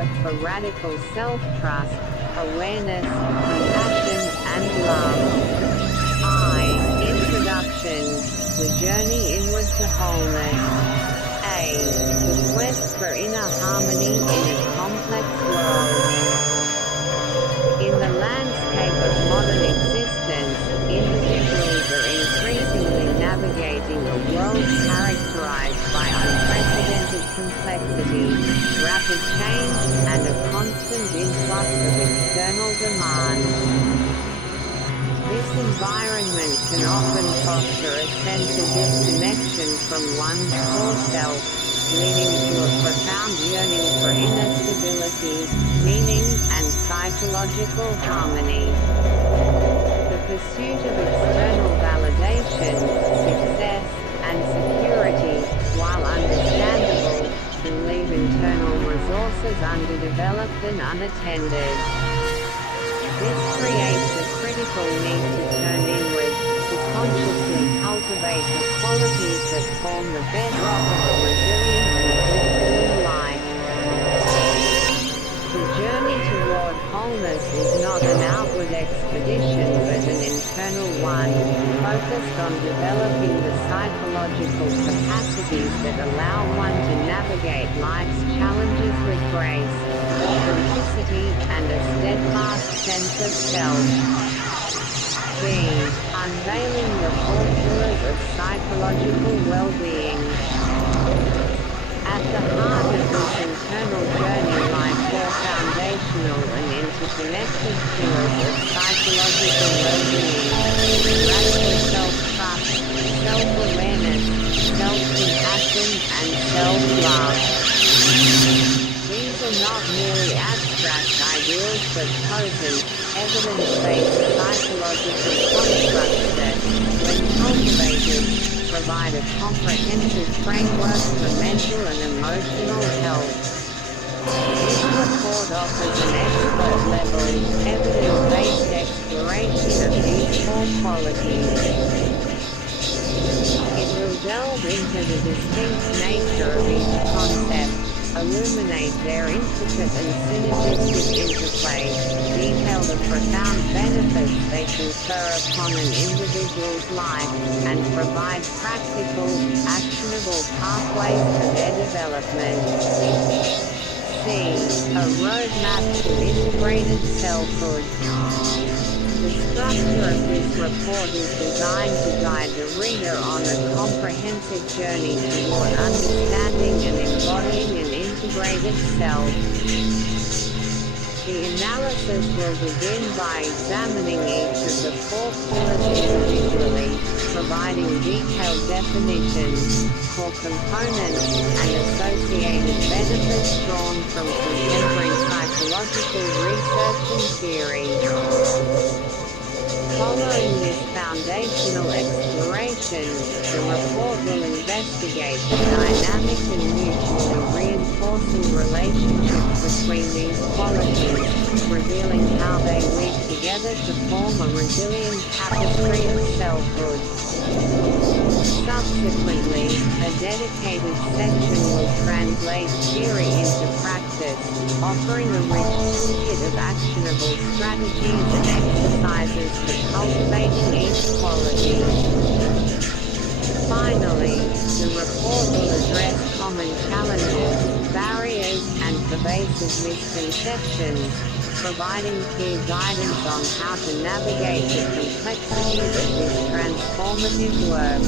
work for radical self-trust, awareness, compassion, and love. Introduction. The journey inward to wholeness. The quest for inner harmony in a complex world. In the landscape of modern existence, individuals are increasingly navigating a world characterized by unprecedented complexity, rapid change, and a constant influx of external demand. This environment can often foster a sense of disconnection from one's core self, leading to a profound yearning for inner stability, meaning, and psychological harmony. The pursuit of external validation, success, and security, while understandable, can leave internal resources underdeveloped and unattended. This creates a critical need to turn inward, to consciously cultivate the qualities that form the bedrock of a resilient and fulfilling life. The journey toward wholeness is not an outward expedition but an internal one, focused on developing the psychological capacities that allow one to navigate life's challenges with grace, authenticity, and a steadfast sense of self. Unveiling the four pillars of psychological well-being. At the heart of this internal journey lie four foundational and interconnected pillars of psychological well-being: radical self-trust, self-awareness, self-compassion, and self-love. These are not merely abstract ideals but potent, evidence-based psychological constructs that, when cultivated, provide a comprehensive framework for mental and emotional health. This report offers an expert-level, evidence-based exploration of these four qualities. It will delve into the distinct nature of each concept, illuminate their intricate and synergistic interplay, detail the profound benefits they confer upon an individual's life, and provide practical, actionable pathways to their development. A roadmap to integrated selfhood. The structure of this report is designed to guide the reader on a comprehensive journey toward understanding and embodying an integrated self. The analysis will begin by examining each of the four pillars individually, providing detailed definitions, core components, and associated benefits drawn from contemporary psychological research and theory. Following this foundational exploration, the report will investigate the dynamic and mutually reinforcing relationships between these qualities, revealing how they weave together to form a resilient tapestry of selfhood. Subsequently, a dedicated section will translate theory into practice, offering a rich toolkit of actionable strategies and exercises for cultivating each quality. Finally, the report will address common challenges, barriers, and pervasive misconceptions, providing clear guidance on how to navigate the complexities of this transformative work.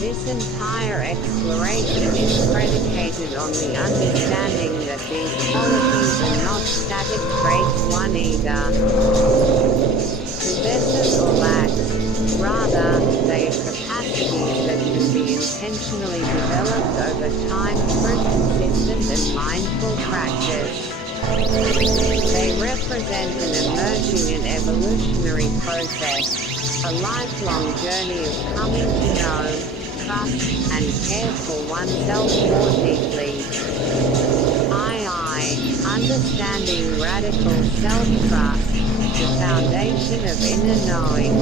This entire exploration is predicated on the understanding that these qualities are not static traits one either possesses or lacks. Rather, they are capacities that can be intentionally developed over time through consistent and mindful practice. They represent an emerging and evolutionary process, a lifelong journey of coming to know, trust, and care for oneself more deeply. Understanding radical self-trust, the foundation of inner knowing.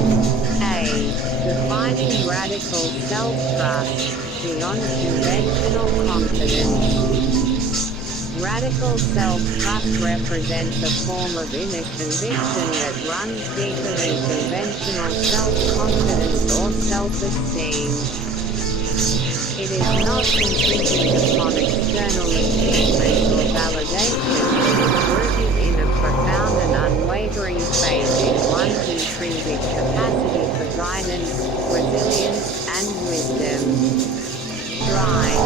Defining radical self-trust, beyond conventional confidence. Radical self-trust represents a form of inner conviction that runs deeper than conventional self-confidence or self-esteem. It is not contingent upon external achievement or validation, but is rooted in a profound and unwavering faith in one's intrinsic capacity for guidance, resilience, and wisdom. Drive.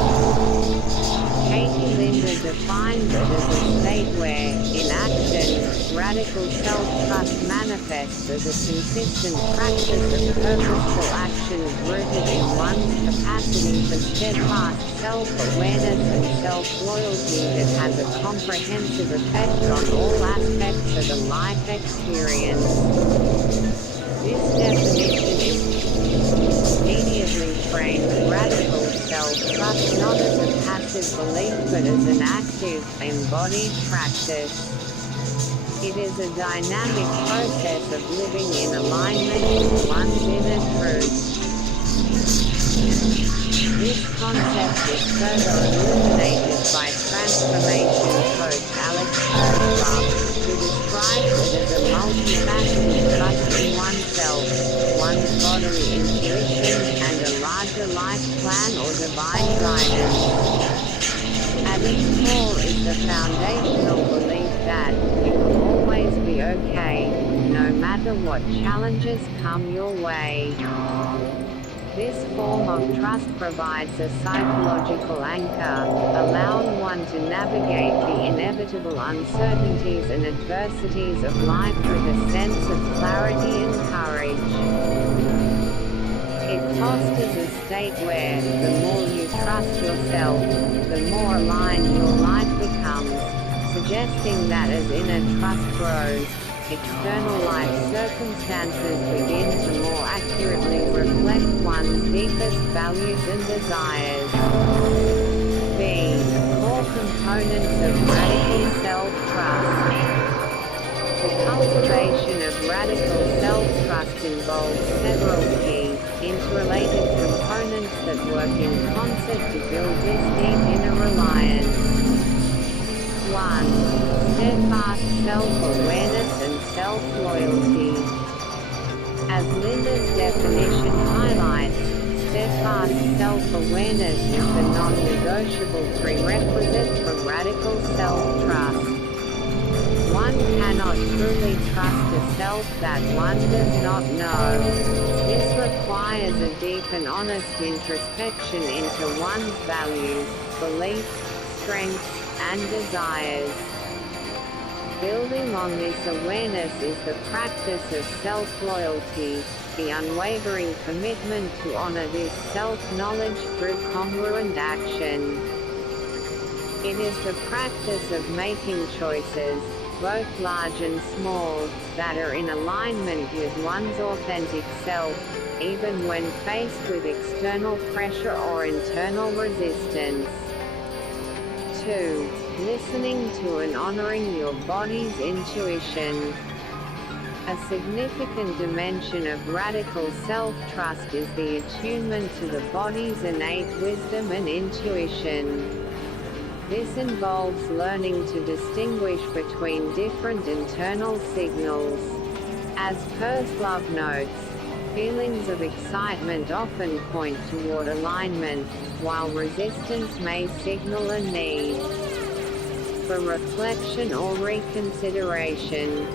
Katie Linda defines it as a state where, in action, radical self-trust manifests as a consistent practice of purposeful actions rooted in one's capacity for steadfast self-awareness and self-loyalty that has a comprehensive effect on all aspects of the life experience. This definition is immediately framed radical self-trust not as a passive belief but as an active, embodied practice. It is a dynamic process of living in alignment with one's inner truth. This concept is further illuminated by transformation coach Alex Milkdrop, who describes it as a multifaceted trust in oneself, one's bodily intuition, and a larger life plan or divine guidance. At its core is the foundational belief that you will always be okay, no matter what challenges come your way. This form of trust provides a psychological anchor, allowing one to navigate the inevitable uncertainties and adversities of life with a sense of clarity and courage. It fosters a state where, the more you trust yourself, the more aligned your life becomes, suggesting that as inner trust grows, external life circumstances begin to more accurately reflect one's deepest values and desires. B. Core components of radical self-trust. The cultivation of radical self-trust involves several key, interrelated components that work in concert to build this deep inner reliance. 1. Steadfast self-awareness and self-loyalty. As Linda's definition highlights, steadfast self-awareness is the non-negotiable prerequisite for radical self-trust. One cannot truly trust a self that one does not know. This requires a deep and honest introspection into one's values, beliefs, strengths, and desires. Building on this awareness is the practice of self-loyalty, the unwavering commitment to honor this self-knowledge through congruent action. It is the practice of making choices, both large and small, that are in alignment with one's authentic self, even when faced with external pressure or internal resistance. 2. Listening to and honoring your body's intuition. A significant dimension of radical self-trust is the attunement to the body's innate wisdom and intuition. This involves learning to distinguish between different internal signals. As Kurzlov notes, feelings of excitement often point toward alignment, while resistance may signal a need for reflection or reconsideration.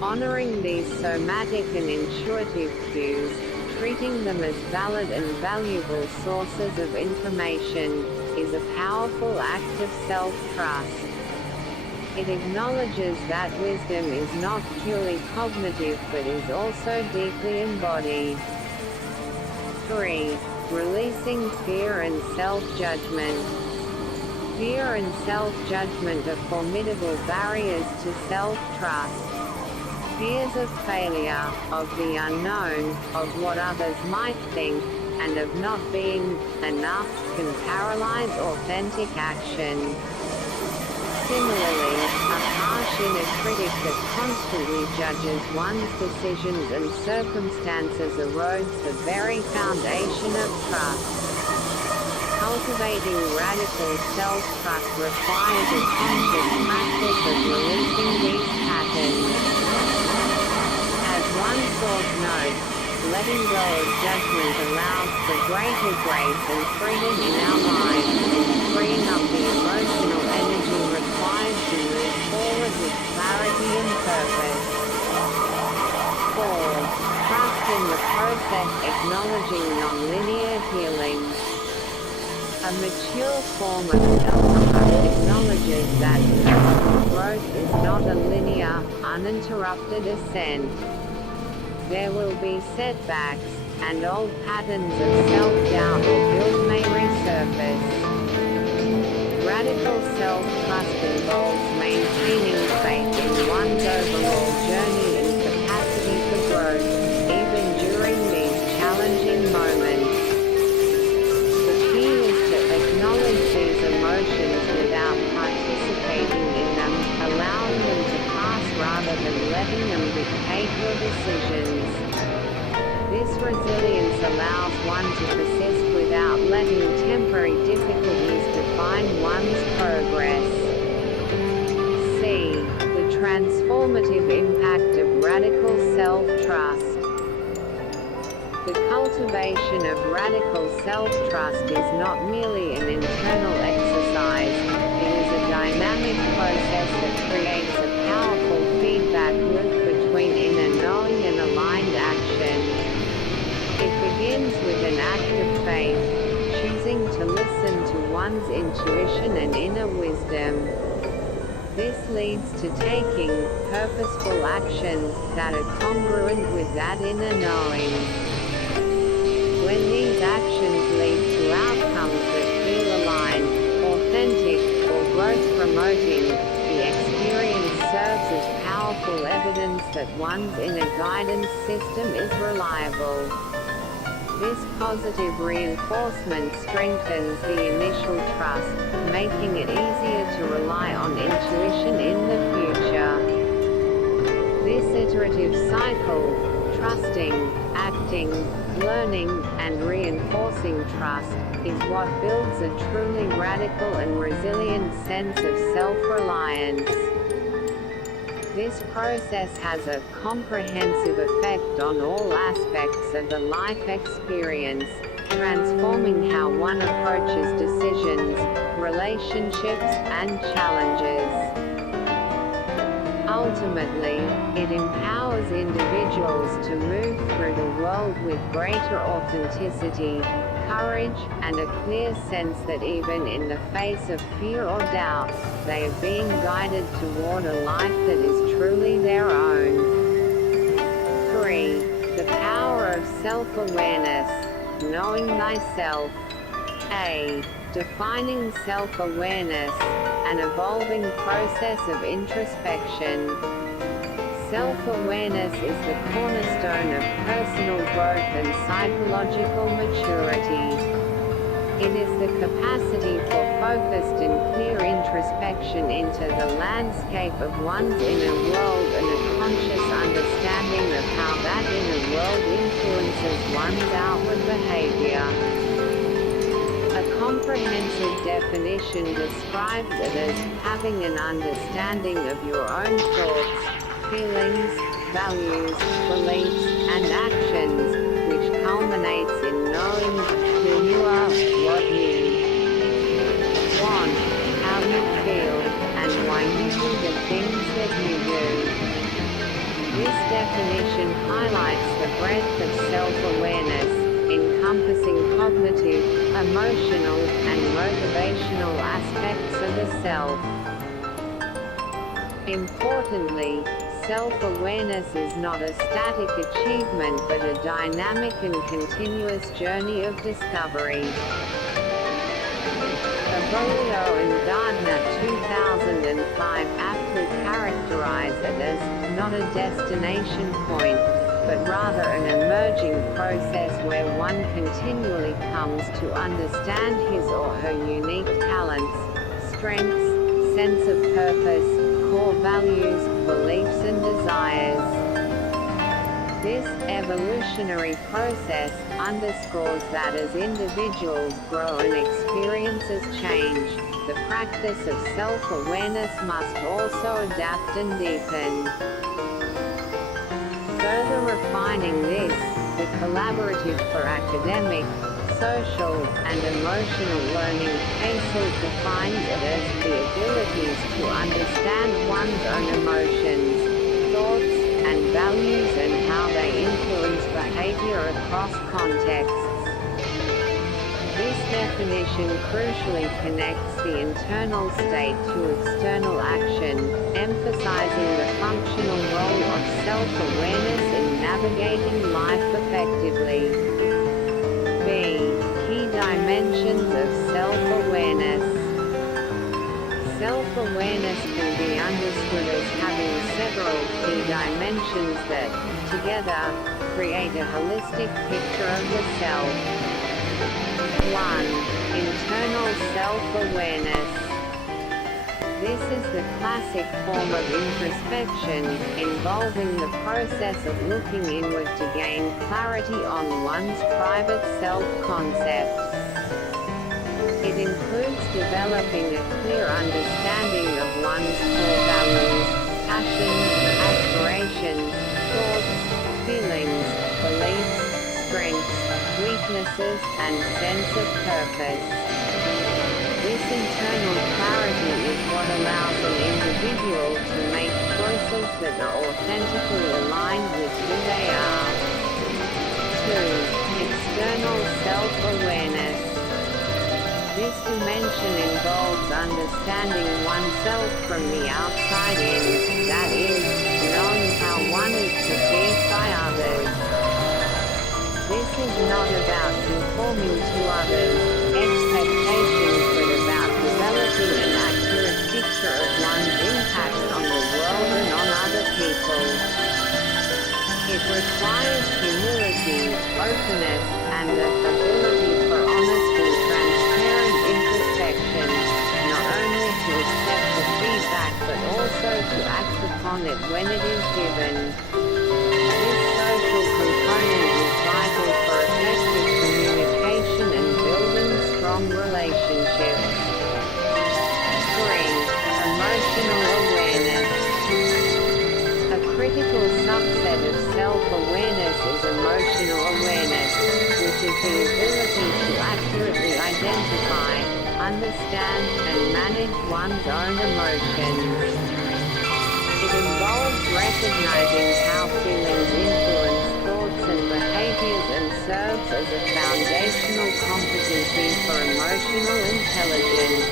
Honoring these somatic and intuitive cues, treating them as valid and valuable sources of information, is a powerful act of self-trust. It acknowledges that wisdom is not purely cognitive but is also deeply embodied. 3. Releasing fear and self-judgment. Fear and self-judgment are formidable barriers to self-trust. Fears of failure, of the unknown, of what others might think, and of not being enough can paralyze authentic action. Similarly, a harsh inner critic that constantly judges one's decisions and circumstances erodes the very foundation of trust. cultivating radical self-trust requires a conscious practice of releasing these patterns. As one source notes, letting go of judgment allows for greater grace and freedom in our lives, freeing up the emotional energy required to move forward with clarity and purpose. 4. Trust in the process, acknowledging non-linear healing. A mature form of self-trust acknowledges that personal growth is not a linear, uninterrupted ascent. There will be setbacks, and old patterns of self-doubt or guilt may resurface. Radical self-trust involves maintaining faith in one's overall journey and capacity for growth, even during these challenging moments. The key is to acknowledge these emotions without participating in them, allowing them to pass rather than letting them dictate your decisions. This resilience allows one to persist without letting temporary difficulties define one's progress. C. The transformative impact of radical self-trust. The cultivation of radical self-trust is not merely an internal exercise, it is a dynamic process that creates a powerful feedback loop between inner knowing and aligned action. It begins with an act of faith, choosing to listen to one's intuition and inner wisdom. This leads to taking purposeful actions that are congruent with that inner knowing. When these actions lead to outcomes that feel aligned, authentic, or growth-promoting, the experience serves as powerful evidence that one's inner guidance system is reliable. This positive reinforcement strengthens the initial trust, making it easier to rely on intuition in the future. This iterative cycle, trusting, acting, learning, and reinforcing trust, is what builds a truly radical and resilient sense of self-reliance. This process has a comprehensive effect on all aspects of the life experience, transforming how one approaches decisions, relationships, and challenges. Ultimately, it empowers individuals to move through the world with greater authenticity, courage, and a clear sense that even in the face of fear or doubt, they are being guided toward a life that is truly their own. 3. The power of self-awareness, knowing thyself. A. Defining self-awareness, an evolving process of introspection. Self-awareness is the cornerstone of personal growth and psychological maturity. It is the capacity for focused and clear introspection into the landscape of one's inner world and a conscious understanding of how that inner world influences one's outward behavior. A comprehensive definition describes it as having an understanding of your own thoughts, feelings, values, beliefs, and actions, which culminates in knowing who you are, what you want, how you feel, and why you do the things that you do. This definition highlights the breadth of self-awareness, encompassing cognitive, emotional, and motivational aspects of the self. Importantly, self-awareness is not a static achievement but a dynamic and continuous journey of discovery. Abolio and Gardner 2005 aptly characterize it as not a destination point, but rather an emerging process where one continually comes to understand his or her unique talents, strengths, sense of purpose, core values, beliefs and desires. This evolutionary process underscores that as individuals grow and experiences change, the practice of self-awareness must also adapt and deepen. Further refining this, the Collaborative for Academic, Social, and Emotional Learning CASEL defines it as the abilities to understand one's own emotions, thoughts, and values and how they influence behavior across contexts. This definition crucially connects the internal state to external action, emphasizing the functional role of self-awareness in navigating life effectively. B. Key dimensions of self-awareness. Self-awareness can be understood as having several key dimensions that, together, create a holistic picture of the self. 1. Internal self-awareness. This is the classic form of introspection, involving the process of looking inward to gain clarity on one's private self-concept. It includes developing a clear understanding of one's core values, passions, aspirations, thoughts, feelings, beliefs, strengths, weaknesses, and sense of purpose. This internal clarity is what allows an individual to make choices that are authentically aligned with who they are. 2. External self-awareness. This dimension involves understanding oneself from the outside in, that is, knowing how one is perceived by others. This is not about conforming to others' expectations but about developing an accurate picture of one's impact on the world and on other people. It requires humility, openness, and the ability for honest and transparent introspection, not only to accept the feedback but also to act upon it when it is given. This social component is vital for effective communication and building strong relationships. 3. Emotional awareness. A critical subset of self-awareness is emotional awareness, which is the ability to accurately identify, understand, and manage one's own emotions. It involves recognizing how feelings influence thoughts and behaviors and serves as a foundational competency for emotional intelligence.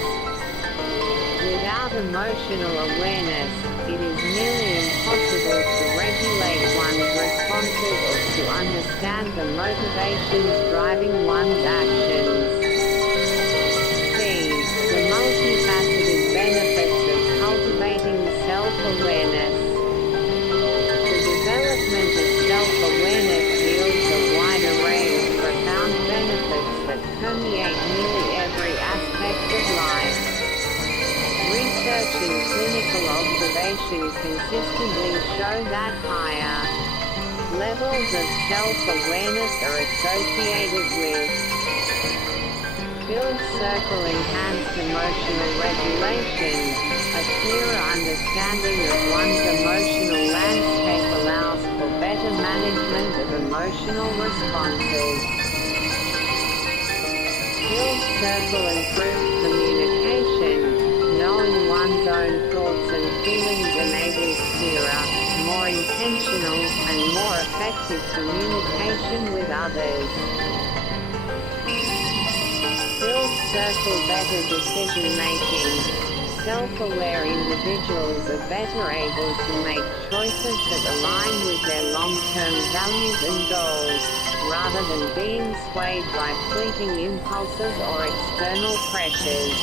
Without emotional awareness, it is nearly impossible to regulate one's responses or to understand the motivations driving one's actions. C. The multifaceted benefits of cultivating self-awareness. The development of self-awareness yields a wide array of profound benefits that permeate nearly every aspect of life. Research and clinical observation consistently show that higher levels of self-awareness are associated with build circle enhanced emotional regulation. A clearer understanding of one's emotional landscape allows for better management of emotional responses. Build circle improved communication. Knowing one's own thoughts and feelings enables clearer, more intentional, and more effective communication with others. Build circle better decision making. Self-aware individuals are better able to make choices that align with their long-term values and goals, rather than being swayed by fleeting impulses or external pressures.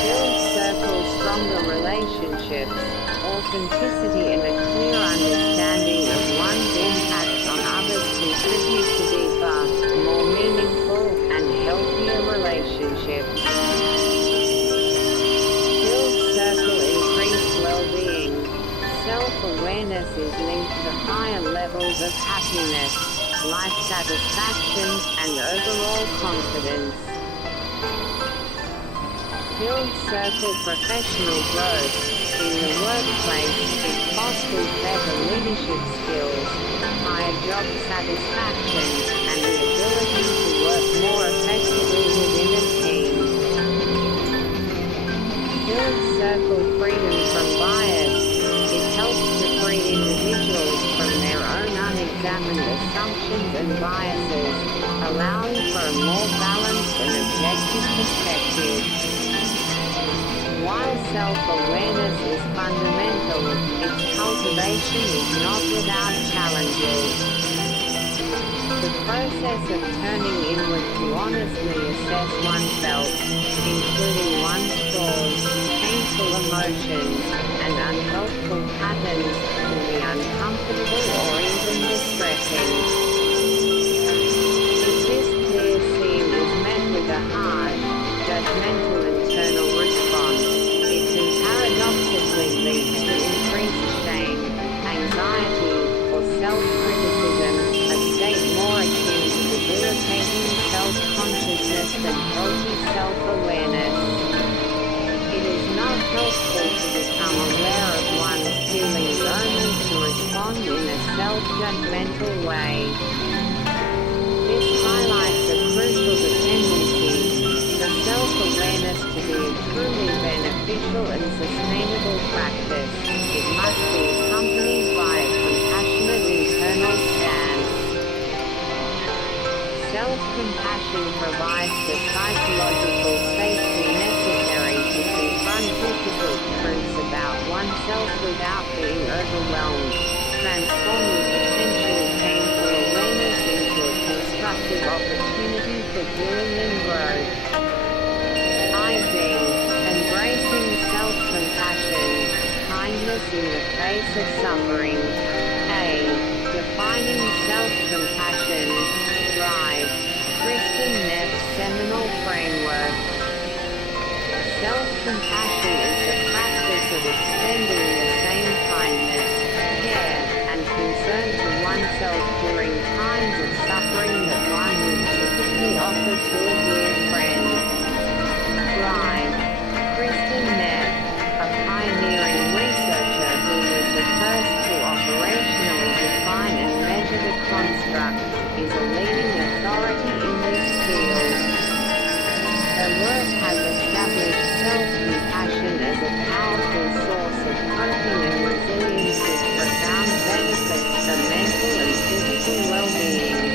Build circle stronger relationships. Authenticity and a clear understanding of one's impact on others contribute to deeper, more meaningful, and healthier relationships. Build circle increased well-being. Self-awareness self-awareness is linked to higher levels of happiness, life satisfaction, and overall confidence. Build circle professional growth. In the workplace, it fosters better leadership skills, higher job satisfaction, and the ability to work more effectively within a team. Build circle freedom from bias. It helps to free individuals from their own unexamined assumptions and biases, allowing for a more balanced and objective perspective. While self-awareness is fundamental, its cultivation is not without challenges. The process of turning inward to honestly assess oneself, including one's thoughts, painful emotions, and unhelpful patterns, can be uncomfortable or even distressing. If this clear seeing is met with a harsh, judgmental internal response, it can paradoxically lead to increased shame, anxiety, or self-criticism, a state more akin to debilitating self-consciousness than healthy self-awareness. It is not helpful to become aware of one's feelings only to respond in a self-judgmental way. This highlights a crucial dependency. For self-awareness to be a truly beneficial and sustainable practice, it must be accompanied by a compassionate internal stance. Self-compassion provides the psychological safety necessary to confront difficult truths about oneself without being overwhelmed, transforming potentially painful awareness into a constructive opportunity for healing and growth. Embracing self-compassion, kindness in the face of suffering. A. Defining self-compassion. Drive. Kristen Neff's seminal framework. Self-compassion is the practice of extending the same kindness, care, and concern to oneself during times of suffering that one would typically offer to a dear friend. Drive. Kristen Neff, a pioneering researcher who was the first to operationally define and measure the construct, is a leading authority in this field. Her work has established self-compassion as a powerful source of coping and resilience with profound benefits for mental and physical well-being.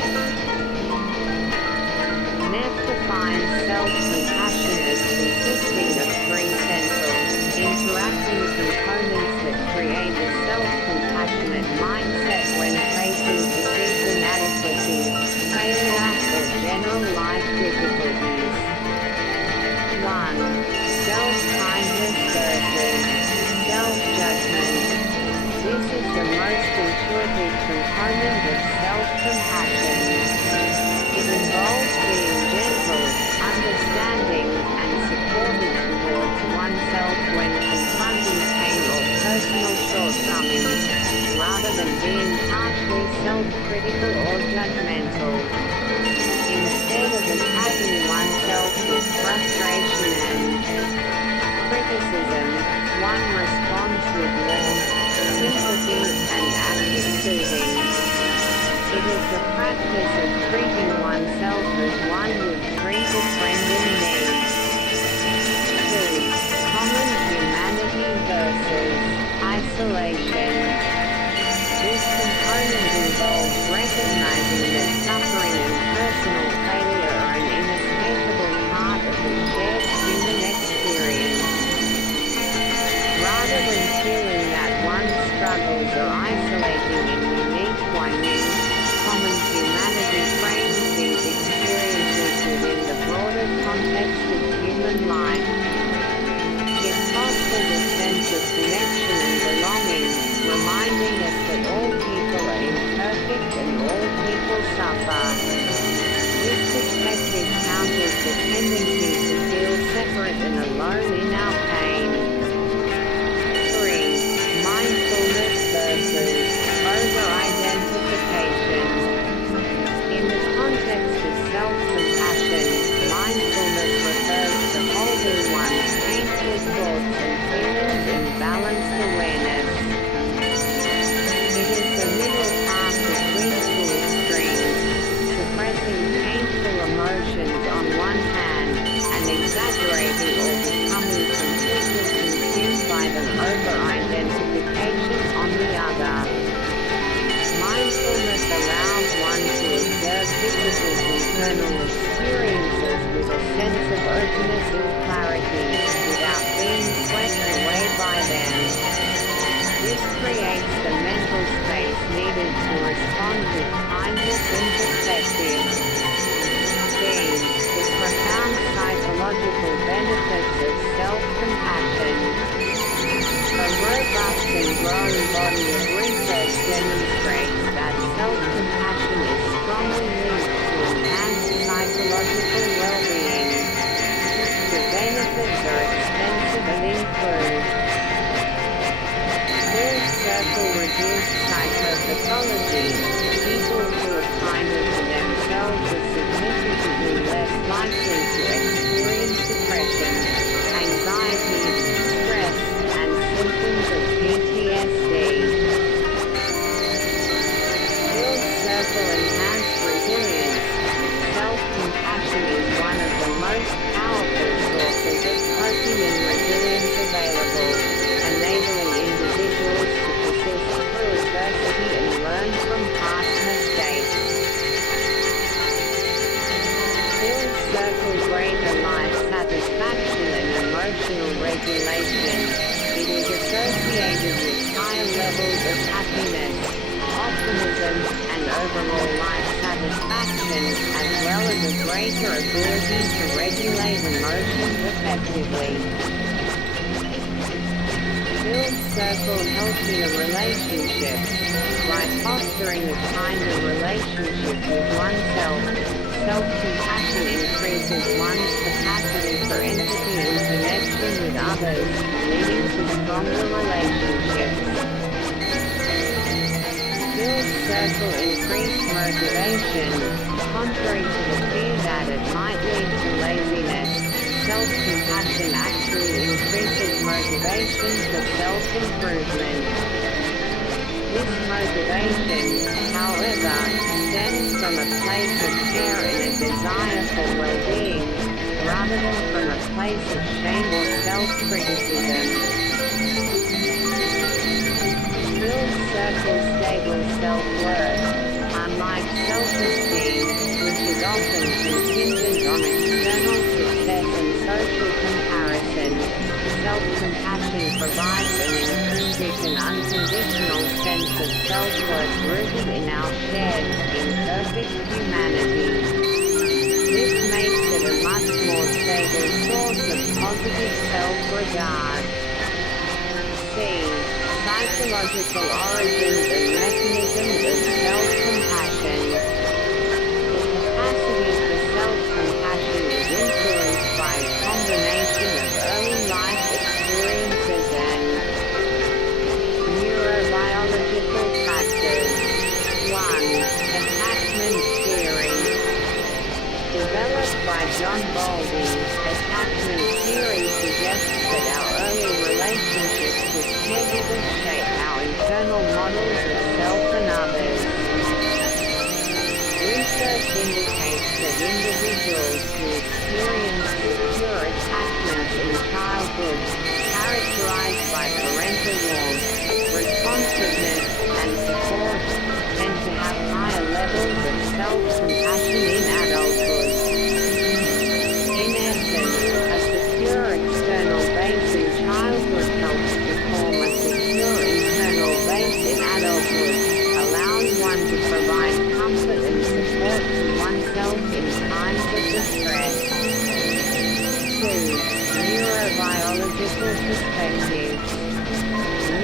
Neff defines self-compassion as consisting of three central, interacting components that create a self-compassionate mindset when facing perceived inadequacy, failure, or general life difficulties. 1. Self-kindness versus self-judgment. This is the most intuitive component of self-compassion. It involves being gentle, understanding, and supportive towards oneself when confronting pain or personal shortcomings, rather than being harshly self-critical or judgmental. Instead of attacking oneself with frustration and criticism, one responds with warmth, sympathy, and active soothing. It is the practice of treating oneself as one would treat a friend in need. 2. Common humanity versus isolation. This component involves recognizing that suffering and personal failure are an inescapable part of the shared human experience. Rather than feeling that one's struggles are isolating and unique, one common humanity frames these experiences within the broader context of human life. It fosters a sense of connection and belonging, reminding us that all people are imperfect and all people suffer. This perspective counters the tendency to feel separate and alone in our pain. 3. Mindfulness versus creates the mental space needed to respond with kindness and perspective. The profound psychological benefits of self-compassion. A robust and growing body of research demonstrates that self-compassion is strongly linked to enhanced psychological well-being. The benefits are extensive and include full circle reduced psychopathology. People who are kinder to themselves are significantly less likely to experience depression, anxiety, stress, and symptoms of PTSD. Full circle enhanced resilience. Self-compassion is one of the most powerful sources of coping and resilience available, enabling individuals to persist through adversity and learn from past mistakes. Full circle greater life satisfaction and emotional regulation. It is associated with higher levels of happiness, optimism, and overall life satisfaction, as well as a greater ability to regulate emotions effectively. Full circle healthier relationships. By fostering a kinder relationship with oneself, self-compassion increases one's capacity for empathy and connection with others, leading to stronger relationships. Full circle increased motivation. Contrary to the fear that it might lead to laziness, self-compassion actually increases motivation for self-improvement. This motivation, however, stems from a place of care and a desire for well-being, rather than from a place of shame or self-criticism. Full circle stable self-worth. Unlike self-esteem, which is often contingent on external success and social comparison, self-compassion provides an intrinsic and unconditional sense of self-worth rooted in our shared, imperfect humanity. This makes it a much more stable source of positive self-regard. C. Psychological origins and mechanisms of self-compassion. The capacity for self-compassion is influenced by a combination of early life experiences and neurobiological factors. 1. Attachment theory. Developed by John Bowlby, attachment theory suggests that our early relationships with caregivers shape our internal models of self and others. Research indicates that individuals who experience secure attachments in childhood, characterized by parental warmth, responsiveness, and support, tend to have higher levels of self-compassion in adulthood. In essence, a secure external base in childhood helps to form a secure internal base in adulthood, allowing one to provide comfort and support to oneself in times of distress. 2. Neurobiological perspective.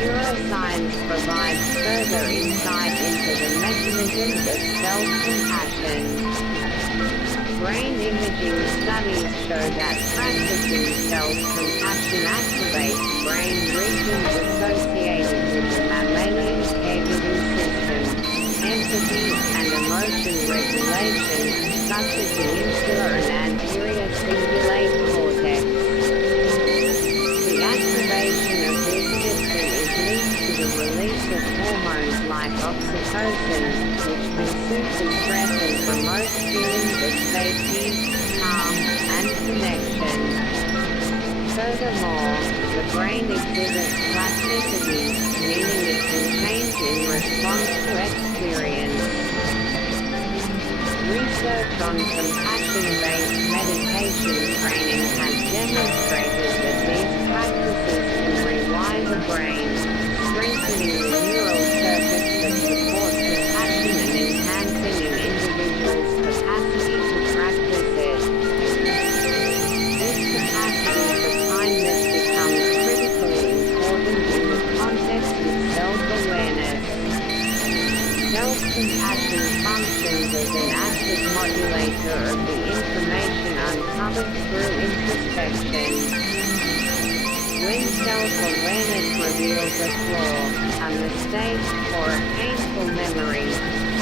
Neuroscience provides further insight into the mechanisms of self-compassion. Brain imaging studies show that practicing self-compassion activates brain regions associated with the mammalian caregiving system, empathy, and emotion regulation, such as the insular and anterior cingulate cortex. The activation of this system is linked to the release of hormones like oxytocin, which can soothe the stress and promote feelings of safety, calm, and connection. Furthermore, the brain exhibits plasticity, meaning it can change in response to experience. Research on compassion-based meditation training has demonstrated that these practices can rewire the brain, strengthening the multitasking functions as an active modulator of the information uncovered through introspection. When self-awareness reveals a flaw, a mistake, or a painful memory,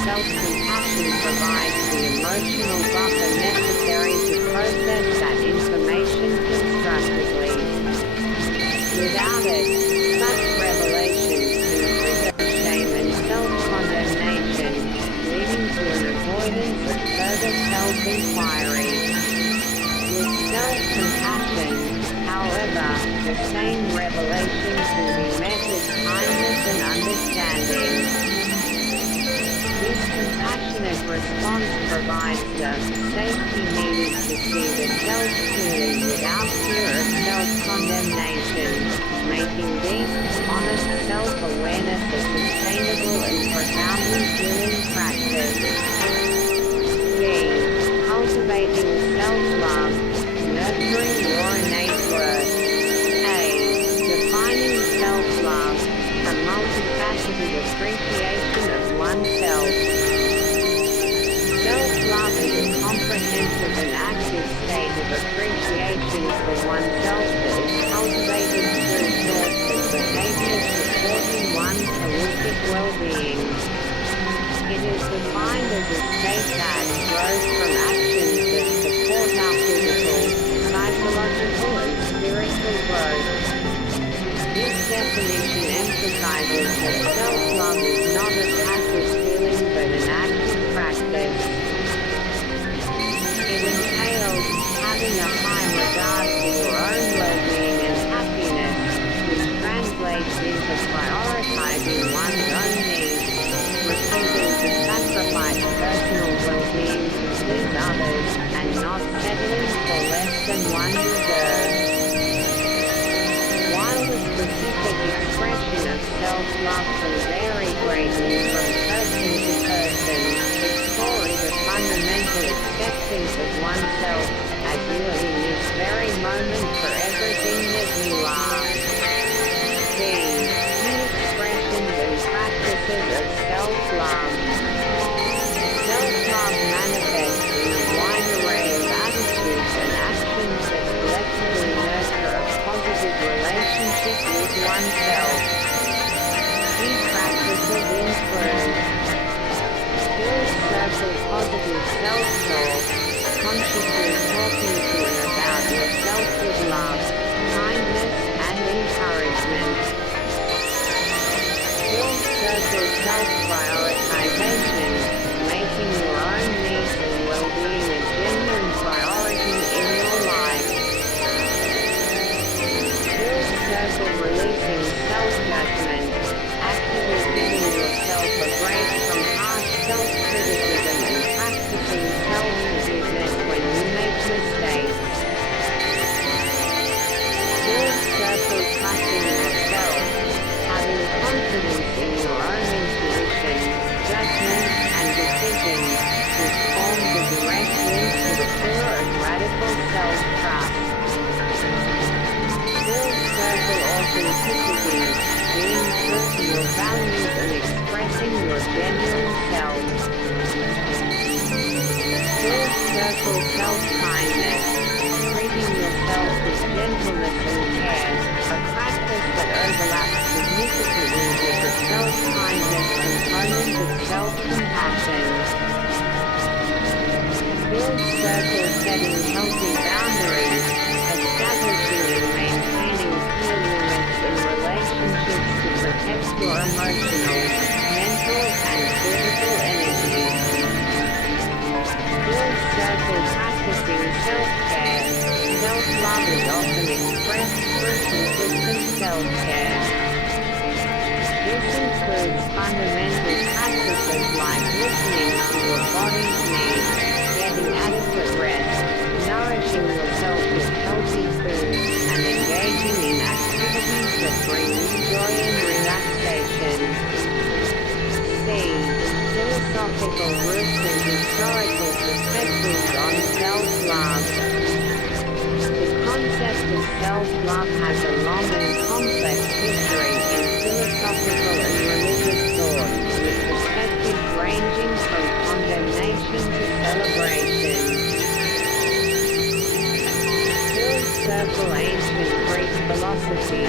self-compassion provides the emotional buffer necessary to process that information constructively. Without it, such revelations can trigger shame and self-condemnation, leading to an avoidance of further self-inquiry. With self-compassion, however, the same revelation can be met with kindness and understanding. This compassionate response provides the safety needed to see the self clearly without fear of self-condemnation, making deep, honest self-awareness a sustainable and profoundly healing practice. B. Cultivating self-love, nurturing your innate worth. A. Defining self-love, a multifaceted appreciation of oneself. Self-love is a comprehensive and active state of appreciation for oneself that is cultivated through thoughts and behaviors supporting one's holistic well-being. It is defined as a state that grows from actions that support our physical, psychological, and spiritual growth. This definition emphasizes that self-love is not a passive feeling but an active practice. It entails having a high regard for your own well-being and happiness, which translates into prioritizing one's own needs, refusing to sacrifice personal well-being to please others, and not settling for less than one deserves. While the specific expression of self-love can vary greatly from person to person, its core is a fundamental acceptance of oneself, as you are in this very moment for everything that you are. B. Key expressions and practices of self-love. Self-love manifests in a wide array of attitudes and actions that collectively nurture a positive relationship with oneself. Key practices include full circle positive self-talk, consciously talking to and about yourself with love, kindness, and encouragement. Full circle self-prioritization, making your own needs and well-being a genuine priority in your life. Full circle releasing self-judgment, actively giving yourself a break from harsh self-criticism and practicing self-forgiveness when you make mistakes. Full circle trusting yourself, having confidence in your own intuition, judgment, and decisions, which forms a direct link to the core of radical self-trust. Full circle authenticity, being true to your values and expressing your genuine self. Full circle self-kindness, treating yourself with gentleness and care, a practice that overlaps significantly with the self-kindness component of self-compassion. Full circle setting healthy boundaries, establishing and maintaining clear limits in relationships to protect your emotional, mental, and physical energy. Full circle practicing self-care. Self-love is often expressed through consistent self-care. This includes fundamental practices like listening to your body's needs, getting adequate rest, nourishing yourself with healthy food, and engaging in activities that bring you joy and relaxation. C. Philosophical roots and historical perspectives on self-love. The concept of self-love has a long and complex history in philosophical and religious thought, with perspectives ranging from psychology,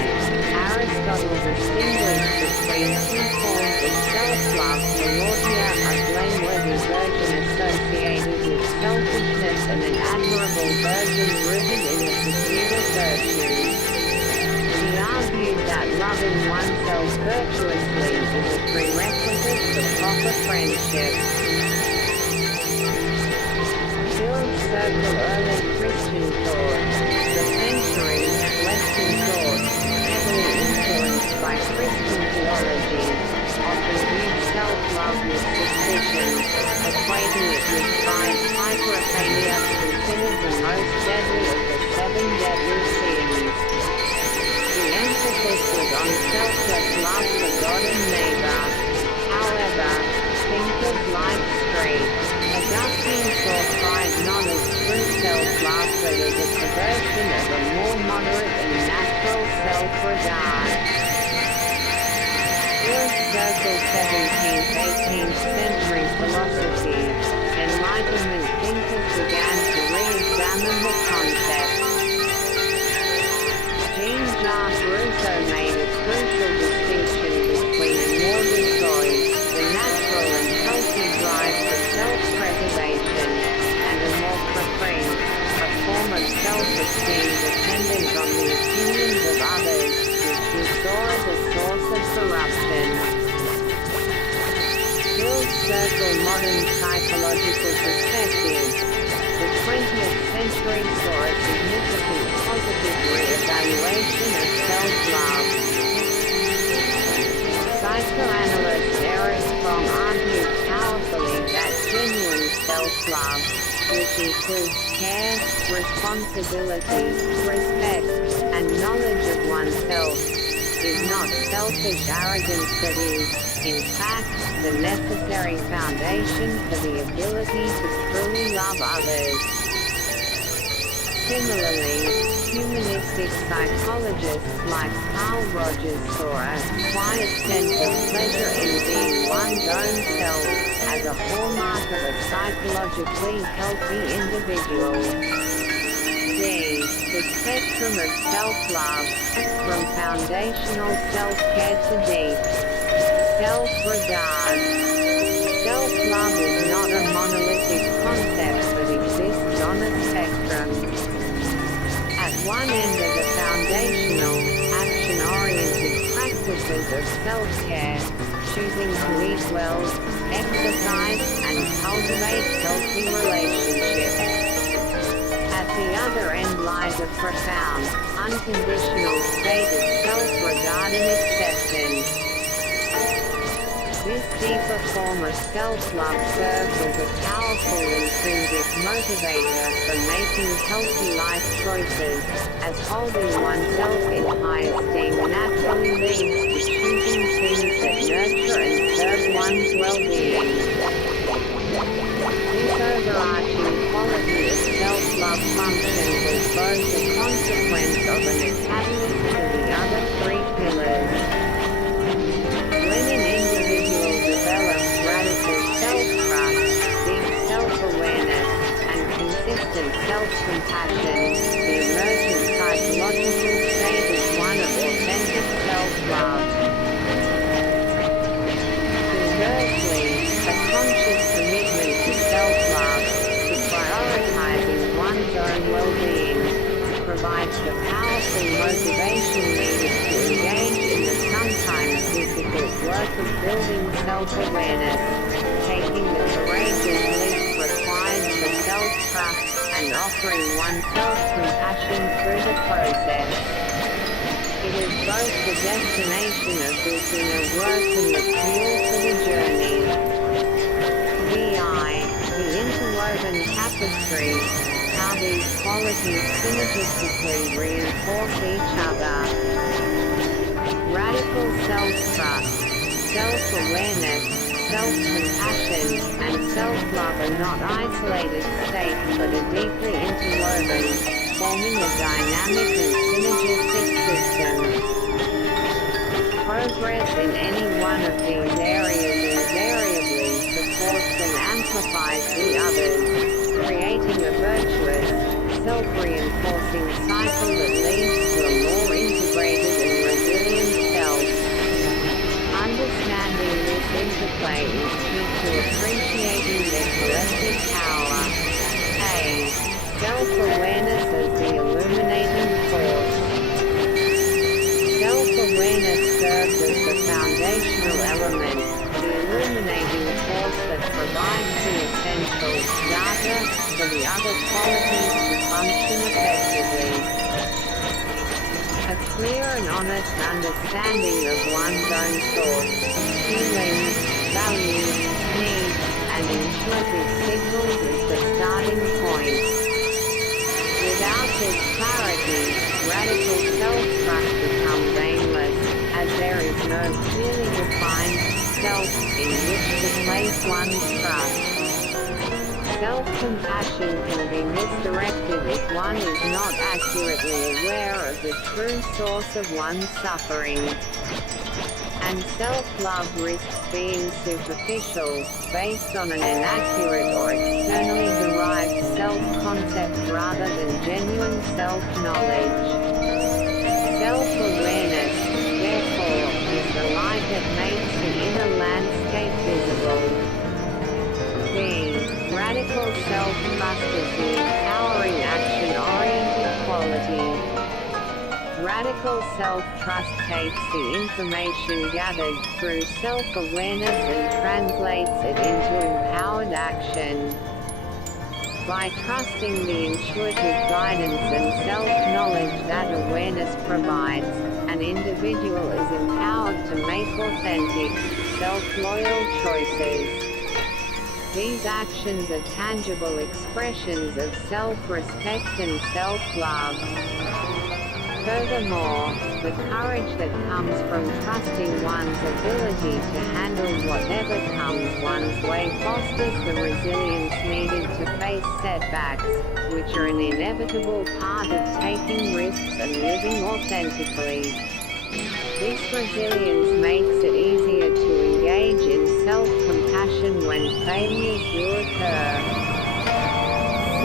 Aristotle distinguished between two forms of self-love: paulogia, a blameworthy version associated with selfishness, and an admirable version rooted in the pursuit of virtue. He argued that loving oneself virtuously is a prerequisite for proper friendship. Circle early Christian thought. The centuries, Western thought, heavily influenced by Christian theology, often viewed self-love with suspicion, equating it with pride. Hyperophania, considered the most deadly of the 7 deadly sins. The emphasis was on selfless love for God and neighbor. However, thinkers like Augustine saw pride not as true self-love but as a perversion of a more moderate and natural self-regard. First circle 17th-18th century philosophy, Enlightenment thinkers began to re-examine the concept. Jean-Jacques Rousseau made a crucial distinction between a morbid choice, the natural and healthy drive for self-preservation, and a more profound, a form of self-esteem dependent on the opinions of others, which he saw as a source of corruption. Field circle modern psychological perspective. The 20th century saw a significant positive re-evaluation of self-love. Psychoanalyst Eric Fromm argued powerfully that genuine self-love, which includes care, responsibility, respect, and knowledge of oneself, is not selfish arrogance but is, in fact, the necessary foundation for the ability to truly love others. Similarly, humanistic psychologists like Carl Rogers saw a quiet sense of pleasure in being one's own self as a hallmark of a psychologically healthy individual. D. The spectrum of self-love, from foundational self-care to deep self-regard. Self-love is not a monolithic concept but exists on a spectrum. At one end are the foundational, action-oriented practices of self-care, choosing to eat well, exercise, and cultivate healthy relationships. At the other end lies a profound, unconditional state of self-regard and acceptance. This deeper form of self-love serves as a powerful intrinsic motivator for making healthy life choices, as holding oneself in high esteem naturally leads to choosing things that nurture and serve one's well-being. This overarching quality of self-love function was both a consequence of and a catalyst to the other 3 pillars. When an individual develops radical self-trust, deep self-awareness, and consistent self-compassion, the emergent psychological state is one of authentic self-love. Conversely, a conscious commitment to self-love, to prioritizing one's own well-being, provides the powerful motivation needed to engage in the sometimes difficult work of building self-awareness, taking the courageous leap required for self-trust, and offering oneself compassion through the process. It is both the destination of this inner work and the fuel for the journey. The interwoven tapestry, how these qualities synergistically reinforce each other. Radical self-trust, self-awareness, self-compassion, and self-love are not isolated states but are deeply interwoven, forming a dynamic and synergistic system. Progress in any one of these areas invariably supports and amplifies the others, creating a virtuous, self-reinforcing cycle that leads to a more integrated interplay is key to appreciating their collective power. A. Self-awareness as the illuminating force. Self-awareness serves as the foundational element, the illuminating force that provides the essential data for the other qualities to function effectively. A clear and honest understanding of one's own thoughts, feelings, values, needs, and intuitive signals is the starting point. Without this clarity, radical self-trust becomes aimless, as there is no clearly defined self in which to place one's trust. Self-compassion can be misdirected if one is not accurately aware of the true source of one's suffering. And self-love risks being superficial, based on an inaccurate or externally derived self-concept rather than genuine self-knowledge. Self-awareness, therefore, is the light that makes the inner landscape visible. B. Radical self-trust is the empowering action-oriented quality. Radical self-trust takes the information gathered through self-awareness and translates it into empowered action. By trusting the intuitive guidance and self-knowledge that awareness provides, an individual is empowered to make authentic, self-loyal choices. These actions are tangible expressions of self-respect and self-love. Furthermore, the courage that comes from trusting one's ability to handle whatever comes one's way fosters the resilience needed to face setbacks, which are an inevitable part of taking risks and living authentically. This resilience makes it easier to engage in self-compassion when failures do occur. C.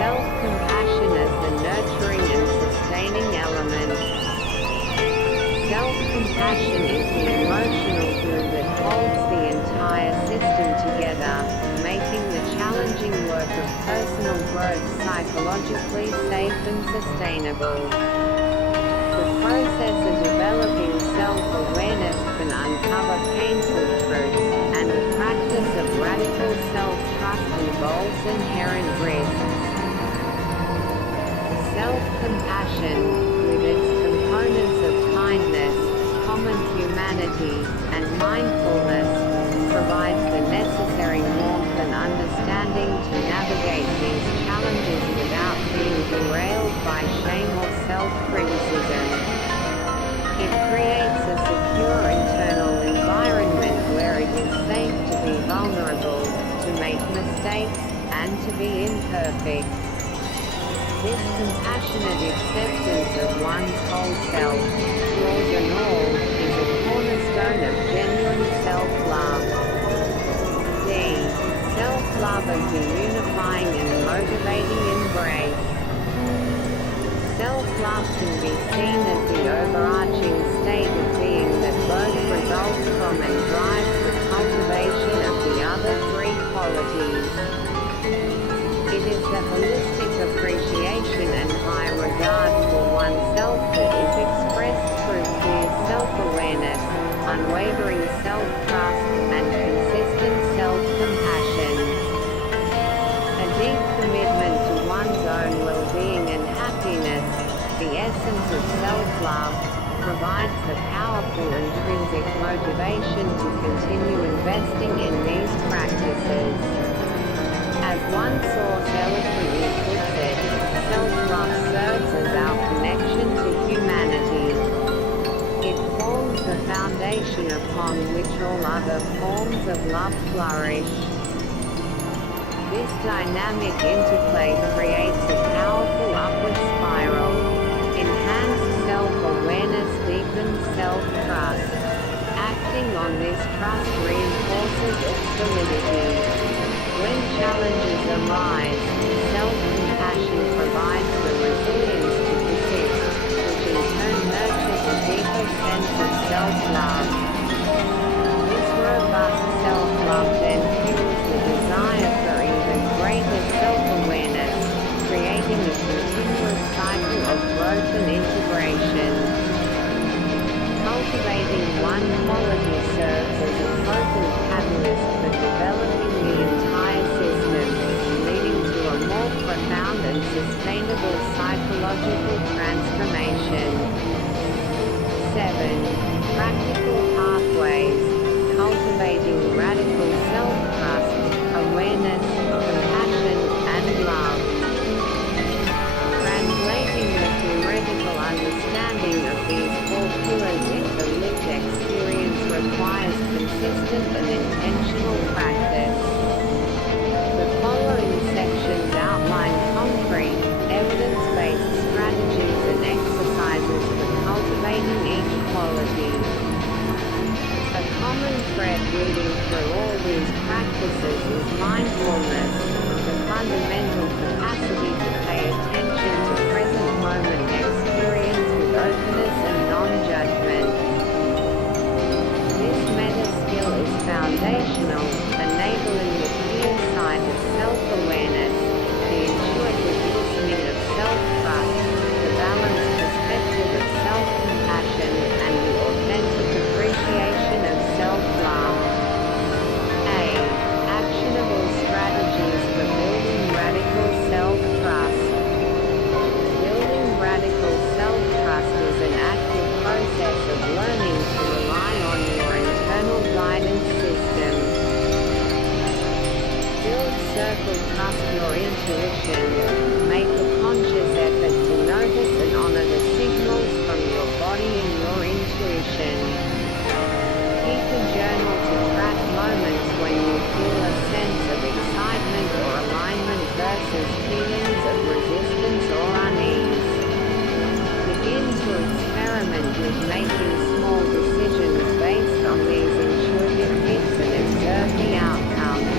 Self-compassion as the nurturing and sustaining element. Self-compassion is the emotional glue that holds the entire system together, making the challenging work of personal growth psychologically safe and sustainable. The process of developing self-awareness can uncover painful truths, and the practice of radical self-trust involves inherent risks. Self-compassion, with its components of kindness, common humanity, and mindfulness, provides the necessary warmth and understanding to navigate these challenges without being derailed by shame or self-criticism. It creates a secure internal environment where it is safe to be vulnerable, to make mistakes, and to be imperfect. This compassionate acceptance of one's whole self, flaws and all, is a cornerstone of genuine self-love. D. Self-love as the unifying and motivating embrace. Self-love can be seen as the overarching state of being that both results from and drives the cultivation of the other three qualities. It is the holistic appreciation and high regard for oneself that is expressed through clear self-awareness, unwavering self-trust, and consistent self-compassion. A deep commitment to one's own well-being and happiness, the essence of self-love, provides the powerful intrinsic motivation to continue investing in these practices. As one source eloquently puts it, self-love serves as our connection to humanity. It forms the foundation upon which all other forms of love flourish. This dynamic interplay creates a powerful upward spiral. Enhanced self-awareness deepens self-trust. Acting on this trust reinforces its validity. When challenges arise, self-compassion provides the resilience to persist, which in turn nurtures a deeper sense of self-love. This robust practical pathways, cultivating radical self-trust, awareness, compassion, and love. Translating the theoretical understanding of these four pillars into lived experience requires consistent and intentional practice. The following sections outline concrete, evidence-based strategies and exercises for cultivating each quality. A common thread weaving through all these practices is mindfulness, the fundamental capacity to pay attention to present moment experience with openness and non-judgment. This meta skill is foundational, enabling the clear sight of self-awareness, the intuitive listening of self-trust, the balanced perspective of self-compassion, and the authentic appreciation of self-love. A. Actionable strategies for building radical self-trust. Building radical self-trust is an active process of learning to rely on your internal guidance system. Build circle trust your intuition. Make a conscious effort to notice and honor the signals from your body and your intuition. Keep a journal to track moments when you feel a sense of excitement or alignment versus feelings of resistance or unease. Begin to experiment with making small decisions based on these intuitive hits and observe the outcomes.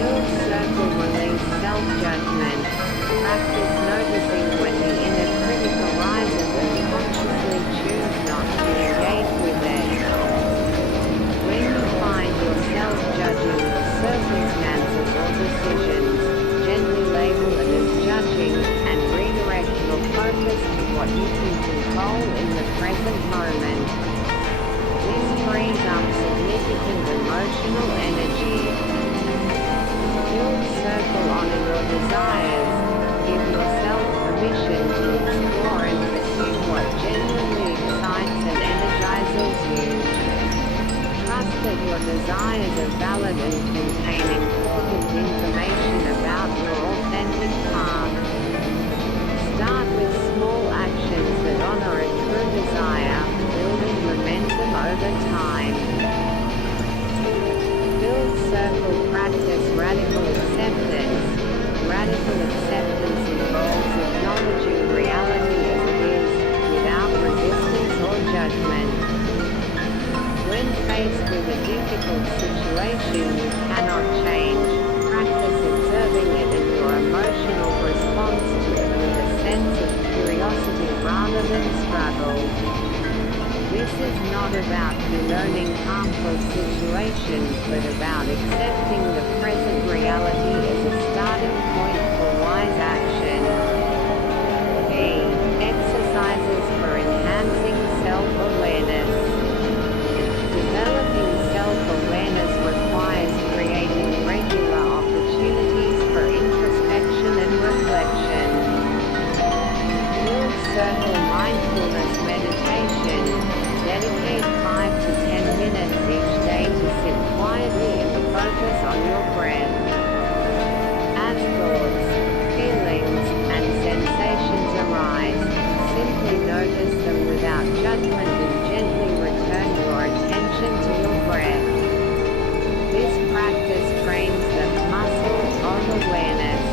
Build circle release self-judgment. Practice noticing when the inner critic arises and consciously choose not to engage with it. When you find yourself judging your circumstances or decisions, gently label it as judging, and redirect your focus to what you can control in the present moment. This frees up significant emotional energy. Build circle honor your desires. Give yourself permission to explore and pursue what genuinely excites and energizes you. Trust that your desires are valid and contain important information about your authentic path. Start with small actions that honor a true desire, building momentum over time. Build circle practice radical acceptance. Radical acceptance involves acknowledging reality as it is, without resistance or judgment. When faced with a difficult situation you cannot change, practice observing it and your emotional response to it with a sense of curiosity rather than struggle. This is not about condoning harmful situations but about accepting the present reality as a starting point for wise action. B. Exercises for enhancing self-awareness. Developing self-awareness requires creating regular opportunities for introspection and reflection. Build circle mindfulness meditation. Dedicate 5 to 10 minutes each day to sit quietly and focus on your breath. As thoughts, feelings, and sensations arise, simply notice them without judgment and gently return your attention to your breath. This practice trains the muscle of awareness.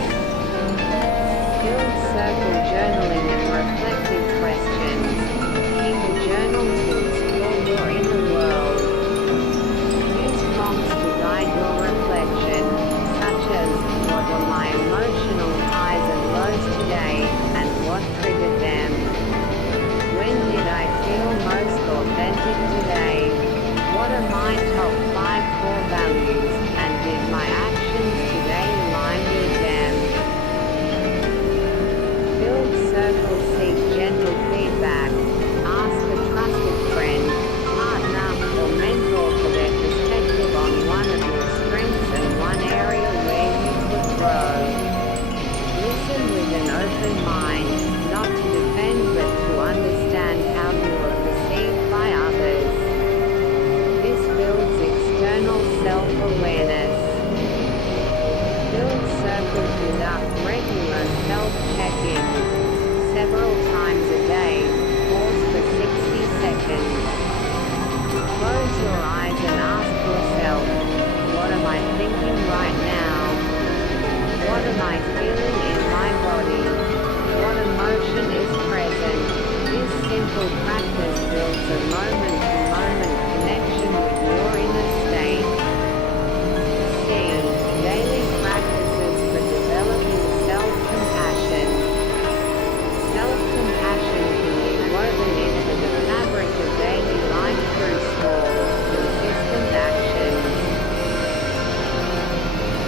Build circle journaling and reflective questions. Keep a journal to explore your inner world. Use prompts to guide your reflection, such as, what were my emotional highs and lows today, and what triggered them? When did I feel most authentic today? What are my top 5 core values, and did my actions today align with them? Build circle, seek gentle feedback. Ask a trusted friend, partner, or mentor for their perspective on one of your strengths and one area where you could grow. Listen with an open mind, not to defend but to understand how your Close your eyes and ask yourself, what am I thinking right now? What am I feeling in my body? What emotion is present? This simple practice builds a moment-to-moment connection with your inner state. C. Daily practices for developing self-compassion. Self-compassion can be woven into the fabric of daily life through small, consistent actions.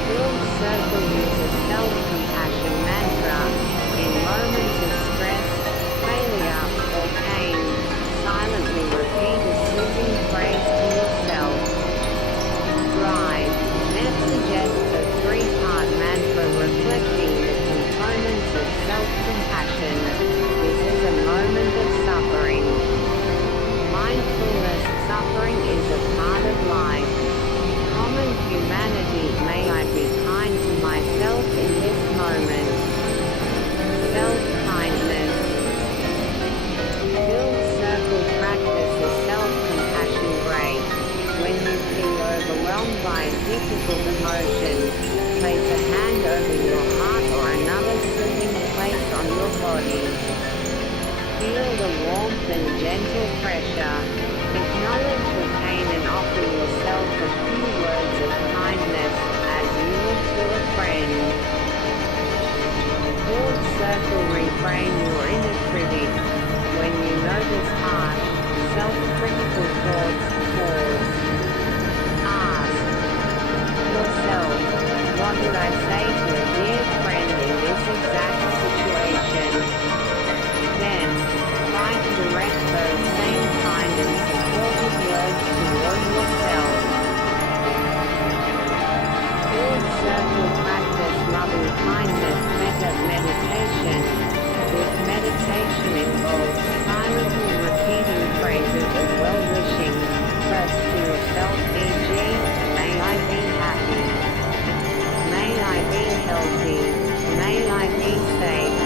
Build circle uses self-compassion mantra. In moments of stress, failure, or pain, silently repeat a soothing phrase to yourself. Drive. Net suggests a three-part mantra reflecting the components of self-compassion. This is a moment of suffering. Mindfulness. Suffering is a part of life. Common humanity. May I be kind to myself in this moment. Self-kindness. Build circle practice a self-compassion break. When you feel overwhelmed by a difficult emotion, place a hand over your heart or another soothing place on your body. Feel the warmth and gentle pressure. Acknowledge the pain and offer yourself a few words of kindness, as you would to a friend. Build circle reframe your inner critic. When you notice harsh, self-critical thoughts, pause. Ask yourself, what would I say to a dear friend in this exact situation? Then, try to direct those same kind and supportive words toward yourself. Build circle practice loving kindness meditation. This meditation involves silently repeating phrases of well-wishing, first to yourself, e.g., may I be happy, may I be healthy, may I be safe,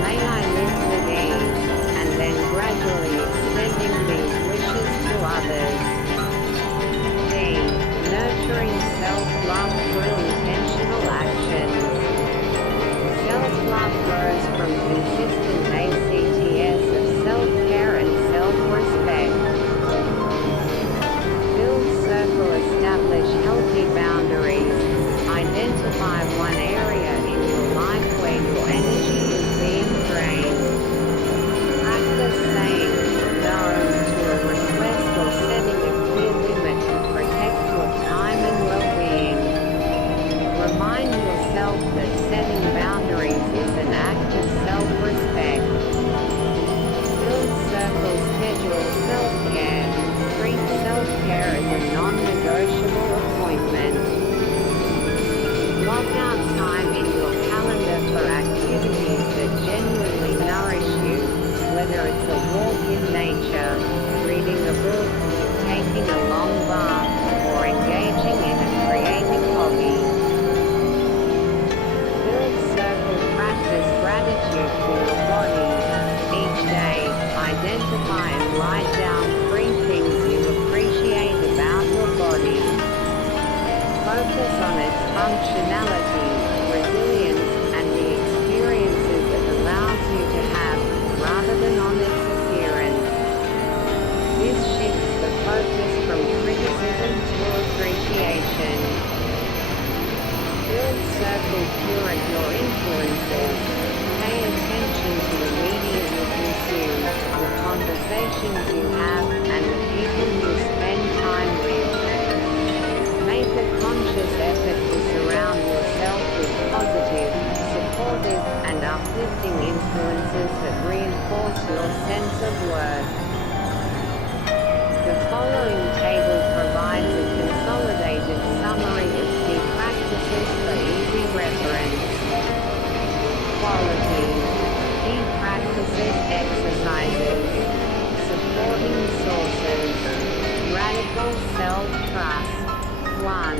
may I live with ease, and then gradually extending these wishes to others. D. Nurturing self-love through intentional actions. Self-love grows from consistent ACTS of self-care and self-respect. Build circle establish healthy boundaries. Identify one area in your life where your energy is being drained. Practice saying no to a request or setting a clear limit to protect your time and well-being. Remind yourself that setting boundaries is an act of self-respect. Build circle schedule self-care. Treat self-care as a non-negotiable appointment. Block out time in your calendar for activities that genuinely nourish you, whether it's a walk in nature, reading a book, taking a long bath, or engaging in a creative hobby. Build circle practice gratitude for your body. Each day, identify and write down 3 things you appreciate about your body. Focus on its functionality, resilience, and the experiences it allows you to have, rather than on its appearance. This shifts the focus from criticism to appreciation. Build circle curate your influences. Pay attention to the media you consume, the conversations you have, and the people you spend time with. Make a conscious effort to surround yourself with positive, supportive, and uplifting influences that reinforce your sense of worth. The following table provides a consolidated summary of key practices for easy reference. Quality. Key practices exercises. Supporting sources. Radical self-trust. 1.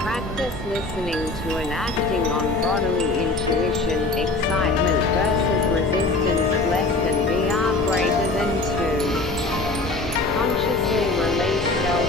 Practice listening to and acting on bodily intuition, excitement versus resistance less than VR greater than 2. Consciously release self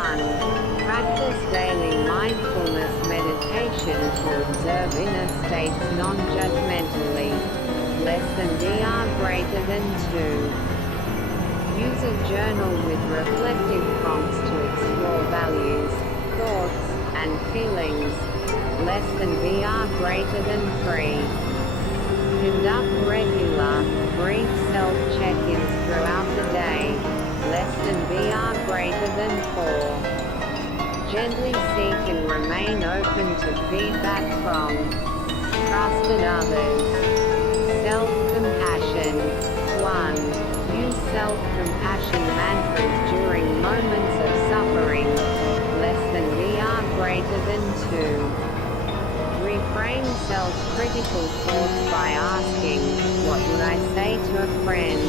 1. Practice daily mindfulness meditation to observe inner states non-judgmentally. Less than VR greater than 2. Use a journal with reflective prompts to explore values, thoughts, and feelings. Less than VR greater than 3. Conduct regular, brief self-check-ins throughout the day. Less than VR greater than 4. Gently seek and remain open to feedback from trusted others. Self-compassion. 1. Use self-compassion mantras during moments of suffering. Less than VR greater than 2. Reframe self-critical thoughts by asking, what would I say to a friend?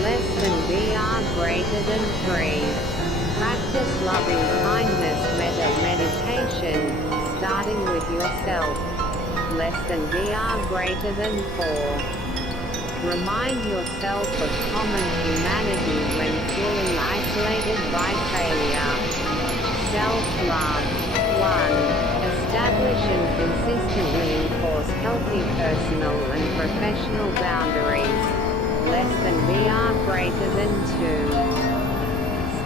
Less than VR greater than 3. Practice loving kindness meditation, starting with yourself. Less than VR greater than 4. Remind yourself of common humanity when feeling isolated by failure. Self-love. 1. Establish and consistently enforce healthy personal and professional boundaries. Less than VR greater than 2.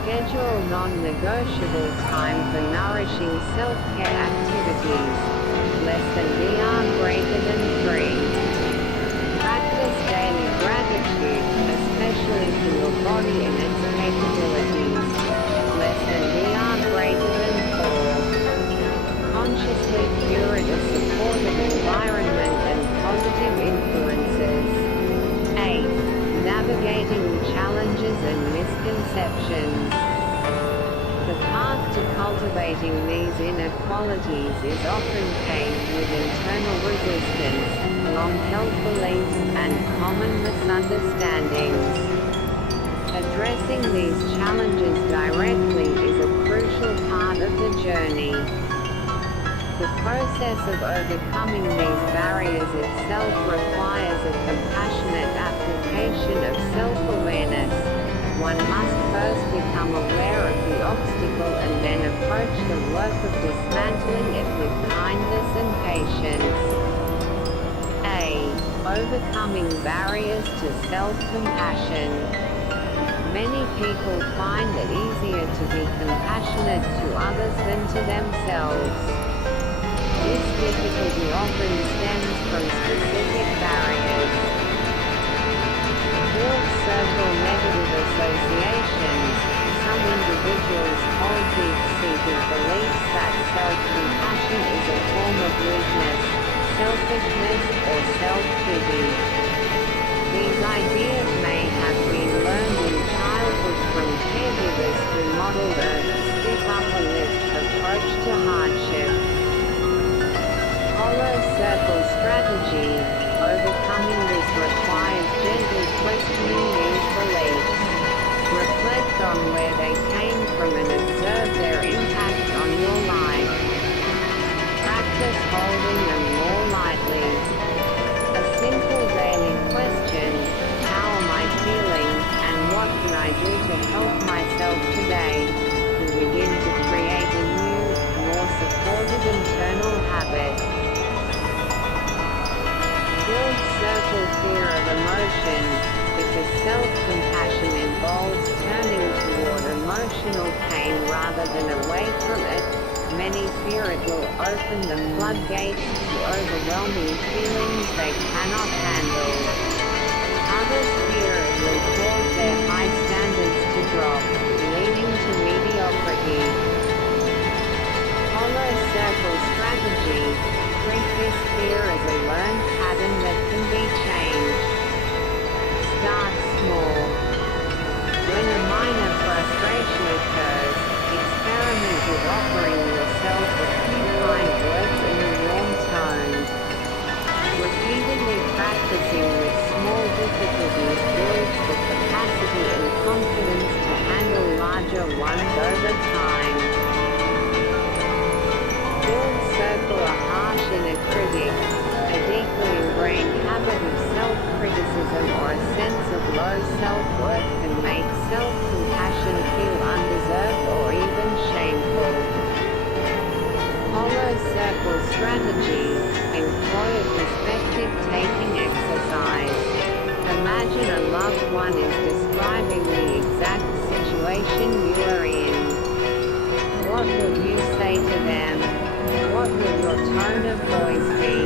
Schedule non-negotiable time for nourishing self-care activities. Less than VR greater than 3. Practice daily gratitude, especially for your body and its capabilities. Less than VR greater than 4. Consciously curate a supportive environment and positive influences. 8. Navigating challenges and misconceptions. The path to cultivating these inner qualities is often paved with internal resistance, long-held beliefs, and common misunderstandings. Addressing these challenges directly is a crucial part of the journey. The process of overcoming these barriers itself requires a compassionate application of self-awareness. One must first become aware of the obstacle and then approach the work of dismantling it with kindness and patience. A. Overcoming barriers to self-compassion. Many people find it easier to be compassionate to others than to themselves. This difficulty often stems from specific barriers. Build circle negative associations. Some individuals hold deep-seated beliefs that self-compassion is a form of weakness, selfishness, or self-pity. These ideas may have been learned in childhood from caregivers who modeled a stiff-upper-lip approach to hardship. Hollow circle strategy. Overcoming this requires gently questioning these beliefs. Reflect on where they came from and observe their impact on your life. Practice holding them more lightly. A simple daily question, how am I feeling, and what can I do to help myself today, will begin to create a new, more supportive internal habit. Build circle fear of emotion, because self-compassion involves turning toward emotional pain rather than away from it. Many fear it will open the floodgates to overwhelming feelings they cannot handle. Others fear it will cause their high standards to drop, leading to mediocrity. Hollow circle strategy. Treat this fear as a learned pattern that can be changed. Start small. When a minor frustration occurs, experiment with offering yourself a few kind words in a warm tone. Repeatedly practicing with small difficulties builds the capacity and confidence to handle larger ones over time. Build circle a harsh inner critic. A deeply ingrained habit of self-criticism or a sense of low self-worth can make self-compassion feel undeserved or circle strategy. Employ a perspective-taking exercise. Imagine a loved one is describing the exact situation you are in. What will you say to them? What will your tone of voice be?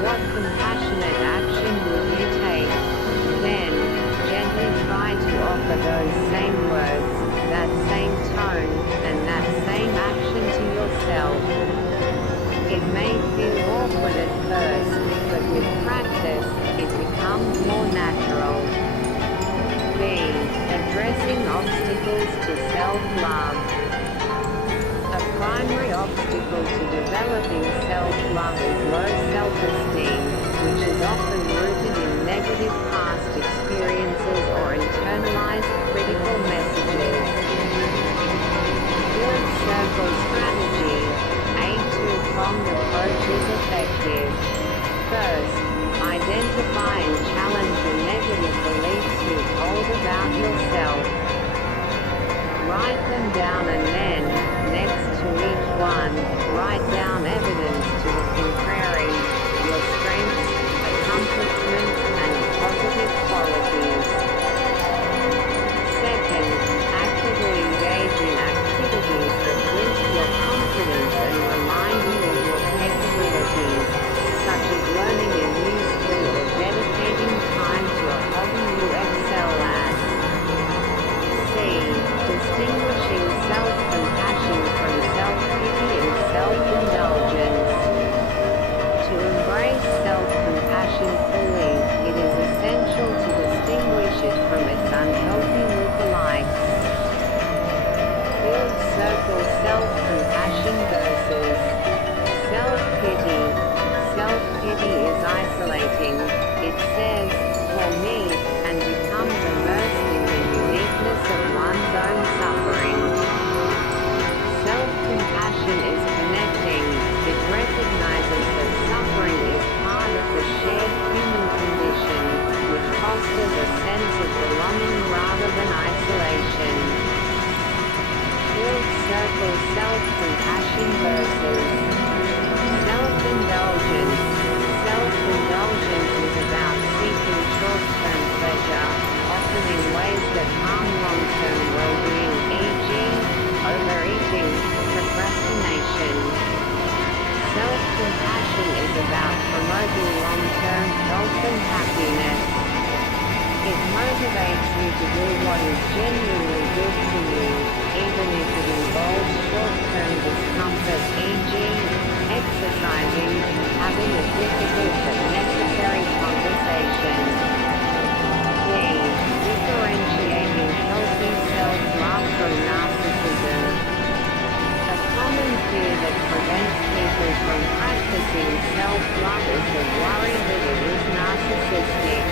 What compassionate action will you take? Then, gently try to offer those same words, that same tone, and that same action to yourself. It may feel awkward at first, but with practice, it becomes more natural. B. Addressing obstacles to self-love. A primary obstacle to developing self-love is low self-esteem, which is often rooted in negative past experiences or internalized critical messages. Build circle strategy. A two-pronged approach is effective. First, identify and challenge the negative beliefs you hold about yourself. Write them down and then, next to each one, write down evidence to the contrary, your strengths, accomplishments, and positive qualities. Second, actively engage in activities that boost your confidence and remind you of your capabilities, such as learning a new skill or dedicating time to a hobby you excel at. Distinguishing self-compassion from self-pity and self-indulgence. To embrace self-compassion fully, it is essential to distinguish it from its unhealthy lookalikes. Build circle self-compassion versus self-pity. Self-pity is isolating. It says, "for me," and becomes immersed in the uniqueness of one's own suffering. Self-compassion is connecting. It recognizes that suffering is part of the shared human condition, which fosters a sense of belonging rather than isolation. Build circle self-compassion versus self-indulgence. Self-indulgence is about seeking short-term pleasure, often in ways that harm long-term well-being, e.g., overeating, procrastination. Self-compassion is about promoting long-term health and happiness. It motivates you to do what is genuinely good for you, even if it involves short-term discomfort, e.g., exercising, having a difficult but necessary conversation. D. Differentiating healthy self-love from narcissism. A common fear that prevents people from practicing self-love is the worry that it is narcissistic.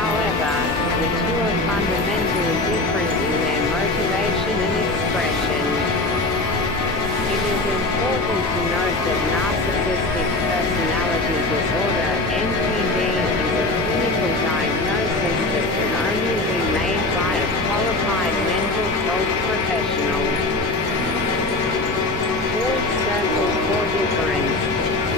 However, the two are fundamentally different in their motivation and expression. It is important to note that narcissistic personality disorder (NPD) is a clinical diagnosis that can only be made by a qualified mental health professional. Build circle for difference.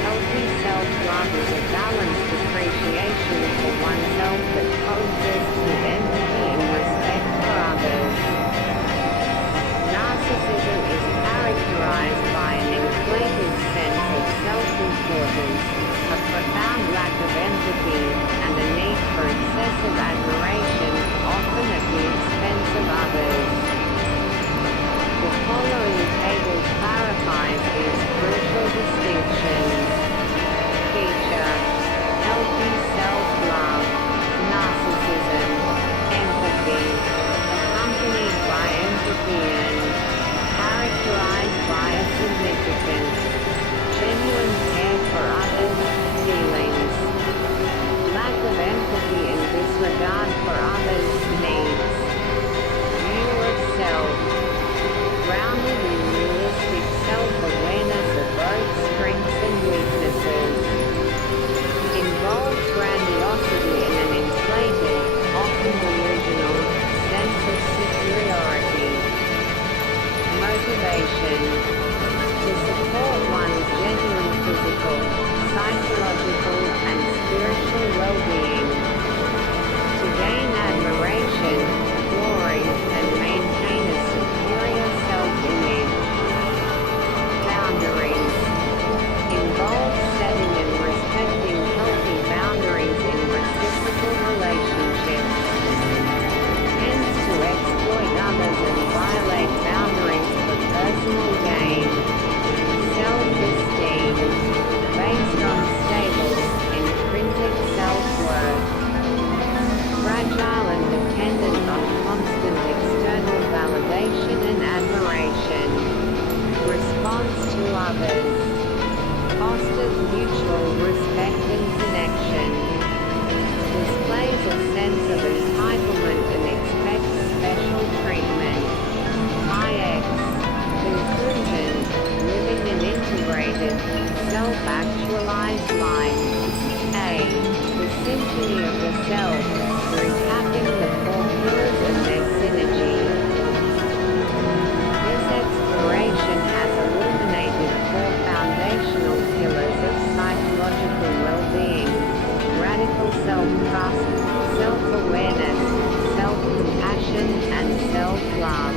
Healthy self-love is a balanced appreciation for oneself that coexists with empathy and respect for others. Narcissism is characterized by an inflated sense of self-importance, a profound reputation, glory, and maintain a superior self-image. Boundaries involve setting and respecting healthy boundaries in reciprocal relationships. Tends to exploit others and violate boundaries for personal gain. Self-esteem based on stable, intrinsic self-worth. Fragile and dependent on constant external validation and admiration. Response to others. Fosters mutual respect and connection. Displays a sense of entitlement and expects special treatment. IX. Conclusion. Living an integrated, self-actualized life. A. The symphony of the self, recapping the four pillars and their synergy. This exploration has illuminated four foundational pillars of psychological well-being: radical self-trust, self-awareness, self-compassion, and self-love.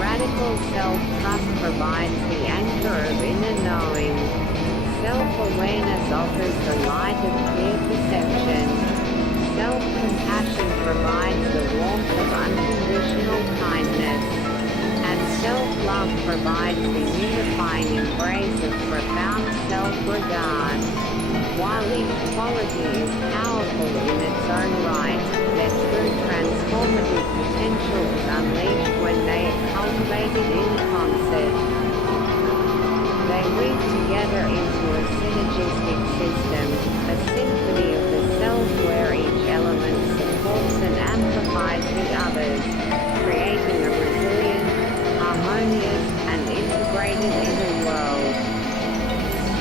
Radical self-trust provides the anchor of inner knowing. Self-awareness offers the light of clear perception. Self-compassion provides the warmth of unconditional kindness. And self-love provides the unifying embrace of profound self-regard. While each quality is powerful in its own right, their true transformative potential is unleashed when they are cultivated in concert. They weave together into a synergistic system, a symphony of the self where each element supports and amplifies the others, creating a resilient, harmonious, and integrated inner world.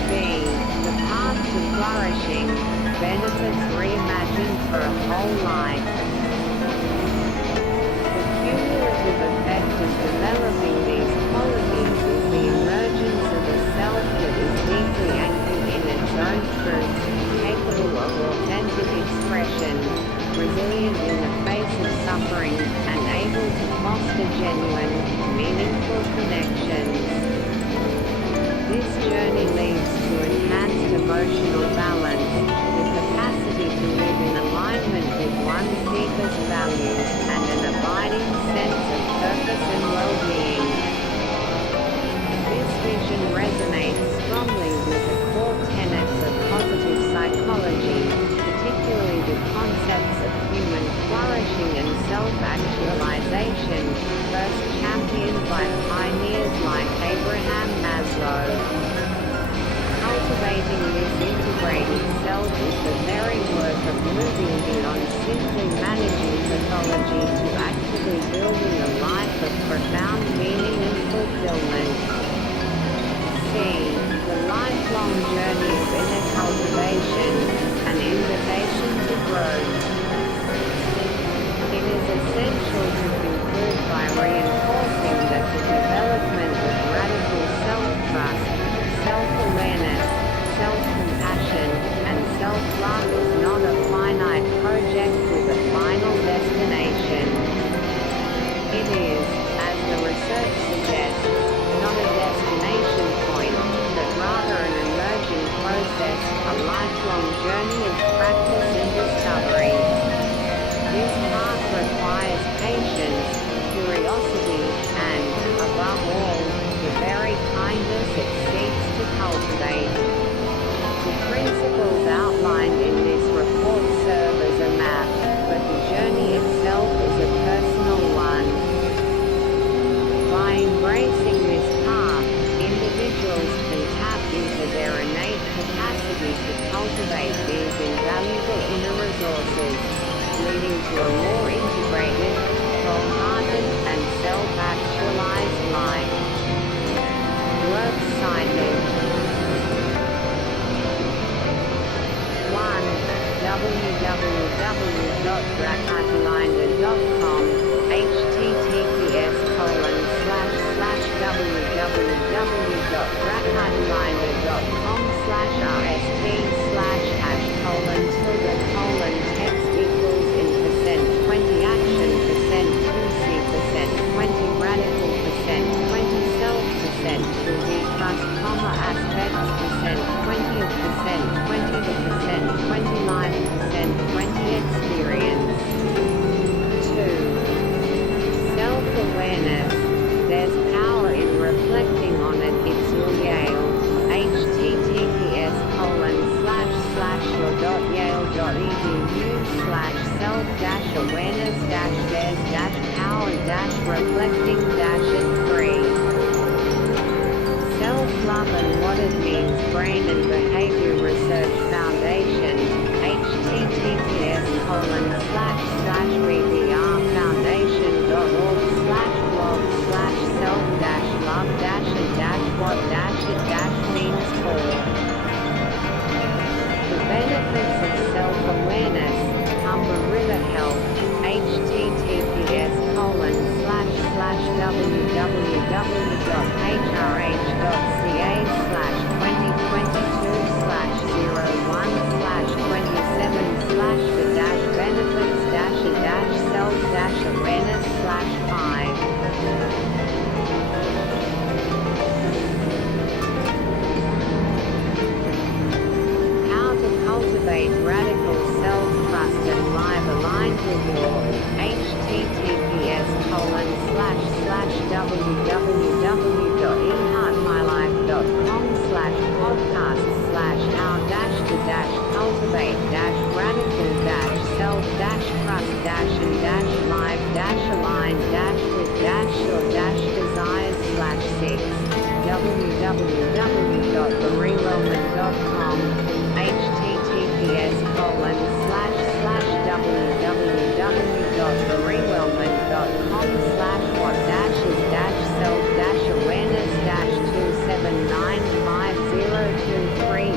B. The path to flourishing, benefits reimagined for a whole life. The cumulative effect of developing these qualities is the emergence of a self that is deeply anchored in its own truth, capable of authentic expression, resilient in the face of suffering, and able to foster genuine, meaningful connections. This journey leads to enhanced emotional balance, the capacity to live in alignment with one's deepest values, and an abiding sense of purpose and well-being. This vision resonates strongly with the core tenets of positive psychology, particularly the concepts of human flourishing and self-actualization, first championed by pioneers like Abraham Maslow. Cultivating this integrated self is the very work of moving beyond simply managing pathology to actively building a life of profound meaning and fulfillment. C. The lifelong journey of inner cultivation, an invitation to growth. It is essential to conclude by reinforcing that the development of radical self-trust, self-awareness, self-compassion, and self-love is not a finite project with a final destination. It is, as the research suggests, not a destination point, but rather an emerging process, a lifelong journey of practice and discovery. This path requires patience, curiosity, and, above all, the very kindness it seeks to cultivate. The principles outlined in this report serve as a map, but the journey itself is a personal one. By embracing this path, individuals can tap into their innate capacity to cultivate these invaluable inner resources, leading to a more integrated, wholehearted, and self-actualized life. Works cited. 1. www.drakatalinder.com https://www.drakatalinder.com/rst/#:text equals in %20 Other aspects percent 20%, 20%, 25%, 20 experience. 2. Self-awareness. There's power in reflecting on it. It's your Yale. https://your.yale.edu/self-awareness-there's-power-reflecting-it 3. Self-love and what it means. Brain and Behavior Research Foundation. https://bbr-foundation.org/bbr-love-and-what-it-means for. The benefits of self-awareness. Humber River Health. https://www.hrh.ca/2022/01/207/the-benefits-self-awareness/5. How to cultivate radical self-trust and live aligned with your https://cultivate-radical-self-trust-and-live-aligned-with-your-desires/6 www.therewellman.com https://www.therewellman.com/what-self-awareness-2795023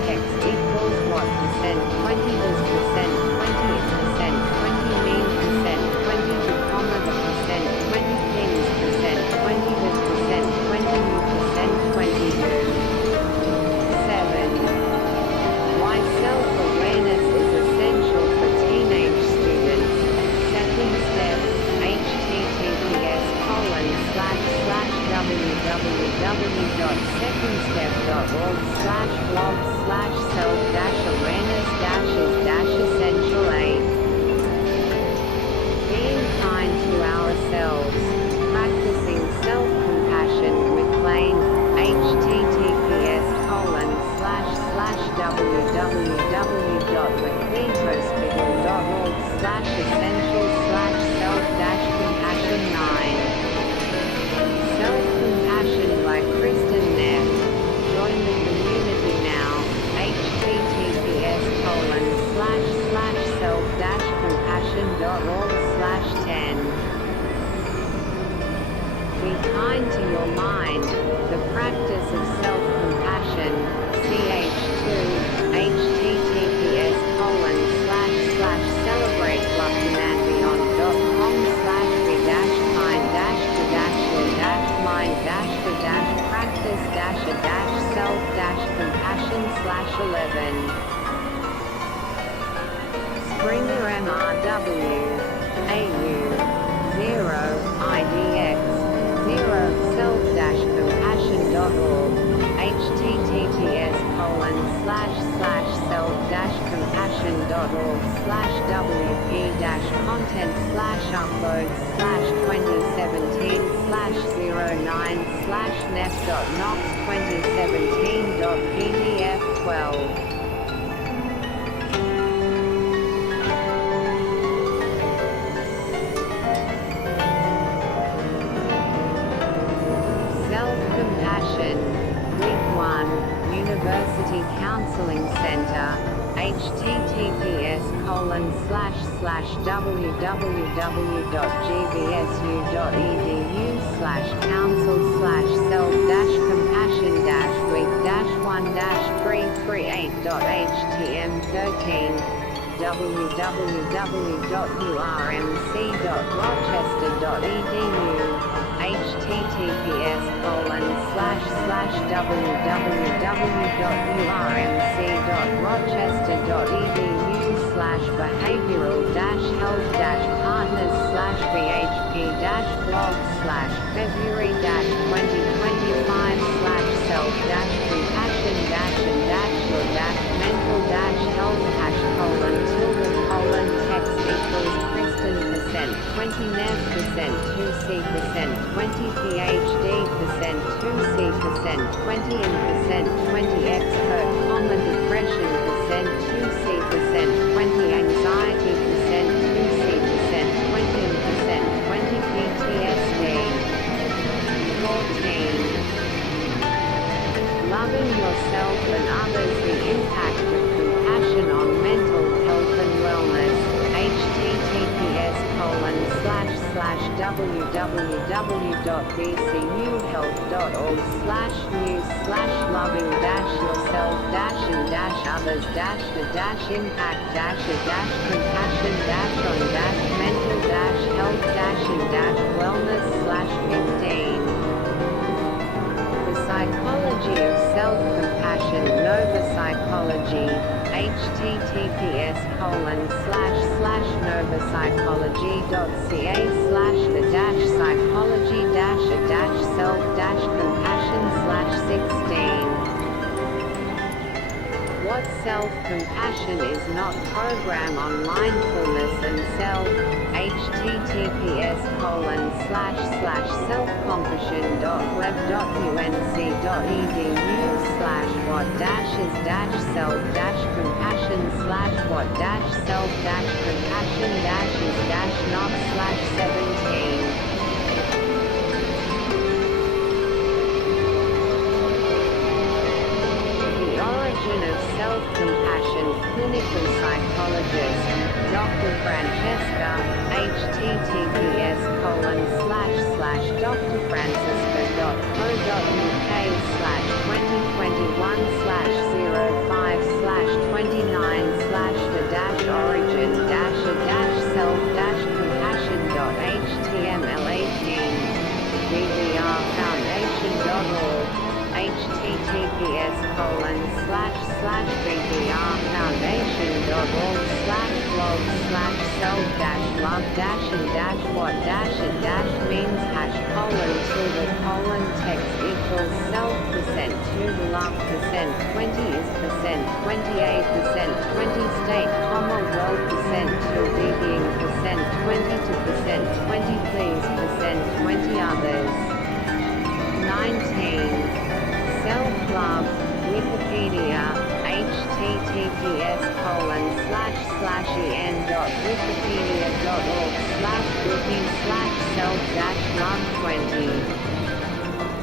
#:text equals what percent 20 this percent 20% 20 mean percent 20 the comma the percent 20 things percent 20 the percent 20 new percent 22. 7. Why self-awareness is essential for teenage students. Second step. https://www.secondstep.org/blog/self-awareness-is-essential 8. Being kind to ourselves. Practicing self-compassion with Lane. https://www.macleanhospital.org/essential/self-compassion 9. Self-compassion by Kristen Neff. Join the community now. https://self-compassion.org/10. Be kind to your mind. The practice of self-compassion. ch2 https://celebrate-self-compassion/self-compassion/11. Springer MRW. AU. 0. IDX. 0. self-compassion.org. https://content/upload/2017/09/nef.nox2017.pdf 12. Self-compassion. Week 1. University Counseling Center. https://www.gbsu.edu/council/self-compassion-week-1-338.htm13 www.urmc.rochester.edu https://www.urmc.rochester.edu/behavioral-health-partners/bhp-blog/February-2024 2C%, 20 PhD%, 2C%, 20 in%, 20 expert, common depression %, 2C%, 20 anxiety%, 2C%, 20 in%, 20 PTSD. 14. Loving yourself and others. The impact of compassion on mental health and wellness. https://www.bcu-health.org/news/loving-yourself-and-others-and-impact-the-and-mental-health-and-mental-health-and-mental-health-and-mental-health. The Psychology of Self-Compassion. Nova Psychology. https://novapsychology.ca/the-psychology-a-self-compassion/16. What self-compassion is not. Program on mindfulness and self. https://self-compassion.web.unc.edu/what-is-self-compassion-is-not/17. The Origin of Self-Compassion. Clinical psychologist, Dr. Francesca, https://drfrancisca.co.uk/2021/05/29/-origin-self-compassion.html18. bbfoundation.org. https://bbr-foundation.org/blog-and-what-means #to-the-love%, to-the-love%, 20 is%, 28%, 20 state, Commonwealth%, to being%, 22%, 20 please%, 20 others. 19. Self-love. Wikipedia. https://en.wikipedia.org/wiki/self-love20.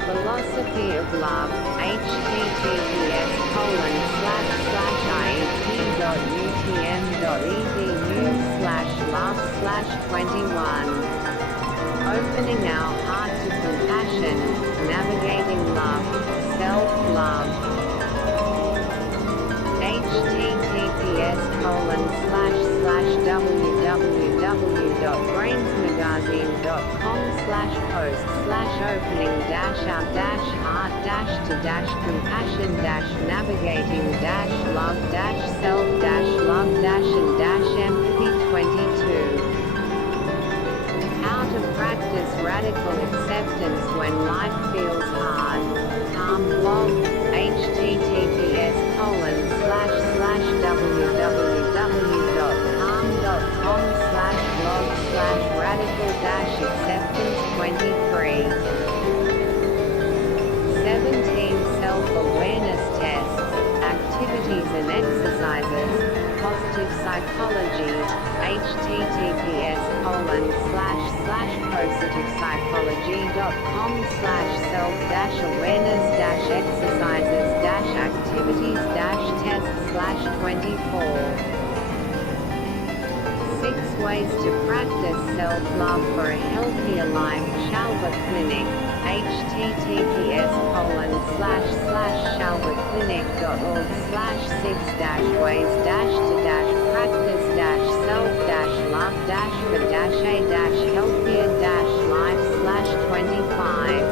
Philosophy of Love. https://iep.utm.edu/love/21. Opening our heart to compassion, navigating love, self-love. post/opening-our-heart-to-compassion-navigating-love-self-love-and-empathy 22. How to practice radical acceptance when life feels hard. Calm blog. https://www.calm.com/blog/radical-acceptance23. 17 Self-awareness tests, activities and exercises. Positive psychology. https://positivepsychology.com/self-awareness-exercises-activities-tests/24. 6 ways to practice self-love for a healthier life. Shalva Clinic. https://shalvaClinic.org/6-ways-to-practice-self-love-for-a-healthier-life/25.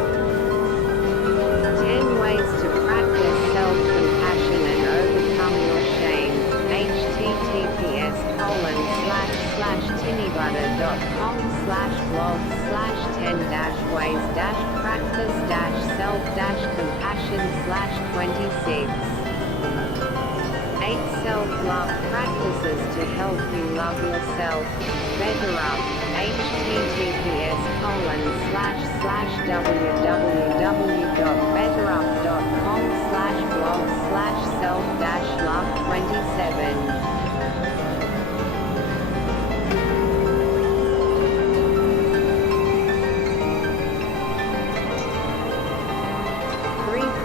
10 ways to practice self-compassion and overcome your shame. https://tinnybutter.com/blog/10-ways-practice-self-compassion/26. 8 self-love practices to help you love yourself better up. https:// www.betterup.com/blog/self-love27.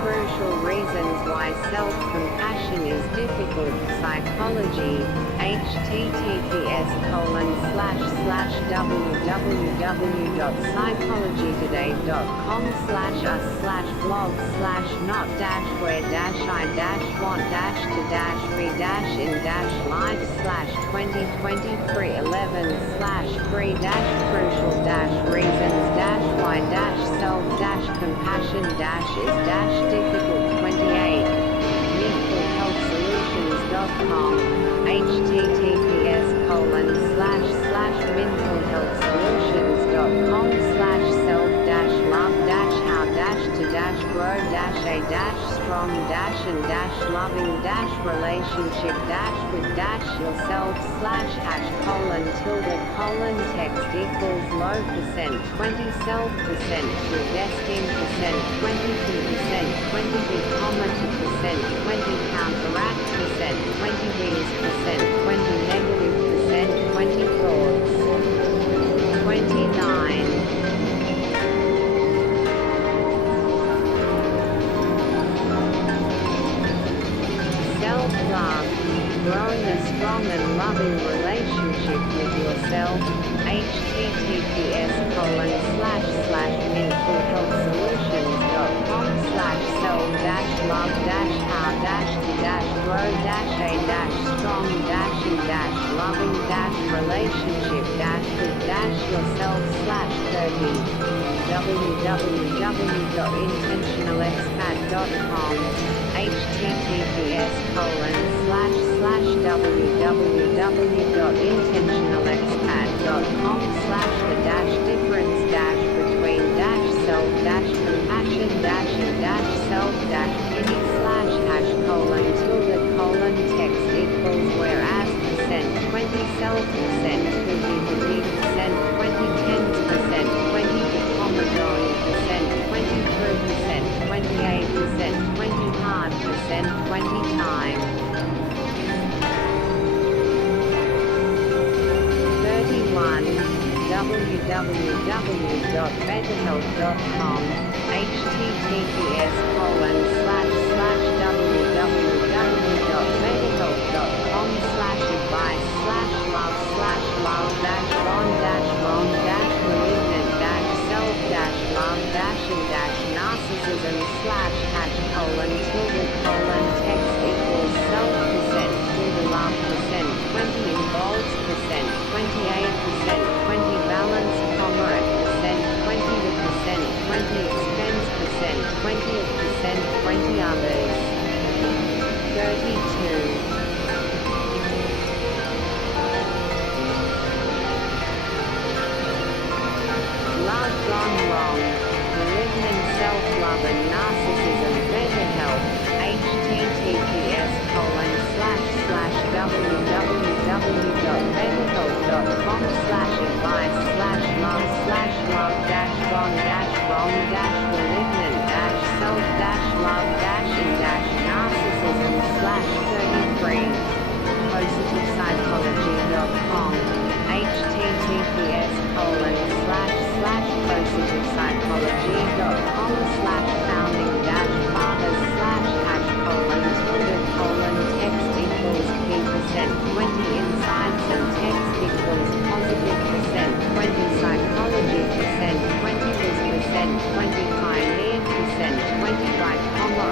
Crucial reasons why self-compassion is difficult. Psychology. https://www.psychology.today.com/us/blog/not-where-i-is-difficult 28. mentalhealthsolutions.com/self-love-how-to-relationship-with-low%, 20 self% through desking %, 22%, 20 bitometer%, 20 counteract %, 20 beings %, 20 negative %, 20 thoughts. 29. Self-love. Growing a strong and loving relationship with yourself. https://mentalhealthsolutions.com/self-love-how-to-grow-a-with-yourself/30. www.intentionalexpat.com. https://the-difference-between-self-compassion-the-self-text=whereas% 20 self% who be %, 20 tens%, 20 become-a-going%, 23%, 28%, 20 hard%, 20 time. 31. www.betterhelp.com. advice/love/love-wrong-malignant-self-love-and-narcissism/#colon-self%, 20 involves%, 28%, 20 balance, at%, 20 the %, 20 expense%, 20%, 20 others. 32. Love gone wrong. Malignant self-love and narcissism. BetterHelp. https://www.betterhelp.com/advice/love-wrong-malignant-self-love-narcissism/33. positivepsychology.com. https://positivepsychology.com/founding-fathers/text=key%, 20 insights and text equals positive%, 20 psychology%, 20 was%, 20 pioneered%, 20 right,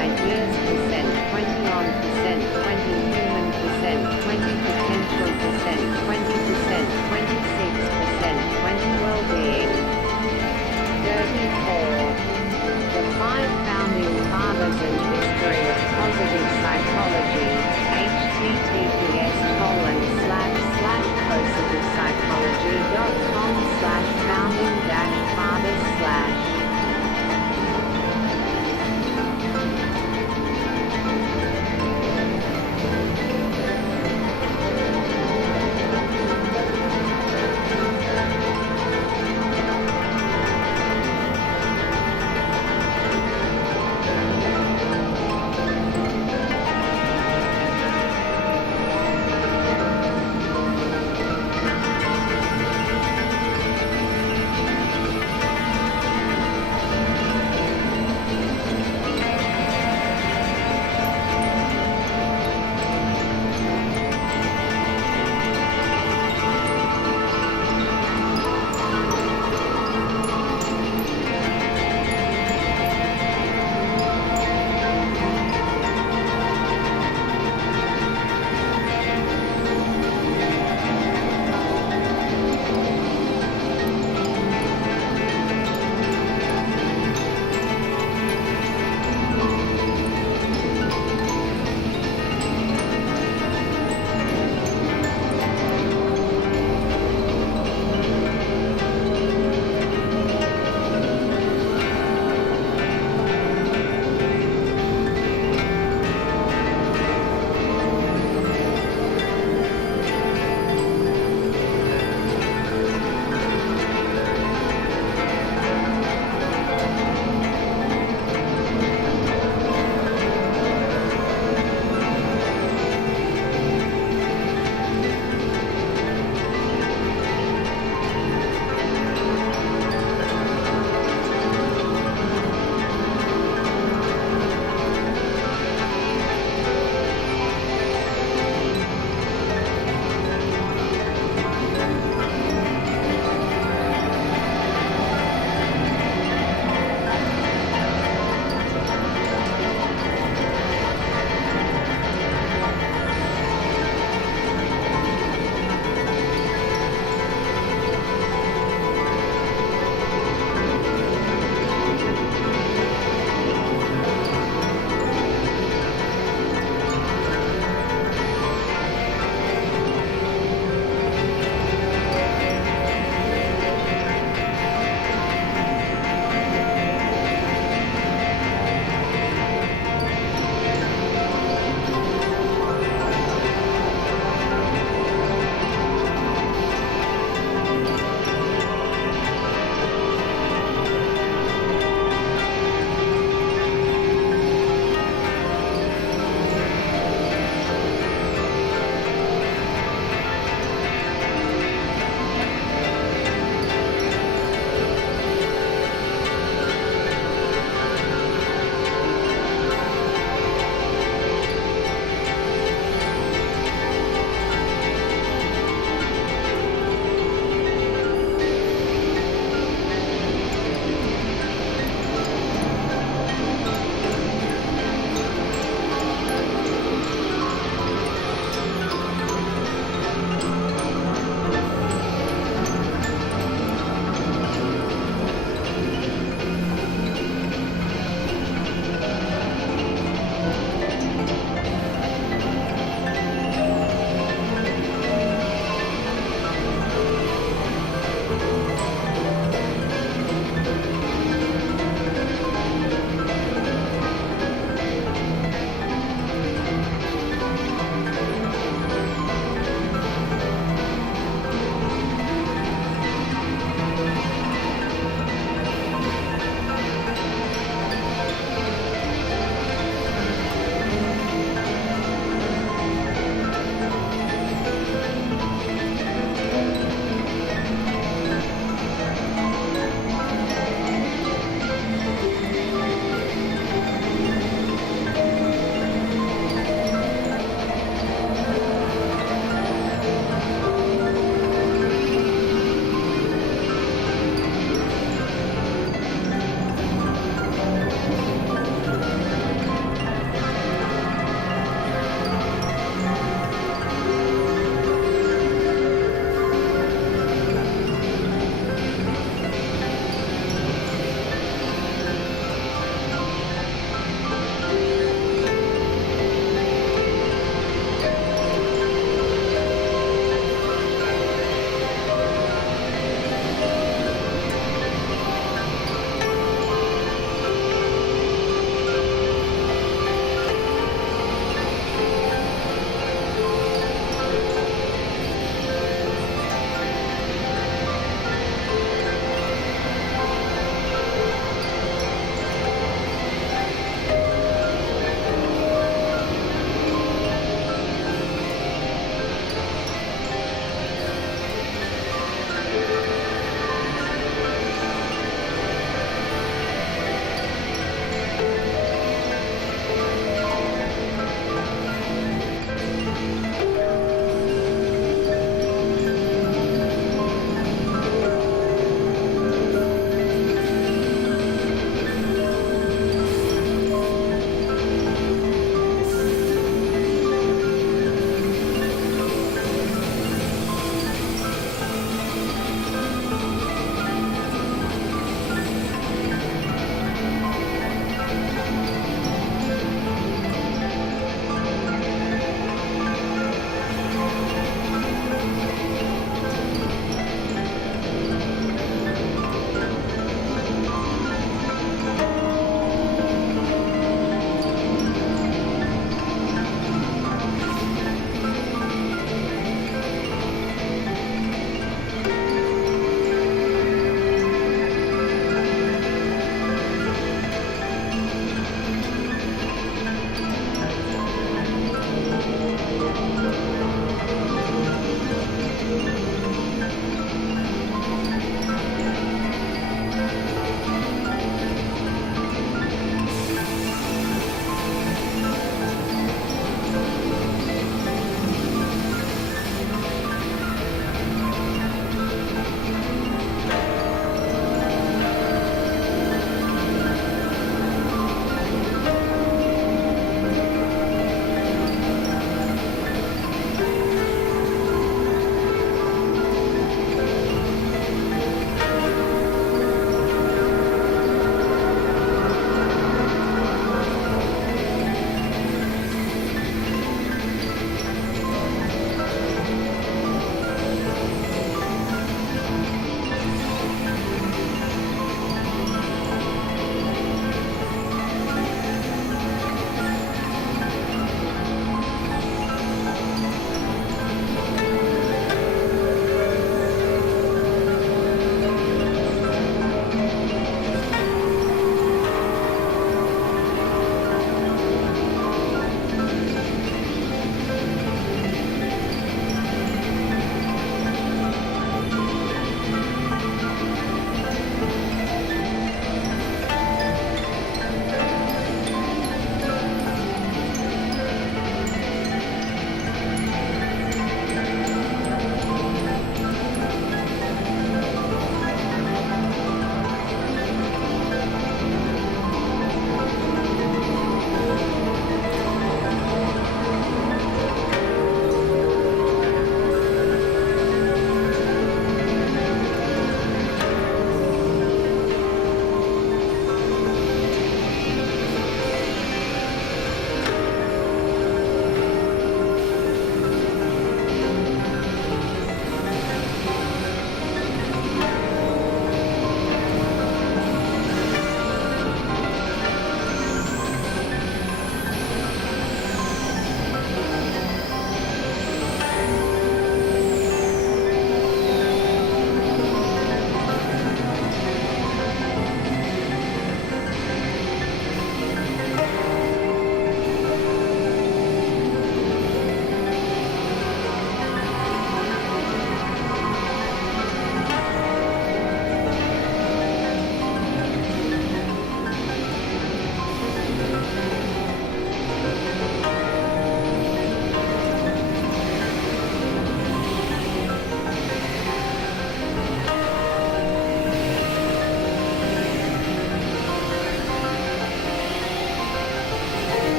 ideas%, 20 on%, 20 human%, 20 potential%, 20%, 26%, 20 well-being. 34. The 5 founding fathers and history of positive psychology. https://positivepsychology.com/founding-fathers/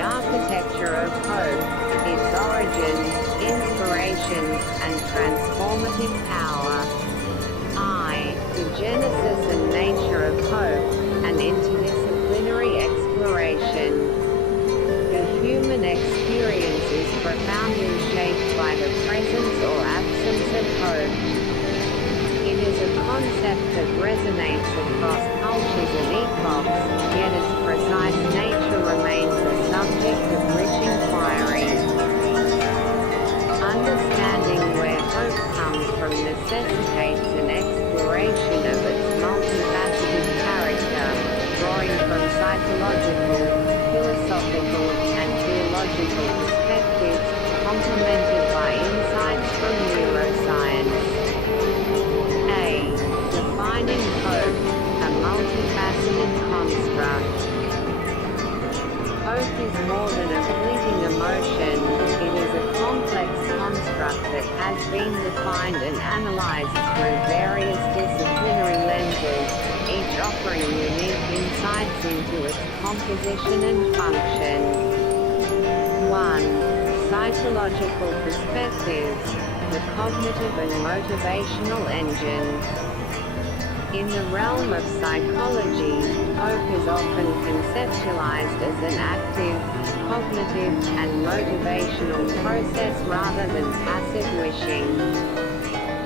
Architecture of hope, its origins, inspirations, and transformative power. I. The genesis and nature of hope, an interdisciplinary exploration. The human experience is profoundly shaped by the presence or absence of hope. It is a concept that resonates across cultures and epochs, yet its precise nature remains a subject of rich inquiry. Understanding where hope comes from necessitates an exploration of its multifaceted character, drawing from psychological, philosophical, and theological perspectives, complemented by insights from neuroscience. A. Defining hope, a multifaceted construct. Hope is more than a fleeting emotion, it is a complex construct that has been defined and analyzed through various disciplinary lenses, each offering unique insights into its composition and function. 1. Psychological perspectives, the cognitive and motivational engine. In the realm of psychology, hope is often conceptualized as an active, cognitive, and motivational process rather than passive wishing.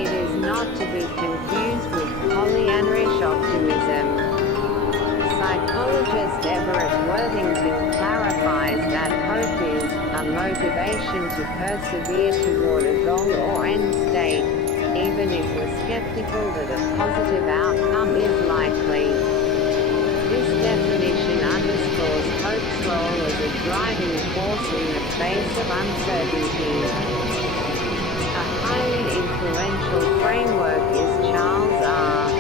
It is not to be confused with Pollyannish optimism. Psychologist Everett Worthington clarifies that hope is a motivation to persevere toward a goal or end state, even if we're skeptical that a positive outcome is likely. This definition underscores hope's role as a driving force in the face of uncertainty. A highly influential framework is Charles R.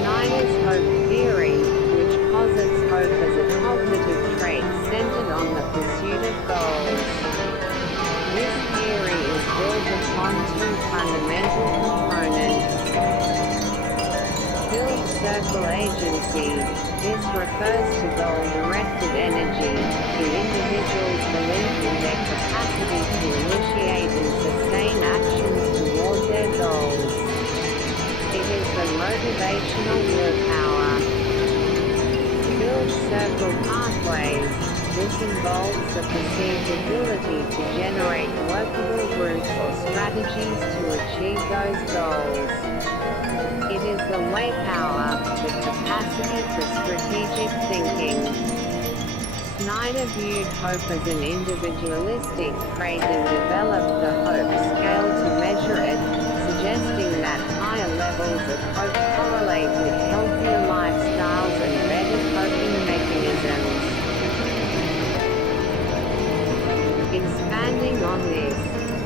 Snyder's hope theory, which posits hope as a cognitive trait centered on the pursuit of goals. This theory is built upon two fundamental components. Filled circle agency. This refers to goal-directed energy, the individual's belief in their capacity to initiate and sustain actions toward their goals. It is the motivational willpower. Filled circle pathways. This involves the perceived ability to generate workable routes or strategies to achieve those goals. It is the way power, the capacity for strategic thinking. Snyder viewed hope as an individualistic trait and developed the hope scale to measure it, suggesting that higher levels of hope correlate with healthier lifestyles and better coping mechanisms. Expanding on this,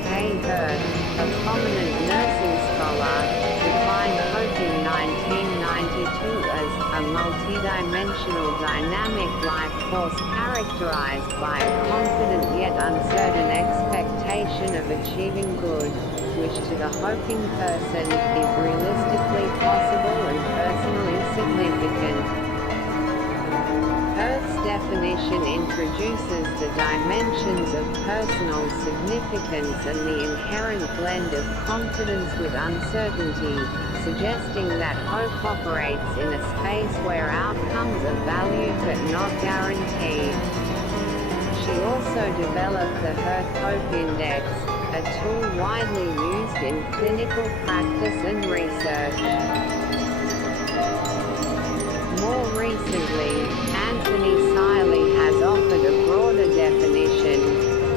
Kay Hurt, a prominent nursing scholar, defined hope in 1992 as a multidimensional dynamic life force characterized by a confident yet uncertain expectation of achieving good, which to the hoping person is realistically possible and personally significant. Hurt's definition introduces the dimensions of personal significance and the inherent blend of confidence with uncertainty, suggesting that hope operates in a space where outcomes are valued but not guaranteed. She also also developed the Hope Index, a tool widely used in clinical practice and research. More recently, Anthony Seiley has offered a broader definition,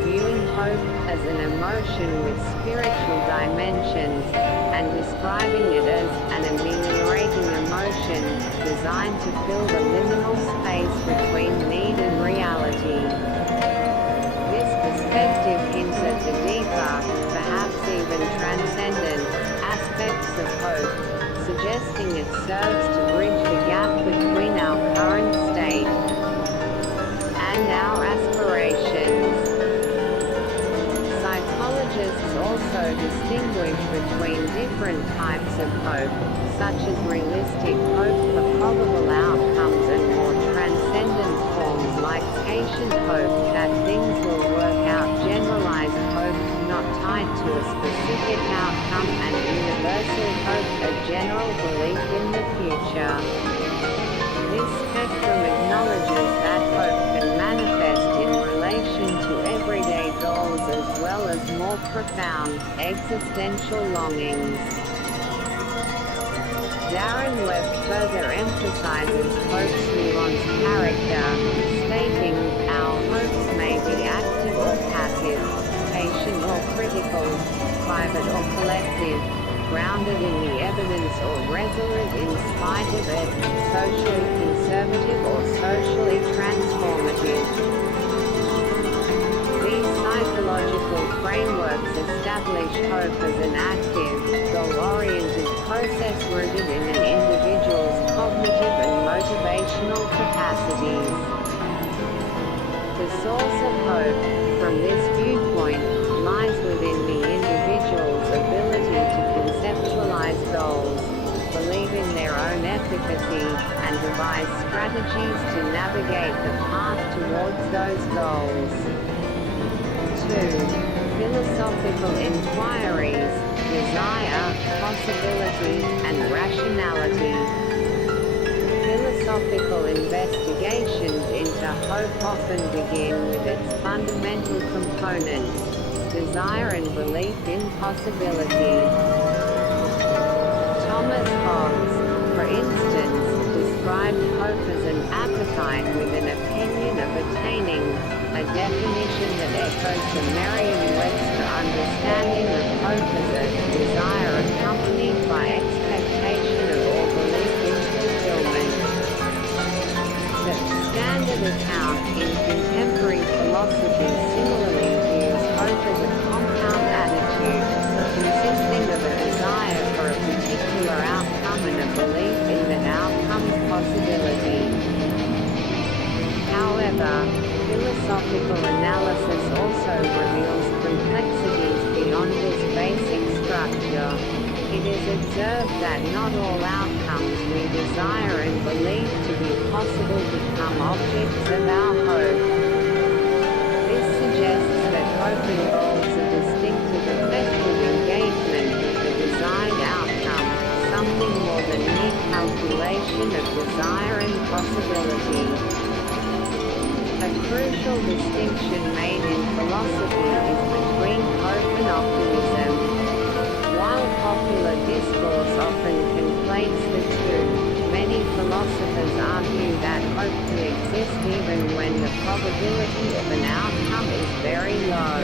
viewing hope as an emotion with spiritual dimensions, and describing it as an ameliorating emotion, designed to fill the liminal space between need and reality. This perspective hints at the deeper, perhaps even transcendent, aspects of hope, suggesting it serves to bridge the gap between our current state and our aspirations. Psychologists also distinguish between different types of hope, such as realistic hope for probable outcomes and more transcendent forms like patient hope that things will work out, generalized hope, not tied to a specific outcome, and universal hope, a general belief in the future. This spectrum acknowledges that hope can manifest in relation to everyday goals as well as more profound, existential longings. Darren Webb further emphasizes hope's nuanced character, stating, "Our hopes may be active or passive, patient or critical, private or collective, grounded in the evidence or resolute in spite of it, socially conservative or socially transformative." These psychological frameworks establish hope as an active, goal-oriented process rooted in an individual's cognitive and motivational capacities. The source of hope, from this viewpoint, lies within the individual's ability to conceptualize goals, believe in their own efficacy, and devise strategies to navigate the path towards those goals. 2. Philosophical inquiries, desire, possibility, and rationality. Philosophical investigations into hope often begin with its fundamental components, desire and belief in possibility. Thomas Hobbes, for instance, described hope as an appetite with an opinion of attaining, a definition that echoes the Merriam-Webster understanding of hope as a desire accompanied by expectation of or belief in fulfillment. The standard account in contemporary philosophy similarly views hope as a compound attitude, consisting of a desire for a particular outcome and a belief in that outcome's possibility. However, philosophical analysis also reveals complexities beyond this basic structure. It is observed that not all outcomes we desire and believe to be possible become objects of our hope. This suggests that hope involves a distinctive effective engagement with the desired outcome, something more than mere calculation of desire and possibility. A crucial distinction made in philosophy is between hope and optimism. While popular discourse often conflates the two, many philosophers argue that hope can exist even when the probability of an outcome is very low.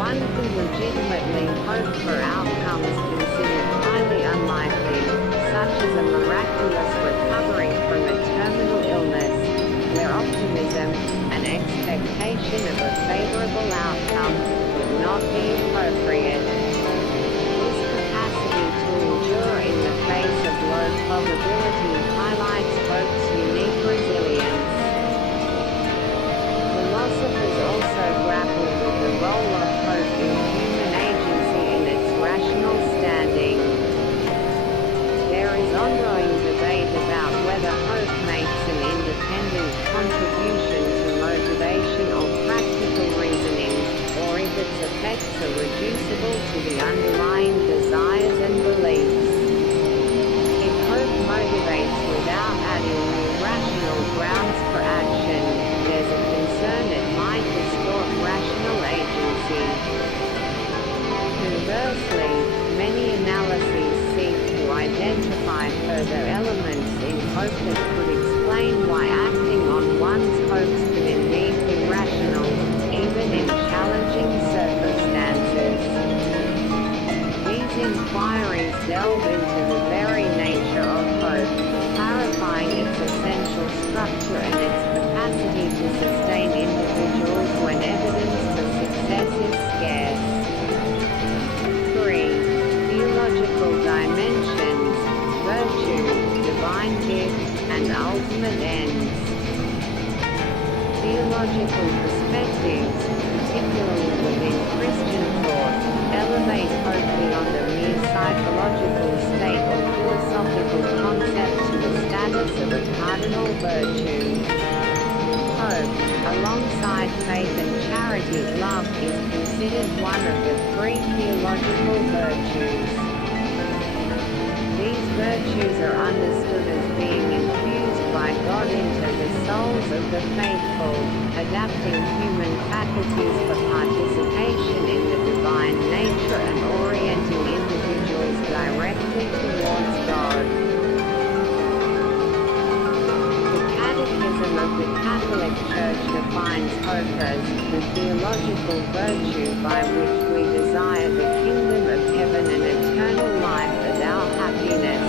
One can legitimately hope for outcomes considered highly unlikely, such as a miraculous recovery from a terminal illness, where optimism, an expectation of a favorable outcome, would not be appropriate. This capacity to endure in the face of low probability highlights hope's unique resilience. Philosophers also grapple with the role of hope in human agency and its rational standing. There is ongoing debate about whether hope makes an independent contribution to motivation or practical reasoning, or if its effects are reducible to theological perspectives, particularly within Christian thought, elevate hope beyond a mere psychological state or philosophical concept to the status of a cardinal virtue. Hope, alongside faith and charity, love is considered one of the three theological virtues. These virtues are understood as being infused by God into the souls of the faithful, adapting human faculties for participation in the divine nature and orienting individuals directly towards God. The Catechism of the Catholic Church defines hope as the theological virtue by which we desire the kingdom of heaven and eternal life as our happiness,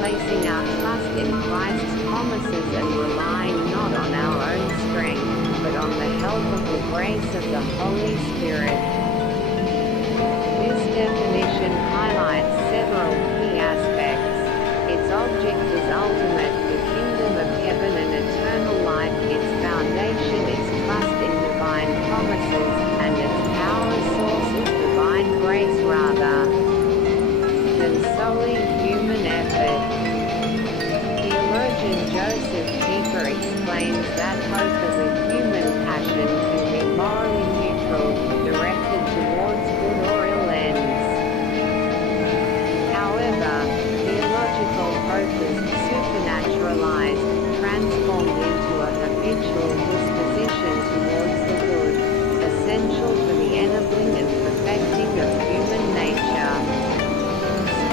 placing our trust in Christ's promises and relying not on our own strength, but on the help of the grace of the Holy Spirit. This definition highlights several key aspects. Its object is ultimate, the kingdom of heaven and eternal life. Its foundation is trust in divine promises, and its power source is divine grace rather than solely human effort. Theologian Joseph Pieper explains that hope as a human passion can be morally neutral, directed towards good or ill ends. However, theological hope is supernaturalized, transformed into a habitual disposition towards the good, essential for the ennobling and perfecting of human nature.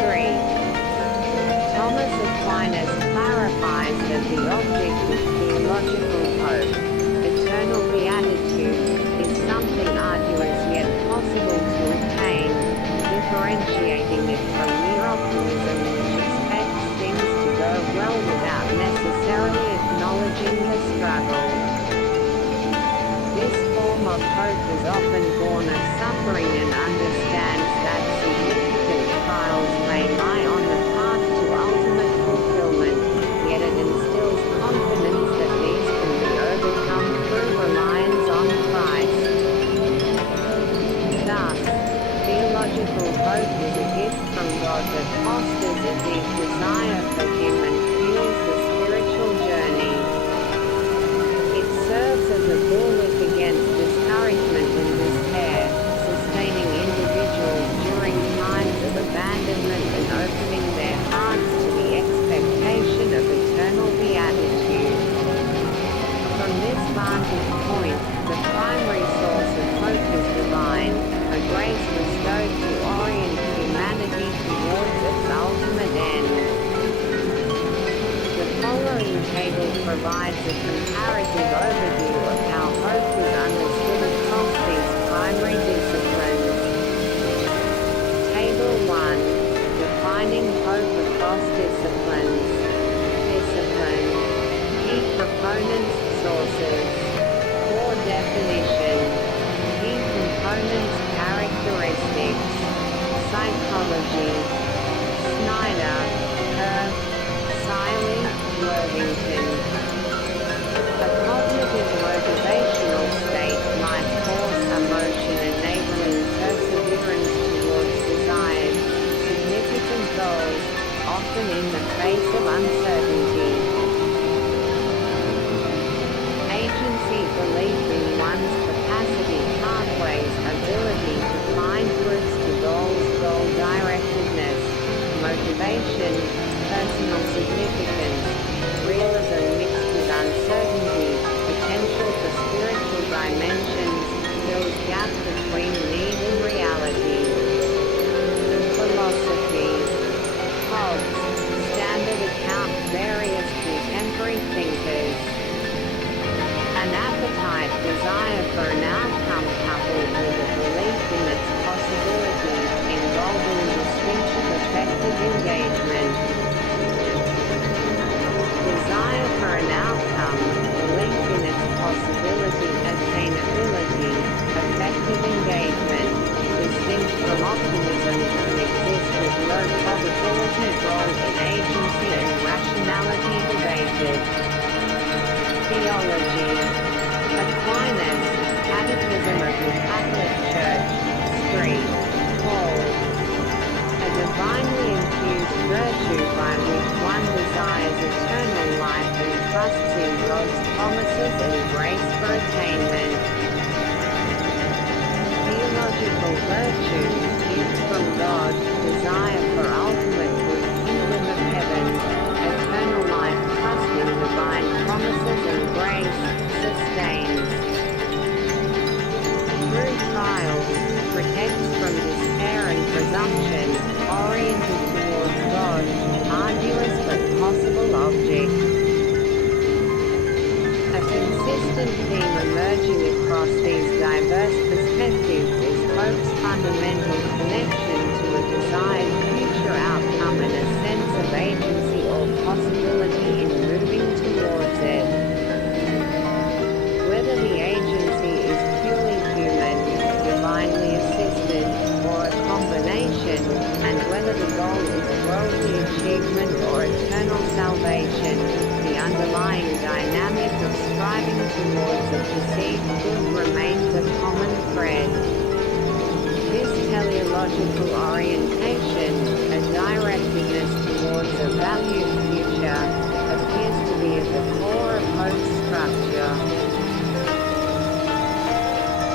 3. Thomas Aquinas clarifies that the object of theological hope, eternal beatitude, is something arduous yet possible to attain, differentiating it from mere optimism which expects things to go well without necessarily acknowledging the struggle. This form of hope is often born of suffering and understands that significant trials may lie on the path to ultimate fulfillment, yet it instills confidence that these can be overcome through reliance on Christ. Thus, theological hope is a gift from God that fosters a deep desire for Him and fuels the spiritual journey. It serves as a bulwark against discouragement and despair, sustaining individuals during times of abandonment and opening their hearts to the expectation of eternal beatitude. From this vantage point, the primary source of hope is divine, a grace bestowed to orient humanity towards its ultimate end. The following table provides a comparative overview of how hope is understood across these primary disciplines. Table 1. Defining hope across disciplines. Discipline. Key proponents, sources. Core definition. Key components, characteristics. Psychology. Snyder, Kerr, Siley, Worthington. A cognitive motivational state might force emotion enabling perseverance towards desired, significant goals, often in the face of uncertainty. Agency, belief in one's capacity, pathways, ability to find routes to goals, goal-directedness, motivation, personal significance, realism mixed with uncertainty, potential for spiritual dimensions, fills gap between need and reality. Philosophy. Hobbes, Standard Account, various contemporary thinkers. An appetite, desire for an outcome coupled with a belief in its possibility, involving distinctive effective engagement. Desire for an outcome, belief in its possibility, attainability, effective engagement, distinct from optimism, can exist with low probability, role in agency and rationality debated. Theology. A consistent theme emerging across these diverse perspectives is hope's fundamental connection to a desired future outcome and a sense of agency or possibility in moving towards it. Whether the agency is purely human, divinely assisted, or a combination, and whether the goal is worldly achievement or eternal salvation, the underlying dynamic of striving towards a perceived good remains a common thread. This teleological orientation, a directedness towards a valued future, appears to be at the core of hope's structure.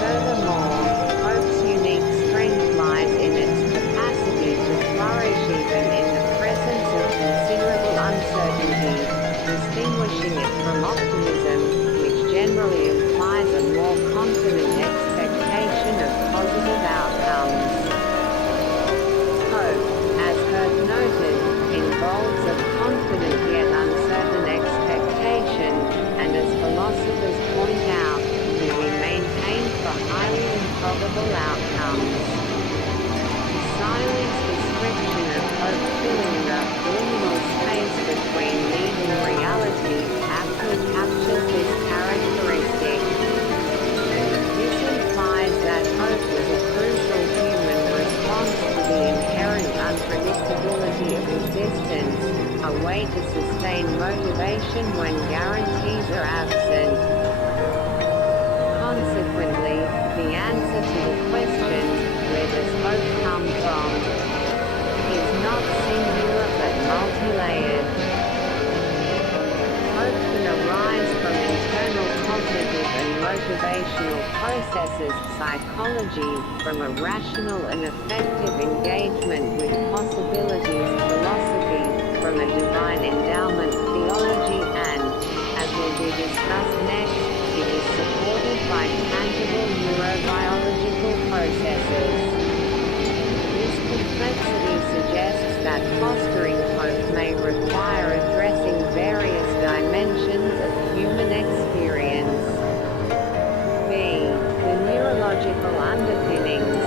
Furthermore, hope's unique strength lies in its capacity to flourish even in the presence of considerable uncertainty, distinguishing it from optimism, which generally implies a more confident expectation of positive outcomes. Hope, as Herth noted, involves a confident yet uncertain expectation, and as philosophers point out, can be maintained for highly improbable outcomes. Sile's description of hope filling the liminal space between need and reality aptly captures this characteristic. This implies that hope is a crucial human response to the inherent unpredictability of existence, a way to sustain motivation when guarantees are absent. Consequently, the answer to the question, where does hope come from, is not singular but multi-layered. Hope can arise from internal cognitive and motivational processes, psychology, from a rational and effective engagement with possibilities, philosophy, from a divine endowment, theology, and, as will be discussed next, it is supported by tangible neurobiological processes. This complexity suggests that fostering hope may require addressing various dimensions of human experience. B. The neurological underpinnings,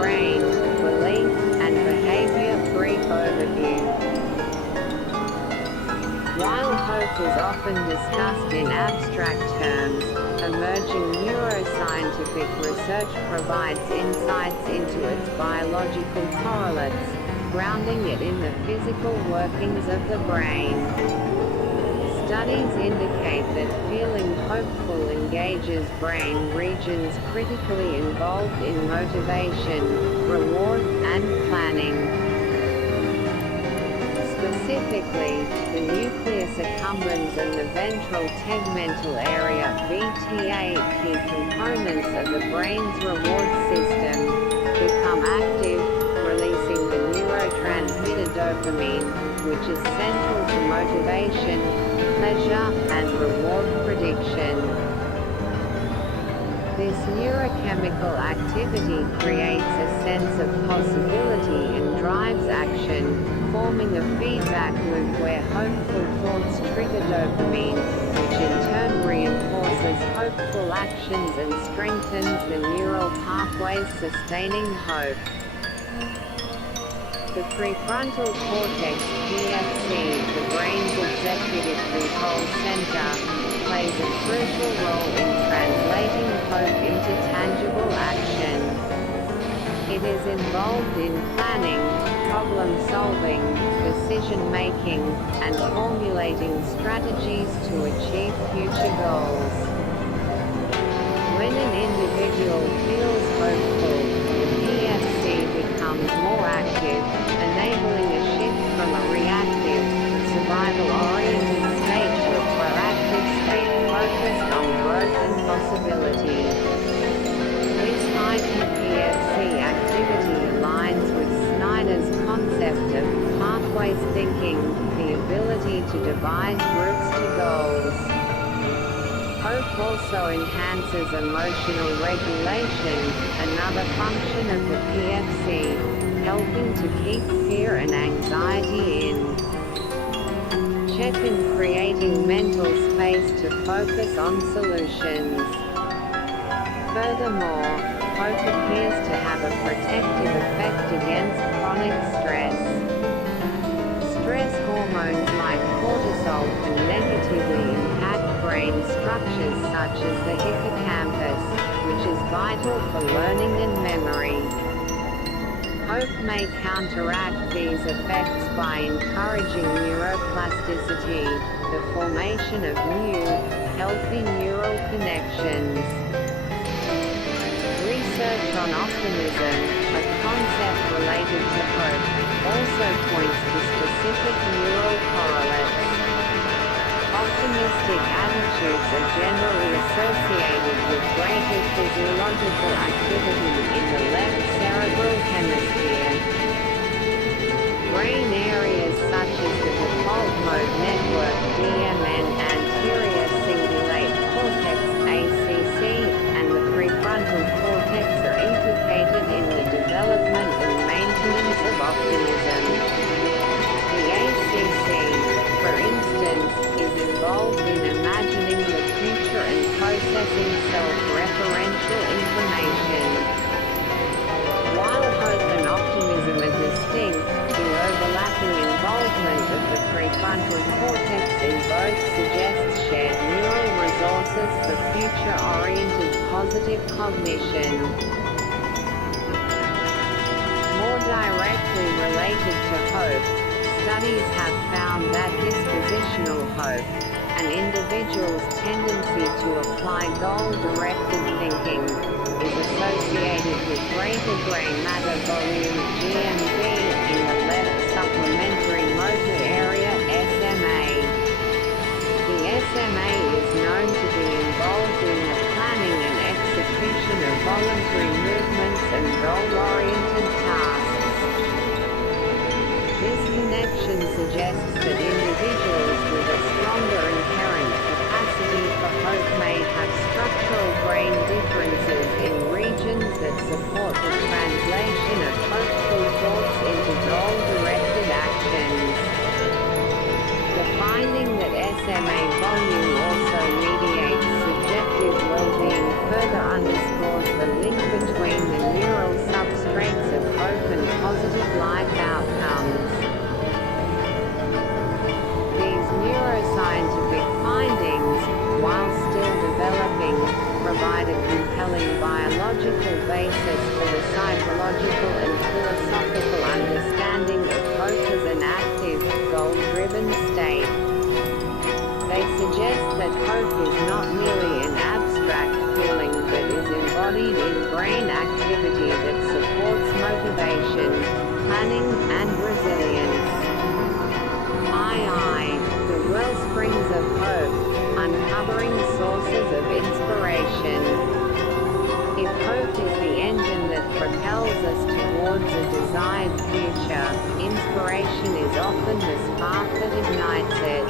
brain, belief, and behavior. Brief overview. While hope is often discussed in abstract terms, emerging neuroscientific research provides insights into its biological correlates, grounding it in the physical workings of the brain. Studies indicate that feeling hopeful engages brain regions critically involved in motivation, reward, and planning. Specifically, the nucleus accumbens and the ventral tegmental area (VTA), key components of the brain's reward system, become active, releasing the neurotransmitter dopamine, which is central to motivation, pleasure, and reward prediction. This neurochemical activity creates a sense of possibility and drives action, forming a feedback loop where hopeful thoughts trigger dopamine, which in turn reinforces hopeful actions and strengthens the neural pathways sustaining hope. The prefrontal cortex (PFC), the brain's executive control center, plays a crucial role in translating hope into tangible action. It is involved in planning, problem-solving, decision-making, and formulating strategies to achieve future goals. When an individual feels hopeful, the PFC becomes more active, enabling a shift from a reactive, survival-oriented state to a proactive state focused on growth and possibility. This heightened PFC activity aligns with Snyder's concept of pathways thinking, the ability to devise routes to goals. Hope also enhances emotional regulation, another function of the PFC, helping to keep fear and anxiety in second creating mental space to focus on solutions. Furthermore, hope appears to have a protective effect against chronic stress. Stress hormones like cortisol can negatively impact brain structures such as the hippocampus, which is vital for learning and memory. Hope may counteract these effects by encouraging neuroplasticity, the formation of new, healthy neural connections. Research on optimism, a concept related to hope, also points to specific neural correlates. Optimistic attitudes are generally associated with greater physiological activity in the left cerebral hemisphere. Brain areas such as the default mode network (DMN), anterior cingulate cortex (ACC), and the prefrontal cortex are implicated in the development and maintenance of optimism. The ACC, for instance, is involved in imagining the future and processing self-referential information. While hope and optimism are distinct, the overlapping involvement of the prefrontal cortex in both suggests shared neural resources for future-oriented positive cognition. More directly related to hope, studies have found that dispositional hope, an individual's tendency to apply goal-directed thinking, is associated with greater gray matter volume (GMV) in the left supplementary motor area (SMA). The SMA is known to be involved in the planning and execution of voluntary movements and goal-oriented tasks. This connection suggests that individuals with a stronger inherent capacity for hope may have structural brain differences in regions that support the translation of hopeful thoughts into goal-directed actions. The finding that SMA volume also mediates subjective well-being further underscores the link between the neural substrates of hope and positive life outcomes. These neuroscientific findings, while still developing, provide a compelling biological basis for the psychological and philosophical understanding of hope as an active, goal-driven state. They suggest that hope is not merely an abstract feeling but is embodied in brain activity that supports motivation, planning, and resilience. The wellsprings of hope, uncovering sources of inspiration. If hope is the engine that propels us towards a desired future, inspiration is often the spark that ignites it.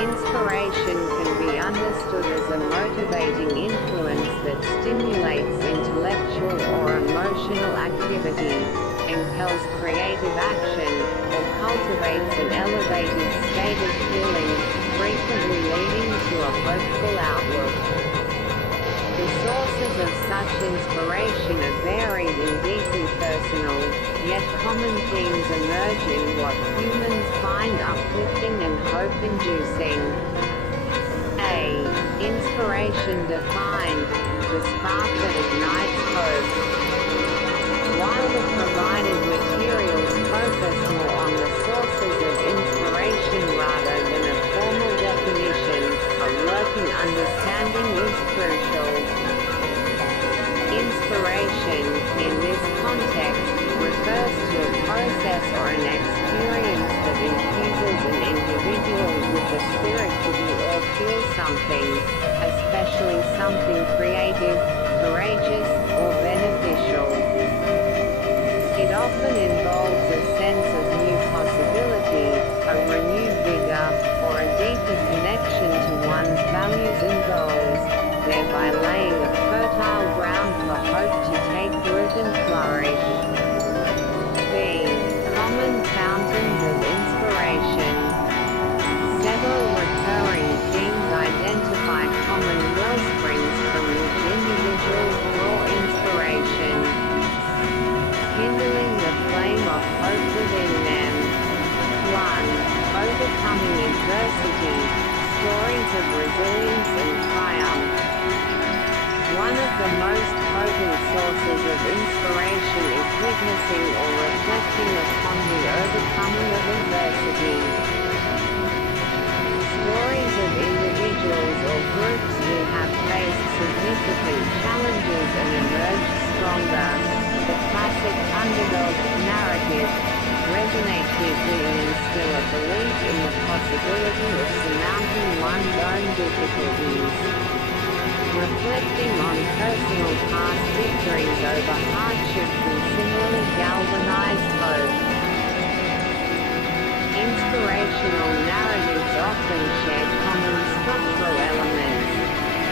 Inspiration can be understood as a motivating influence that stimulates intellectual or emotional activity, impels creative action, or cultivates an elevated state of feeling, frequently leading to a hopeful outlook. The sources of such inspiration are varied and deeply personal, yet common themes emerge in what humans find uplifting and hope-inducing. A. Inspiration defined, the spark that ignites hope. While the provided materials focus more on the sources of inspiration rather than a formal definition, a working understanding is crucial. Inspiration, in this context, refers to a process or an experience that infuses an individual with the spirit to do or feel something, especially something creative, courageous, or beneficial. It often involves a sense of new possibility, a renewed vigor, or a deeper connection to one's values and goals, thereby laying a fertile ground for hope to take root and flourish. B. Common fountains of inspiration. of the most potent sources of inspiration is witnessing or reflecting upon the overcoming of adversity. Stories of individuals or groups who have faced significant challenges and emerged stronger, the classic underdog narrative, resonate deeply and instill a belief in the possibility of surmounting one's own difficulties. Reflecting on personal past victories over hardship can similarly galvanize hope. Inspirational narratives often share common structural elements.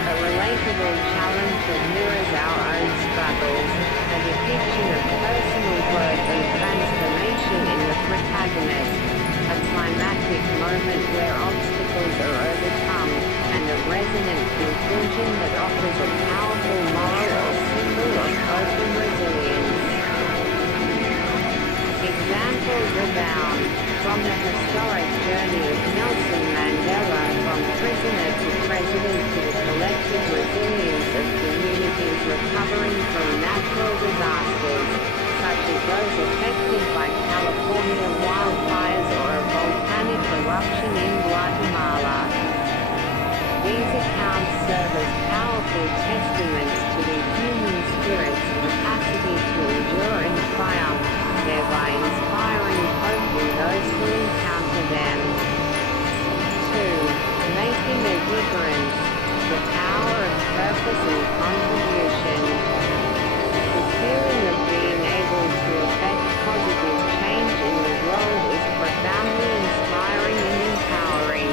A relatable challenge that mirrors our own struggles, a depiction of personal growth and transformation in the protagonist, a climactic moment where obstacles are overcome, and a resonant conclusion that offers a powerful moral or symbol of hope and resilience. Examples abound, from the historic journey of Nelson Mandela from prisoner to president to the collective resilience of communities recovering from natural disasters, such as those affected by California wildfires or a volcanic eruption in Guatemala. These accounts serve as powerful testaments to the human spirit's capacity to endure and triumph, thereby inspiring hope in those who encounter them. 2. Making a difference. The power of purpose and contribution. The feeling of being able to effect positive change in the world is profoundly inspiring and empowering.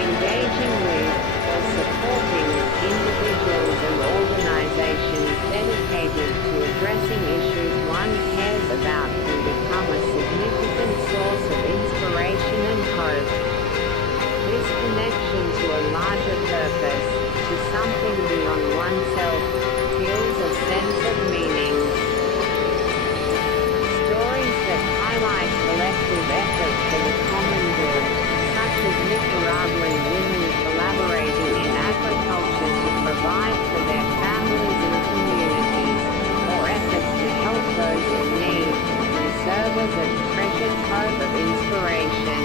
Engaging with or supporting individuals and organizations dedicated to addressing issues one cares about can become a significant source of inspiration and hope. This connection to a larger purpose, to something beyond oneself, fuels a sense of meaning. Stories that highlight collective effort for the common good, such as Nicaraguan women collaborating in agriculture to provide for their families and communities, or efforts to help those in need, can serve as a treasured trove of inspiration.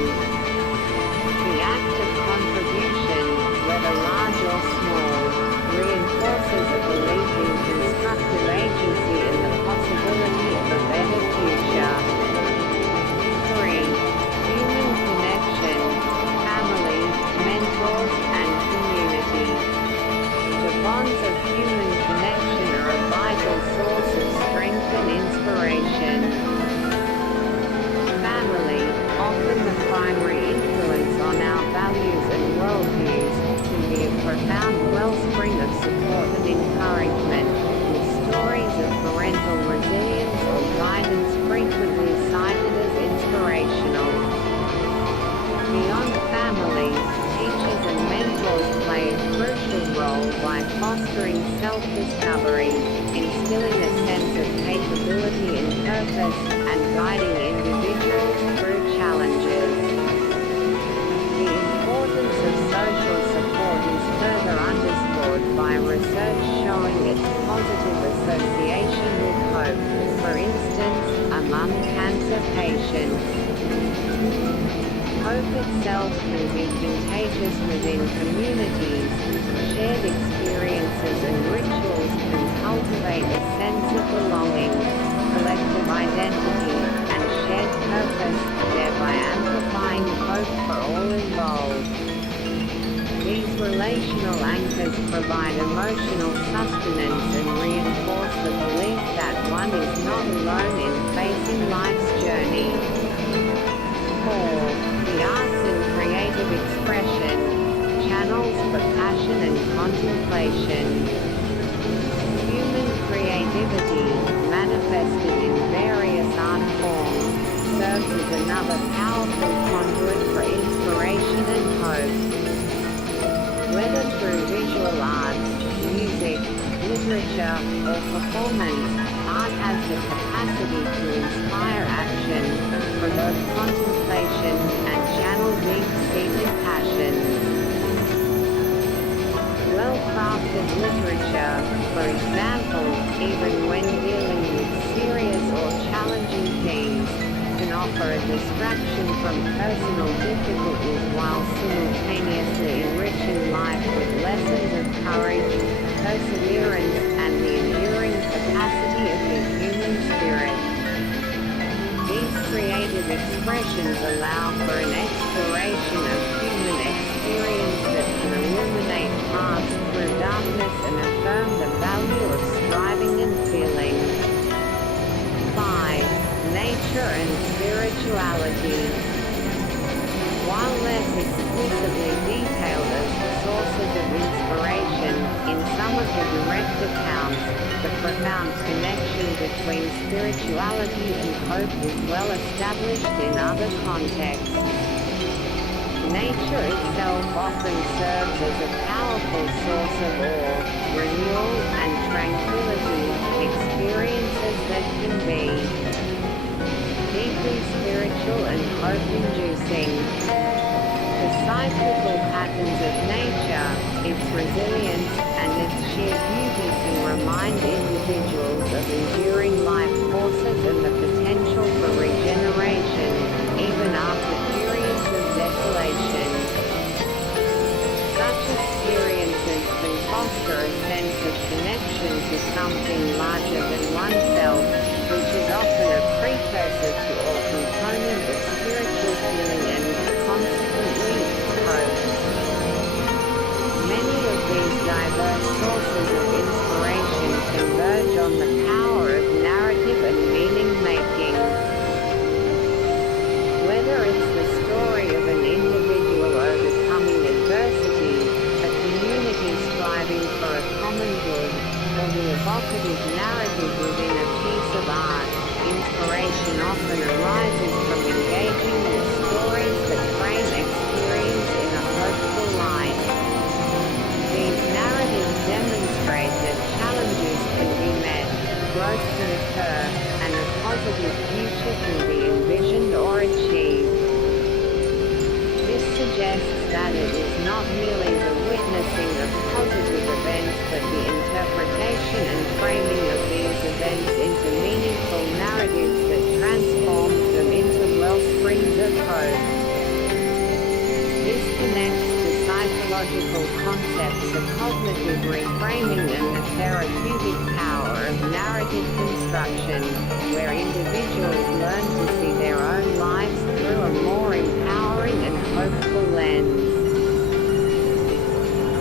The act of contribution, whether large or small, reinforces a belief in constructive agency and the possibility of a better future. 3. Human connection, family, mentors, and community. The bonds of human connection are a vital source of strength and inspiration. Family, often the primary influence on our values and worldviews, can be a profound wellspring of support and encouragement, with stories of parental resilience or guidance frequently cited as inspirational. Beyond family, teachers and mentors play a crucial role by fostering self-discovery, instilling a sense of capability and purpose, and guiding individuals through challenges. The importance of social support is further underscored by research showing its positive association with hope, for instance, among cancer patients. Hope itself can be contagious within communities. Shared experiences and rituals can cultivate a sense of belonging, collective identity, and shared purpose, thereby amplifying hope for all involved. These relational anchors provide emotional sustenance and reinforce the belief that one is not alone in facing life's journey. 4. The arts and creative expression, channels for passion and contemplation. Human creativity, manifested in various art forms, serves as another powerful conduit for inspiration and hope. Whether through visual arts, music, literature, or performance, art has the capacity to inspire action, provoke contemplation, and channel deep-seated passions. Well-crafted related literature, for example, even when dealing with serious or challenging themes, can offer a distraction from personal difficulties while simultaneously enriching life with lessons of courage, perseverance, and the enduring capacity of the human spirit. These creative expressions allow for an exploration of human experience that can illuminate paths through darkness and affirm the value of striving and feeling. 5. Nature and spirituality. While less explicitly detailed as the sources of inspiration, in some of the direct accounts, the profound connection between spirituality and hope is well established in other contexts. Nature itself often serves as a powerful source of awe, renewal, and tranquility, experiences that can be deeply spiritual and hope-inducing. The cyclical patterns of nature, its resilience, and its sheer beauty can remind individuals of enduring life forces and the potential for regeneration, even after periods of desolation. Such experiences can foster a sense of connection to something larger than oneself, which is often a precursor to or component of spiritual healing and, consequently, hope. Many of these diverse sources of inspiration converge on the power of narrative and meaning-making. Whether it's the story of an individual overcoming adversity, a community striving for a common good, or the evocative narrative within a piece of art, inspiration often arises from engaging with stories that frame experience in a hopeful light. These narratives demonstrate that challenges can be met, growth can occur, and a positive future can be envisioned or achieved. This suggests that it is not merely the witnessing of positive events but the interpretation and framing of these events into meaningful narratives that transform them into wellsprings of hope. This connects to psychological concepts of cognitive reframing and the therapeutic power of narrative construction, where individuals learn to see their own lives through a more empowering and hopeful lens.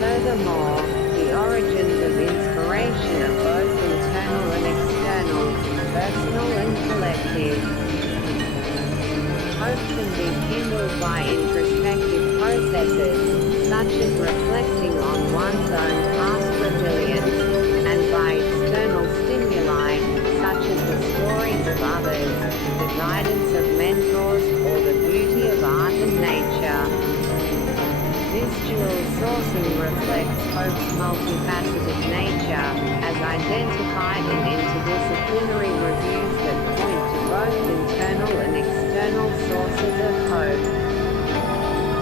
Furthermore, the origins of inspiration are both internal and external, personal and collective. Hope can be kindled by introspective processes, such as reflecting on one's own past resilience, and by external stimuli, such as the stories of others, the guidance of mentors, or the beauty of art and nature. This dual sourcing reflects hope's multifaceted nature, as identified in interdisciplinary reviews that point to both internal and external sources of hope.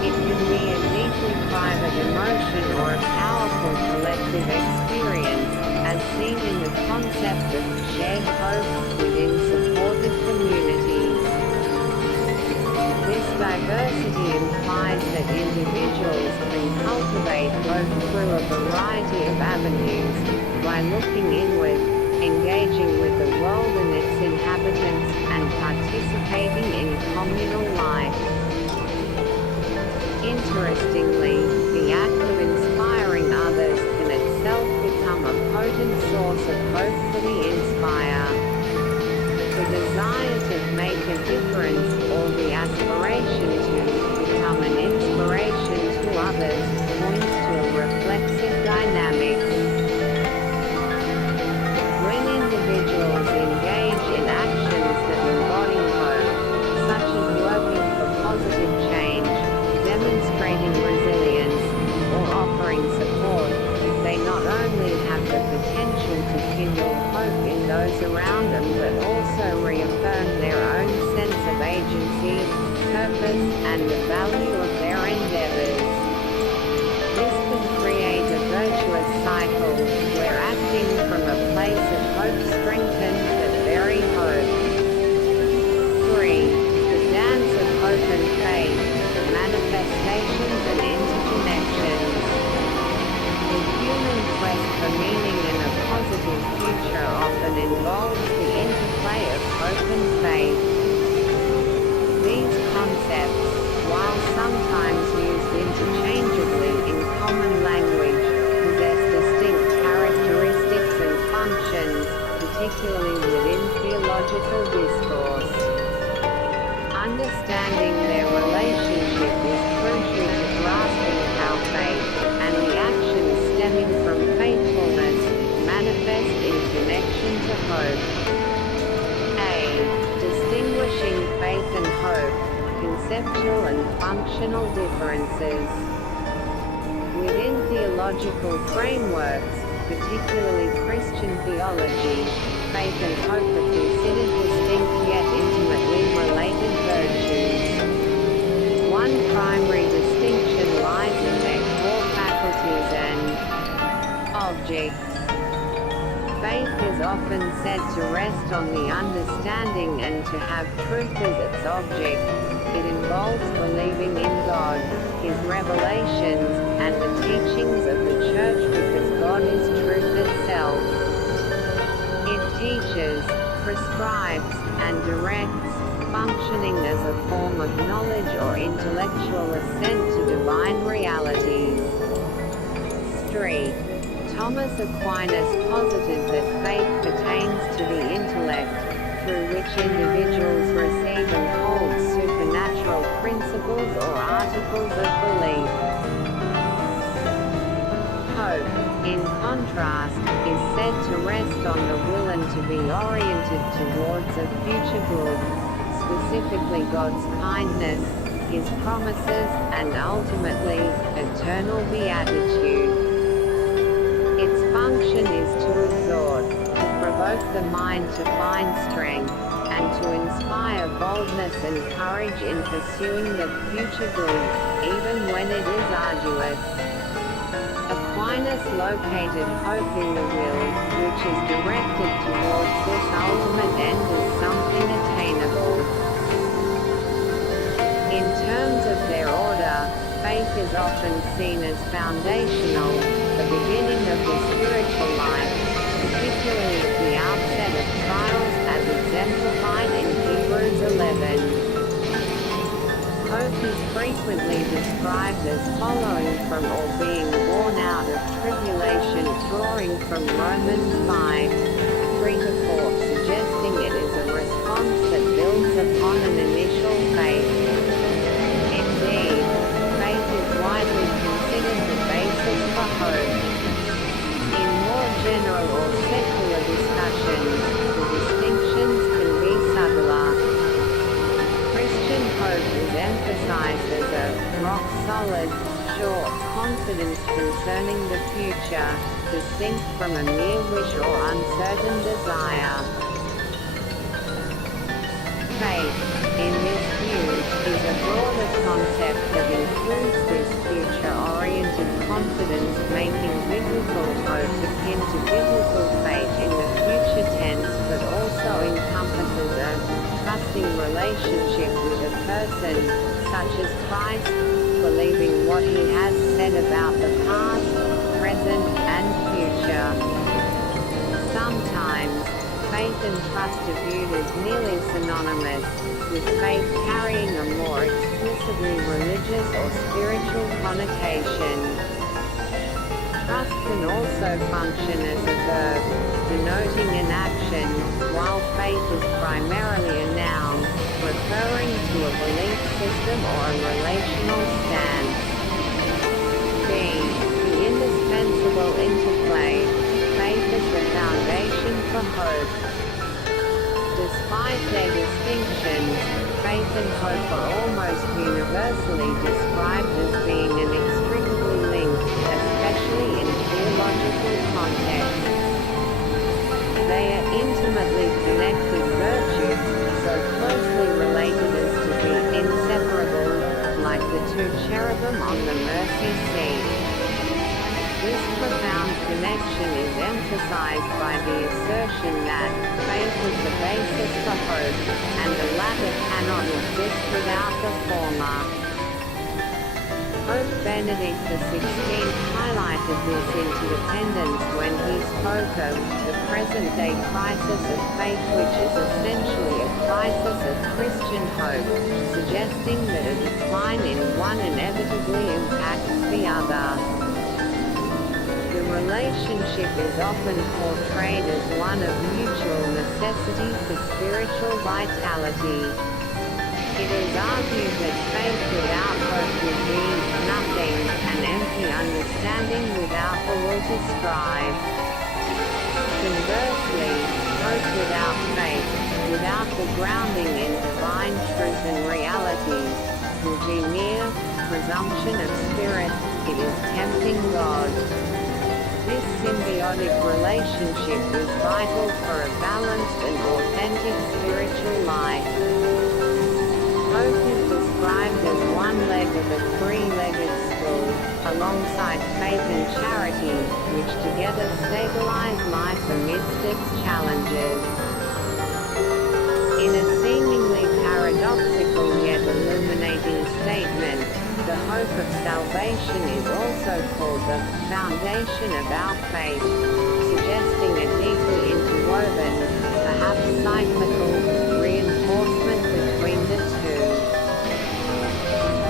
It can be a deeply private emotion or a powerful collective experience, as seen in the concept of shared hope within supported communities. This diversity implies that individuals can cultivate hope through a variety of avenues, by looking inward, engaging with the world and its inhabitants, and participating in communal life. Interestingly, the act of inspiring others can itself become a potent source of hope for the inspired. The desire to make a difference, or the aspiration to become an inspiration to others, points to a reflexive dynamic. When individuals engage in actions that embody hope, such as working for positive change, demonstrating resilience, or offering support, they not only have the potential to kindle hope in those around them but also reaffirm their own sense of agency, purpose, and the value of their endeavors. This can create a virtuous cycle cycle, where acting from a place of hope strengthens that very hope. 3. The dance of hope and faith, manifestations and interconnections. The human quest for meaning and a positive future often involves the interplay of hope and faith. These concepts, while sometimes used interchangeably in common language, possess distinct characteristics and functions, particularly within theological discourse. Understanding their relationship is crucial to grasping how faith, and the actions stemming from faithfulness, manifest in connection to hope. A. Distinguishing faith and hope, conceptual and functional differences. Within theological frameworks, particularly Christian theology, faith and hope are considered distinct yet intimately related virtues. One primary distinction lies in their core faculties and objects. Faith is often said to rest on the understanding and to have truth as its object. It involves believing in God, His revelations, and the teachings of the Church because God is truth itself. It teaches, prescribes, and directs, functioning as a form of knowledge or intellectual assent to divine realities. Street. Thomas Aquinas posited that faith pertains to the intellect, through which individuals receive and hold supernatural principles or articles of belief. Hope, in contrast, is said to rest on the will and to be oriented towards a future good, specifically God's kindness, His promises, and ultimately, eternal beatitude. Its function is to exhort, to provoke the mind to find strength, and to inspire boldness and courage in pursuing the future good, even when it is arduous. Aquinas located hope in the will, which is directed towards this ultimate end as something attainable. In terms of their order, faith is often seen as foundational, the beginning of the spiritual life, particularly at the outset of trials as exemplified in Hebrews 11. Hope is frequently described as following from or being born out of tribulation, drawing from Romans 5:3-4, suggesting it is a response that builds upon an initial faith. Indeed, faith is widely considered the basis for hope. In more general or secular discussions, the distinctions can be subtler. Christian hope is emphasized as a rock-solid, sure confidence concerning the future, distinct from a mere wish or uncertain desire. Faith, in this view, is a broader concept that includes this future-oriented confidence, making biblical hope akin to biblical faith in the future tense, but also encompasses a trusting relationship with a person, such as Christ, believing what He has said about the past, present, and future. Sometimes, faith and trust are viewed as nearly synonymous, with faith carrying a more explicitly religious or spiritual connotation. Trust can also function as a verb, denoting an action, while faith is primarily a noun, referring to a belief system or a relational stance. B. The indispensable interplay. Faith is the foundation for hope. Despite their distinctions, faith and hope are almost universally described as being inextricably linked, especially in theological contexts. They are intimately connected virtues, so closely related as to be inseparable, like the two cherubim on the mercy seat. This profound connection connection is emphasized by the assertion that faith is the basis for hope, and the latter cannot exist without the former. Pope Benedict XVI highlighted this interdependence when he spoke of the present-day crisis of faith, which is essentially a crisis of Christian hope, suggesting that a decline in one inevitably impacts the other. The relationship is often portrayed as one of mutual necessity for spiritual vitality. It is argued that faith without hope would be nothing, an empty understanding without the will to strive. Conversely, hope without faith, without the grounding in divine truth and reality, will be mere presumption of spirit. It is tempting God. This symbiotic relationship is vital for a balanced and authentic spiritual life. Hope is described as one leg of a three-legged stool, alongside faith and charity, which together stabilize life amidst its challenges. In a seemingly paradoxical yet illuminating statement, the hope of salvation is also called the foundation of our faith, suggesting a deeply interwoven, perhaps cyclical, reinforcement between the two.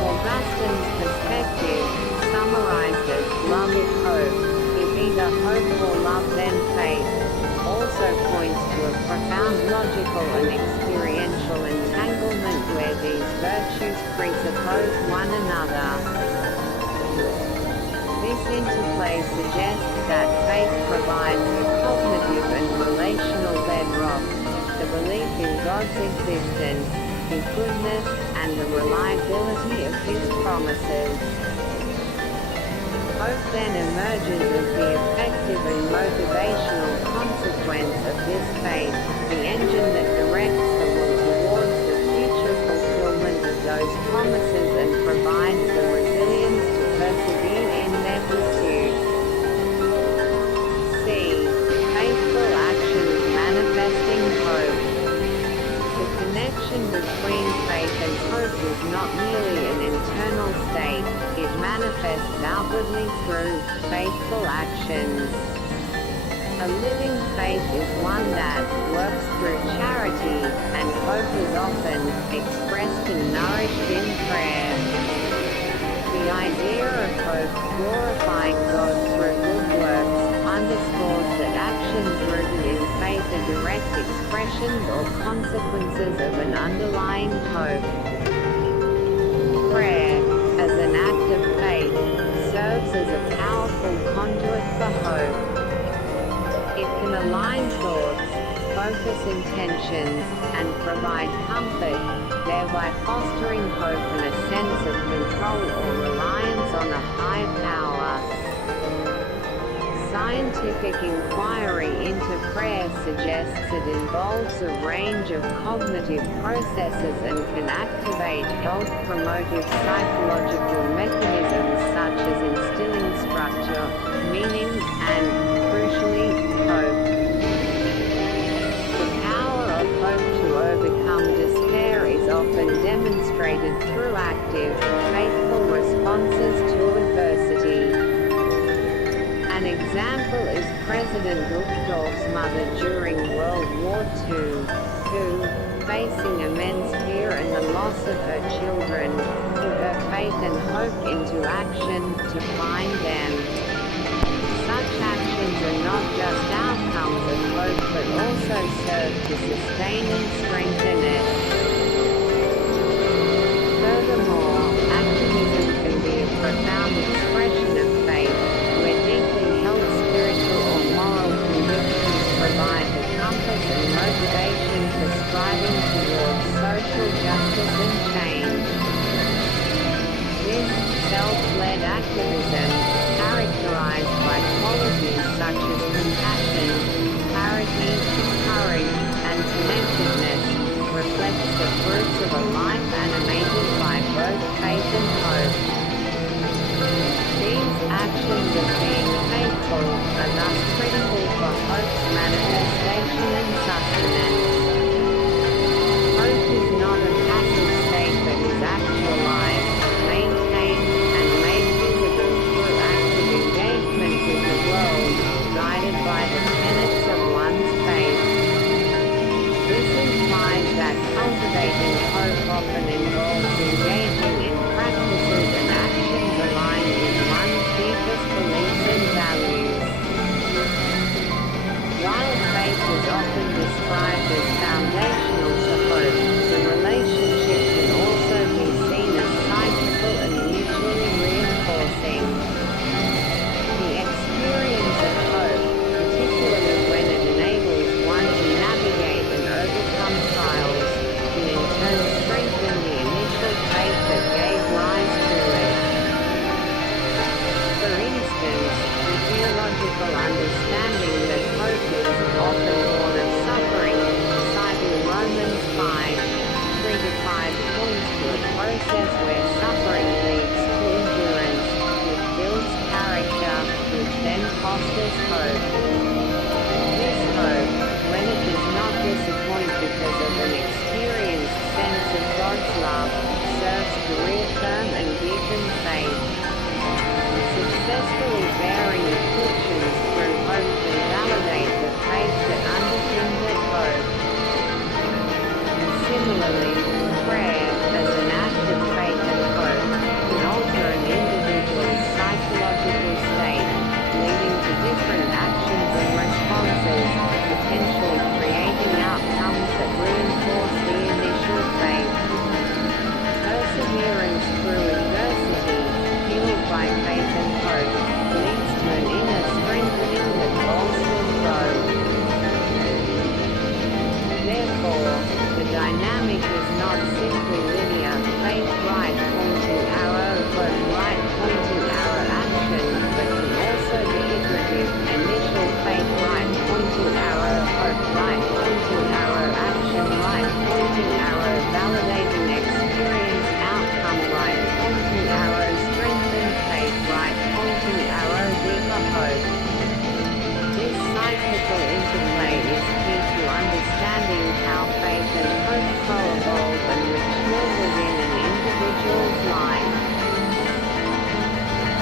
Augustine's perspective, summarized as love is hope, if either hope or love then faith, also points to a profound logical and experiential entanglement where these virtues presuppose one another. This interplay suggests that faith provides the cognitive and relational bedrock, the belief in God's existence, His goodness, and the reliability of His promises. Hope then emerges as the effective and motivational consequence of this faith, the engine that directs the will towards the future fulfillment of those promises and provides the resilience to persevere in their pursuit. C. Faithful actions manifesting hope. The connection between faith and hope is not merely an internal state, it manifests outwardly through faithful actions. A living faith is one that works through charity, and hope is often expressed and nourished in prayer. The idea of hope glorifying God through good works underscores that actions rooted in faith are direct expressions or consequences of an underlying hope. Prayer, as an act of faith, serves as a powerful conduit for hope. It can align thoughts, focus intentions, and provide comfort, thereby fostering hope and a sense of control or reliance on a high power. Scientific inquiry into prayer suggests it involves a range of cognitive processes and can activate health-promotive psychological mechanisms such as instilling structure, meaning, and, crucially, hope. The power of hope to overcome despair is often demonstrated through active, faithful responses to adversity. An example is President Milkdrop's mother during World War II, who, facing immense fear and the loss of her children, put her faith and hope into action to find them. Such actions are not just outcomes of hope but also serve to sustain and strengthen it. Furthermore, activism can be a profound expression of faith, where deeply held spiritual or moral convictions provide the compass and motivation for striving towards social justice and change. This self-led activism, characterized by qualities such as compassion, clarity, courage, and connectedness, philosophical understanding that hope is often born of suffering, citing Romans 5:3-5 points to a process where suffering leads to endurance, which builds character, which then fosters hope. This hope, when it does not disappoint because of an experienced sense of God's love, serves to reaffirm and deepen faith. Successfully bearing afflictions through hope can validate the faith that underpins that hope. Similarly, prayer, as an act of faith and hope, can alter an individual's psychological state, leading to different actions and responses, potentially creating outcomes that reinforce the initial faith. Perseverance through adversity, fueled by faith and hope, leads to an inner strengthening that bolsters growth. Therefore, the dynamic is not simply linear, faith right pointing arrow, hope right pointing arrow action, but can also be iterative, initial faith right pointing arrow, hope right pointing arrow action right pointing arrow, validating experience outcome right pointing arrow, strengthened faith right pointing arrow, deeper hope. This cyclical interplay is key to understanding how faith and hope co-evolve and mature within an individual's life.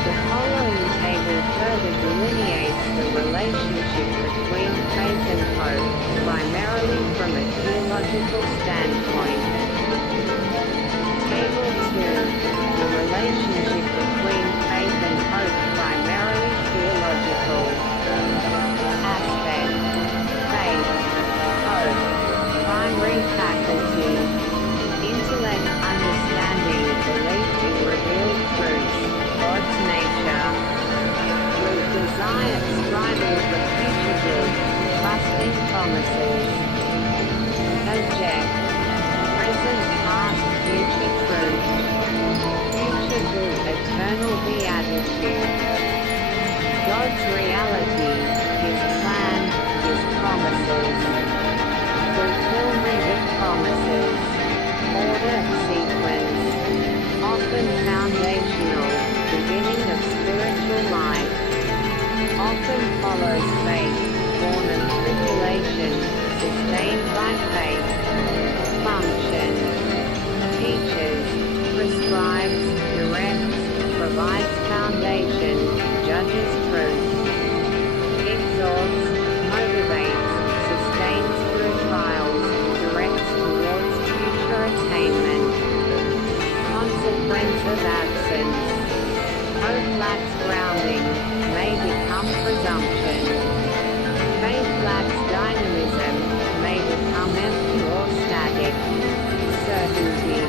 The following table further delineates the relationship between faith and hope, primarily from a theological standpoint. Table 2. The relationship between faith and hope, primarily theological. Aspect. Faith. Hope. Primary faculty. Intellect, understanding, belief in revealed truths, God's nature. Root desire, striving for future good, trusting promises. Object. Present, past, future truth. Future good, eternal beatitude. God's reality, His plan, His promises. Fulfillment of promises. Order, sequence. Often foundational, beginning of spiritual life. Often follows faith, born of tribulation, sustained by faith. Function. Teaches, prescribes, directs, provides foundation, judges truth. Exhorts, motivates, sustains through trials, directs towards future attainment. Consequence of absence. Hope lacks grounding, may become presumption. Faith lacks dynamism, may become empty or static. Certainty.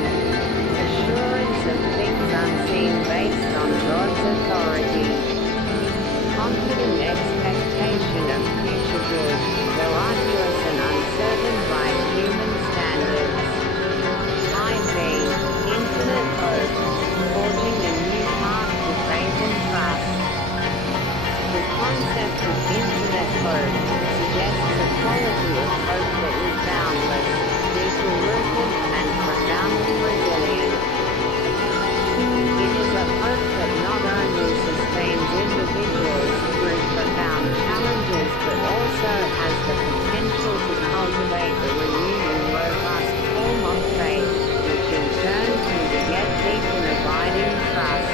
Assurance of things unseen based on God's authority. Confident expectation of future good, though arduous and uncertain by human standards. IV. Infinite hope, forging a new path to faith and trust. The concept of infinite hope suggests a quality of hope that is boundless, deeply rooted, and profoundly resilient. It is a hope that not only sustains individuals through profound challenges but also has the potential to cultivate a renewed and robust form of faith, which in turn can beget deep and abiding trust.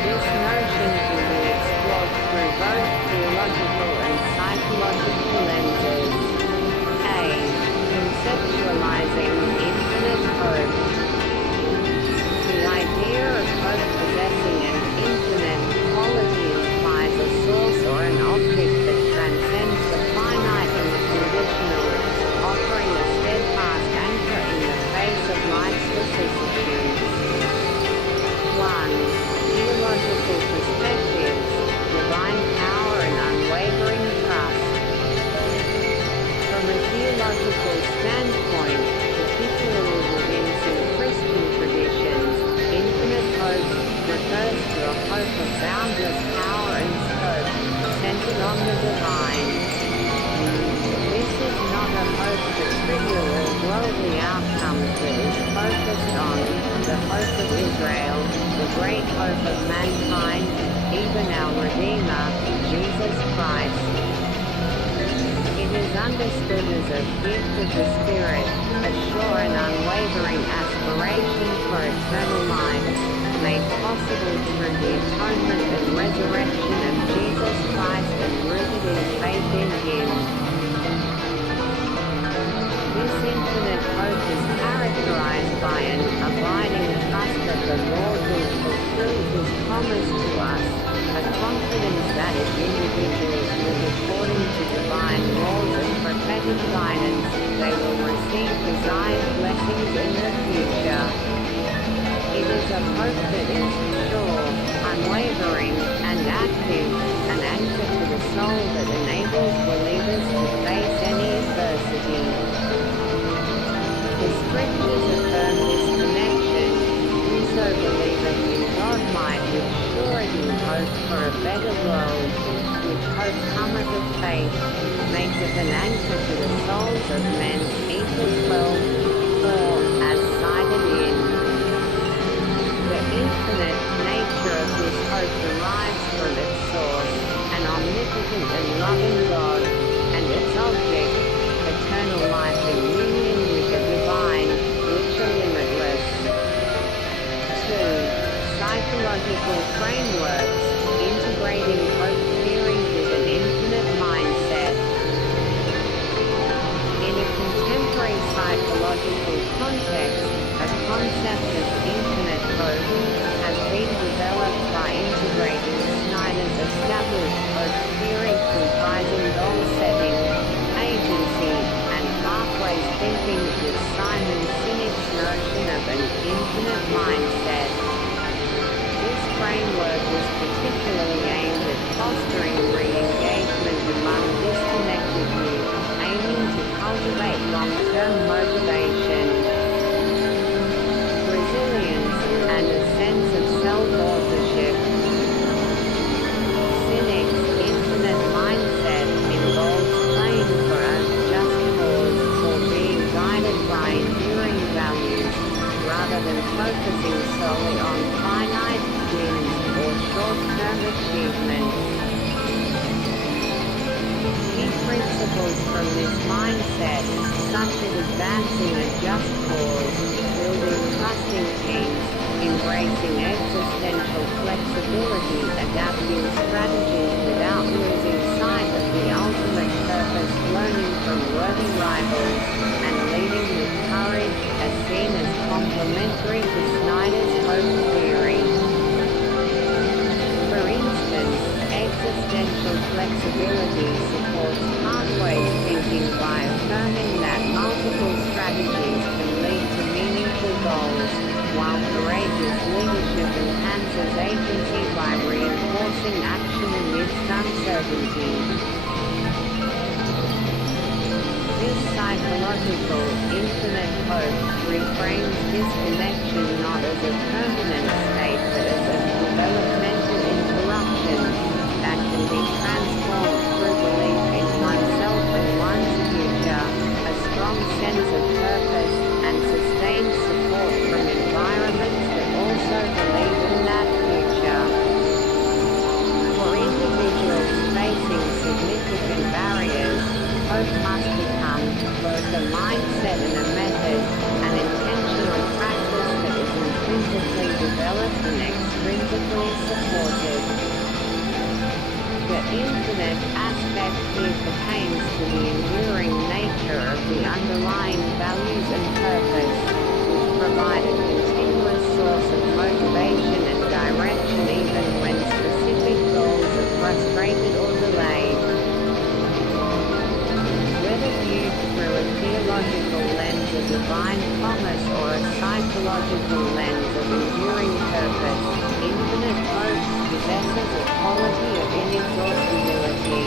This notion can be explored through both theological and psychological lenses. A. Conceptualizing infinite hope. The idea of hope possessing an infinite quality implies a source or an object that transcends the finite and the conditional, offering a steadfast anchor in the face of life's vicissitudes. 1. Theological perspectives, divine power and unwavering trust. From a theological standpoint, particularly within from the divine. This is not a hope for trivial or worldly outcomes that is focused on the hope of Israel, the great hope of mankind, even our Redeemer, Jesus Christ. It is understood as a gift of the Spirit, a sure and unwavering aspiration for eternal life, made possible through the atonement and resurrection of Jesus Christ and rooted in faith in Him. This infinite hope is characterized by an abiding trust that the Lord will fulfill His promise to us, a confidence that if individuals live according to divine laws and prophetic guidance, they will receive desired blessings in the future. It is a hope that is sure, unwavering, and active, an anchor to the soul that enables believers to face any adversity. The scriptures affirm this connection. Whoso believeth in God might with surety hope for a better world, which hope cometh of faith, maketh an anchor to the souls of men. Ephesians 12:4, as cited in. The infinite nature of this hope derives from its source, an omnipotent and loving God, and its object, eternal life in union with the divine, which are limitless. 2. Psychological frameworks, integrating hope theory with an infinite mindset. In a contemporary psychological context, a concept of infinite hope has been developed by integrating Snyder's established hope theory comprising goal setting, agency, and pathways thinking with Simon Sinek's notion of an infinite mindset. This framework is particularly aimed at fostering re-engagement among disconnected youth, aiming to cultivate long-term motivation, resilience, and a sense of self-authorship. Sinek's infinite mindset involves playing for a just cause or being guided by enduring values, rather than focusing solely on finite wins or short-term achievements. Key principles from this mindset, such as advancing a just cause, building trusting teams, embracing existential flexibility, adapting strategies without losing sight of the ultimate purpose, learning from worthy rivals, and leading with courage, are seen as complementary to Snyder's hope theory. For instance, existential flexibility supports pathways thinking by affirming that multiple strategies can lead to meaningful goals, while courageous leadership enhances agency by reinforcing action amidst uncertainty. This psychological, infinite hope reframes disconnection not as a permanent state but as a developmental interruption that can be transformed through belief in oneself and one's future, a strong sense of purpose, and sustained support from environments that also believe in that future. For individuals facing significant barriers, hope must become both a mindset and a method, an intentional practice that is intrinsically developed and extrinsically supported. The infinite aspect here pertains to the enduring nature of the underlying values and purpose, which provide a continuous source of motivation and direction even when specific goals are frustrated or delayed. Whether viewed through a theological lens of divine promise or a psychological lens of enduring purpose, infinite hope possesses a quality of inexhaustibility.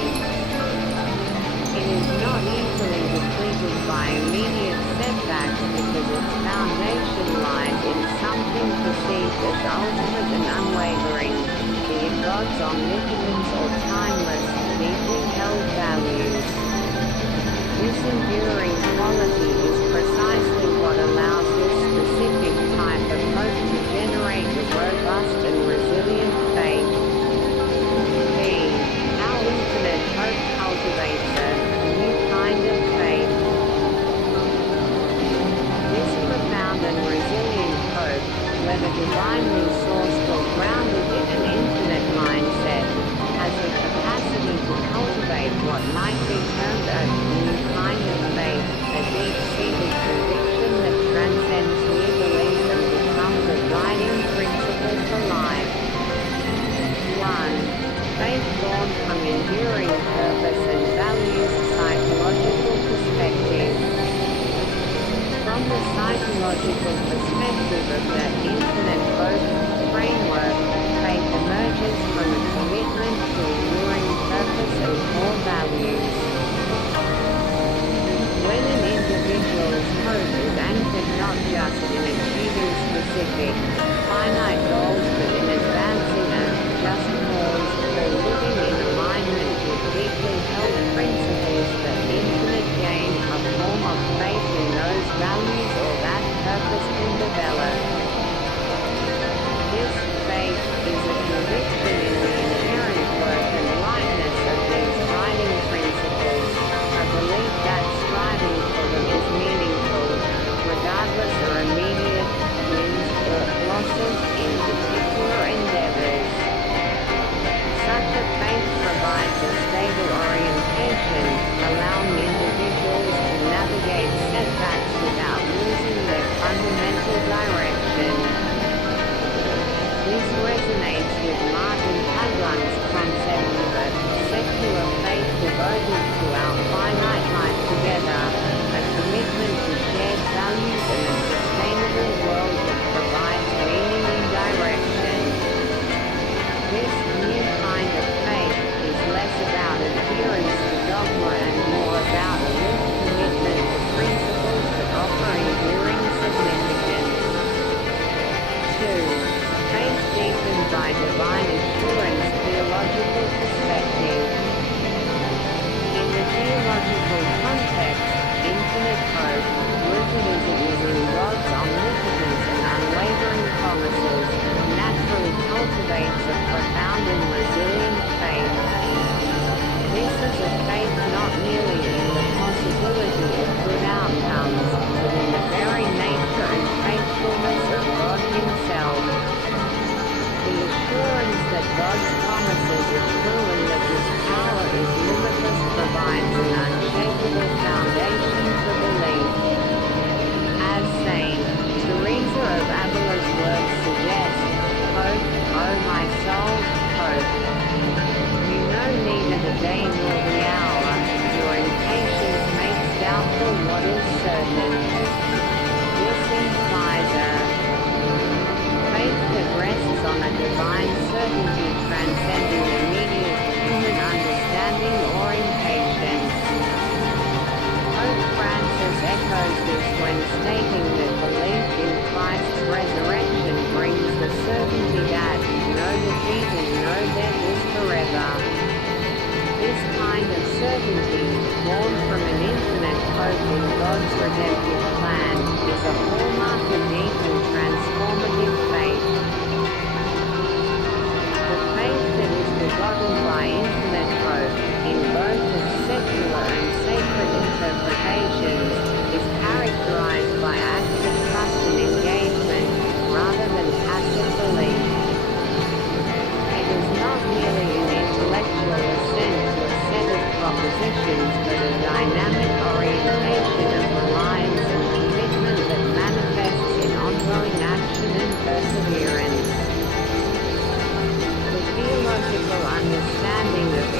It is not easily depleted by immediate setbacks because its foundation lies in something perceived as ultimate and unwavering, be it God's omnipotence or timeless, deeply what might be termed a new kind of faith, a deep-seated conviction that transcends mere belief and becomes a guiding principle for life. 1. Faith born from enduring purpose and values. Psychological perspective. From the psychological perspective of the infinite hope framework, faith emerges from a commitment to enduring purpose and core values. When an individual's hope is anchored not just in achieving specific, finite goals but in advancing a just cause, or living in alignment with deeply held principles, the infinite gain a form of faith in those values or that purpose can develop. This faith is a conviction in the inherent worth and rightness of these guiding principles, a belief that striving for them is meaningful, regardless of immediate wins or losses in particular endeavors. Such a faith provides a stable orientation, allowing individuals to navigate setbacks without losing their fundamental direction. This resonates with Martin Hadlun's concept of a secular faith devoted to our finite life together, a commitment to shared values and a sustainable world that provides meaning and direction. This new kind of faith is less about adherence to dogma and more about a lived commitment to principles that offer enduring significance. 2. Faith deepened by divine assurance. Theological perspective. In the theological context, infinite hope, rooted as it is in God's omnipotence and unwavering promises, naturally cultivates a profound and resilient faith. This is a faith not merely in the possibility of good outcomes, but in the very nature and faithfulness of God Himself. The assurance that God's promises are true and that His power is limitless provides an unshakable foundation for belief. As Saint Teresa of Avila's words suggest, hope, oh my soul, hope. You know neither the day nor the hour, your impatience makes doubtful what is certain. This implies a faith that rests on a divine certainty transcending immediate human understanding or impatience. Pope Francis echoes this when stating that belief in Christ's resurrection brings the certainty that no defeat and no death is forever. This kind of certainty, born from an infinite hope in God's redemptive plan, is a hallmark of deep and transformative faith. The faith that is begotten by infinite hope, in both its secular and sacred interpretations, is characterized by active trust and engagement, rather than passive belief. It is not merely an intellectual assent to a set of propositions but a dynamic orientation of reliance and commitment that manifests in ongoing action and perseverance. The theological understanding of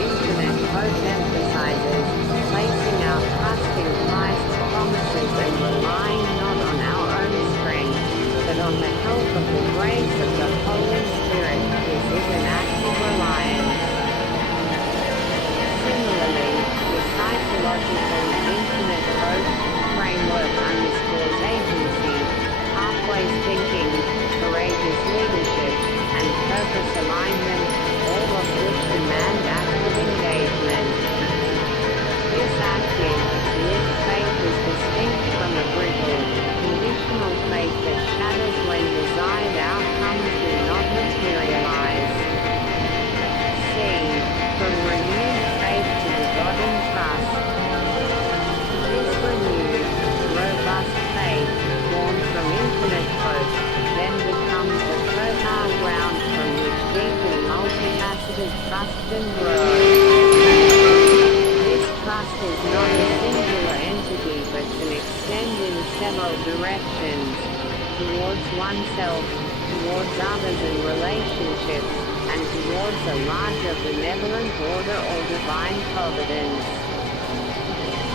divine providence.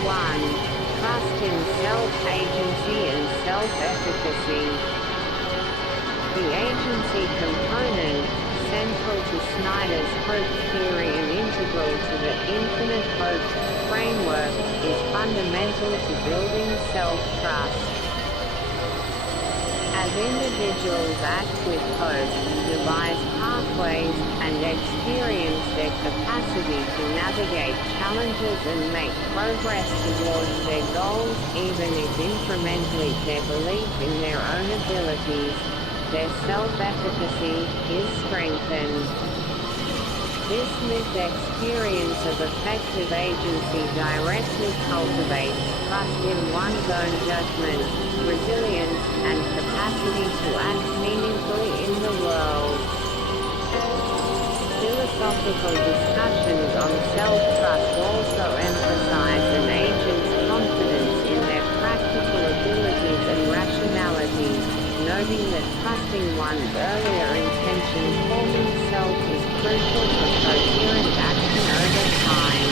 1. Trust in self-agency and self-efficacy. The agency component, central to Snyder's hope theory and integral to the infinite hope framework, is fundamental to building self-trust. As individuals act with hope, devise pathways, and experience their capacity to navigate challenges and make progress towards their goals, even if incrementally, their belief in their own abilities, their self-efficacy, is strengthened. This lived experience of effective agency directly cultivates trust in one's own judgment, resilience, and capacity to act meaningfully in the world. Philosophical discussions on self-trust also emphasize an agent's confidence in their practical abilities and rationality, noting that trusting one's earlier intention-forming self is crucial for coherent action over time.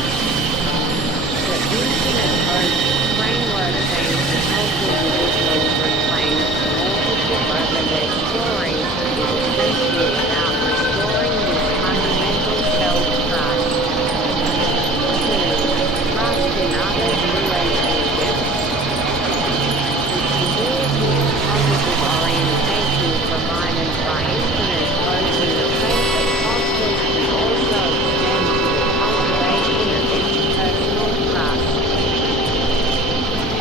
The infinite hope framework aims to help individuals reclaim authorship over their stories, is essentially about restoring this fundamental self-trust. 2. Trust in others' relationships. The stability and positive orientation provided by infinite hope in the faith it fosters can also extend to the cultivation of interpersonal trust.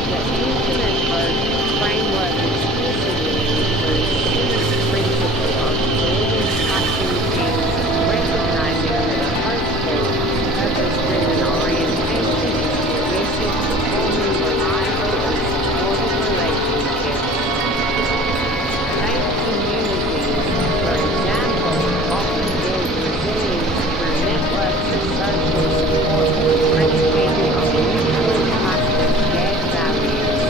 The infinite hope framework exclusively includes Seuss's principle of building trusting teams, recognizing that a hopeful, purpose-driven orientation is conducive to forming reliable and supportive relationships. Faith communities, for example, often build resilience through networks of social support, predicated on mutual trust and shared values.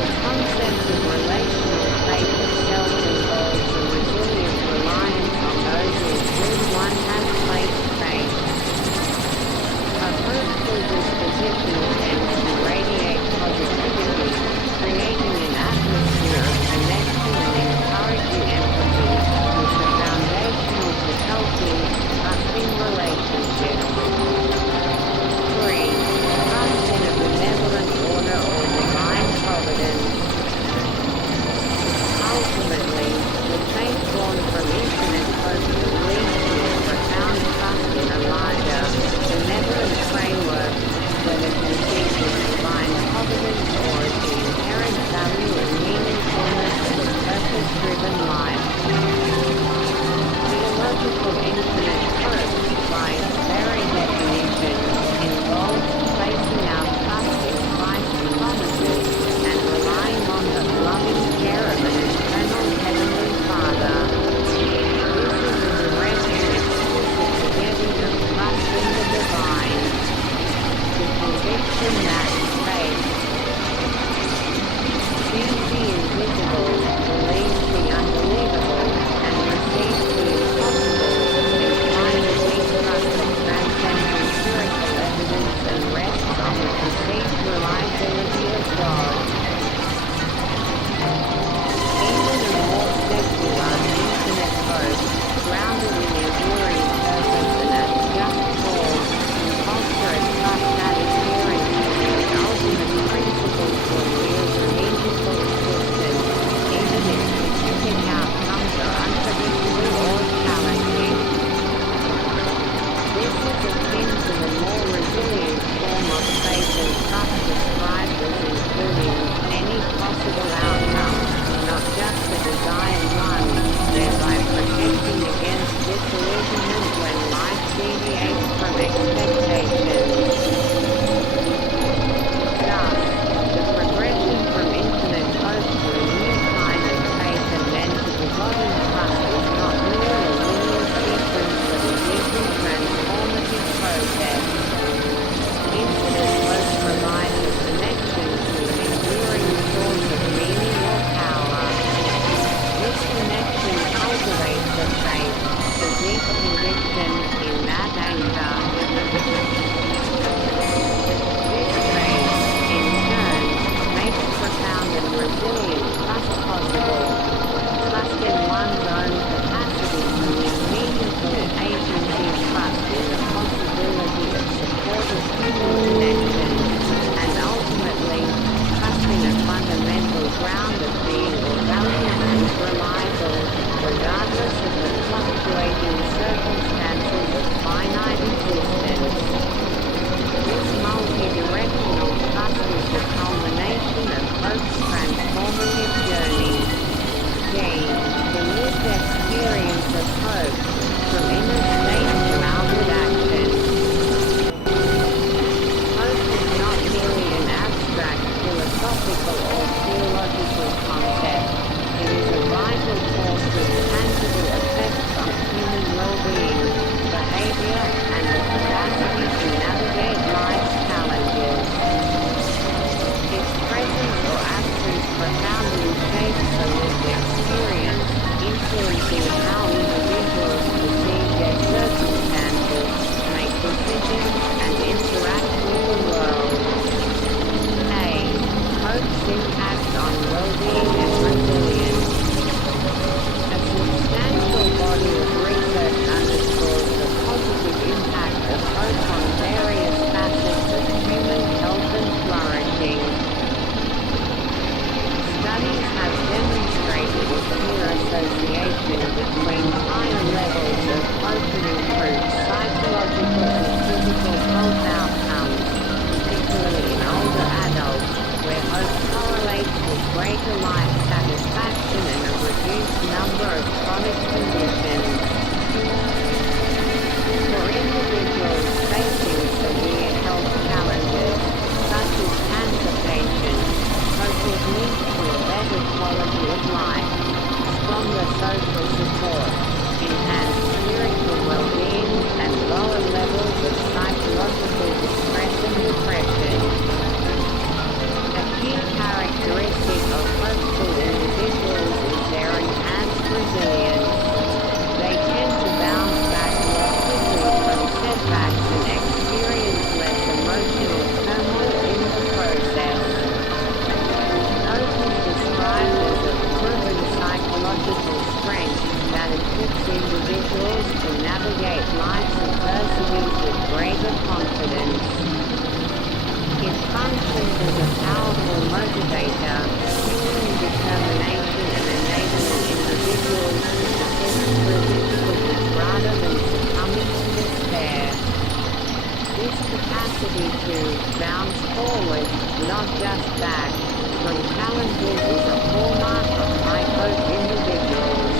The concept of relational faith itself involves a resilient reliance on those in whom one has placed faith. A hopeful disposition tends to radiate positivity, creating an atmosphere of connection and encouraging empathy, which are foundational to healthy, trusting relationships. 3. Trust in a benevolent order or divine providence. Ultimately, the faith born from infinite hope will lead to a profound trust in a larger, benevolent framework, whether considered This capacity to bounce forward, not just back, from challenges is a hallmark of high hope individuals.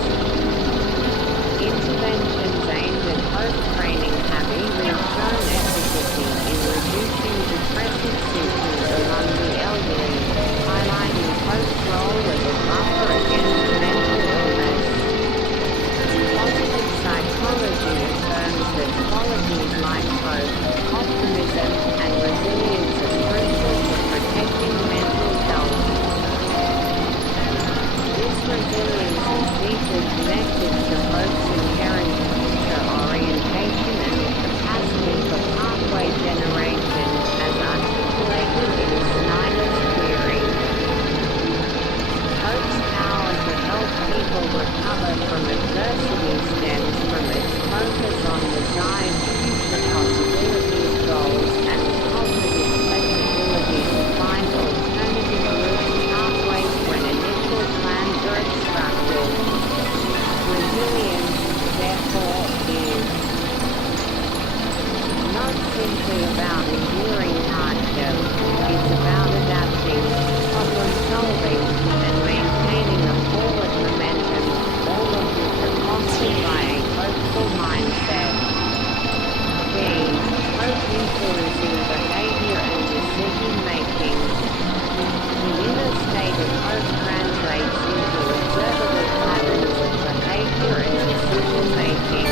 Interventions aimed at hope training have even shown efficacy in reducing depressive symptoms among the elderly, highlighting hope's role as a buffer against mental illness. Positive psychology affirms that qualities like hope, optimism, and resilience are crucial for protecting mental health. This resilience is deeply connected to hope's inherent future orientation and the capacity for pathway generation, as articulated in Snyder's theory. Hope's power to help people recover from adversity stems from its focus on desired future possibilities, goals, and the cognitive flexibility to find alternative routes pathways when initial plans are obstructed. Resilience, therefore, is not simply about enduring hardship, it's about adapting, problem-solving, and maintaining a forward momentum, all of which are fostered by a hopeful mindset. B. Hope influencing behavior and decision-making. The inner state of hope translates into observable patterns of behavior and decision-making.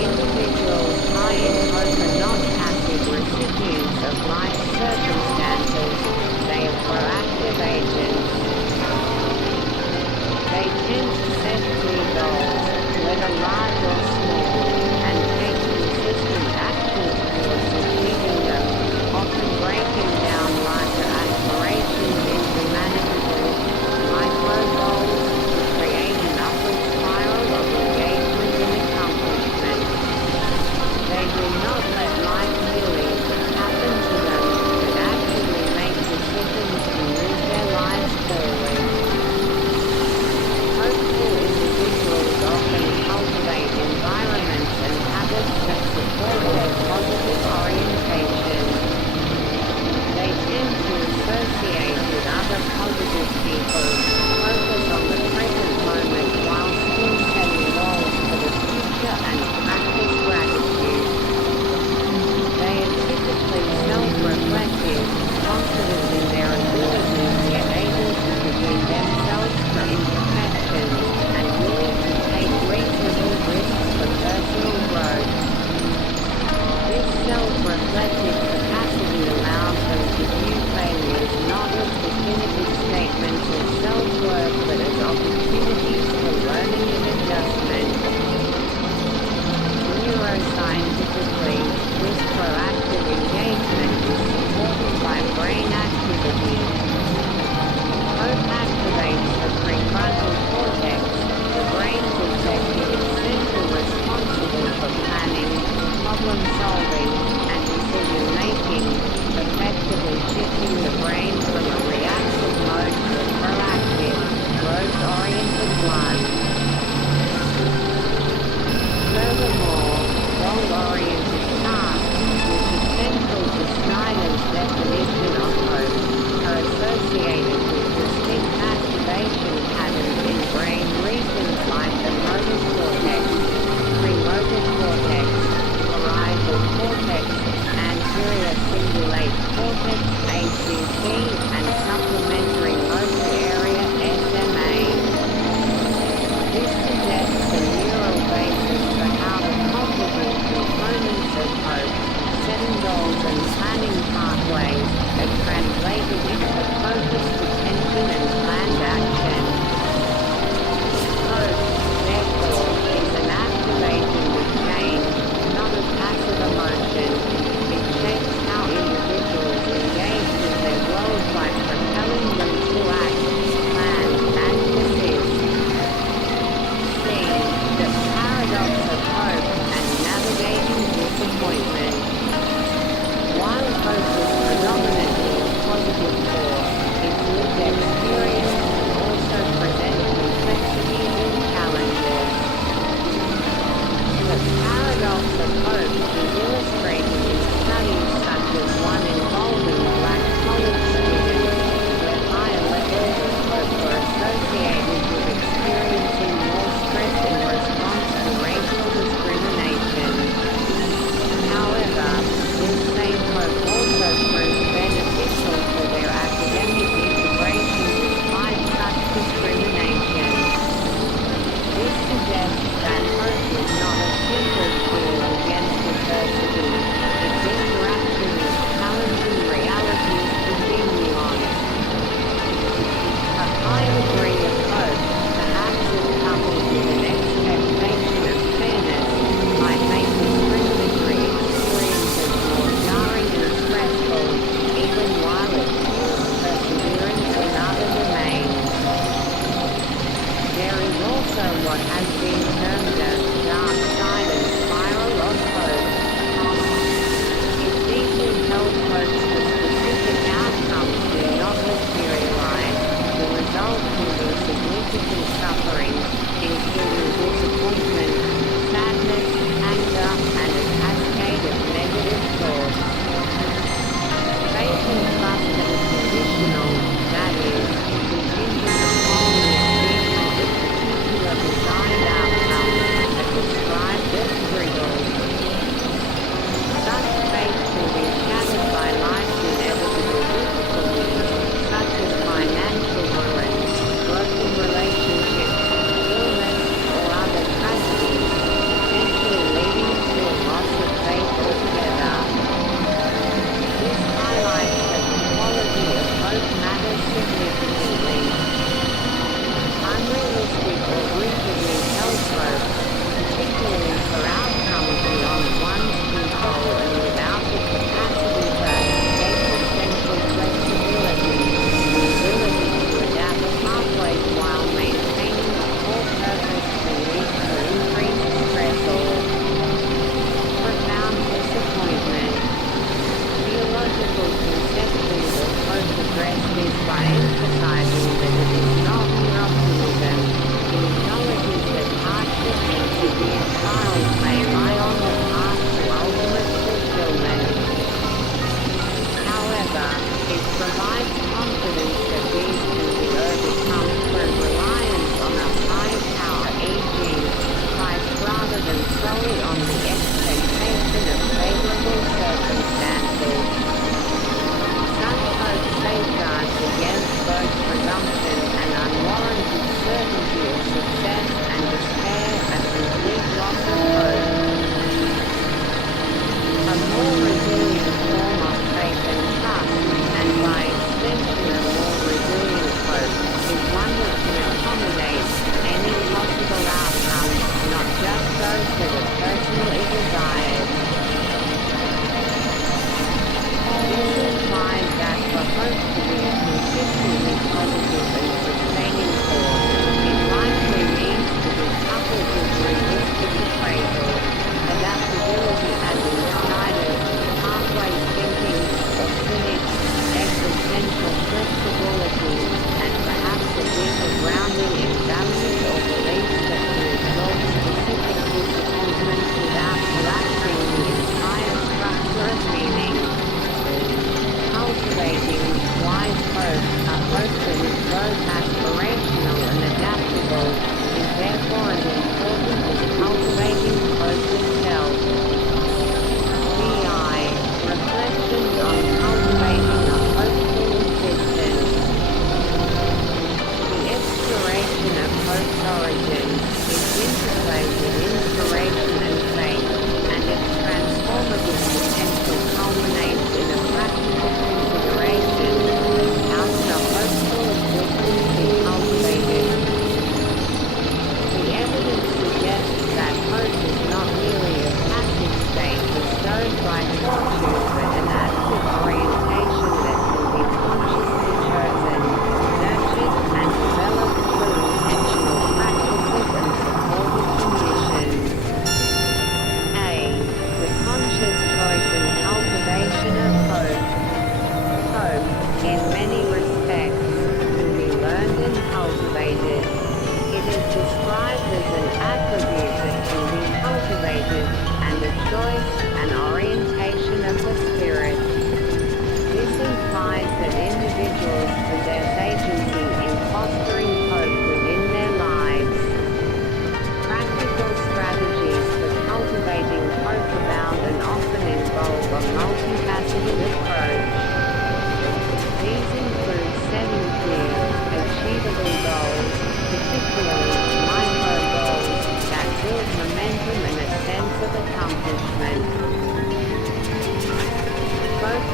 Individuals high in hope are not passive recipients of life's circumstances, they are proactive agents. They tend to set clear goals, whether large or small, and take consistent action towards achieving them, often breaking down larger aspirations into manageable, micro-goals to create an upward spiral of engagement and accomplishment. They do not let life merely happen to them, but actively make decisions to move their lives forward. Hopeful individuals often cultivate environments and habits that support their positive orientation. They tend to associate with other positive people, focus on the present moment while still setting goals for the future and practice gratitude. They are typically self-reflective, confident in their abilities yet able to forgive themselves for imperfections, and willing to take reasonable risks for personal growth. This self-reflective capacity allows them to view failures not as definitive statements of self-worth but as opportunities for learning and adjustment. Neuroscientifically, this proactive engagement is supported by brain activity. Hope activates the prefrontal cortex, the brain's executive center responsible for planning, problem-solving, and decision-making, effectively shifting the brain from a reactive mode to a proactive, growth-oriented one. Furthermore, goal-oriented tasks, which are central to Snyder's definition of hope, are associated with distinct activation patterns in brain regions like the motor cortex, premotor cortex, parietal cortex, anterior cingulate cortex (ACC), and supplementary motor area (SMA). This suggests a neural basis for how the cognitive components of hope, setting goals and planning pathways, are translated into focused attention and planned action. Hope, therefore, is an activating with change, not a passive emotion. It shapes how individuals engage with their world by propelling them to act, plan, and persist. C. The paradox of hope and navigating disappointment. While hope is predominantly a positive force, its lived experience can also present complexities and challenges. The paradox of hope is illustrated in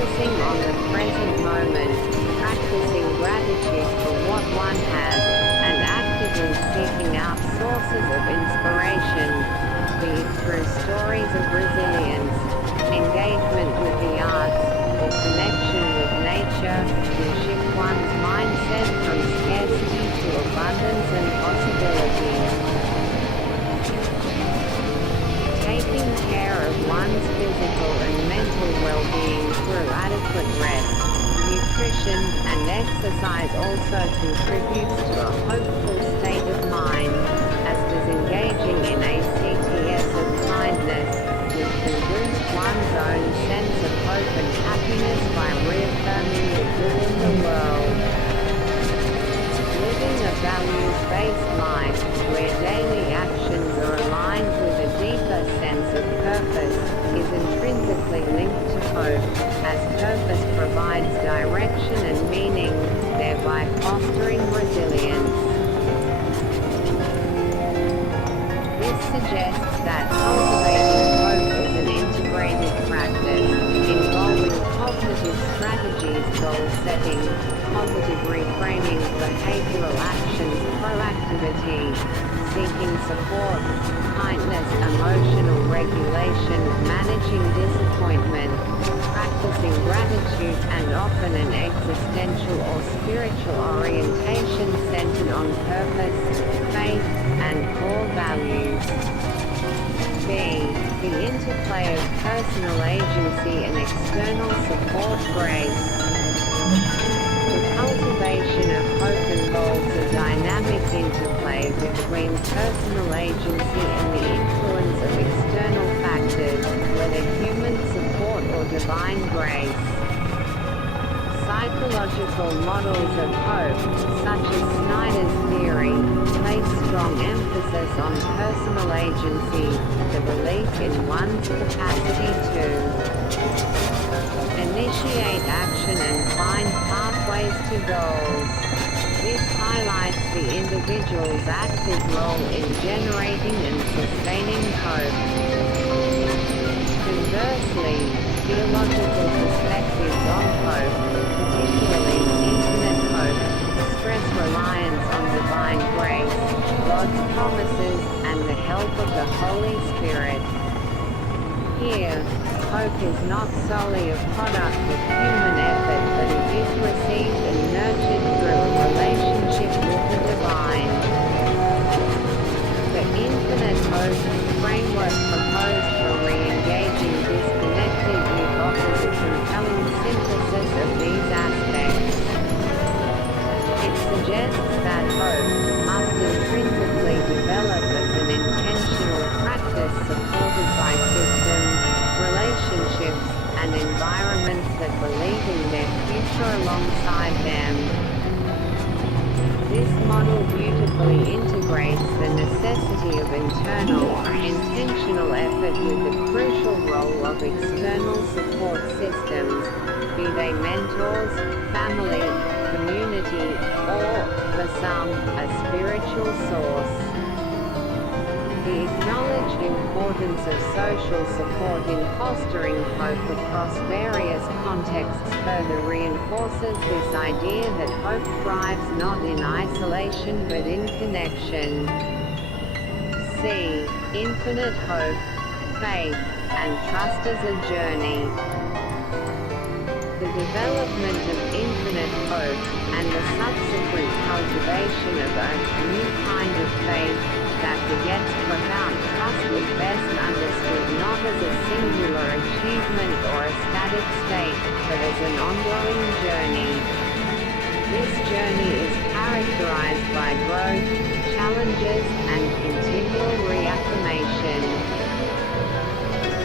focusing on the present moment, practicing gratitude for what one has, and actively seeking out sources of inspiration, be it through stories of resilience, engagement with the arts, or connection with nature, will shift one's mindset from scarcity to abundance and possibility. Taking care of one's physical and mental well-being through adequate rest, nutrition, and exercise also contributes to a hopeful state of mind, as does engaging in acts of kindness, which can boost one's own sense of hope and happiness by reaffirming the good in the world. Living a values-based life, where daily actions are aligned with a deeper sense of purpose, is intrinsically linked to hope, as purpose provides direction and meaning, thereby fostering resilience. This suggests that cultivating hope is an integrated practice, involving cognitive strategies, goal setting, positive reframing, behavioral actions, proactivity, seeking support, kindness, emotional regulation, managing disappointment, practicing gratitude, and often an existential or spiritual orientation centered on purpose, faith, and core values. B. The interplay of personal agency and external support. Grace. The cultivation of hope involves a dynamic interplay between personal agency and the influence of external factors, whether human support or divine grace. Psychological models of hope, such as Snyder's theory, place strong emphasis on personal agency, the belief in one's capacity to initiate action and find pathways to goals. This highlights the individual's active role in generating and sustaining hope. Conversely, theological perspectives on hope, particularly infinite hope, stress reliance on divine grace, God's promises, and the help of the Holy Spirit. Here, hope is not solely a product of human effort, but it is received and nurtured through a relationship with the divine. The infinite hope framework proposed for re-engaging disconnected youth offers a compelling synthesis of these aspects. It suggests that hope must intrinsically develop as an intentional practice supported by systems, relationships, and environments that believe in their future alongside them. This model beautifully integrates the necessity of internal, intentional effort with the crucial role of external support systems, be they mentors, family, community, or, for some, a spiritual source. The acknowledged importance of social support in fostering hope across various contexts further reinforces this idea that hope thrives not in isolation but in connection. C. Infinite hope, faith, and trust as a journey. The development of infinite hope, and the subsequent cultivation of a new kind of faith that begets profound trust is best understood not as a singular achievement or a static state, but as an ongoing journey. This journey is characterized by growth, challenges, and continual reaffirmation.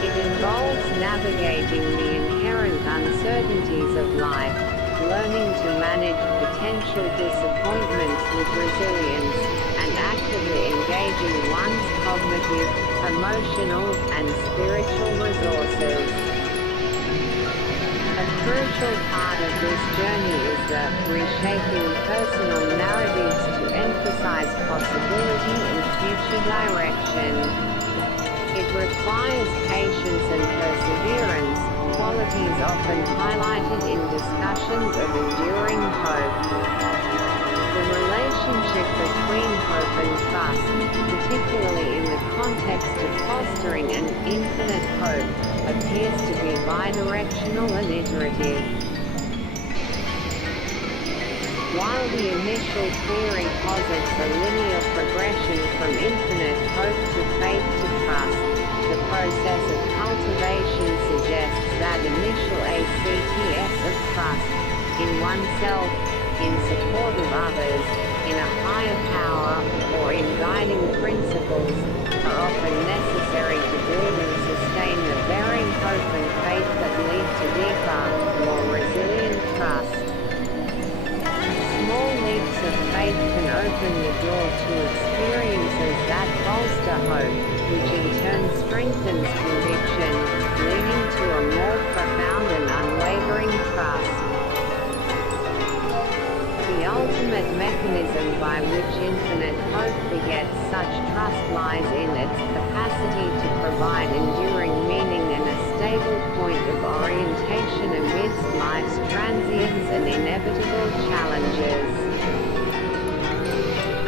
It involves navigating the inherent uncertainties of life, learning to manage potential disappointments with resilience, and actively engaging one's cognitive, emotional, and spiritual resources. A crucial part of this journey is the reshaping personal narratives to emphasize possibility and future direction. It requires patience and perseverance, qualities often highlighted in discussions of enduring hope. The relationship between hope and trust, particularly in the context of fostering an infinite hope, appears to be bidirectional and iterative. While the initial theory posits a linear progression from infinite hope to faith to trust, the process of cultivation suggests that initial acts of trust, in oneself, in support of others, in a higher power, or in guiding principles, are often necessary to build and sustain the very hope and faith that lead to deeper, more resilient trust. Small leaps of faith can open the door to experiences that bolster hope, which in turn strengthens conviction, leading to a more profound and unwavering trust. The ultimate mechanism by which infinite hope begets such trust lies in its capacity to provide enduring meaning and a stable point of orientation amidst life's transients and inevitable challenges.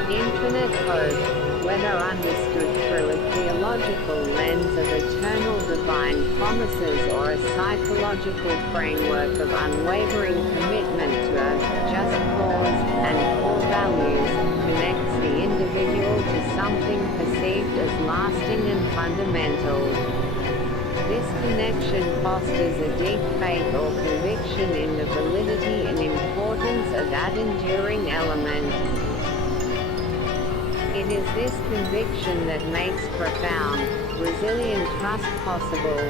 Infinite hope, whether understood through a theological lens of eternal divine promises or a psychological framework of unwavering commitment to a just cause and core values, connects the individual to something perceived as lasting and fundamental. This connection fosters a deep faith or conviction in the validity and importance of that enduring element. It is this conviction that makes profound, resilient trust possible,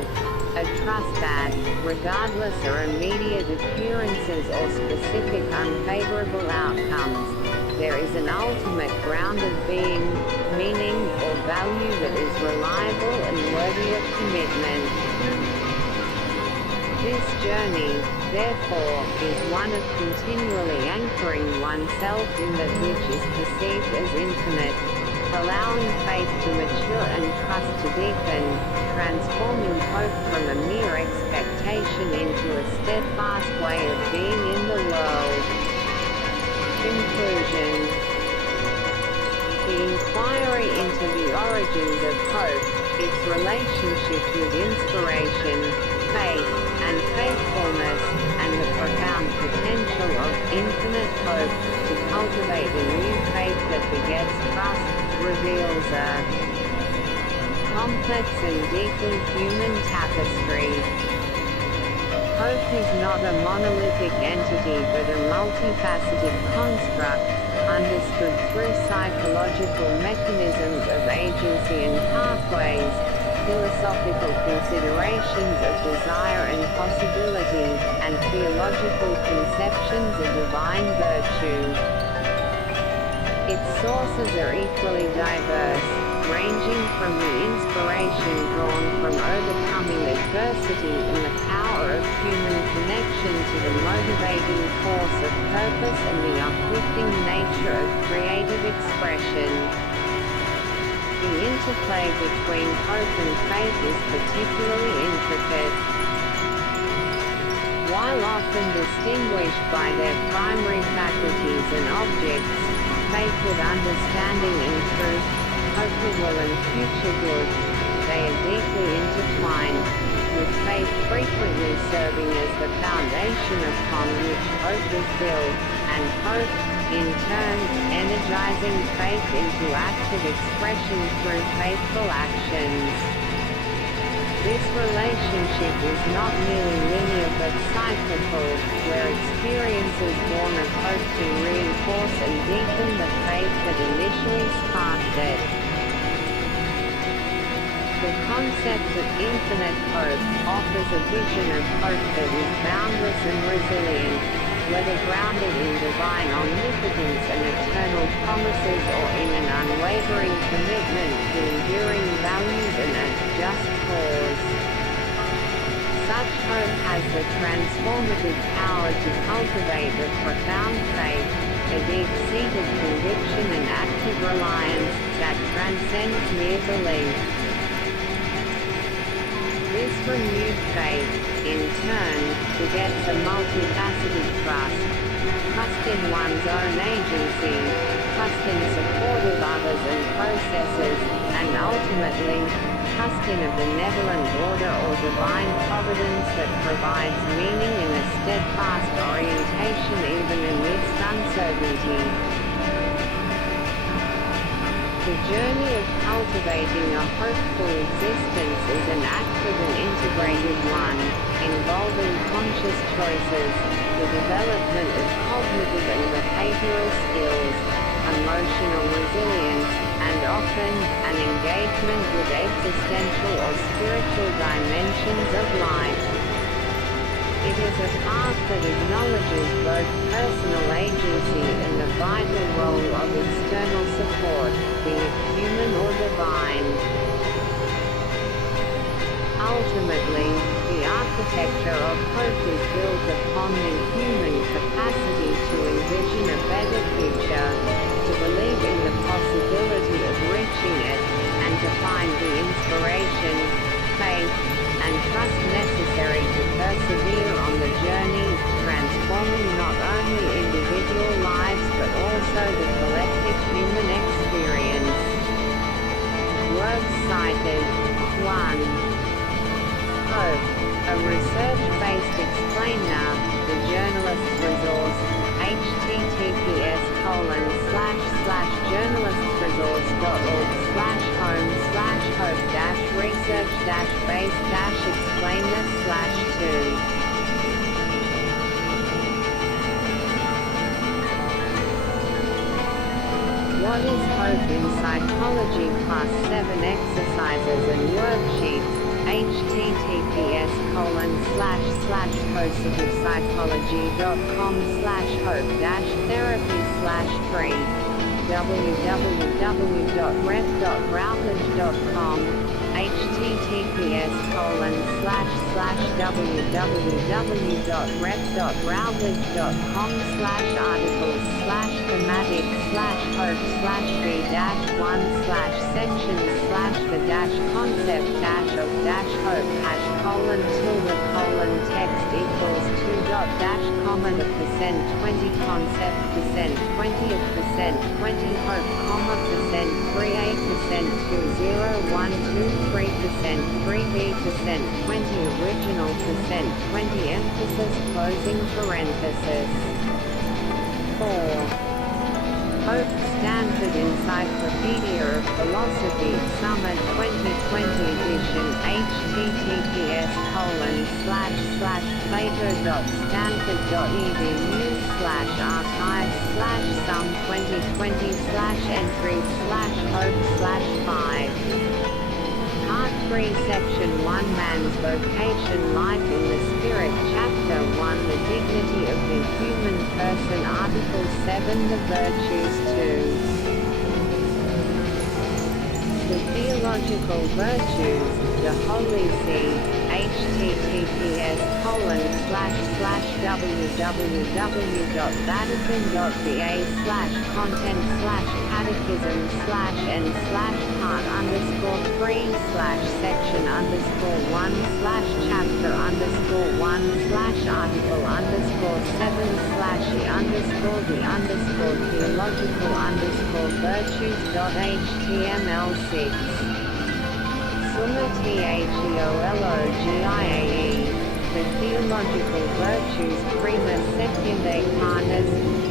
a trust that, regardless of immediate occurrences or specific unfavorable outcomes, there is an ultimate ground of being, meaning, or value that is reliable and worthy of commitment. This journey, therefore, is one of continually anchoring oneself in that which is perceived as infinite, allowing faith to mature and trust to deepen, transforming hope from a mere expectation into a steadfast way of being in the world. Conclusion. The inquiry into the origins of hope, its relationship with inspiration, faith, and faithfulness, and the profound potential of infinite hope to cultivate a new faith that begets trust, reveals a complex and deeply human tapestry. Hope is not a monolithic entity but a multifaceted construct, understood through psychological mechanisms of agency and pathways, philosophical considerations of desire and possibility, and theological conceptions of divine virtue. Its sources are equally diverse, ranging from the inspiration drawn from overcoming adversity and the power of human connection to the motivating force of purpose and the uplifting nature of creative expression. The interplay between hope and faith is particularly intricate. While often distinguished by their primary faculties and objects, faith with understanding and truth, hope with will and future good, they are deeply intertwined, with faith frequently serving as the foundation upon which hope is built, and hope, in turn, energizing faith into active expression through faithful actions. This relationship is not merely linear but cyclical, where experiences born of hope can reinforce and deepen the faith that initially sparked it. The concept of infinite hope offers a vision of hope that is boundless and resilient, whether grounded in divine omnipotence and eternal promises or in an unwavering commitment to enduring values and a just cause. Such hope has the transformative power to cultivate a profound faith, a deep-seated conviction and active reliance that transcends mere belief. This renewed faith, in turn, begets a multifaceted trust. Trust in one's own agency, trust in support of others and processes, and ultimately, trust in a benevolent order or divine providence that provides meaning in a steadfast orientation even amidst uncertainty. The journey of cultivating a hopeful existence is an active and integrated one, involving conscious choices, the development of cognitive and behavioral skills, emotional resilience, and often, an engagement with existential or spiritual dimensions of life. It is a path that acknowledges both personal agency and the vital role of external support, be it human or divine. Ultimately, the architecture of hope is built upon the human capacity to envision a better future, to believe in the possibility of reaching it, and to find the inspiration, faith, and trust necessary to persevere on the journey, transforming not only individual lives but also the collective human experience. Works cited: 1. Hope, a research-based explainer, the journalist's resource, https://journalistresource.org/home/hope-research-base-explainer/2. What is hope in psychology? +7 exercises and worksheets. https://positivepsychology.com/hope-therapy/3 www.ref.routledge.com https://www.ref.routledge.com/articles/thematics/hope/b-1/section/the-concept-of-hope#colon tilde:/text equals 2. %20 concept %20 hope %3a% 2012 3b% 20 original %20 emphasis closing parenthesis. 4. Hope Stanford Encyclopedia of Philosophy Summer 2020 edition https://plato.stansford.edu/archive/some2020/entries/hope/5. Part 3 Section 1 Man's Vocation Life in the Spirit Chapter 1 The Dignity of the Human Person Article 7 The Virtues 2. The Theological Virtues, the Holy See, https://www.vatican.va/content/catechism/and/part_3/section_1/article_1/chapter_1/e-article_7/e-article_the_article_the_article_theological_virtues.html6 Summa The Theological Virtues Prima Secundae Carnes Q.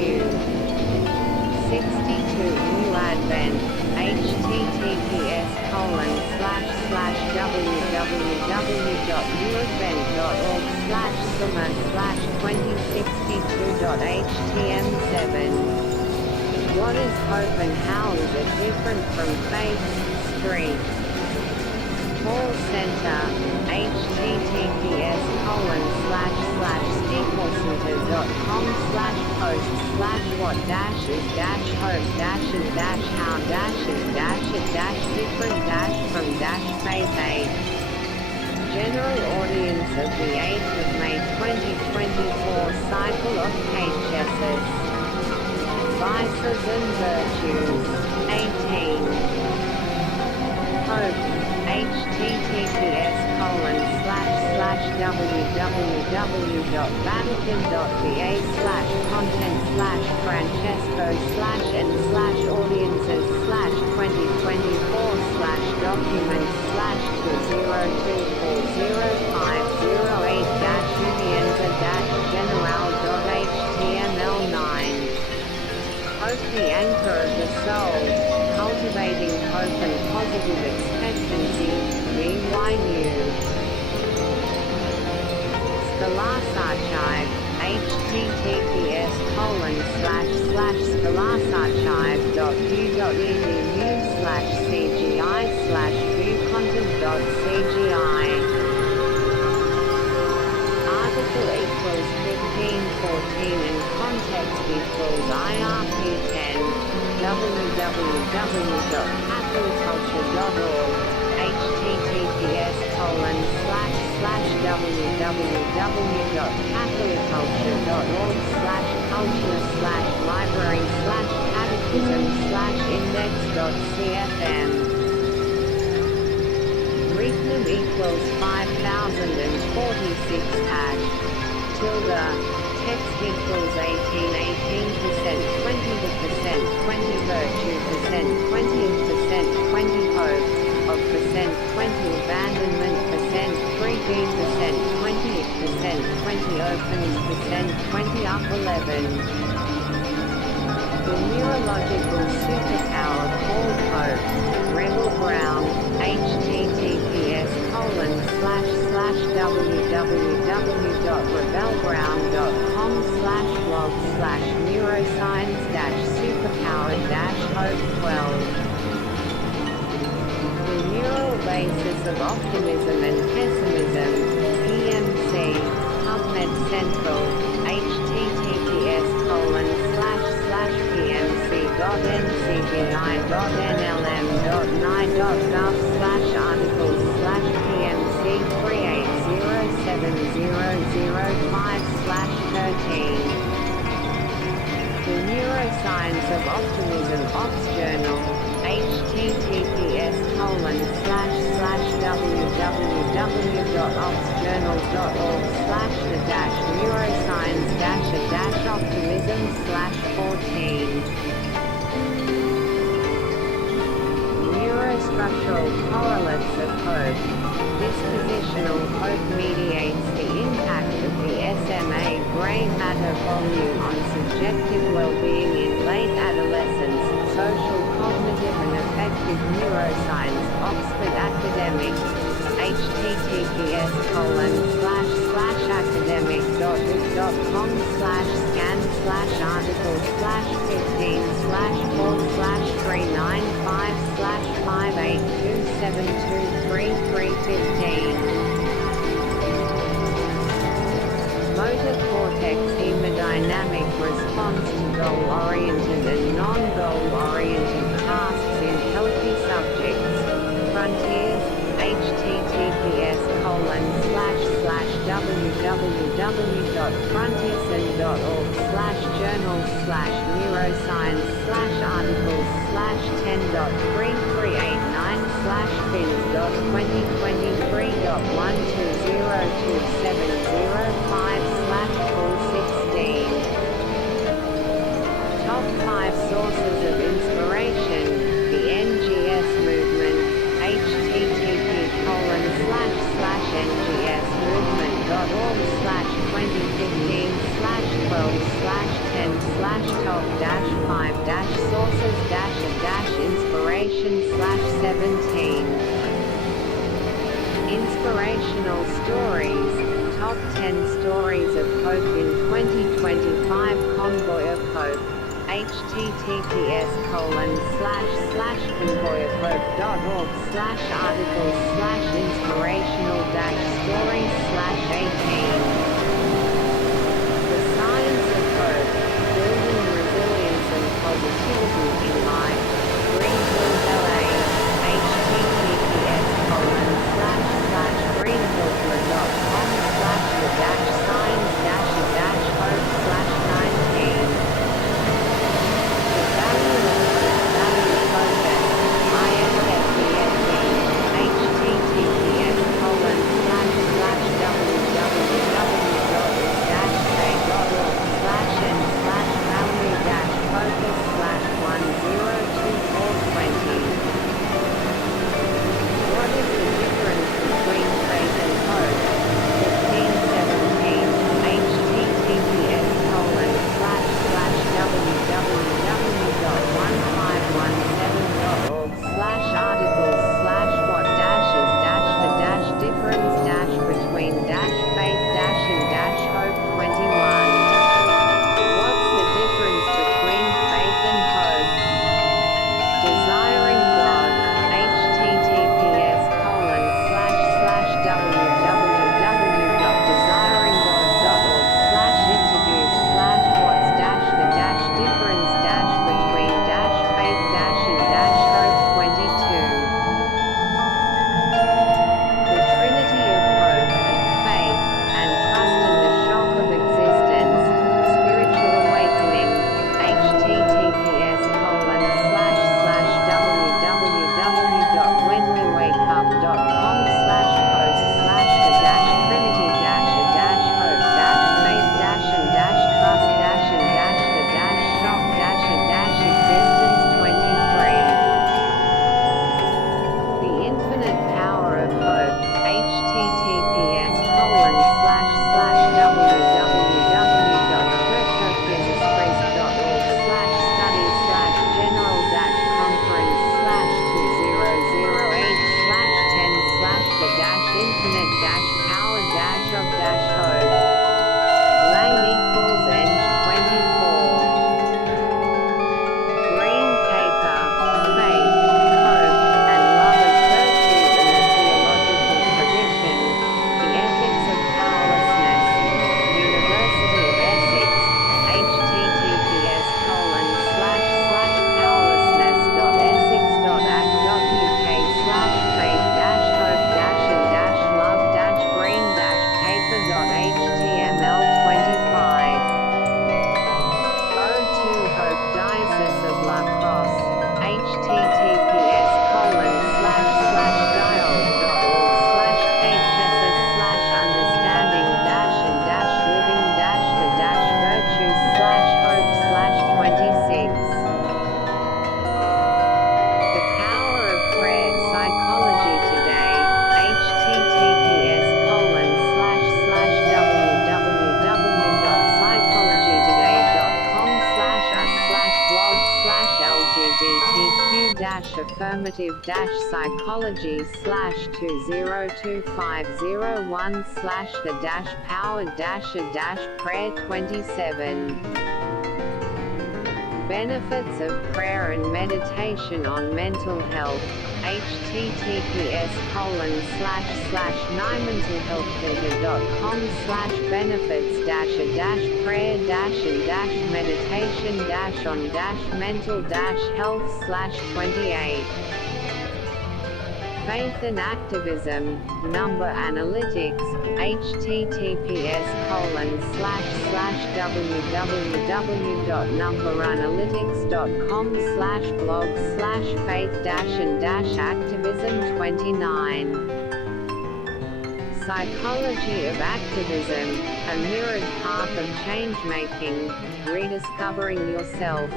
62 New Advent https://www.newarevent.org/summa/2062.htm7 What is hope and how is it different from faith? Street Hall Center https://steeplescenter.com/post/what-is-hope-it-different-from-phase 8 General audience of the 8th of May 2024 cycle of KHSS Vices and Virtues 18 Hope https:// 2024/2024/document/2024/2020/enter-general.html9. Hope the anchor of the soul, cultivating hope and positive expectancy, BYU. Scholas Archive, https://scholasarchive.u.edu/cgi/viewcontent.cgi. Article equals 1514 and context equals IRP10. www.capitalculture.org. https://www.capitalculture.org/culture/library/catechism/index.cfm. Rhythm equals 5046 hash. Tilde. Text equals 18 18% 20% 20 virtue percent 20% 20 hope of percent 20 abandonment percent 3D percent 20% 20 opens percent 20 up 11. The neurological superpower called hope. Rebel Brown. https://www.rebelground.com/blog/neuroscience-superpower-hope 12. The neural basis of optimism and pessimism. PMC. PubMed Central. https://pmc.nlm.ni.gov/articles/pmc3807005/13. The Neuroscience of Optimism Ops Journal. https://www.opsjournals.org/neuroscience-optimism/14. Neurostructural correlates of hope. Dispositional hope mediates the impact of the SMA gray matter volume on subjective well-being in late adolescence. Social, cognitive and affective neuroscience. Oxford Academics. https://academic.viz.com/scan/article/15/4/395/582723315. Motor cortex hemodynamic response to goal-oriented and non-goal-oriented tasks in healthy subjects. Frontiers. https://www.frontiers.org/journals/neuroscience/articles/10.33896/fins.2023.122705/416. Top 5 sources of inspiration. The NGS movement. http://ngssmovement.org/2015/12-5-sources-of-inspiration/17. Inspirational stories. Top 10 stories of hope in 2025. Convoy of Hope. https://convoyofhope.org/articles/inspirational-stories/18. The Science of Hope. Building Resilience and Positivity in Life. Green Hills, LA. https://greenhills.com/the-science-hope/19. The Value of Hope Value Focus. ISFESE. https://www.ecosystem affirmative-psychology/200501/the-power-a-prayer27. Benefits of prayer and meditation on mental health. https://nymentalhealthcenter.com/benefits-prayer-and-mental-health/28. Faith and activism, number analytics, https://www.numberanalytics.com/blog/faith-and-activism29. Psychology of activism, a mirrored path of change-making, rediscovering yourself.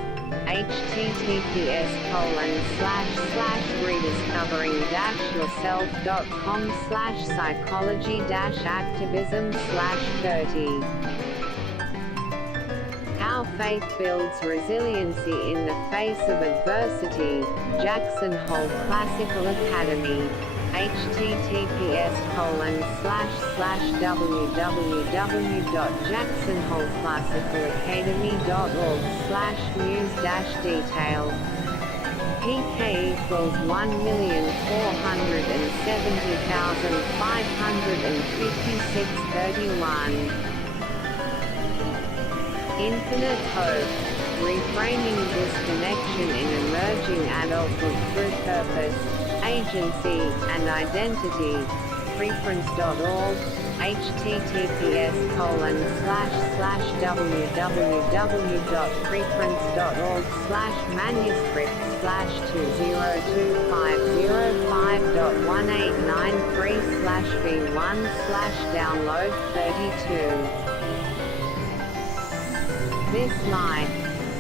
https://rediscovering-yourself.com/psychology-activism/30. How faith builds resiliency in the face of adversity. Jackson Hole Classical Academy. https://www.jacksonholeclassicalacademy.org/news-detail. PK equals 1,470,556.31. Infinite hope. Reframing disconnection in emerging adulthood through purpose, agency, and identity. Preference.org. https://www.preference.org/manuscript/20255.189/3/v1/download 32. This Life.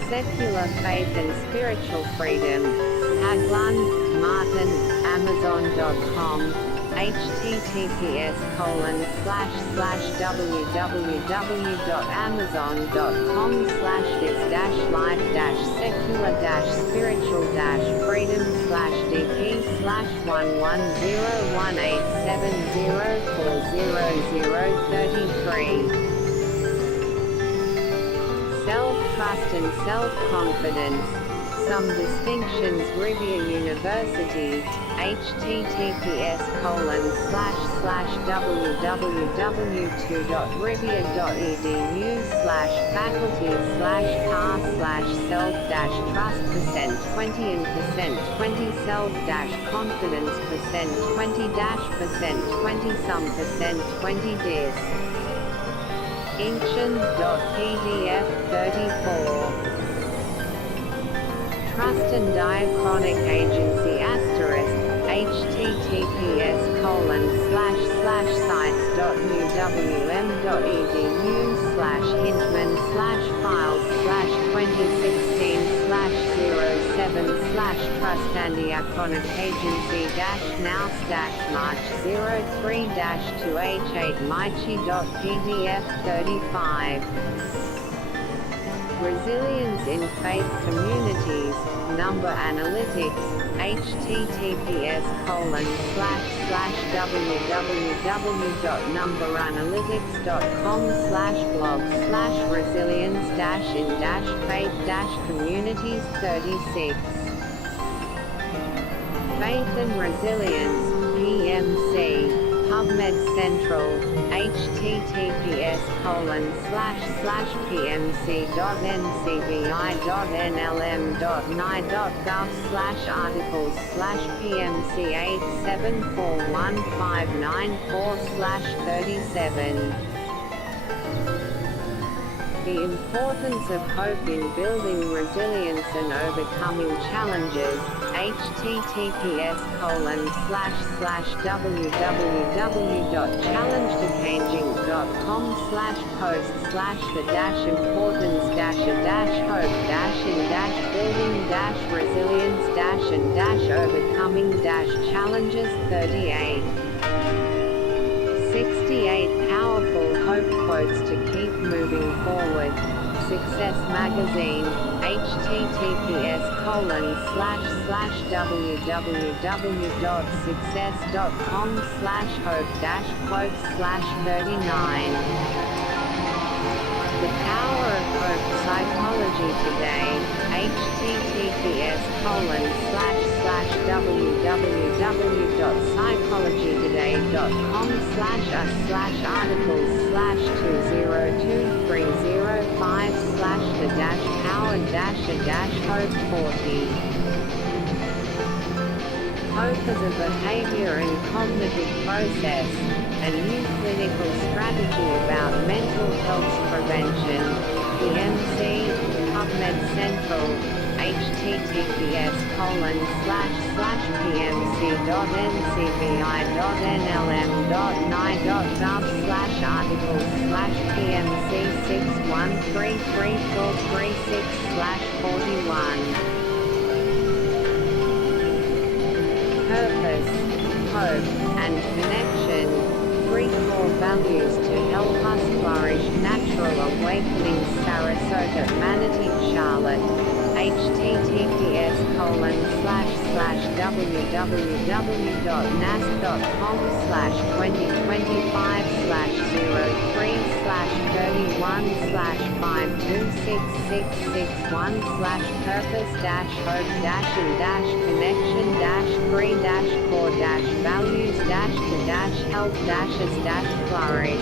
Secular Faith and Spiritual Freedom. Haglund, Martin, Amazon.com. https://www.amazon.com/this-life-spiritual-freedom/dp/1101870400033. Self-trust and self-confidence. Some distinctions. Rivier University. https://www.rivier.edu/faculty/car/self-trust%20 and %20 self-confidence%20-%20 some %20 dis. Inction.pdf 34. Trust and Diachronic Agency ** https://sites.uwm.edu/hinchman/files/2016/07/Trust and Diachronic Agency *now/March 03-2H8 Maichi.pdf 35. Resilience in Faith Communities, Number Analytics, https://www.numberanalytics.com/blog/resilience-in-faith-communities 36. Faith and Resilience, PMC, PubMed Central, https://pmc.ncbi.nlm.ni.gov/articles/PMC 874159/437. The importance of hope in building resilience and overcoming challenges. https://www.challenge-the-importance-the-importance-of-hope/the-importance-building-resilience-overcoming-challenges 38. 68 Powerful Hope Quotes to Keep Moving Forward. Success Magazine, https://www.success.com/hope-quotes/39. The Power of Hope Psychology Today, https://www.psychologytoday.com/us/articles/2023-5/the-powered-hope 40. Hope as a behavior and cognitive process, a new clinical strategy about mental health prevention, PMC, PubMed Central, https://pmc.ncbi.nlm.ni.gov/articles/pmc6133436/41. Purpose, hope, and connection, three core values to help us flourish. Natural Awakening, Sarasota, Manatee, Charlotte, https://www.nas.com/2025/03/purpose-hope-and-connection-3-core-values-to-help-us-flourish.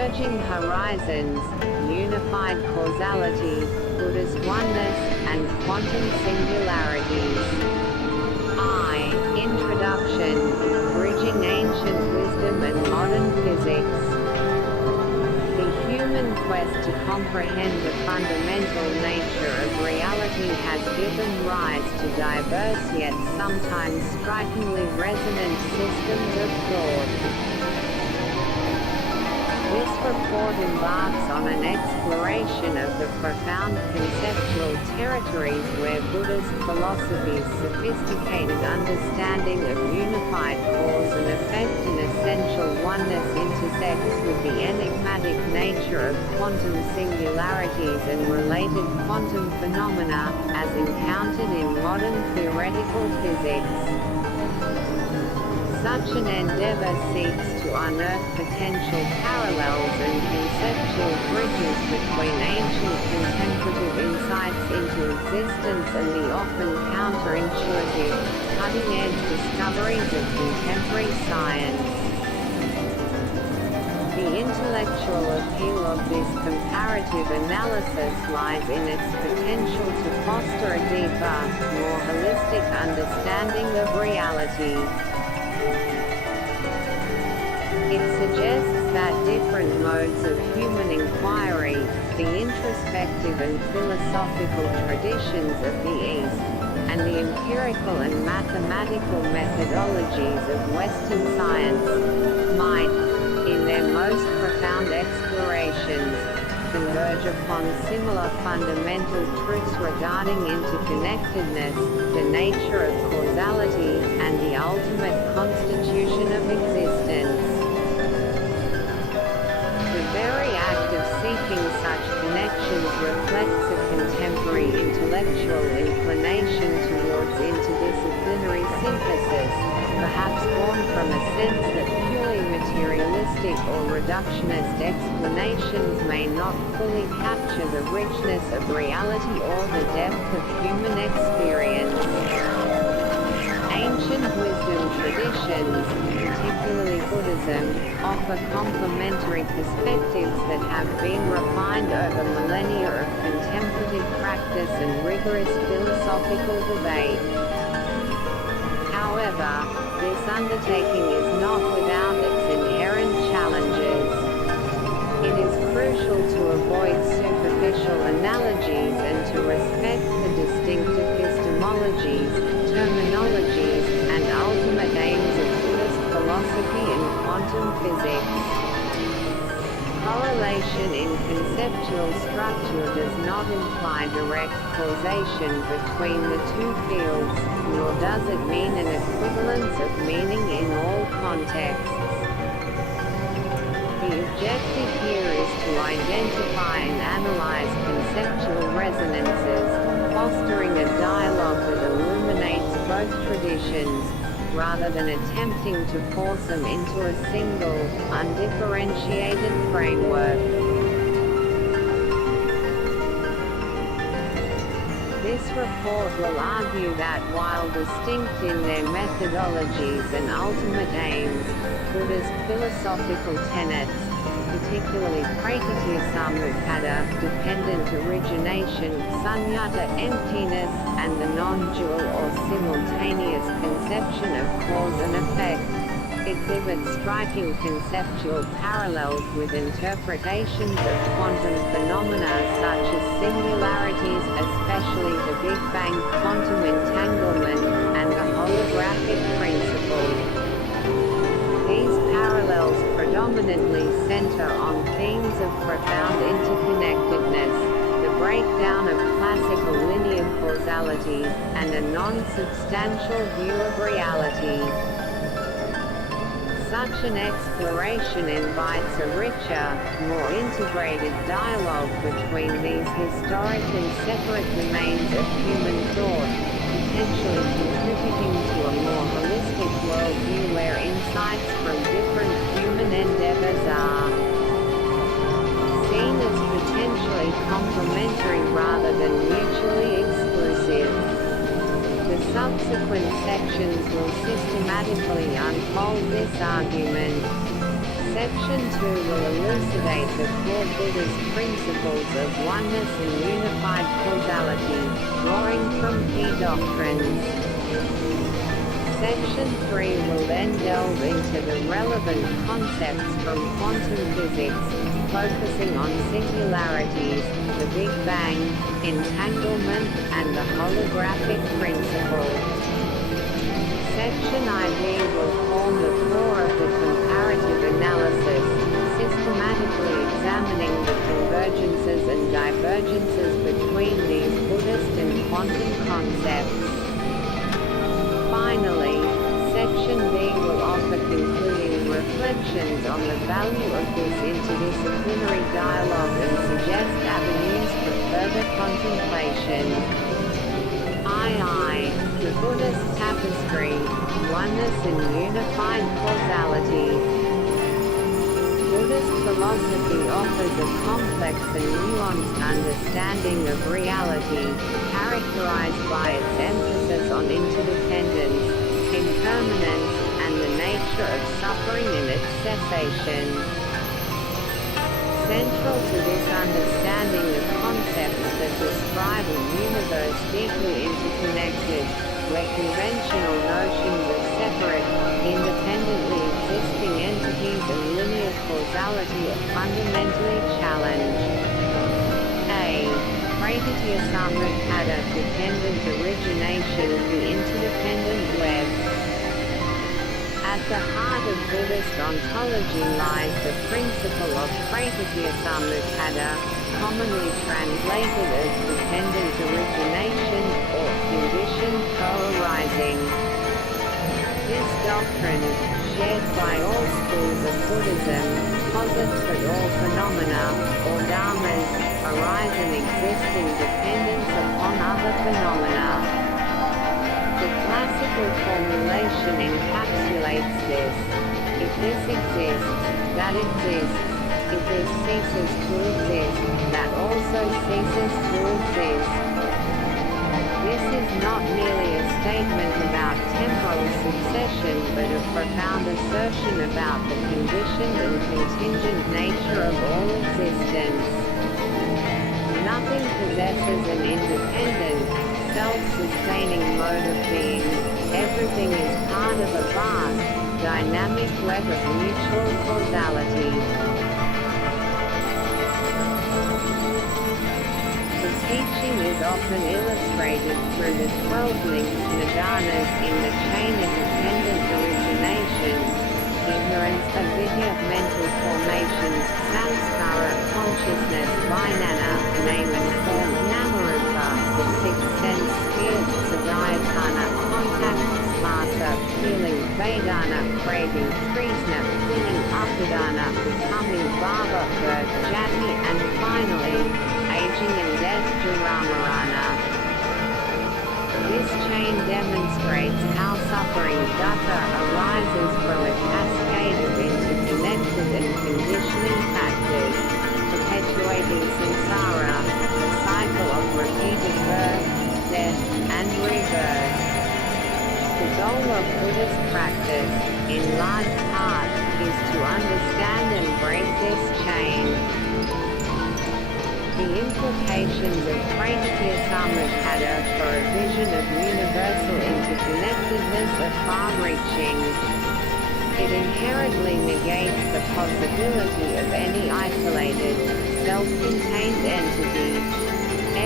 emerging horizons, unified causality, Buddhist oneness, and quantum singularities. Introduction, bridging ancient wisdom and modern physics. The human quest to comprehend the fundamental nature of reality has given rise to diverse yet sometimes strikingly resonant systems of thought. This report embarks on an exploration of the profound conceptual territories where Buddhist philosophy's sophisticated understanding of unified cause and effect and essential oneness intersects with the enigmatic nature of quantum singularities and related quantum phenomena, as encountered in modern theoretical physics. Such an endeavor seeks to unearth potential parallels and conceptual bridges between ancient contemplative insights into existence and the often counterintuitive, cutting-edge discoveries of contemporary science. The intellectual appeal of this comparative analysis lies in its potential to foster a deeper, more holistic understanding of reality. It suggests that different modes of human inquiry, the introspective and philosophical traditions of the East, and the empirical and mathematical methodologies of Western science, might, in their most profound explorations, converge upon similar fundamental truths regarding interconnectedness, the nature of causality, and the ultimate constitution of existence. The very act of seeking such connections reflects a contemporary intellectual inclination towards interdisciplinary synthesis, perhaps born from a sense that purely materialistic or reductionist explanations may not fully capture the richness of reality or the depth of human experience. Ancient wisdom traditions, particularly Buddhism, offer complementary perspectives that have been refined over millennia of contemplative practice and rigorous philosophical debate. However, this undertaking is not without its inherent challenges. It is crucial to avoid superficial analogies and to respect the distinct epistemologies, terminologies, and ultimate aims of Buddhist philosophy and quantum physics. Correlation in conceptual structure does not imply direct causation between the two fields, nor does it mean an equivalence of meaning in all contexts. The objective here is to identify and analyze conceptual resonances, fostering a dialogue that illuminates both traditions, rather than attempting to force them into a single, undifferentiated framework. This report will argue that while distinct in their methodologies and ultimate aims, Buddhist philosophical tenets, particularly prakriti-samuppada, dependent origination, sunyata emptiness, and the non-dual or simultaneous conception of cause and effect, exhibit striking conceptual parallels with interpretations of quantum phenomena such as singularities, especially the Big Bang quantum entanglement, and the holographic principle. These parallels predominantly center on themes of profound interconnectedness, the breakdown of classical linear causality, and a non-substantial view of reality. Such an exploration invites a richer, more integrated dialogue between these historically separate domains of human thought, potentially contributing to a more holistic worldview where insights from different human endeavors are seen as potentially complementary rather than mutually exclusive. The subsequent sections will systematically unfold this argument. Section 2 will elucidate the core Buddhist principles of oneness and unified causality, drawing from key doctrines. Section 3 will then delve into the relevant concepts from quantum physics, focusing on singularities, the Big Bang, entanglement, and the holographic principle. Section ID will form the core of the comparative analysis, systematically examining the convergences and divergences between these Buddhist and quantum concepts. Finally, Section D will offer concluding reflections on the value of this interdisciplinary dialogue and suggest avenues for further contemplation. II, the Buddhist tapestry, oneness and unified causality. Buddhist philosophy offers a complex and nuanced understanding of reality, characterized by its emphasis on interdependence, impermanence, and the nature of suffering and its cessation. Central to this understanding are concepts that describe a universe deeply interconnected, where conventional notions of separate, independently existing entities and linear causality are fundamentally challenged. A. Prakriti-samudpada dependent origination of the interdependent web. At the heart of Buddhist ontology lies the principle of prakriti-samudpada, commonly translated as dependent origination or conditioned co-arising. This doctrine, shared by all schools of Buddhism, posits that all phenomena, or dharmas, arise and exist in dependence upon other phenomena. The classical formulation encapsulates this. If this exists, that exists. If this ceases to exist, that also ceases to exist. This is not merely a statement about temporal succession but a profound assertion about the conditioned and contingent nature of all existence. Nothing possesses an independent, self-sustaining mode of being. Everything is part of a vast, dynamic web of mutual causality. The teaching is often illustrated through the 12 links nidanas in the chain of dependent origination: ignorance, avidya, mental formations, samskara, consciousness, vijnana, name and form, namarupa, the sixth sense, spheres, sadayatana, contact, spasa, feeling, vedana, craving, trisna, feeling, upadana, becoming, bhava, birth, jati, and finally, aging and death, jaramarana. This chain demonstrates how suffering dukkha arises from a cascade of interconnected and conditioning factors, perpetuating samsara, a cycle of repeated birth, death, and rebirth. The goal of Buddhist practice, in large part, is to understand and break this chain. The implications of prakriti-samudpada for a vision of universal interconnectedness are far-reaching. It inherently negates the possibility of any isolated, self-contained entity.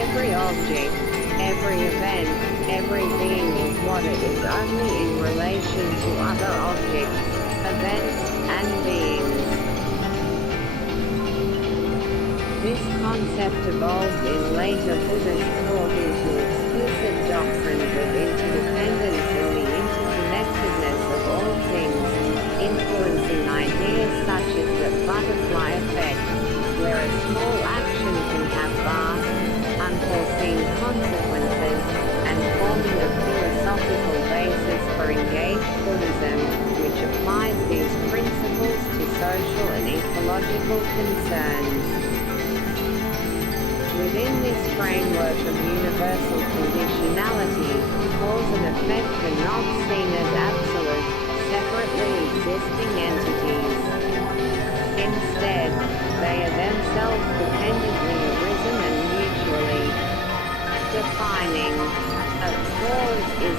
Every object, every event, every being is what it is only in relation to other objects, events, and beings. This concept evolved in later Buddhist thought into explicit doctrines of interdependence and the interconnectedness of all things, influencing ideas such as the butterfly effect, where a small action can have vast, unforeseen consequences, and forming a philosophical basis for engaged Buddhism, which applies these principles to social and ecological concerns. Within this framework of universal conditionality, cause and effect are not seen as absolute, separately existing entities.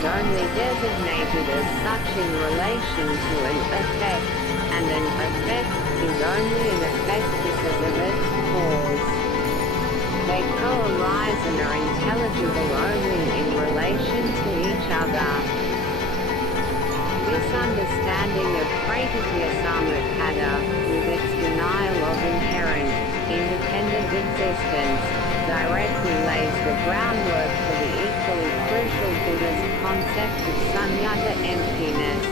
only designated as such in relation to an effect, and an effect is only an effect because of its cause. They co-arise and are intelligible only in relation to each other. This understanding of Pratyekasamukata, with its denial of inherent, independent existence, directly lays the groundwork for the equally crucial Buddhist concept of sunyata emptiness.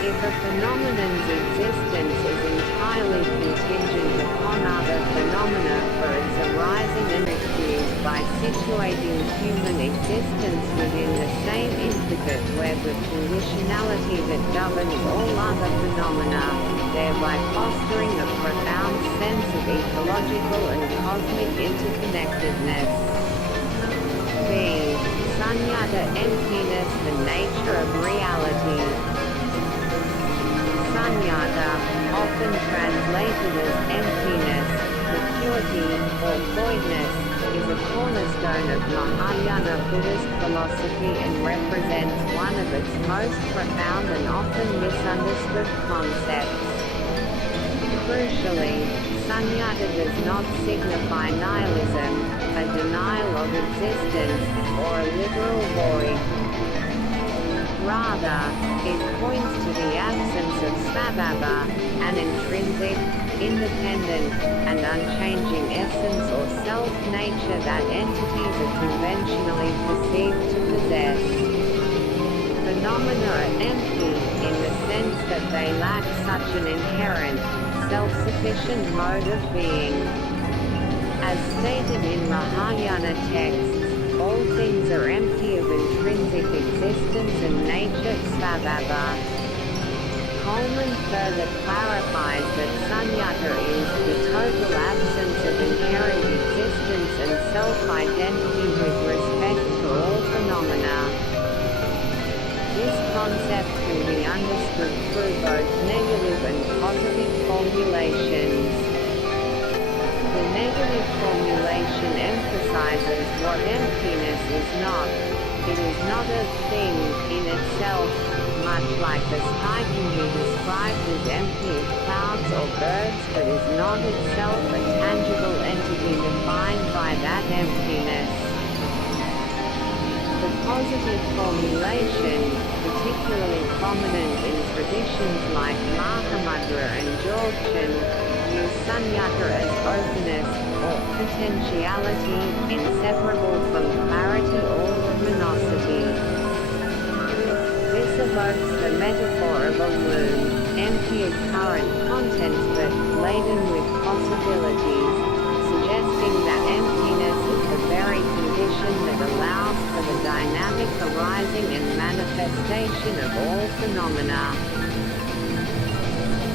If a phenomenon's existence is entirely contingent upon other phenomena for its arising and refused by situating human existence within the same intricate web of conditionality that governs all other phenomena, thereby fostering a profound sense of ecological and cosmic interconnectedness. B. Sunyata emptiness, the nature of reality. Sunyata, often translated as emptiness, vacuity, or voidness, is a cornerstone of Mahayana Buddhist philosophy and represents one of its most profound and often misunderstood concepts. Crucially, sunyata does not signify nihilism, a denial of existence, or a literal void. Rather, it points to the absence of svabhava, an intrinsic, independent, and unchanging essence or self-nature that entities are conventionally perceived to possess. Phenomena are empty, in the sense that they lack such an inherent, self-sufficient mode of being. As stated in Mahayana texts, all things are empty of intrinsic existence and nature svabhava. Coleman further clarifies that sunyata is the total absence of inherent existence and self-identity with respect to all phenomena. This concept can be understood through both negative and positive formulations. The negative formulation emphasizes what emptiness is not. It is not a thing in itself, much like the sky can be described as empty of clouds or birds but is not itself a tangible entity defined by that emptiness. The positive formulation, particularly prominent in traditions like Mahamudra and Dzogchen, use sunyata as openness, or potentiality, inseparable from clarity or luminosity. This evokes the metaphor of a womb, empty of current contents but laden with possibilities, suggesting that emptiness is the very condition that allows for the dynamic arising and manifestation of all phenomena.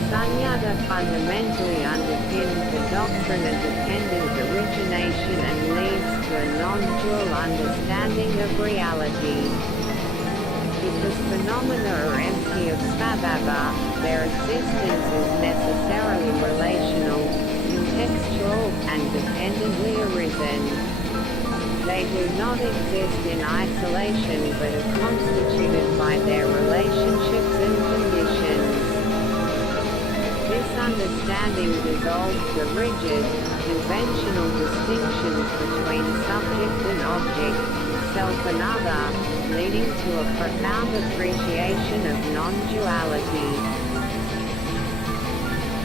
Sunyata fundamentally underpins the doctrine of dependent origination and leads to a non-dual understanding of reality. Because phenomena are empty of svabhava, their existence is necessarily relational, contextual, and dependently arisen. They do not exist in isolation but are constituted by their relationships and conditions. This understanding dissolves the rigid, conventional distinctions between subject and object, self and other, leading to a profound appreciation of non-duality.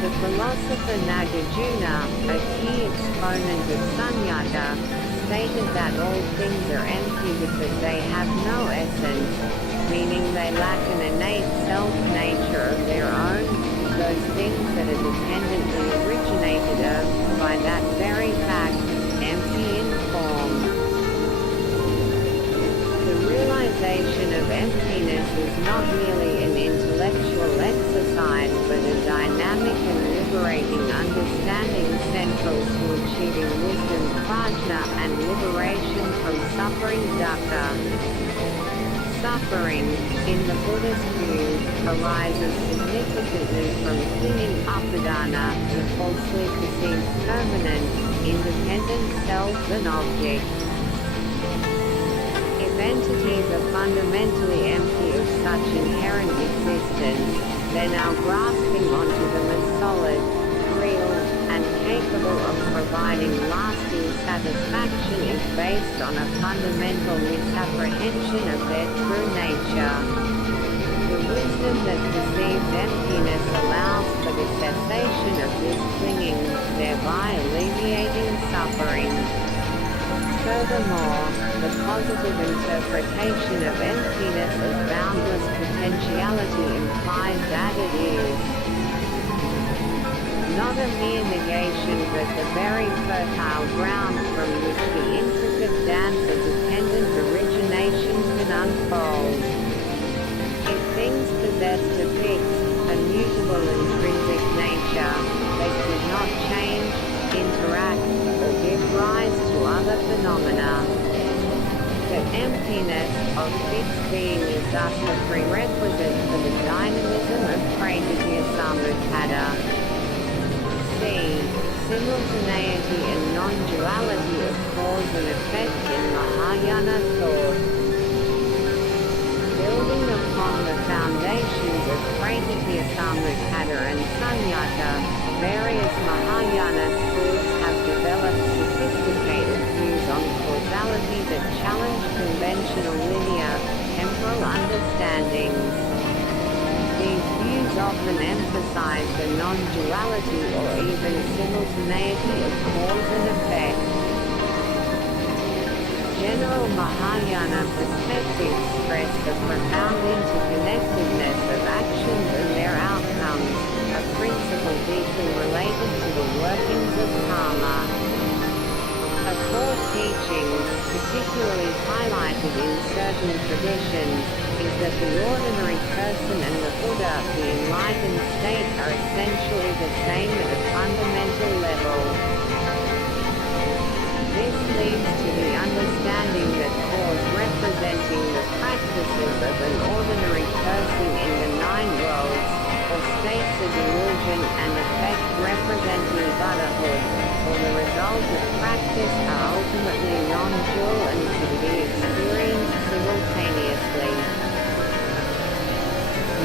The philosopher Nagarjuna, a key exponent of sunyata, stated that all things are empty because they have no essence, meaning they lack an innate self-nature of their own, those things that are dependently originated of, by that very fact, empty in form. The realization of emptiness is not merely an intellectual exercise but a dynamic and liberating understanding central to achieving wisdom prajna and liberation from suffering dukkha. Suffering, in the Buddhist view, arises significantly from clinging upadana, the falsely perceived permanent, independent self and object. If entities entities are fundamentally empty of such inherent existence, then our grasping onto them as solid, real, and capable of providing lasting satisfaction is based on a fundamental misapprehension of their true nature. The wisdom that perceives emptiness allows for the cessation of this clinging, thereby alleviating suffering. Furthermore, the positive interpretation of emptiness as boundless potentiality implies that it is not a mere negation but the very fertile ground from which the intricate dance of dependent origination can unfold. If things possessed a fixed, immutable intrinsic nature, they could not change, interact, or give rise to other phenomena. The emptiness of fixed being is thus a prerequisite for the dynamism of pratyekasamutpada. C. Simultaneity and non-duality of cause and effect in Mahayana thought. Building upon the foundations of pratyekasamutpada and sunyata, various Mahayana schools have developed sophisticated views on causality that challenge conventional linear, temporal understandings. These views often emphasize the non-duality or even simultaneity of cause and effect. General Mahayana perspectives stress the profound interconnectedness of actions and their outcomes, a principle deeply related to the workings of karma. A core teaching, particularly highlighted in certain traditions, is that the ordinary person and the Buddha, the enlightened state, are essentially the same at a fundamental level. This leads to the understanding that cause representing the practices of an ordinary person in the nine worlds, or states of illusion, and effect representing Buddhahood, or the result of practice, are ultimately non-dual and can be experienced simultaneously.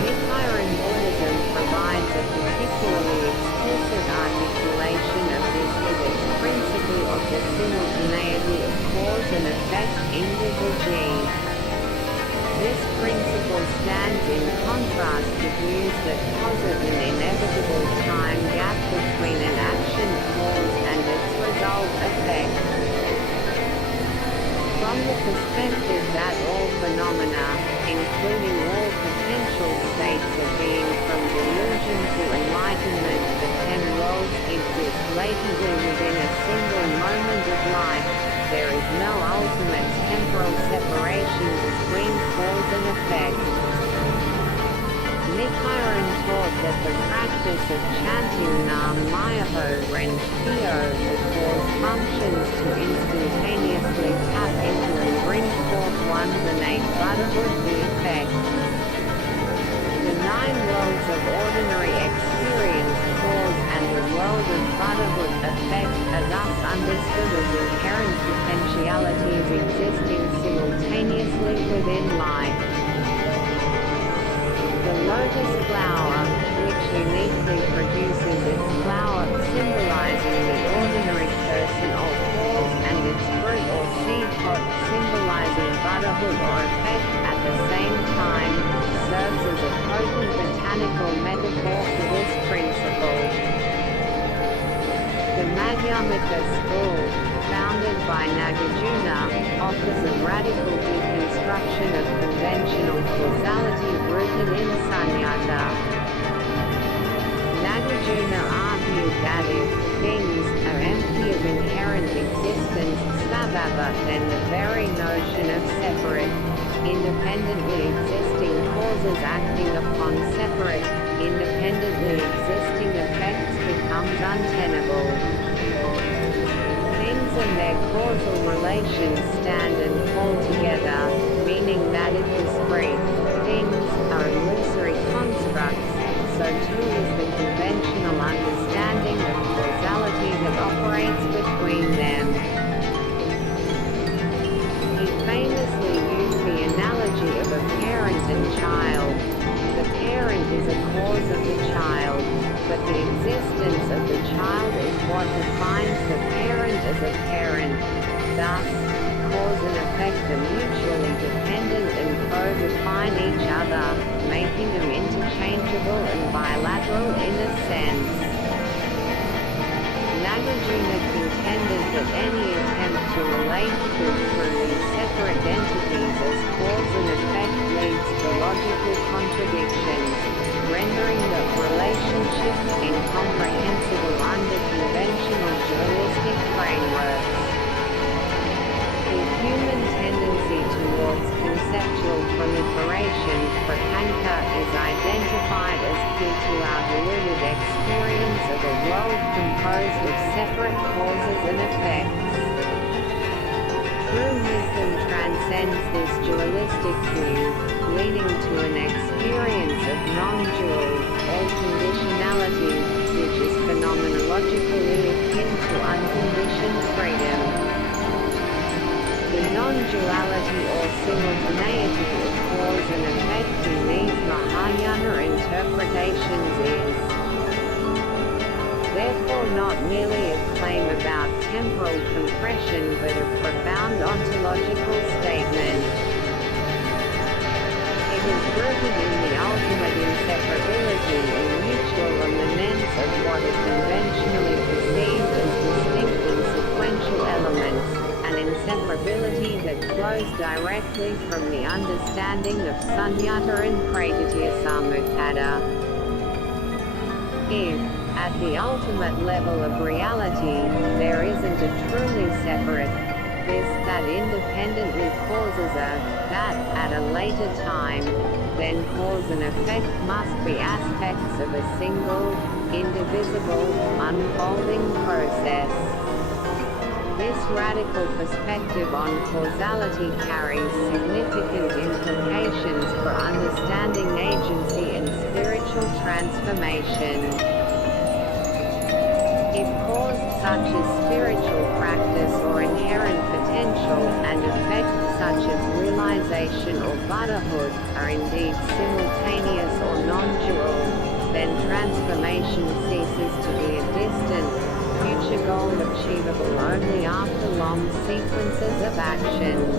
Nichiren Buddhism provides a particularly explicit articulation of this with its principle of the simultaneity of cause and effect individually. This principle stands in contrast to views that posit an inevitable time gap between an action cause and its result effect. From the perspective that all phenomena, including all potential states of being from delusion to enlightenment, the 10 worlds exist latently within a single moment of life, there is no ultimate temporal separation between cause and effect. Nichiren taught that the practice of chanting Nam Myoho Renge Kyo will cause functions to instantaneously tap into and bring forth one's innate Buddhahood, the effect. The nine worlds of ordinary experience, cause, and the world of Buddhahood, effect, are thus understood as inherent potentialities existing simultaneously within life. The lotus flower, which uniquely produces its flower, symbolizing the ordinary person or cause, and its fruit or seed pod, symbolizing Buddhahood or effect, at the same time, serves as a potent botanical metaphor for this principle. The Madhyamika school, founded by Nagarjuna, offers a radical deconstruction of conventional causality rooted in sunyata. Nagarjuna argued that if things are empty of inherent existence, sabhava, then the very notion of separate, independently existing causes acting upon separate, independently existing effects becomes untenable. Things and their causal relations stand and fall together, meaning that if discrete things are illusory constructs, so too is the conventional understanding of causality that operates between them. He famously used the them interchangeable and bilateral in a sense. Nagarjuna contended that any attempt to relate through these separate entities as cause and effect leads to logical contradictions, rendering the relationship incomprehensible under conventional dualistic frameworks. The human tendency towards conceptual proliferation, prakanka, is identified as key to our deluded experience of a world composed of separate causes and effects. True wisdom transcends this dualistic view, leading to an experience of non-dual, all conditionality, which is phenomenologically akin to unconditioned freedom. The non-duality or simultaneity of cause and effect in these Mahayana interpretations is therefore not merely a claim about temporal compression but a profound ontological statement. It is rooted in the ultimate inseparability and mutual immanence of what is conventionally perceived as distinct and sequential elements, an inseparability that flows directly from the understanding of sunyata and pratityasamukata. If, at the ultimate level of reality, there isn't a truly separate this that independently causes that at a later time, then cause and effect must be aspects of a single, indivisible, unfolding process. This radical perspective on causality carries significant implications for understanding agency and spiritual transformation. If cause, such as spiritual practice or inherent potential, and effect, such as realization or Buddhahood, are indeed simultaneous or non-dual, then transformation ceases to be a distant, future goal achievable only after long sequences of actions.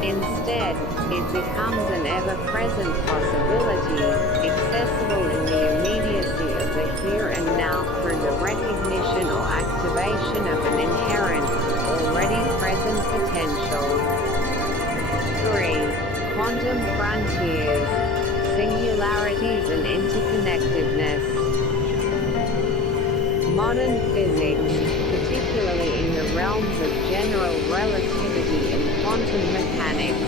Instead, it becomes an ever-present possibility, accessible in the immediacy of the here and now through the recognition or activation of an inherent, already present potential. 3. Quantum frontiers, singularities and interconnectedness. Modern physics, particularly in the realms of general relativity and quantum mechanics,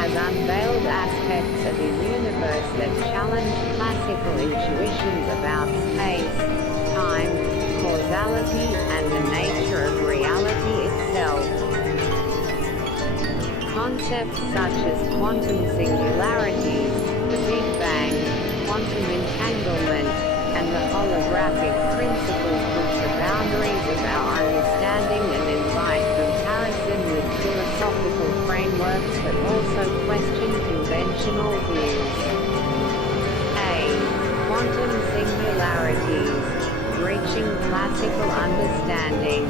has unveiled aspects of a universe that challenge classical intuitions about space, time, causality, and the nature of reality itself. Concepts such as quantum singularities, the Big Bang, quantum entanglement, and the holographic principle push the boundaries of our understanding and invite comparison with philosophical frameworks that also question conventional views. A. Quantum singularities, reaching classical understanding.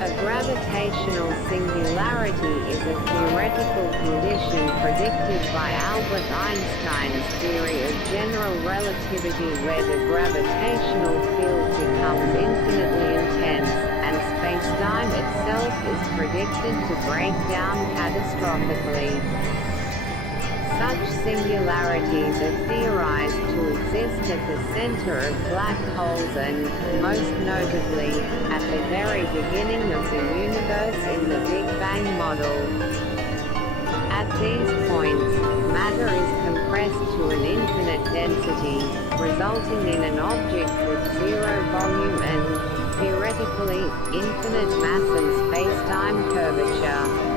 A gravitational singularity is a theoretical condition predicted by Albert Einstein's theory of general relativity where the gravitational field becomes infinitely intense, and spacetime itself is predicted to break down catastrophically. Such singularities are theorized to exist at the center of black holes and, most notably, at the very beginning of the universe in the Big Bang model. At these points, matter is compressed to an infinite density, resulting in an object with zero volume and, theoretically, infinite mass and spacetime curvature.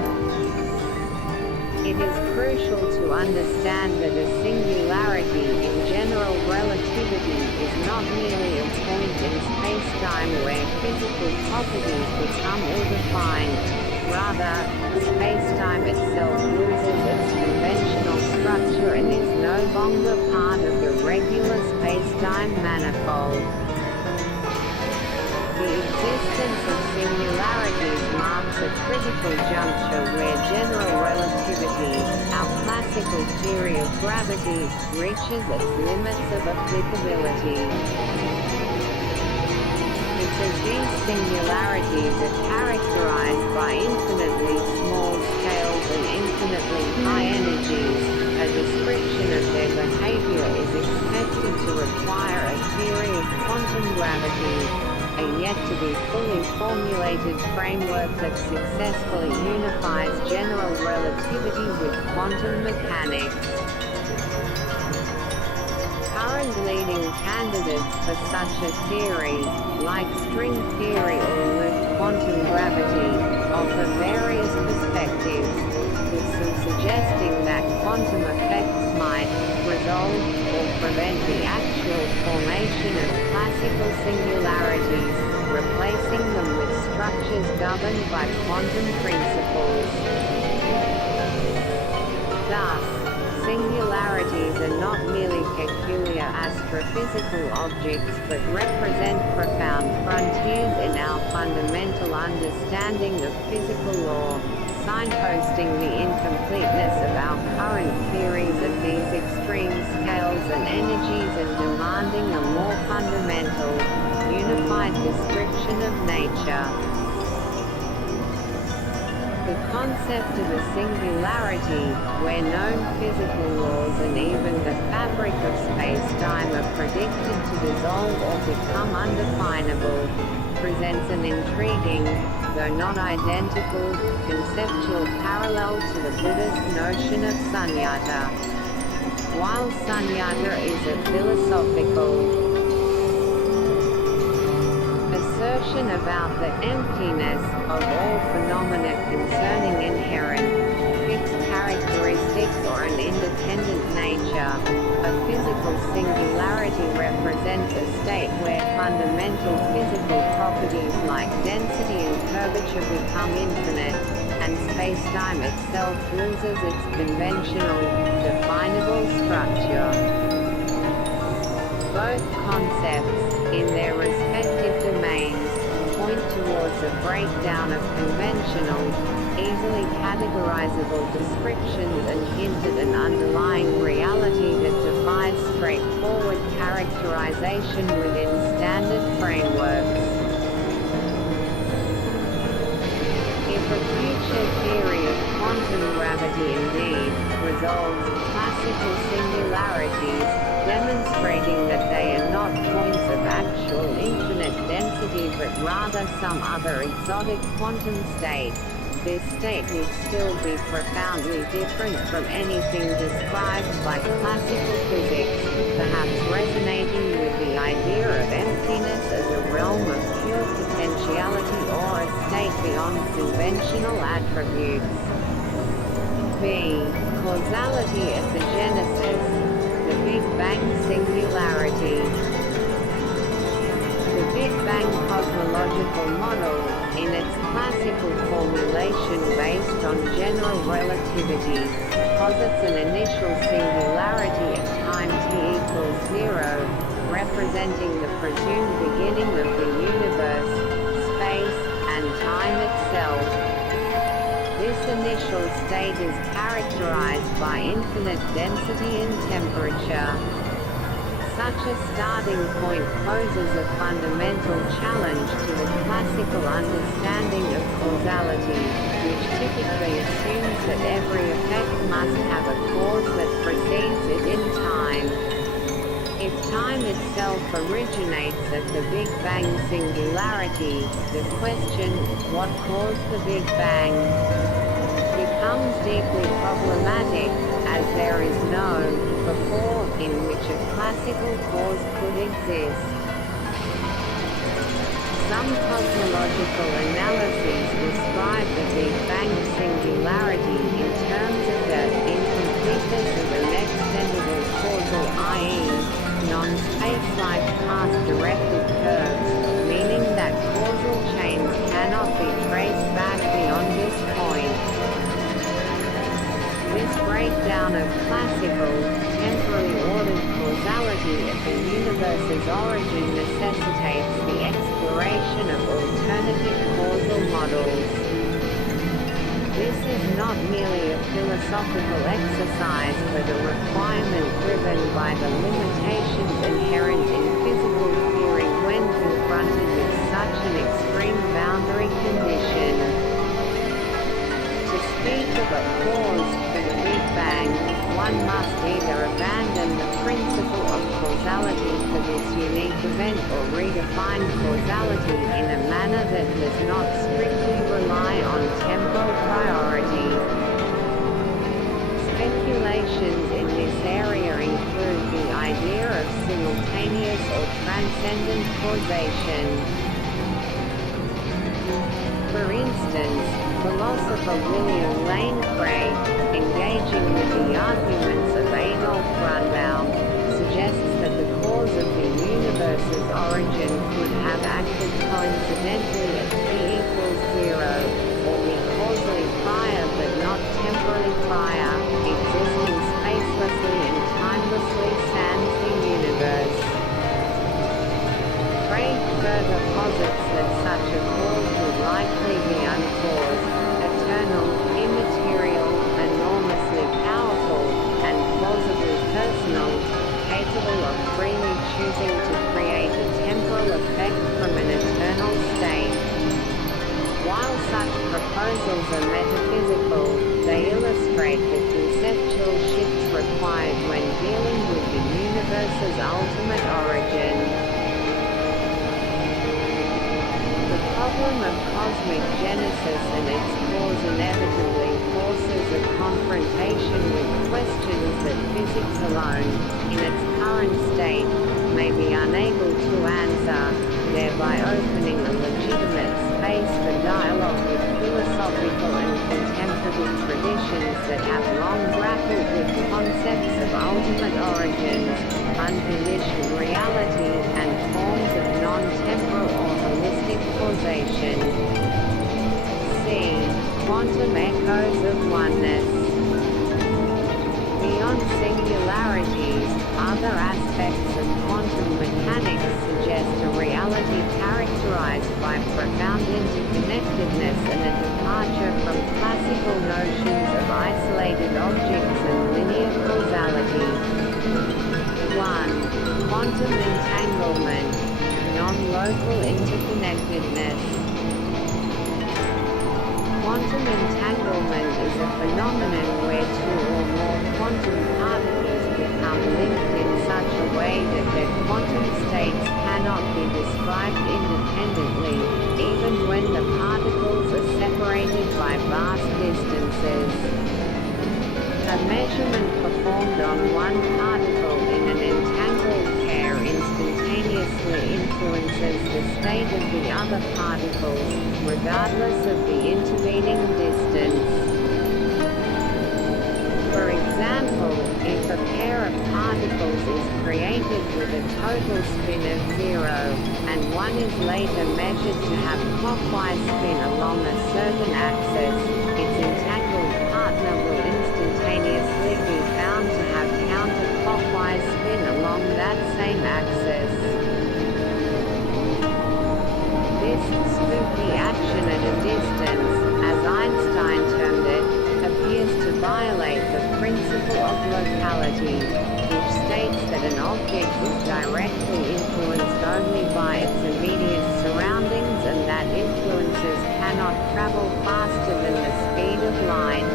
It is crucial to understand that a singularity in general relativity is not merely a point in spacetime where physical properties become ill-defined. Rather, spacetime itself loses its conventional structure and is no longer part of the regular spacetime manifold. The existence of singularities marks a critical juncture where general relativity gravity, our classical theory of gravity reaches its limits of applicability. Because these singularities are characterized by infinitely small scales and infinitely high energies, a description of their behavior is expected to require a theory of quantum gravity, a yet-to-be fully formulated framework that successfully unifies general relativity with quantum mechanics. Current leading candidates for such a theory, like string theory or loop quantum gravity, offer various perspectives, with some suggesting that quantum effects might resolve or prevent the actual formation of classical singularities, replacing them with structures governed by quantum principles. Thus, singularities are not merely peculiar astrophysical objects but represent profound frontiers in our fundamental understanding of physical law, signposting the incompleteness of our current theories of these extreme scales and energies and demanding a more fundamental, unified description of nature. The concept of a singularity, where known physical laws and even the fabric of space-time are predicted to dissolve or become undefinable, presents an intriguing, though not identical, conceptual parallel to the Buddhist notion of sunyata. While sunyata is a philosophical assertion about the emptiness of all phenomena concerning inherent, fixed characteristics or an independent nature, a physical singularity represents a state where fundamental physical properties like density and curvature become infinite, and spacetime itself loses its conventional, definable structure. Both concepts, in their respective domains, point towards a breakdown of conventional, easily categorizable descriptions and hint at an underlying reality that defies straightforward characterization within standard frameworks. If a future theory of quantum gravity indeed resolves classical singularities, demonstrating that they are not points of actual infinite density but rather some other exotic quantum state, this state would still be profoundly different from anything described by classical physics, perhaps resonating with the idea of emptiness as a realm of pure potentiality or a state beyond conventional attributes. B. Causality as the genesis. The Big Bang singularity. The Big Bang cosmological model, in its classical formulation based on general relativity, posits an initial singularity at time t equals 0, representing the presumed beginning of the universe, space, and time itself. This initial state is characterized by infinite density and temperature. Such a starting point poses a fundamental challenge to the classical understanding of causality, which typically assumes that every effect must have a cause that precedes it in time. If time itself originates at the Big Bang singularity, the question, what caused the Big Bang, becomes deeply problematic, as there is no before in which a classical cause could exist. Some cosmological analyses describe the Big Bang singularity in terms of the incompleteness of an extendable causal, i.e., non-spacelike path-directed curves, meaning that causal chains cannot be traced back beyond this point. This breakdown of classical, temporally ordered causality at the universe's origin necessitates the exploration of alternative causal models. This is not merely a philosophical exercise but a requirement driven by the limitations inherent in physical theory when confronted with such an extreme boundary condition. To speak of a cause for the Big Bang, one must either abandon the principle of causality for this unique event or redefine causality in a manner that does not strictly rely on temporal priority. Speculations in this area include the idea of simultaneous or transcendent causation. For instance, philosopher William Lane Craig, engaging with the arguments of Adolf Runbaum, suggests that the cause of the universe's origin could have acted coincidentally at t=0, or be causally prior but not temporally prior, existing spacelessly and timelessly sans the universe. Craig further posits that such a cause would likely be uncaused, eternal, immaterial, enormously powerful, and plausibly personal, capable of freely choosing to create a temporal effect from an eternal state. While such proposals are metaphysical, they illustrate the conceptual shifts required when dealing with the universe's ultimate origin. The problem of cosmic genesis and its cause inevitably forces a confrontation with questions that physics alone, in its current state, may be unable to answer, thereby opening a legitimate space for dialogue with philosophical and contemplative traditions that have long grappled with concepts of ultimate origins, unconditioned reality, and forms of non-temporal or holistic causation. C. Quantum echoes of oneness. Beyond singularities, other aspects of quantum mechanics suggest a reality characterized by profound interconnectedness and a departure from classical notions of isolated objects and linear causality. 1. Quantum entanglement, non-local interconnectedness. Quantum entanglement is a phenomenon where two or more quantum particles become linked in such a way that their quantum states cannot be described independently, even when the particles are separated by vast distances. A measurement performed on one particle in an entangled pair instantaneously influences the state of the other particles, regardless of the intervening distance. For example, if a pair of particles is created with a total spin of 0, and one is later measured to have clockwise spin along a certain axis, its entangled partner will instantaneously be found to have counterclockwise spin along that same axis. This spooky action at a distance, as Einstein termed it, appears to violate the principle of locality, which states that an object is directly influenced only by its immediate surroundings and that influences cannot travel faster than the speed of light.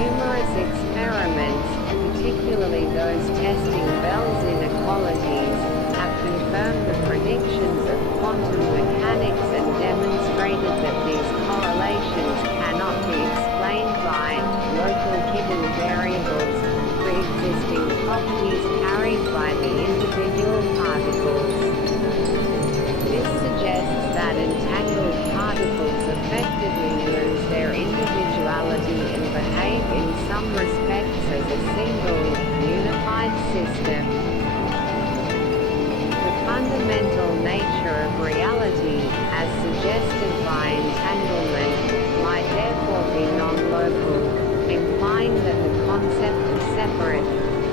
Numerous experiments, particularly those testing Bell's inequalities, have confirmed the predictions of quantum mechanics and demonstrated that these correlations cannot be explained by local hidden variables, pre-existing properties carried by the individual particles. This suggests that entangled particles effectively lose their individuality and behave in some respects as a single, unified system. The fundamental nature of reality, as suggested by entanglement, might therefore be non-local, implying that the concept of separate,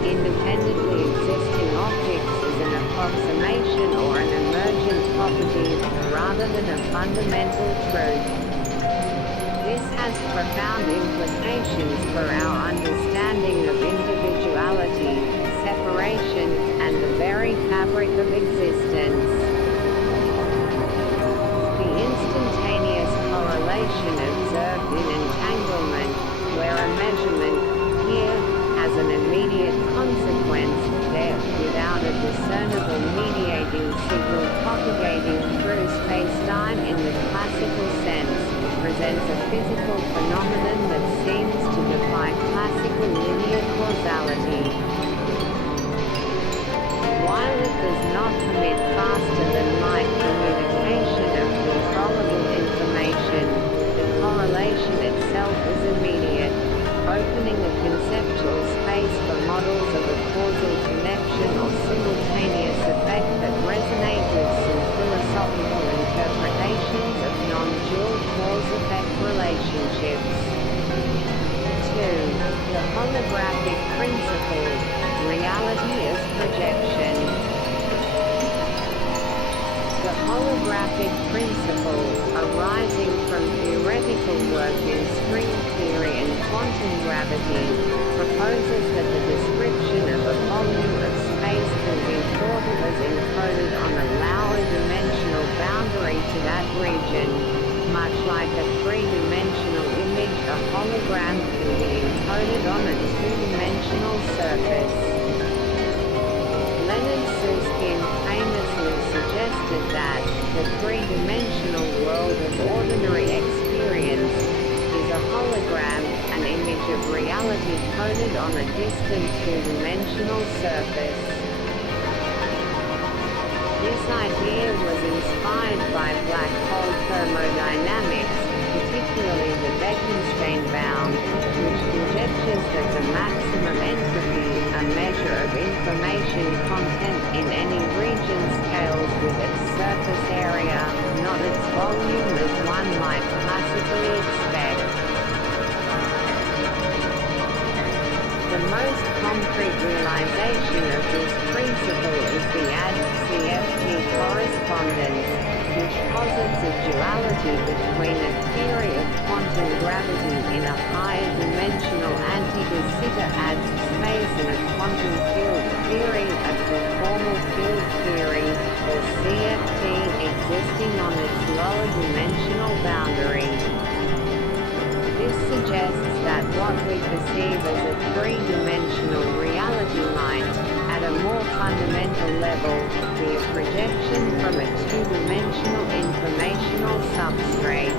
independently existing objects is an approximation or an emergent property, rather than a fundamental truth. has profound implications for our understanding of individuality, separation, and the very fabric of existence. The instantaneous correlation observed in entanglement, where a measurement, here, has an immediate consequence, there, without a discernible mediating signal propagating through space-time in the classical sense, presents a physical phenomenon that seems to defy classical linear causality. While it does not permit faster-than-light communication of controllable information, the correlation itself is immediate, opening a conceptual space for models of a causal connection or simultaneous effect that resonate with some philosophical interpretations of non-dual cause-effect relationships. 2. The holographic principle, reality as projection. The holographic principle, arising from theoretical work in string theory and quantum gravity, proposes that the description of a volume of space can be thought of as encoded on a lower dimensional boundary to that region. Much like a three-dimensional image, a hologram can be encoded on a two-dimensional surface. Leonard Susskind famously suggested that the three-dimensional world of ordinary experience is a hologram, an image of reality coded on a distant two-dimensional surface. This idea was inspired by black hole thermodynamics, particularly the Bekenstein bound, which conjectures that the maximum entropy, a measure of information content in any region, scales with its surface area, not its volume as one might classically expect. The most concrete realization of this principle is the ADS-CFT correspondence, which posits a duality between a theory of quantum gravity in a higher dimensional anti-de Sitter adds space and a quantum field theory, a conformal field theory, or CFT, existing on its lower dimensional boundary. This suggests that what we perceive as a three-dimensional reality might, at a more fundamental level, be a projection from a two-dimensional informational substrate.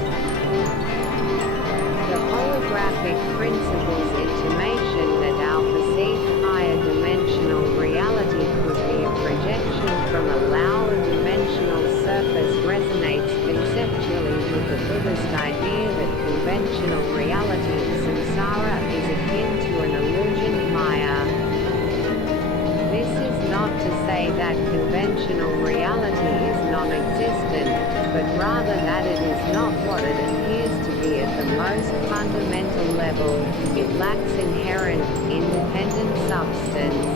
The holographic principle's intimation that our perceived higher dimensional reality could be a projection from a lower dimensional surface resonates conceptually with the Buddhist idea that conventional reality, samsara, is akin to an illusion, maya. This is not to say that conventional reality is non-existent, but rather that it is not what it appears to be at the most fundamental level. It lacks inherent, independent substance.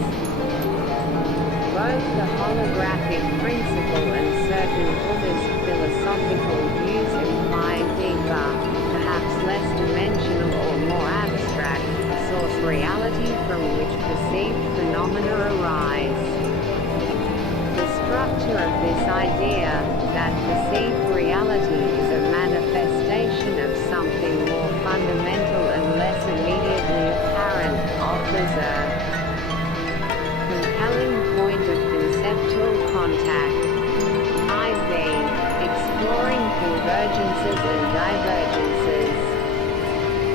Both the holographic principle and certain Buddhist philosophical views imply deeper, perhaps less dimensional or more abstract, source reality from which perceived phenomena arise. The structure of this idea, that perceived reality is a manifestation of something more fundamental and less immediately apparent, offers a compelling point of conceptual contact. IV. Exploring convergences and divergences.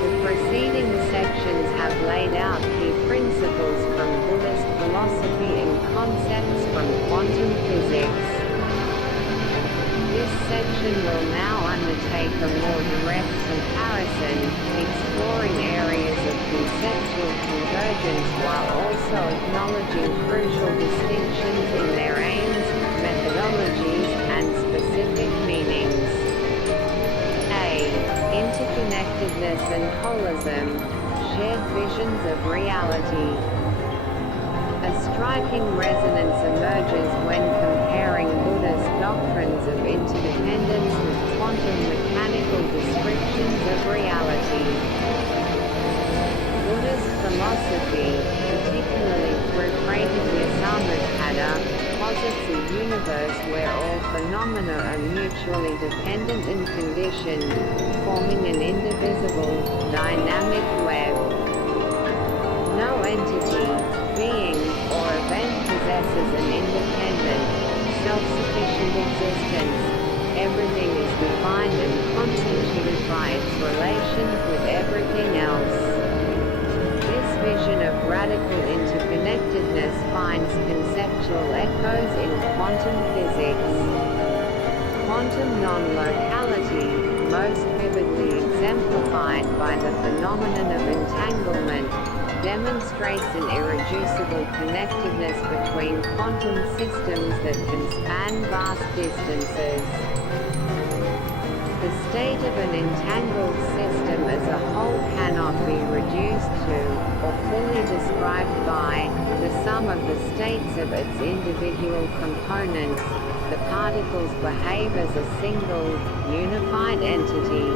The preceding sections have laid out key principles from Buddhist philosophy and concepts from quantum physics. This section will now undertake a more direct comparison, exploring areas of conceptual convergence while also acknowledging crucial distinctions in their aims, methodologies, and specific meanings. A. Interconnectedness and holism, shared visions of reality. A striking resonance emerges when comparing Buddhist doctrines of interdependence with quantum mechanical descriptions of reality. constant and conditioned, forming an indivisible, dynamic web. No entity, being, or event possesses an independent, self-sufficient existence. Everything is defined and constituted by its relations with everything else. This vision of radical interconnectedness finds conceptual echoes in quantum physics. Quantum non-locality, most vividly exemplified by the phenomenon of entanglement, demonstrates an irreducible connectedness between quantum systems that can span vast distances. The state of an entangled system as a whole cannot be reduced to, or fully described by, the sum of the states of its individual components. The particles behave as a single, unified entity.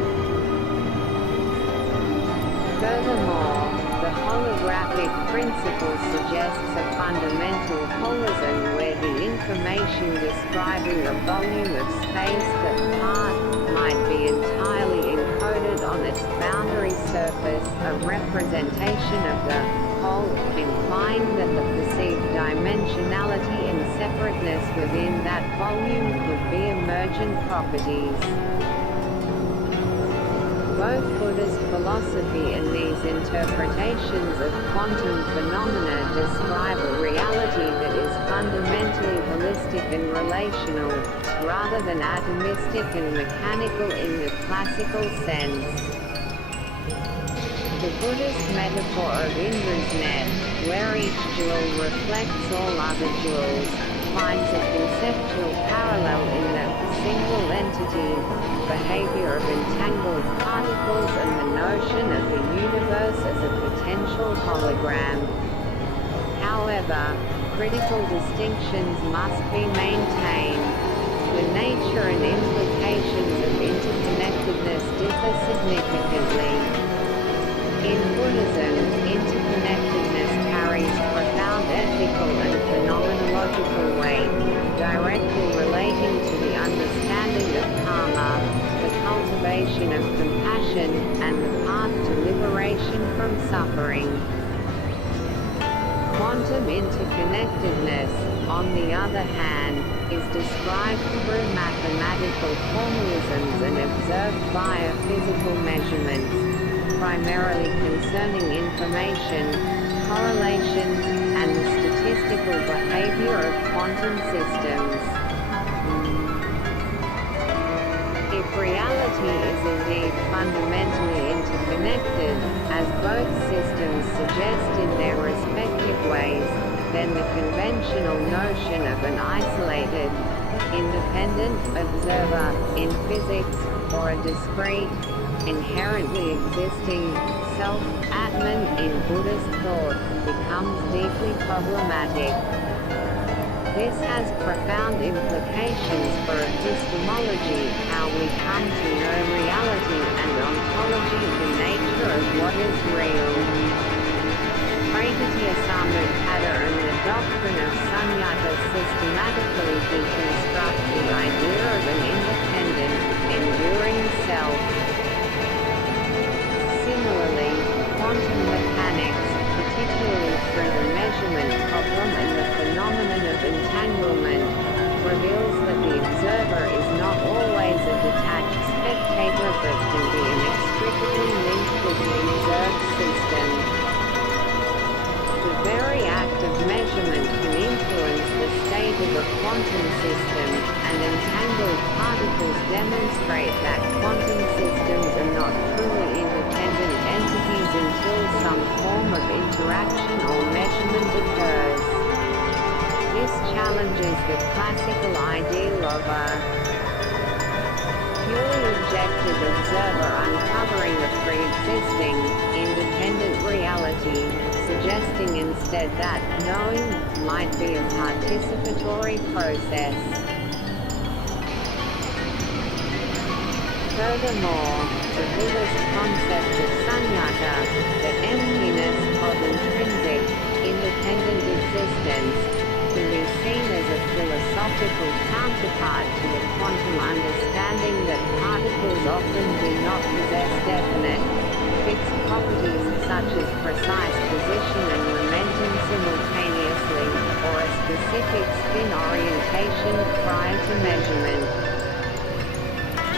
Furthermore, the holographic principle suggests a fundamental holism where the information describing a volume of space that part might be entirely encoded on its boundary surface, a representation of the whole, implying that the perceived dimensionality and separateness within that volume could be emergent properties. Both Buddhist philosophy and these interpretations of quantum phenomena describe a reality that is fundamentally holistic and relational, rather than atomistic and mechanical in the classical sense. The Buddhist metaphor of Indra's net, where each jewel reflects all other jewels, finds a conceptual parallel in that the single entity, behavior of entangled particles and the notion of the universe as a potential hologram. However, critical distinctions must be maintained. The nature and implications of interconnectedness differ significantly. In Buddhism, interconnectedness carries profound ethical and phenomenological weight, directly relating to the understanding of karma, the cultivation of compassion, and the path to liberation from suffering. Quantum interconnectedness, on the other hand, is described through mathematical formalisms and observed via physical measurements, primarily concerning information, correlations, and the statistical behavior of quantum systems. If reality is indeed fundamentally interconnected, as both systems suggest in their respective ways, then the conventional notion of an isolated, independent observer in physics, or a discrete, inherently existing self-atman in Buddhist thought, becomes deeply problematic. This has profound implications for epistemology, how we come to know reality, and ontology, the nature of what is real. Pragatya-Samutpada and the doctrine of sunyata systematically deconstruct the idea of an independent, enduring self. Similarly, quantum mechanics, particularly through the measurement problem and the phenomenon of entanglement, reveals that the observer is not always a detached spectator but can be inextricably linked with the observed system. The very act of measurement can influence the state of a quantum system, and entangled particles demonstrate that quantum systems are not truly independent entities until some form of interaction or measurement occurs. This challenges the classical ideal of a purely objective observer uncovering a pre-existing, independent reality, suggesting instead that knowing might be a participatory process. Furthermore, the Buddhist concept of sunyata, the emptiness of intrinsic, independent existence, can be seen as a philosophical counterpart to the quantum understanding that particles often do not possess definite, fixed properties such as precise position and momentum simultaneously, or a specific spin orientation prior to measurement.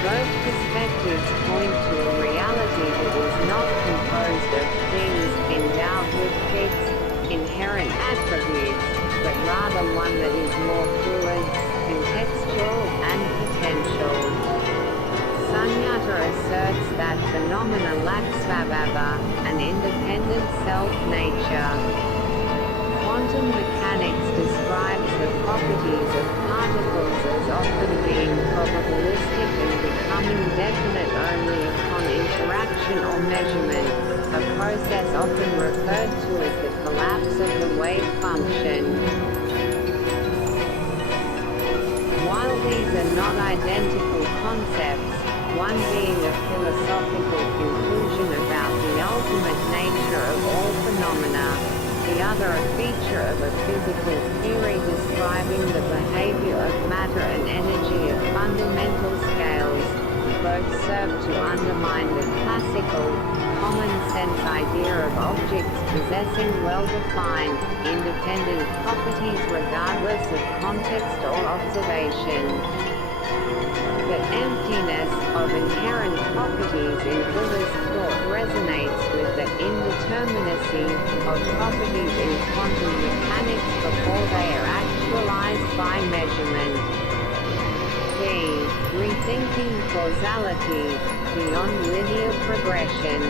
Both perspectives point to a reality that is not composed of things endowed with fixed, inherent attributes, but rather one that is more fluid, contextual, and potential. Sunyata asserts that phenomena lack svabhava, an independent self-nature. Quantum mechanics describes the properties of particles as often being probabilistic and becoming definite only upon interaction or measurement, a process often referred to as the collapse of the wave function. While these are not identical concepts, one being a philosophical conclusion about the ultimate nature of all phenomena, the other a feature of a physical theory describing the behavior of matter and energy at fundamental scales, both serve to undermine the classical, common-sense idea of objects possessing well-defined, independent properties regardless of context or observation. The emptiness of inherent properties in Buddhist thought resonates with the indeterminacy of properties in quantum mechanics before they are actualized by measurement. B. Rethinking causality beyond linear progression.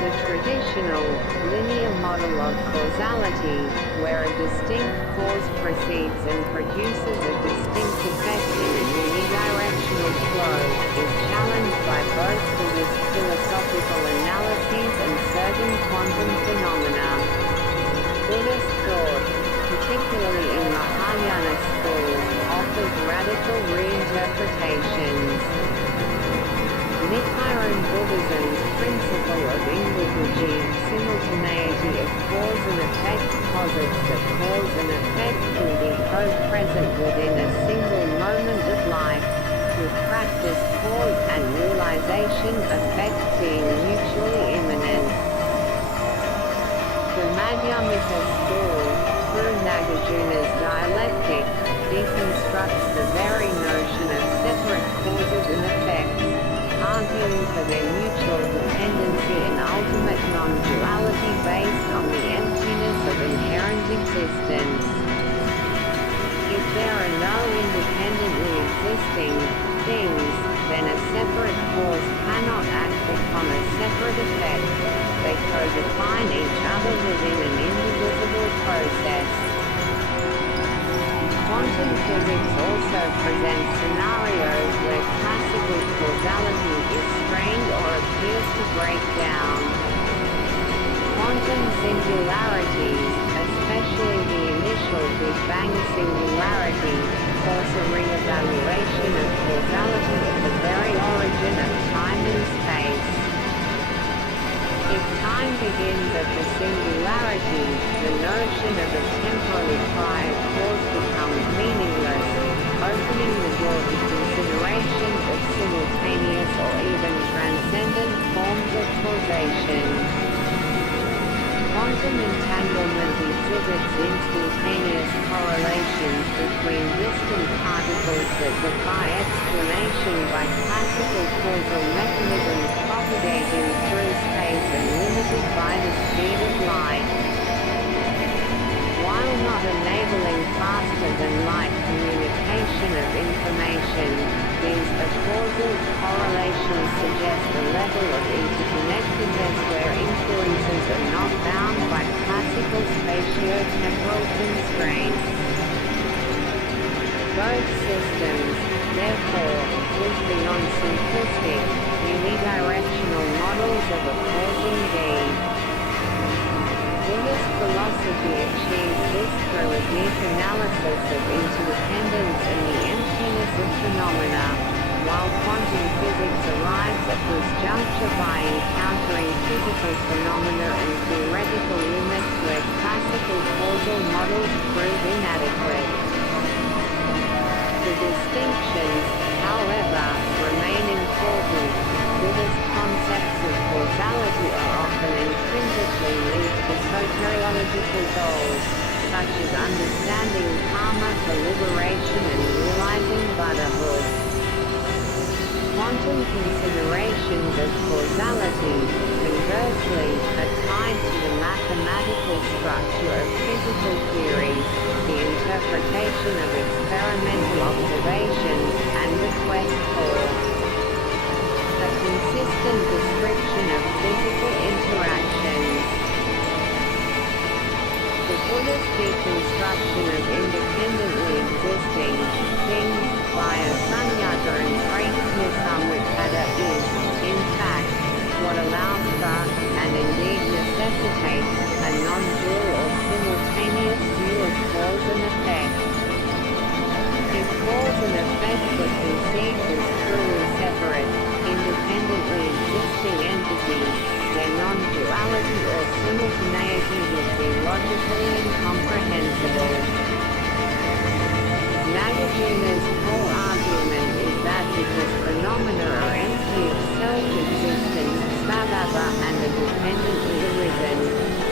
The traditional, linear model of causality, where a distinct cause precedes and produces a distinct effect in a unidirectional flow, is challenged by both Buddhist philosophical analyses and certain quantum phenomena. Buddhist thought, particularly in Mahayana schools, offers radical reinterpretations. Nichiren Buddhism's principle of ingulji, simultaneity of cause and effect, posits that cause and effect can be co-present within a single moment of life, with practice cause and realization effect being mutually immanent. The Madhyamika school, through Nagarjuna's dialectic, deconstructs the very notion of separate causes and effects, arguing for their mutual dependency and ultimate non-duality based on the emptiness of inherent existence. If there are no independently existing things, then a separate cause cannot act upon a separate effect. They co-define each other within an indivisible process. Quantum physics also presents scenarios where classical causality is strained or appears to break down. Quantum singularities, especially the initial Big Bang singularity, force a re-evaluation of causality at the very origin of time and space. If time begins at the singularity, the notion of a temporally prior cause becomes meaningless, opening the door to considerations of simultaneous or even transcendent forms of causation. Quantum entanglement exhibits instantaneous correlations between distant particles that defy explanation by classical causal mechanisms propagating through space and limited by the speed of light. While not enabling faster than light communication of information, these causal correlations suggest a level of interconnectedness where influences are not bound by classical spatio-temporal constraints. Both systems, therefore, live beyond simplistic, unidirectional models of a causing being. Buddhist philosophy achieves this through a deep analysis of interdependence and the emptiness of phenomena, while quantum physics arrives at this juncture by encountering physical phenomena and theoretical limits where classical causal models prove inadequate. The distinctions, however, remain important. Buddhist concepts of causality are often intrinsically linked to soteriological goals, such as understanding karma for liberation and realizing Buddhahood. Quantum considerations of causality, conversely, are tied to the mathematical structure of physical theories, the interpretation of experimental observations, and the quest for a consistent description of physical interactions. The Buddhist deconstruction of independently existing things via sunyata and prajña is, in fact, what allows for, and indeed necessitates, a non-dual or simultaneous view of cause and effect. If cause and effect were conceived as truly separate, independently existing entities, their non-duality or simultaneity would be logically incomprehensible. Nagarjuna's core argument is that because phenomena are empty of self-existence, svabhava, and are dependently arisen,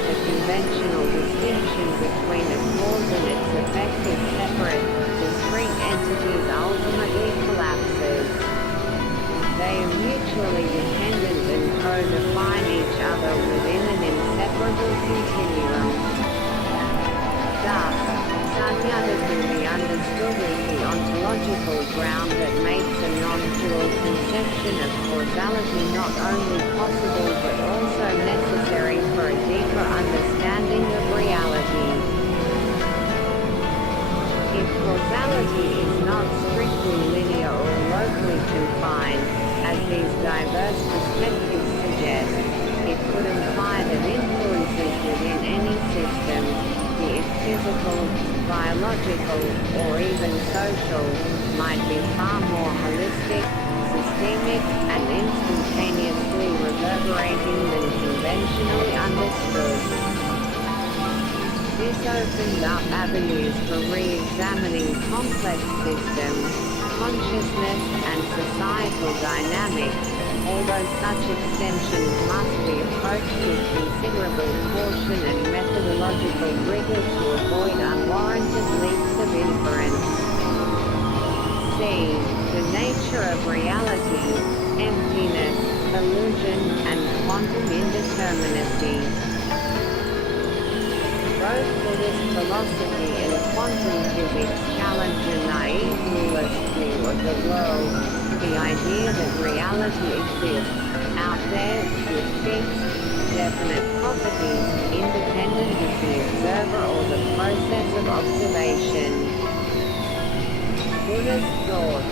the conventional distinction between a cause and its effect is separate, discrete entities ultimately collapses. They are mutually dependent and co-define each other within an inseparable continuum. Thus, sunyata can be understood as the ontological ground that makes a non-dual conception of causality not only possible but also necessary for a deeper understanding of reality. If causality is not strictly linear or locally confined, as these diverse perspectives suggest, it could imply that influences within any system, be it physical, biological, or even social, might be far more holistic, systemic, and instantaneously reverberating than conventionally understood. This opens up avenues for re-examining complex systems, consciousness, and societal dynamics, although such extensions must be approached with considerable caution and methodological rigor to avoid unwarranted leaps of inference. C. The nature of reality, emptiness, illusion, and quantum indeterminacy. Both Buddhist philosophy and quantum physics challenge a naive dualist view of the world, the idea that reality exists, out there, with fixed, definite properties, independent of the observer or the process of observation. Buddhist thought,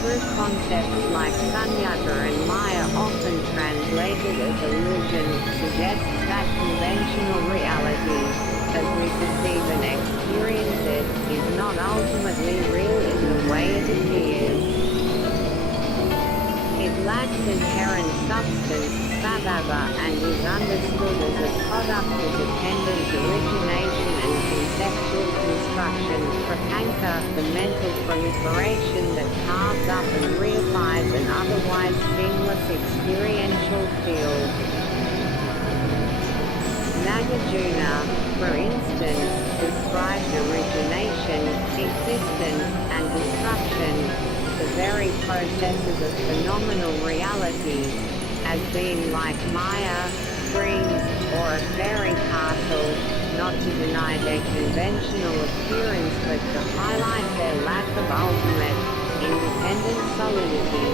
through concepts like sunyata and maya often translated as illusion, suggests that conventional reality, as we perceive and experience it, is not ultimately real in the way it appears. It lacks inherent substance, svabhava, and is understood as a product of dependent origination and conceptual construction, prapanka, the mental proliferation that carves up and reifies an otherwise seamless experiential field. Nagarjuna, for instance, described origination, existence, and destruction, the very processes of phenomenal reality, as being like Maya, dreams, or a fairy castle, not to deny their conventional appearance but to highlight their lack of ultimate, independent solidity.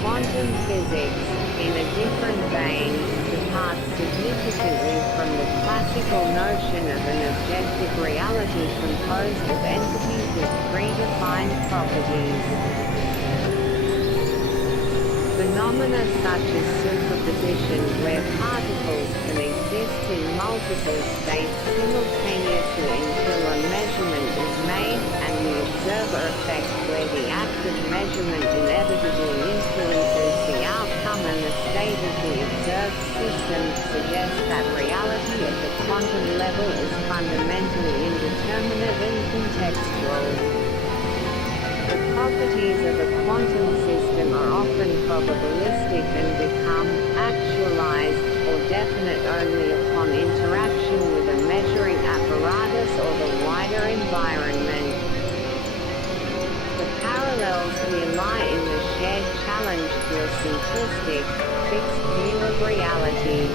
Quantum physics, in a different vein, departs significantly from the classical notion of an objective reality composed of entities with predefined properties. Phenomena such as superposition, where particles can exist in multiple states simultaneously until a measurement is made, and the observer effect where the act of measurement inevitably influences quantum level is fundamentally indeterminate and contextual. The properties of a quantum system are often probabilistic and become actualized or definite only upon interaction with a measuring apparatus or the wider environment. The parallels here lie in the shared challenge to a simplistic, fixed view of reality.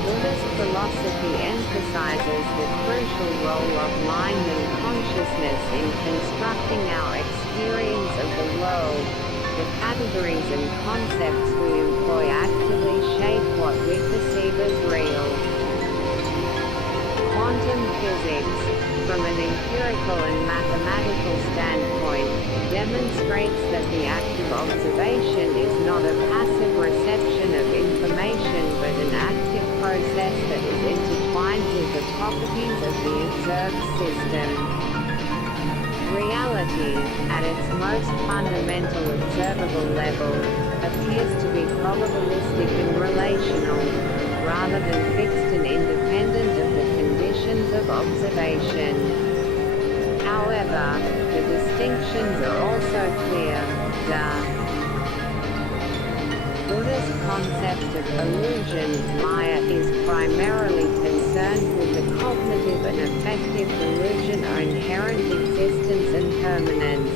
Buddhist philosophy emphasizes the crucial role of mind and consciousness in constructing our experience of the world. The categories and concepts we employ actively shape what we perceive as real. Quantum physics, from an empirical and mathematical standpoint, demonstrates that the act of observation is not a passive reception of information but an active process that is intertwined with the properties of the observed system. Reality, at its most fundamental observable level, appears to be probabilistic and relational, rather than fixed and independent of the conditions of observation. However, the distinctions are also clear. The Buddhist concept of illusion, Maya, is primarily concerned with the cognitive and affective delusion of inherent existence and permanence,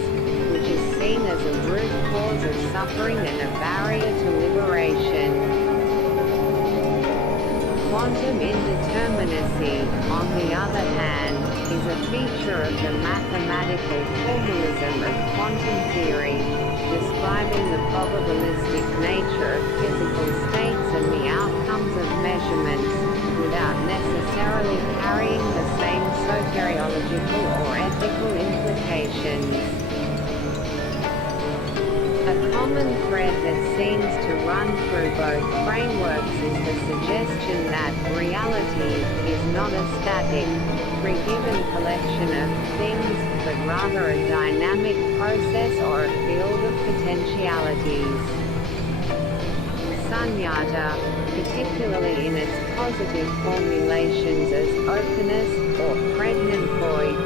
which is seen as a root cause of suffering and a barrier to liberation. Quantum indeterminacy, on the other hand, is a feature of the mathematical formalism of quantum theory, describing the probabilistic nature of physical states and the outcomes of measurements, without necessarily carrying the same soteriological or ethical implications. A common thread that seems to run through both frameworks is the suggestion that reality is not a static, pre-given collection of things, but rather a dynamic process or a field of potentialities. Sunyata, particularly in its positive formulations as openness or pregnant void,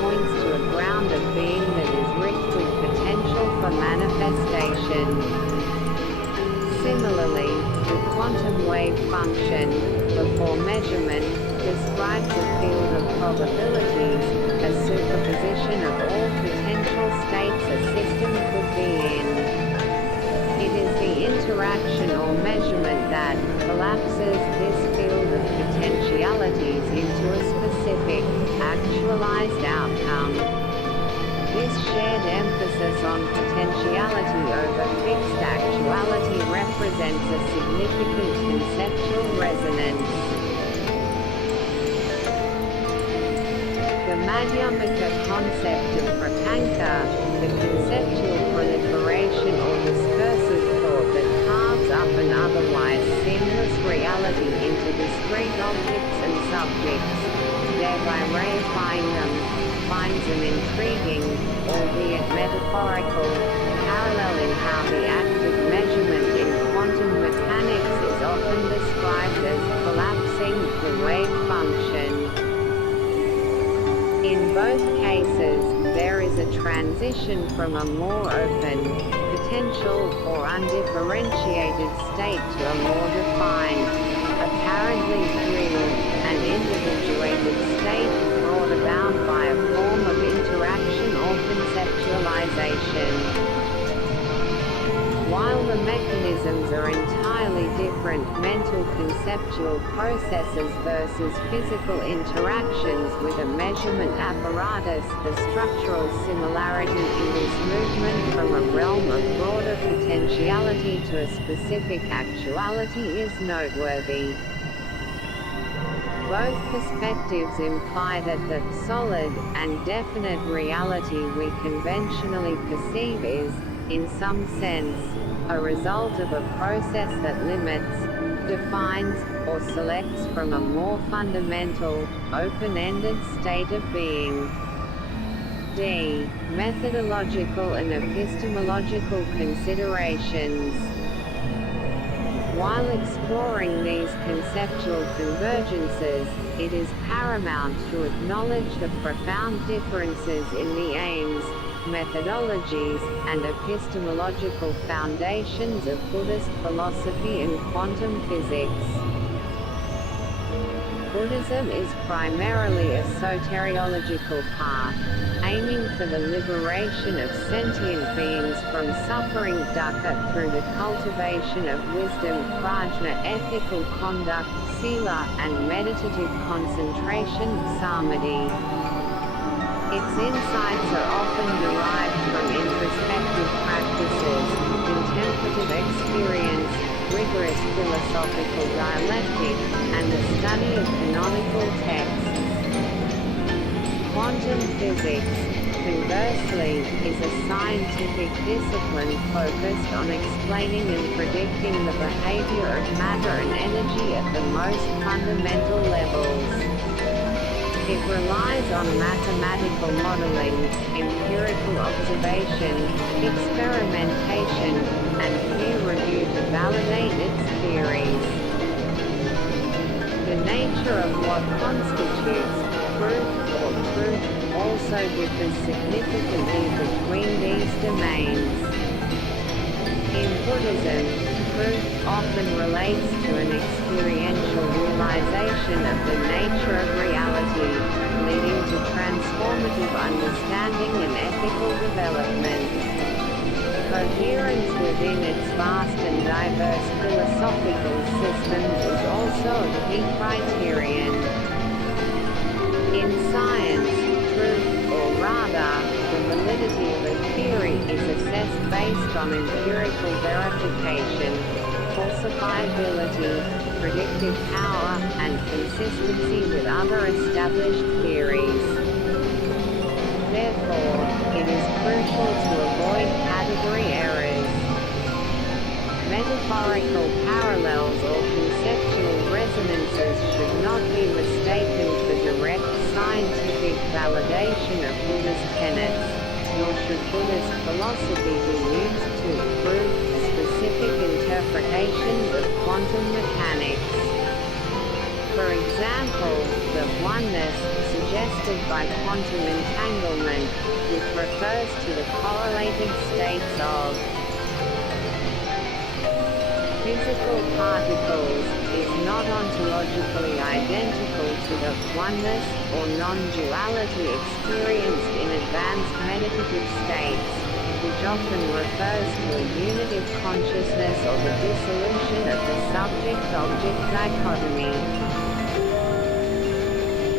points to a ground of being that is rich with potential for manifestation. Similarly, the quantum wave function, before measurement, describes a field of probabilities, a superposition of all potential states a system could be in. It is the interaction or measurement that collapses this field of potentialities into a specific, actualized outcome. This shared emphasis on potentiality over fixed actuality represents a significant conceptual resonance. The Madhyamika concept of prapanka, the conceptual proliferation or discursive thought that carves up an otherwise seamless reality into discrete objects and subjects, thereby reifying them, finds an intriguing, albeit metaphorical, parallel in how the act of measurement in quantum mechanics is often described as collapsing the wave function. In both cases, there is a transition from a more open, potential, or undifferentiated state to a more defined, apparently real, and individuated state brought about by a form of interaction or conceptualization. While the mechanisms are entirely different mental conceptual processes versus physical interactions with a measurement apparatus, the structural similarity in this movement from a realm of broader potentiality to a specific actuality is noteworthy. Both perspectives imply that the solid and definite reality we conventionally perceive is, in some sense, a result of a process that limits, defines, or selects from a more fundamental, open-ended state of being. D. Methodological and epistemological considerations. While exploring these conceptual convergences, it is paramount to acknowledge the profound differences in the aims, methodologies, and epistemological foundations of Buddhist philosophy and quantum physics. Buddhism is primarily a soteriological path, aiming for the liberation of sentient beings from suffering dukkha through the cultivation of wisdom, prajna, ethical conduct, sila, and meditative concentration, samadhi. Its insights are often derived from introspective practices, contemplative experience, rigorous philosophical dialectic, and the study of canonical texts. Quantum physics, conversely, is a scientific discipline focused on explaining and predicting the behavior of matter and energy at the most fundamental levels. It relies on mathematical modeling, empirical observation, experimentation, and peer review to validate its theories. The nature of what constitutes proof or truth also differs significantly between these domains. In Buddhism, truth often relates to an experiential realization of the nature of reality, leading to transformative understanding and ethical development. Coherence within its vast and diverse philosophical systems is also a key criterion. In science, truth, or rather, the validity of a theory is assessed based on empirical verification, falsifiability, predictive power, and consistency with other established theories. Therefore, it is crucial to avoid category errors. Metaphorical parallels or conceptual resonances should not be mistaken for direct scientific validation of Buddhist tenets, nor should Buddhist philosophy be used to prove specific interpretations of quantum mechanics. For example, the oneness suggested by quantum entanglement, which refers to the correlated states of physical particles, is not ontologically identical to the oneness or non-duality experienced in advanced meditative states, which often refers to a unitive consciousness or the dissolution of the subject-object dichotomy.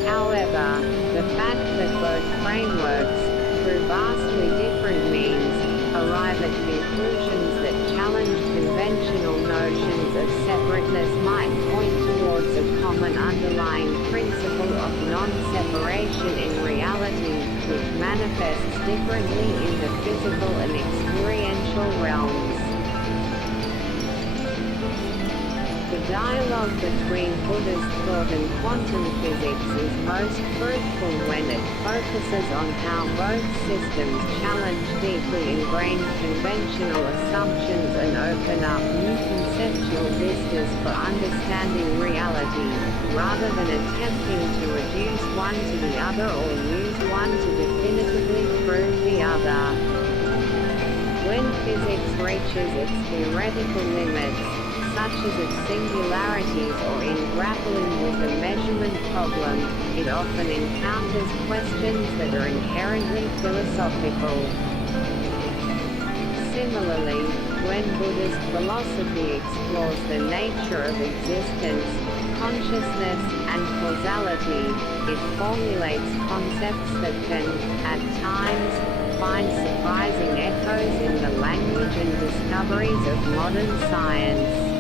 However, the fact that both frameworks, through vastly different means, arrive at conclusions that challenge conventional notions of separateness might point towards a common underlying principle of non-separation in reality, which manifests differently in the physical and experiential realms. The dialogue between Buddhist thought and quantum physics is most fruitful when it focuses on how both systems challenge deeply ingrained conventional assumptions and open up new conceptual vistas for understanding reality, rather than attempting to reduce one to the other or use one to definitively prove the other. When physics reaches its theoretical limits, such as its singularities or in grappling with the measurement problem, it often encounters questions that are inherently philosophical. Similarly, when Buddhist philosophy explores the nature of existence, consciousness, and causality, it formulates concepts that can, at times, find surprising echoes in the language and discoveries of modern science.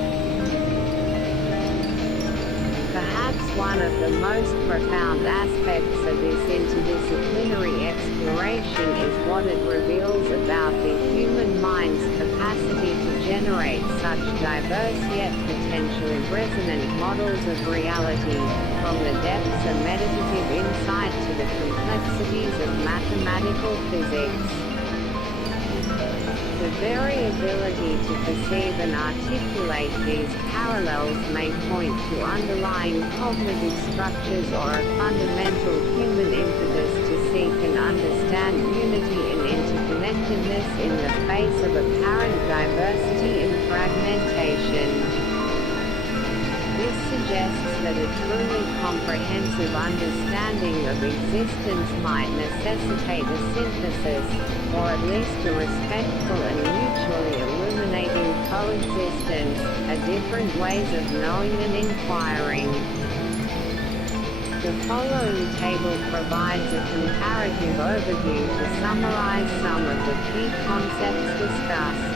Perhaps one of the most profound aspects of this interdisciplinary exploration is what it reveals about the human mind's capacity to generate such diverse yet potentially resonant models of reality, from the depths of meditative insight to the complexities of mathematical physics. The very ability to perceive and articulate these parallels may point to underlying cognitive structures or a fundamental human impetus to seek and understand unity and interconnectedness in the face of apparent diversity and fragmentation. This suggests that a truly comprehensive understanding of existence might necessitate a synthesis, or at least a respectful and mutually illuminating coexistence, of different ways of knowing and inquiring. The following table provides a comparative overview to summarize some of the key concepts discussed.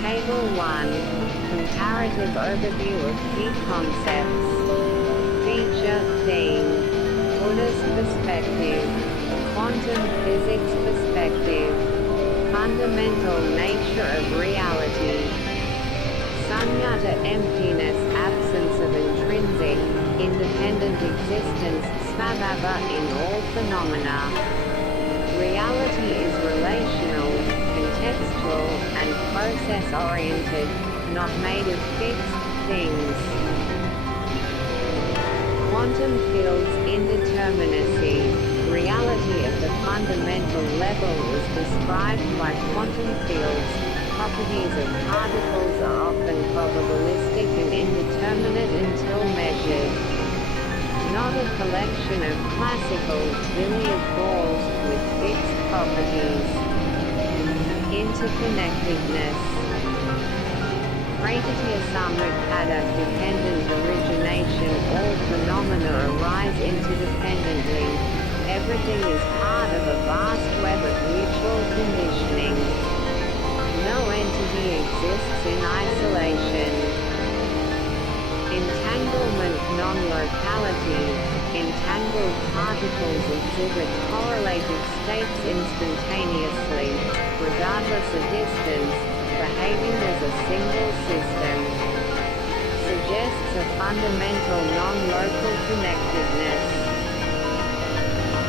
Table 1. Comparative overview of key concepts. Feature, theme. Buddhist perspective. Quantum physics perspective. Fundamental nature of reality. Sunyata emptiness, absence of intrinsic, independent existence, svabhava in all phenomena. Reality is relational, contextual, and process-oriented, not made of fixed things. Quantum fields indeterminacy. Reality at the fundamental level is described by quantum fields. Properties of particles are often probabilistic and indeterminate until measured. Not a collection of classical, linear balls with fixed properties. Interconnectedness. Prakriti samudpada dependent origination. All phenomena arise interdependently. Everything is part of a vast web of mutual conditioning. No entity exists in isolation. Entanglement non-locality. Entangled particles exhibit correlated states instantaneously, regardless of distance, behaving as a single system. Suggests a fundamental non-local connectedness.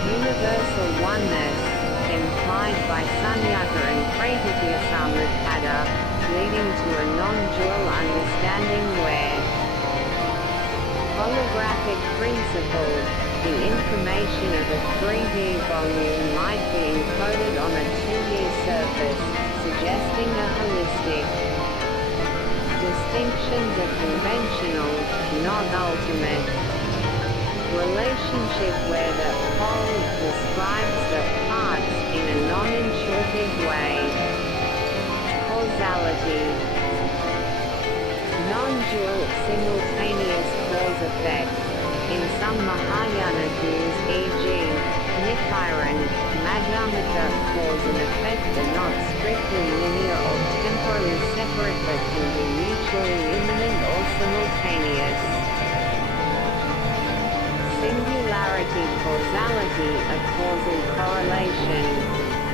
Universal oneness, implied by Sunyata and Prakriti samudpada, leading to a non-dual understanding where holographic principle, the information of a 3D volume might be encoded on a 2D surface, suggesting a holistic. Distinctions are conventional, not ultimate. Relationship where the whole describes the parts in a non-intuitive way. Causality. Non-dual, simultaneous cause-effect. In some Mahayana views, e.g., Nichiren, Madhyamaka, cause and effect are not strictly linear or temporally separate but can be mutually immanent or simultaneous. Singularity causality, a causal correlation.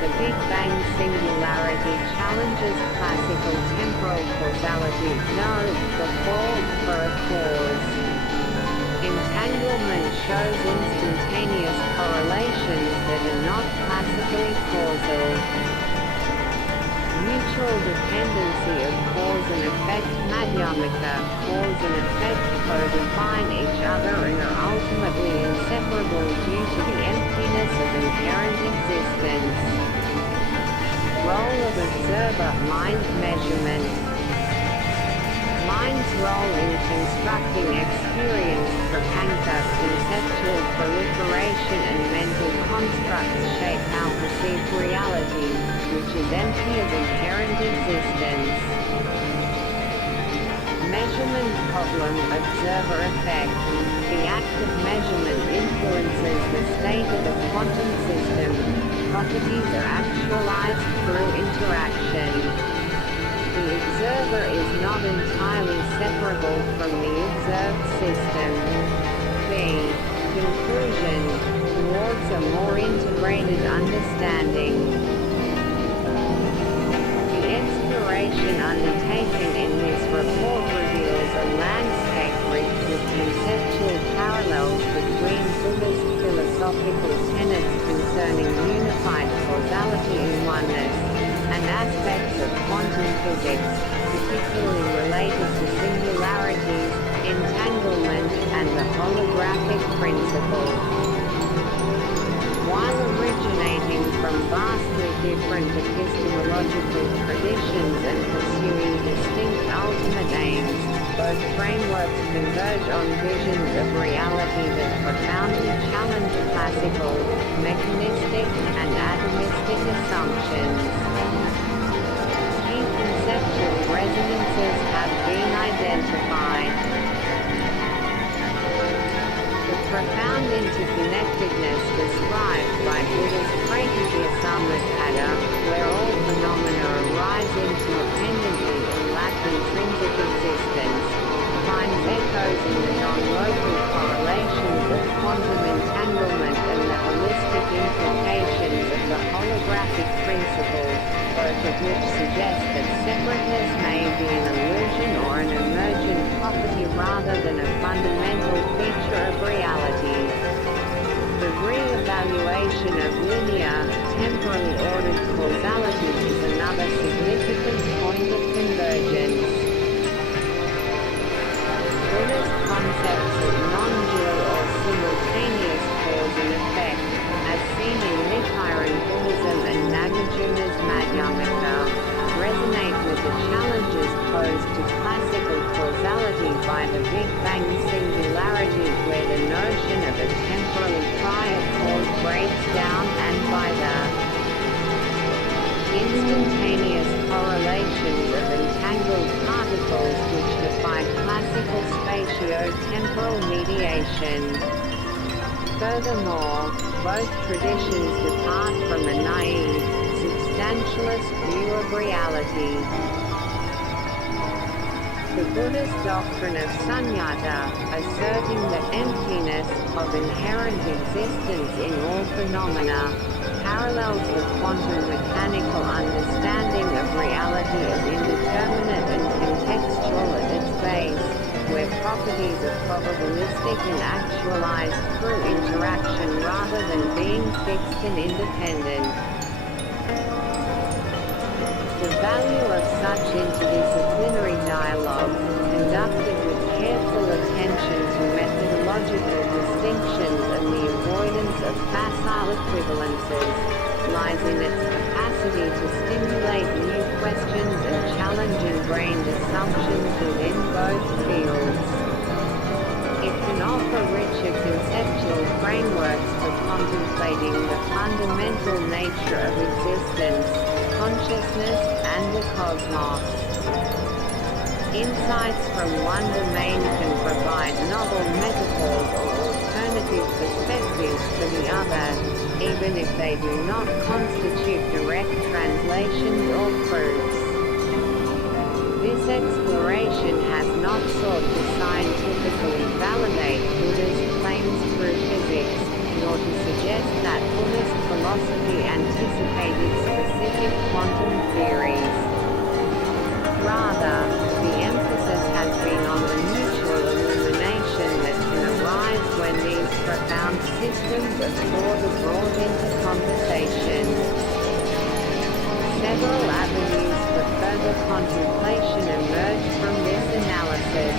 The Big Bang singularity challenges classical temporal causality. No, the fall for a cause. Entanglement shows instantaneous correlations that are not classically causal. Mutual dependency of cause and effect. Madhyamaka, cause and effect co-define each other and are ultimately inseparable due to the emptiness of inherent existence. Role of observer, mind measurement. Mind's role in constructing experience, prapanka, conceptual proliferation and mental constructs shape our perceived reality, which is empty of inherent existence. Measurement problem, observer effect. The act of measurement influences the state of a quantum system. Properties are actualized through interaction. The observer is not entirely separable from the observed system. B. Conclusion. Towards a more integrated understanding. The exploration undertaken in this report reveals a landscape rich with conceptual parallels between Buddhist philosophical tenets concerning unified causality and oneness, and aspects of quantum quantum physics, particularly related to singularities, entanglement, and the holographic principle. While originating from vastly different epistemological traditions and pursuing distinct ultimate aims, both frameworks converge on visions of reality that profoundly challenge classical, mechanistic, and atomistic assumptions. Key conceptual resonances have been identified. The profound interconnectedness described by Buddha's Pratyekasamutpada, where all phenomena arise interdependently and lack intrinsic existence, finds echoes in the non-local correlations of quantum entanglement and the holistic implications of the holographic principle, both of which suggest that separateness may be an illusion or an emergent property rather than a fundamental feature of reality. The re-evaluation of linear, temporally ordered causality is another significant point of convergence. Buddhist concepts of non-dual or simultaneous cause and effect, as seen in Nichiren Buddhism and Nagarjuna's Madhyamaka, resonate with the challenges posed to classical causality by the Big Bang singularity, where the notion of a temporally prior cause breaks down, and by the instantaneous correlations of entangled particles which defy classical spatio-temporal mediation. Furthermore, both traditions depart from a naive, substantialist view of reality. The Buddhist doctrine of sunyata, asserting the emptiness of inherent existence in all phenomena, parallels the quantum mechanical understanding of reality as indeterminate and contextual at its base, where properties are probabilistic and actualized through interaction rather than being fixed and independent. The value of such interdisciplinary dialogue, conducted with careful attention to methodological distinctions and the avoidance of facile equivalences, lies in its capacity to stimulate new questions and challenge ingrained assumptions within both fields. It can offer richer conceptual frameworks for contemplating the fundamental nature of existence, consciousness, and the cosmos. Insights from one domain can provide novel metaphors or alternative perspectives for the other, even if they do not constitute direct translations or proofs. This exploration has not sought to scientifically validate Buddha's claims through physics, nor to suggest that Buddhist philosophy anticipated specific quantum theories. Rather, the emphasis has been on the mutual illumination that can arise when these profound systems of thought are brought into conversation. Several avenues for further contemplation emerge from this analysis.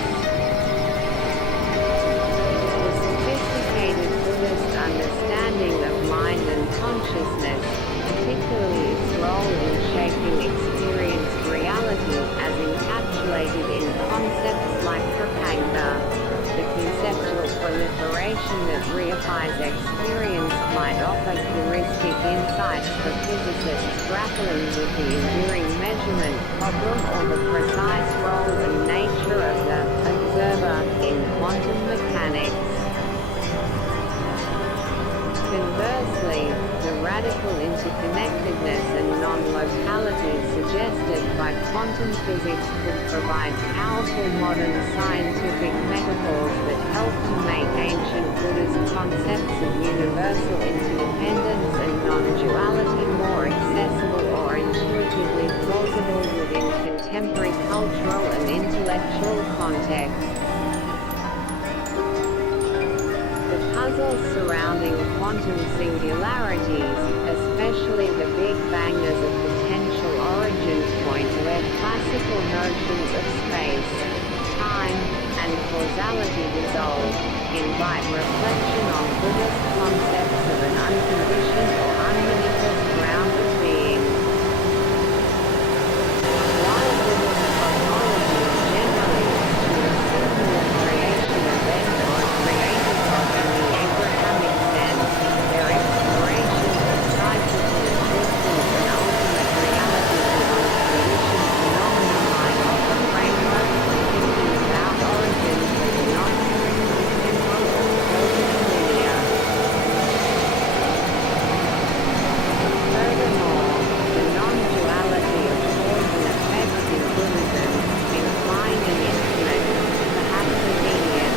The sophisticated Buddhist understanding of mind and consciousness, particularly its role in shaping experienced reality as encapsulated in concepts like prapanka, the conceptual proliferation that reifies experience, might offer heuristic insights for physicists grappling with the enduring measurement problem or the precise role and nature of the observer in quantum mechanics. Conversely, the radical interconnectedness and non-locality suggested by quantum physics could provide powerful modern scientific metaphors that help to make ancient Buddhist concepts of universal interdependence and non-duality more accessible or intuitively plausible within contemporary cultural and intellectual contexts. The puzzle surrounding quantum singularities, especially the Big Bang as a potential origin point where where classical notions of space, time, and causality dissolve, invite reflection on Buddhist concepts of an unconditioned or unmanifest ground of being. While Buddhist cosmology generally is to assume the creation event or a creator God in the Abrahamic sense, their exploration of cyclical existence and ultimate reality beyond creation phenomena might offer framework for thinking about origins that are not strictly temporal or causally linear. Furthermore, the non-duality of cause and effect in Buddhism, implying an infinite, perhaps immediate,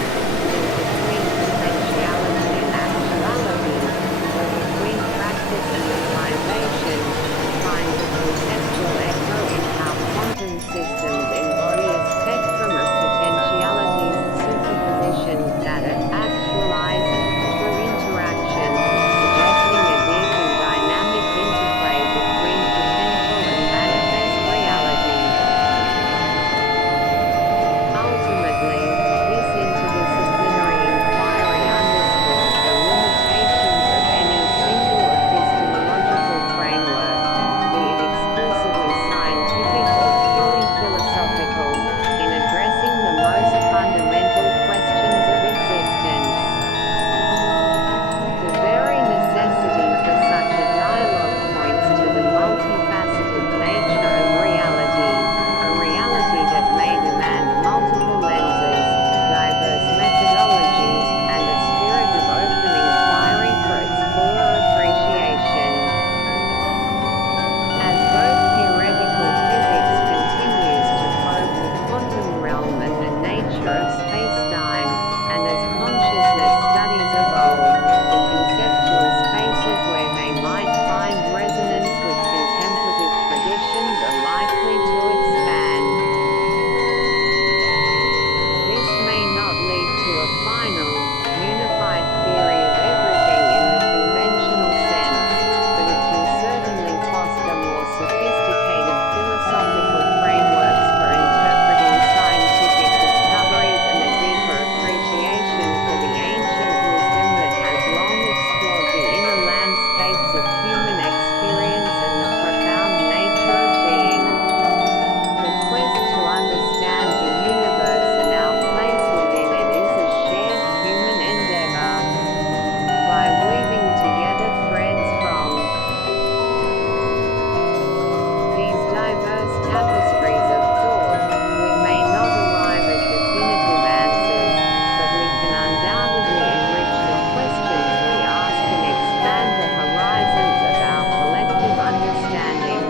link between potentiality and actuality, or between practice and realization, finds a conceptual echo in how quantum systems embody a spectrum of potentialities superpositions that are actualized through interaction, suggesting a deep and dynamic interplay between potential and manifest reality. Ultimately, this interdisciplinary inquiry underscores the limitations of any single epistemological framework, be it exclusively scientific or purely philosophical, in addressing the most fundamental questions of existence. The very necessity for such a dialogue points to the multifaceted nature of reality, a reality that may demand multiple lenses, diverse methodologies, and a spirit of open inquiry for its fuller appreciation. As both theoretical physics continues to probe the quantum realm and the nature of spacetime, and as consciousness studies evolve, the conceptual spaces where they might find resonance with contemplative traditions are likely to expand. This may not lead to a final, unified theory of everything in the conventional sense, but it can certainly foster more sophisticated philosophical frameworks for interpreting scientific discoveries and a deeper appreciation for the ancient wisdom that has long explored the inner landscapes of human experience and the profound nature of being. The quest to understand the universe and our place within it is a shared human endeavor. By weaving together threads from these diverse tapestries of thought, we may not arrive at definitive answers, but we can undoubtedly enrich the questions we ask and expand the horizons of our collective understanding,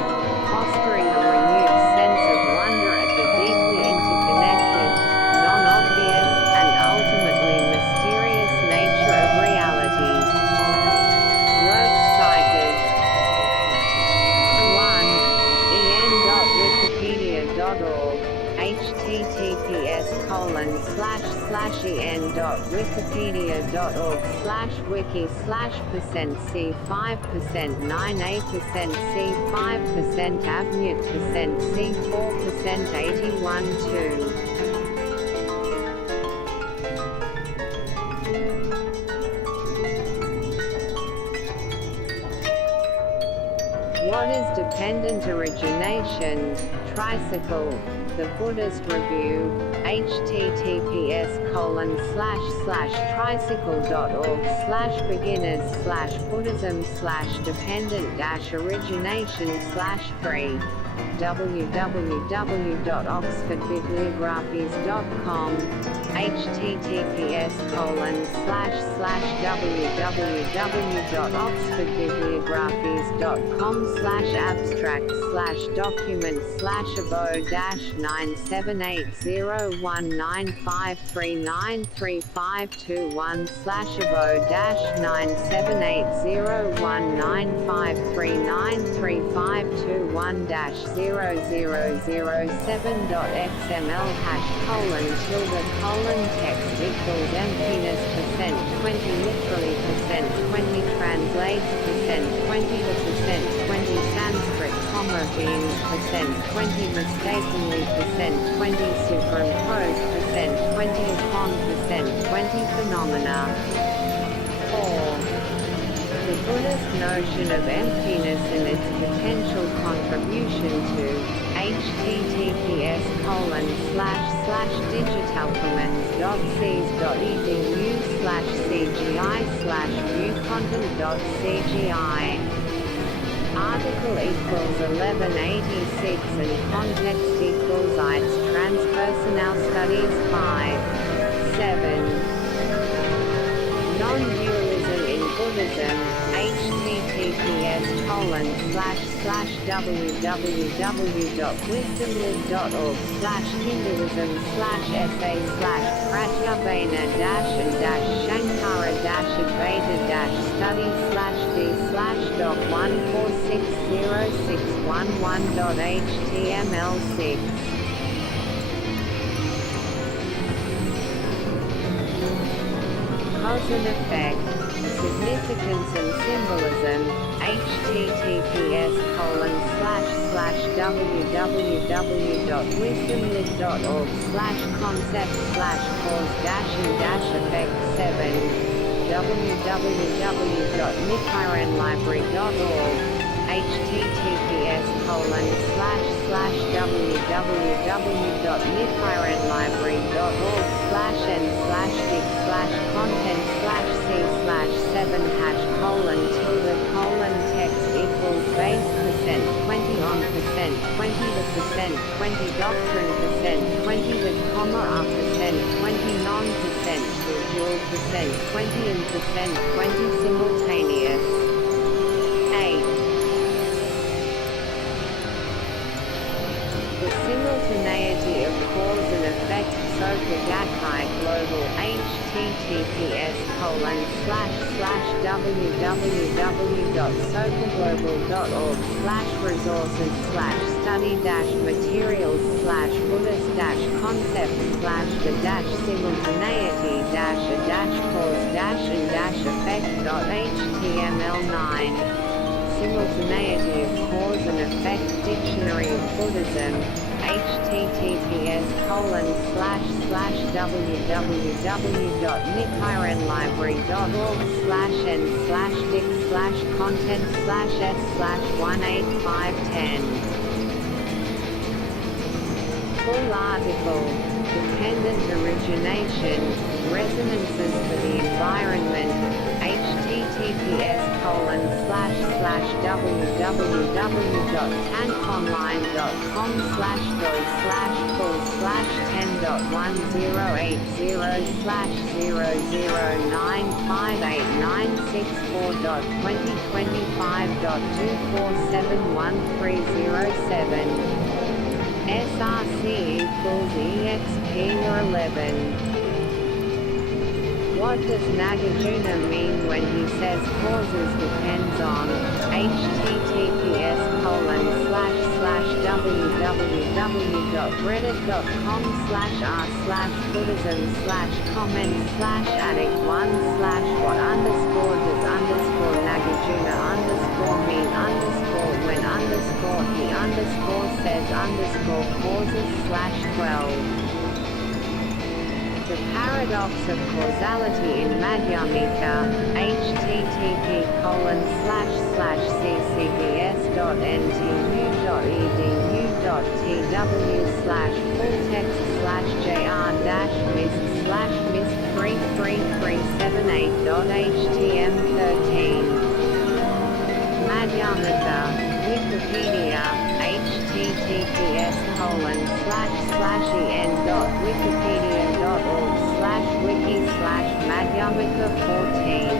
fostering a renewed sense of wonder at the deeply interconnected, non-obvious, and ultimately mysterious nature of reality. Works cited: 1. en.wikipedia.org, https://en.wikipedia.org/wiki/%c5%9%c5%avnewt%c4%81.2. What is dependent origination? Tricycle, The Buddhist Review, https://tricycle.org/tricycle.buddhism/dependent-origination/3 www.oxfordbibliographies.com https://abstract/documents/about-9780195393521/00070xml #text=emptiness%20 literally %20 translates %20 to %20 Sanskrit being %20 mistakenly %20 superimposed %20 upon %20 phenomena. 4. The Buddhist notion of emptiness and its potential contribution to https://digitalcommons.cs.edu/cgi/viewcontent.cgi. Article equals 1186 and context equals ITS Transpersonal Studies 5. 7. Non-dualism in Buddhism, https://www.wisdomlib.org/hinduism/essay/pratyabayana-and-shankara-advaita-study/d/.1460611.html6. Cause and effect, significance and symbolism, https://www.wisdomlib.org/concept/cause-and-effect 7, www.nichirenlibrary.org, https://www.nichirenlibrary.org/n/dig/content/c/7 text equals base %20 on %20 the %20 doctrine %20 the comma a %20 non-% to dual %20 and %20 simultaneous. 8. The simultaneity of cause and effect Soka Gakkai Global https://www.soka-global.org/resources/study-materials/buddhist-concept/the-simultaneity-a-cause-and-effect.html9. Simultaneity of cause and effect Dictionary of Buddhism, https://www.nichirenlibrary.org/n/dig/content/s/18510. Full article, Dependent Origination, Resonances for the Environment, https://go/10.10.10.1080/00958964.2025.24713007. SRC equals EXP11. What does Nagarjuna mean when he says causes depends on https://www.reddit.com/r/buddhism/comment/@1/what_he_says_causes/12. The Paradox of Causality in Madhyamika, http://ccbs.ntU.edu.tw/fulltext/jr-mis/33378.htm13. Madhyamika, Wikipedia, https://en.wikipedia.org/wiki/madhyamika14.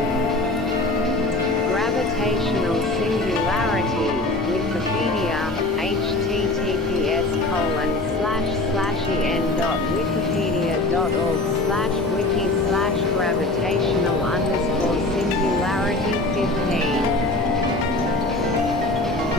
Gravitational singularity, Wikipedia, https://en.wikipedia.org/wiki/gravitational_singularity 15.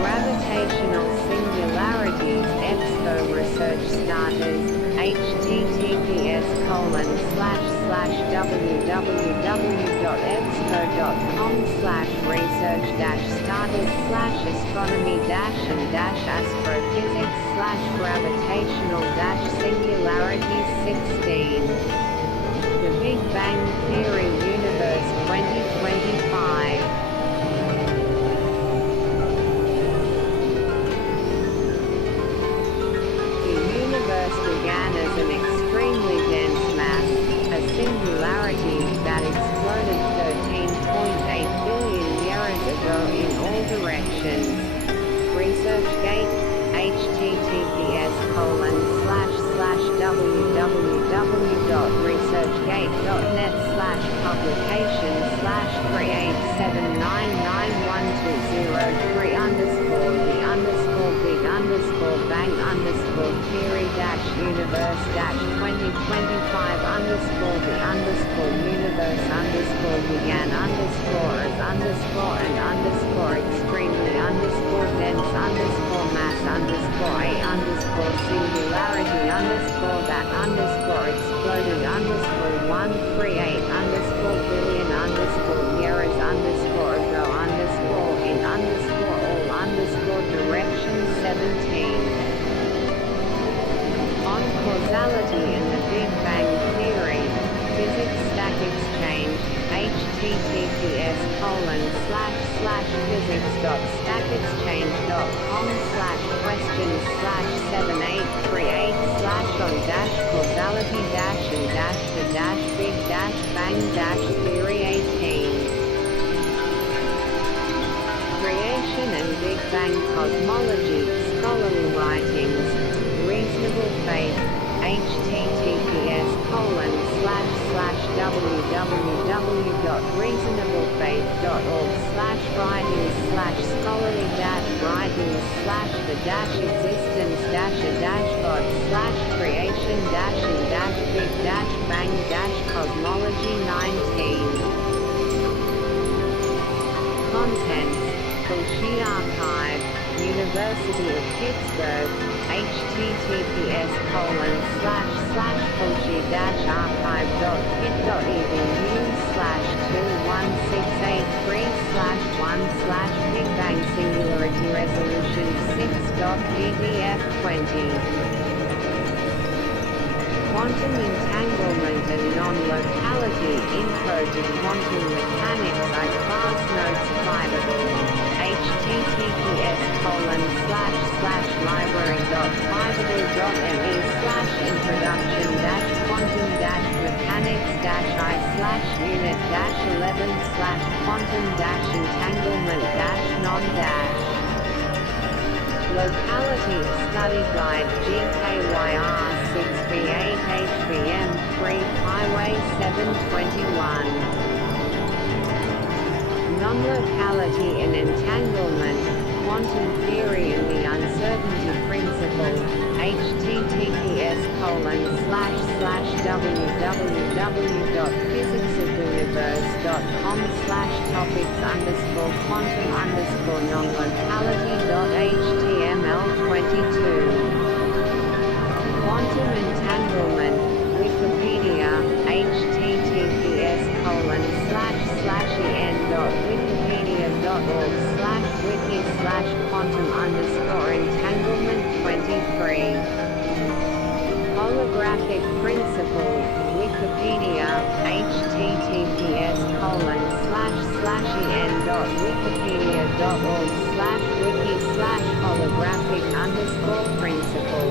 Gravitational singularities Expo Research Starters, https:// www.epsco.com/research-studies/astrophysix/gravitational-singularities 16. The Big Bang Theory Universe 2025. The universe began as an extremely dense mass, a singularity that exploded 13.8 billion years ago in all directions. ResearchGate, https://www.researchgate.net/publications/create-universe_138_all_direction 17. On causality and the Big Bang Theory, physics stack exchange, https://physics.stackexchange.com/questions/7838/and-the-big-bang-theory 18. Creation and Big Bang Cosmology, Scholarly Writings, Reasonable Faith, https://writings/reasonablefaith.org/writings/the-existence-and-big-bang-cosmology 19. Contents: Glitchy Archive, University of Pittsburgh, https://glitchy-archive.fit.edu/21683/1/Big Bang Singularity Resolution 6.pdf 20. Quantum entanglement and non-locality intro to quantum mechanics I-class notes findable. https://library.findable.me/introduction-quantum-mechanics-quantum-entanglement-non- Locality Study Guide GKYR 6B8 HBM 3 Highway 721. Non-locality and entanglement, quantum theory and the uncertainty principle, https://www.physicsofuniverse.com/topics_non-locality.html 22. Quantum entanglement, Wikipedia, https://en.wikipedia.org/wiki/quantum_entanglement 23. Holographic principle, Wikipedia, https://en.wikipedia.org/wiki/holographic_principle.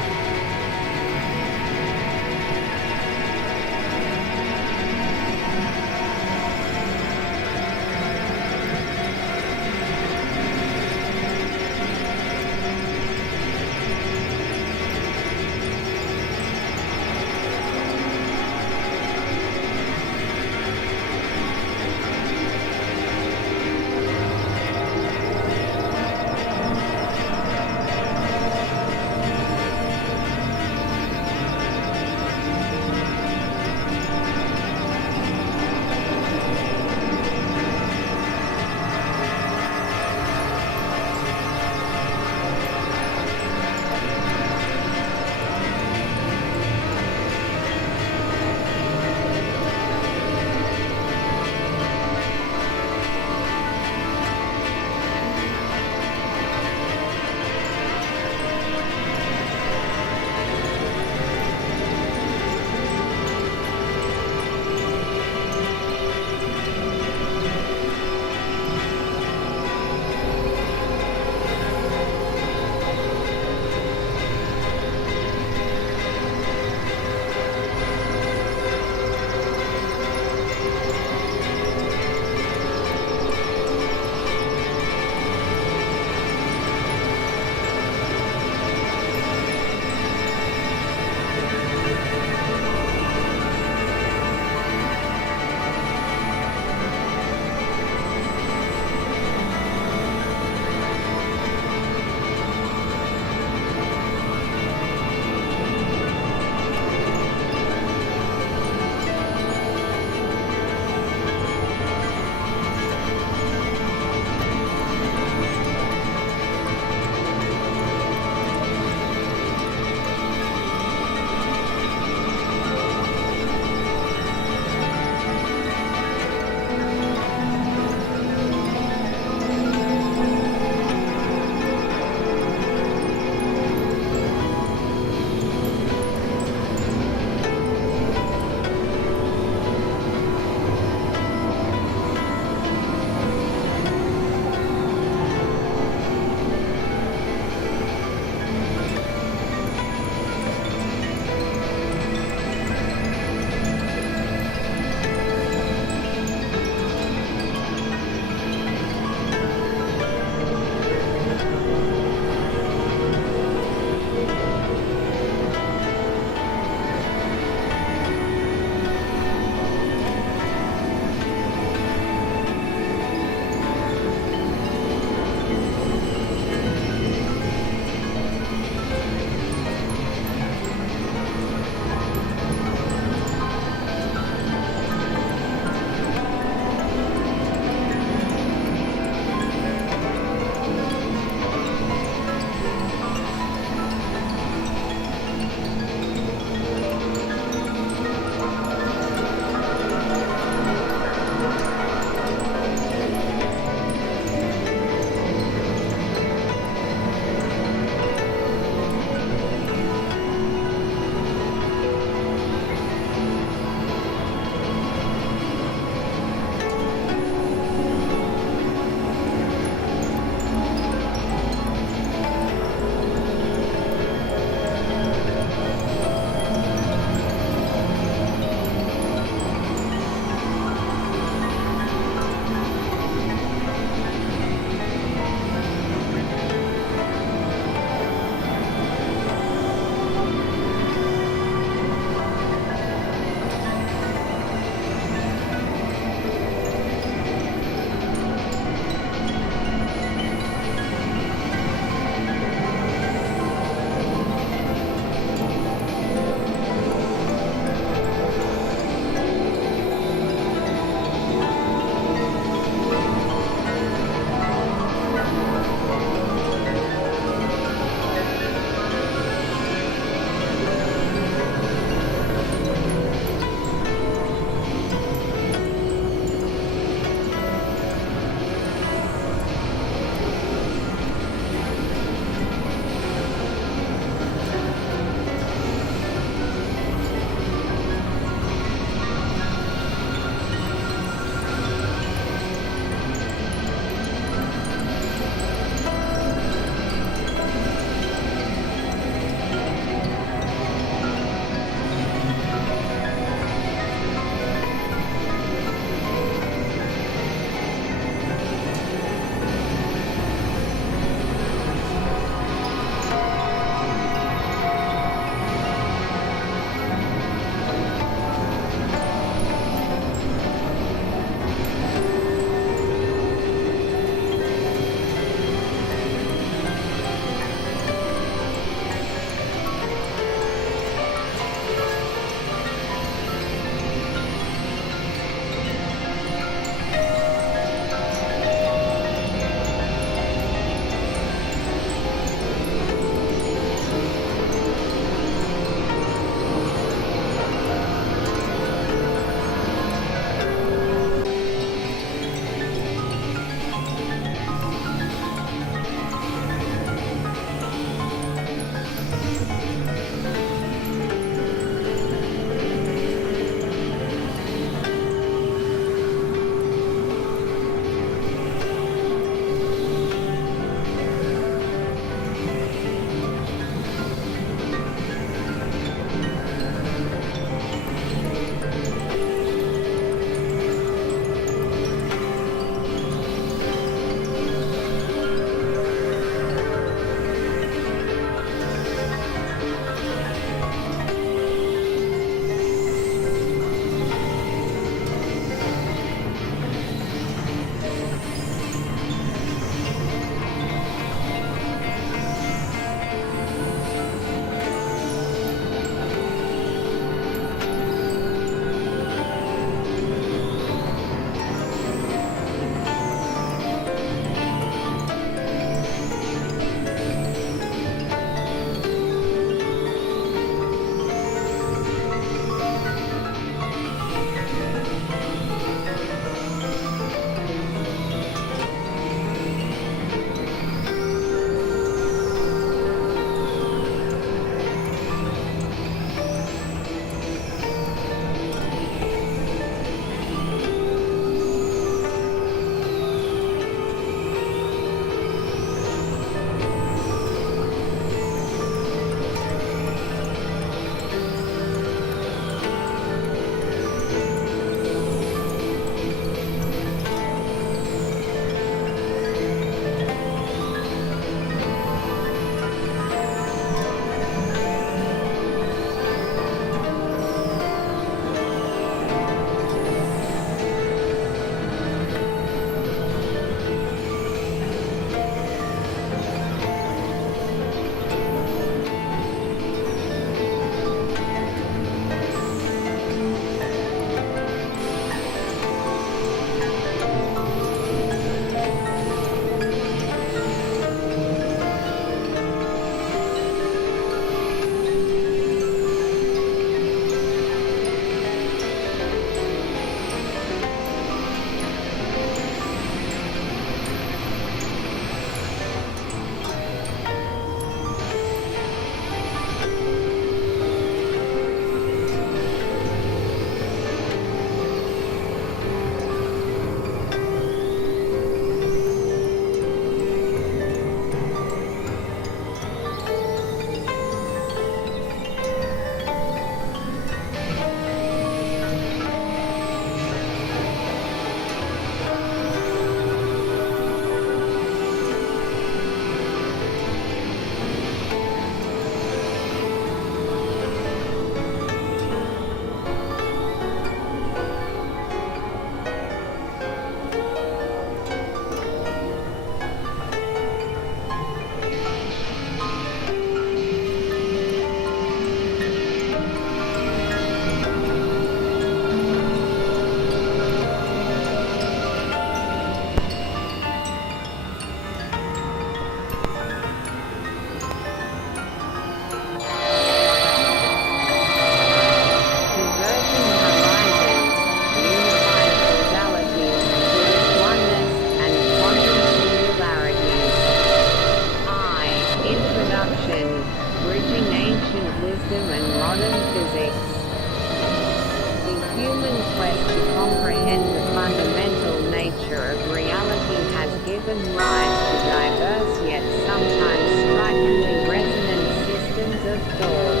given rise to diverse yet sometimes strikingly resonant systems of thought.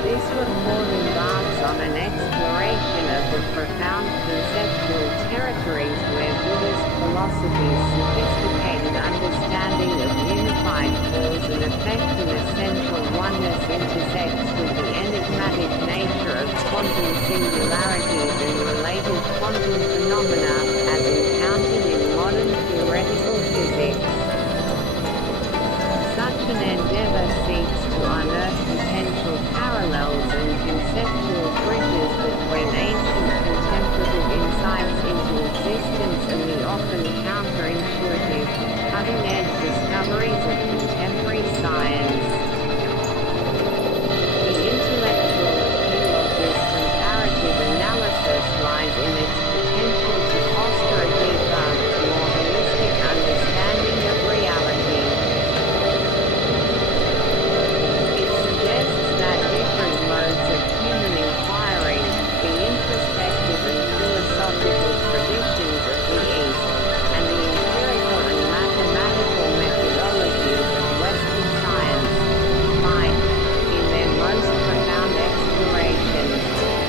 This report embarks on an exploration of the profound conceptual territories where Buddhist philosophy's sophisticated understanding of unified cause and effect and essential oneness intersects with the enigmatic nature of quantum singularities and related quantum phenomena, as encountered in modern theoretical physics. Such an endeavor seeks to unearth potential parallels and conceptual bridges between ancient contemplative insights into existence and the often counterintuitive, cutting-edge discoveries of contemporary science. The intellectual appeal of this comparative analysis lies in its potential to foster a deeper, more holistic understanding of reality. It suggests that different modes of human inquiry, the introspective and philosophical traditions of the East, and the empirical and mathematical methodologies of Western science, might, in their most profound explorations,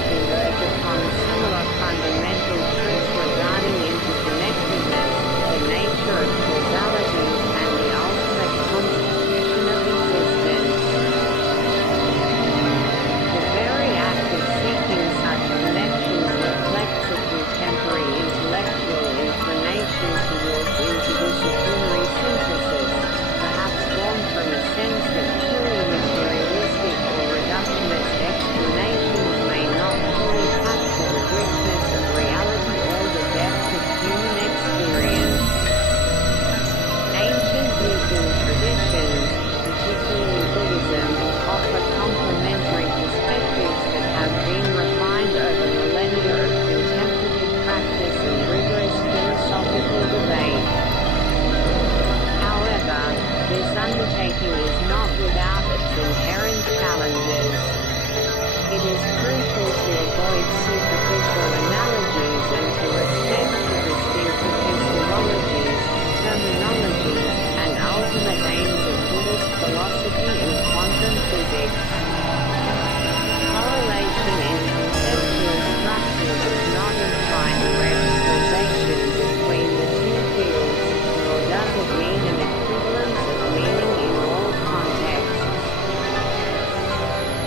converge upon similar fundamental truths regarding interconnectedness, the nature of causality, and the ultimate constitution of existence. The very act of seeking such connections reflects a contemporary intellectual inclination towards interdisciplinary synthesis, perhaps born from a sense that purely materialistic or reductionist explanations may not fully capture the richness of reality or the depth of human experience. Ancient wisdom traditions, particularly Buddhism, offer complementary perspectives that have been refined over millennia of contemplative practice and rigorous philosophical debate. However, this undertaking is not without its inherent challenges. It is crucial to avoid superficial analogies and to respect the distinct epistemologies, terminologies, and ultimate aims of Buddhist philosophy and quantum physics. Correlation in conceptual structure does not imply direct causation between the two fields, nor does it mean an equivalence of meaning in all contexts.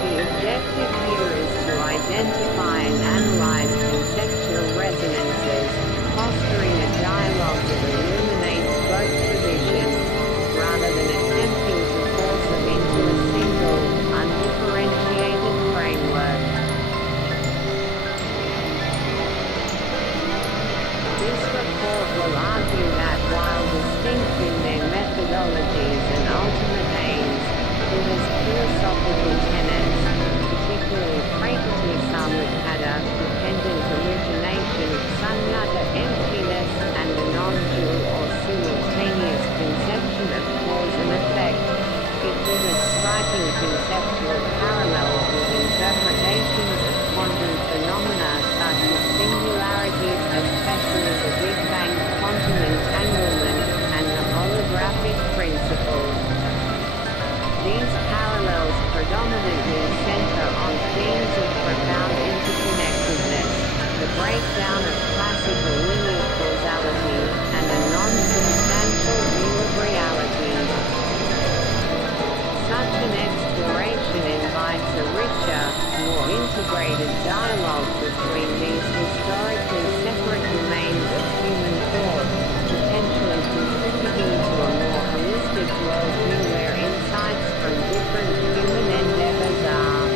The objective here is to identify and analyze conceptual resonances, fostering a dialogue that illuminates both traditions, rather than attempting to force them into a single, undifferentiated framework. This report will argue that while distinct in their methodologies and ultimate aims, Buddhist philosophical tenets, particularly prakriti-samutpada, dependent origination, sunyata emptiness, and the non-dual or simultaneous conception of cause and effect, exhibit striking conceptual parallels with interpretations of quantum phenomena such as singularities, especially the Big Bang quantum entanglement, and the holographic principle. These parallels predominantly center on themes of profound interconnectedness, the breakdown of classical linear causality, and a non-substantial view of reality. Such an exploration invites a richer, more integrated dialogue between these historically separate domains of human thought, potentially contributing to a more holistic worldview where insights from different human endeavors are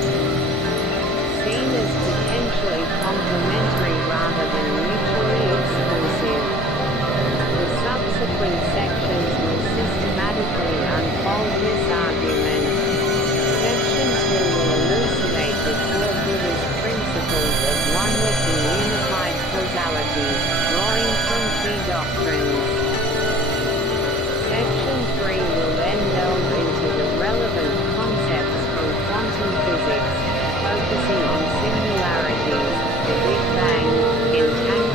seen as potentially complementary rather than mutually exclusive. The subsequent sections will systematically unfold this argument. Section 2 will elucidate the core Buddhist principles of oneness and unified causality, drawing from key doctrines. Section 3 will then delve into the relevant concepts from quantum physics, focusing on singularities, the Big Bang, entanglement,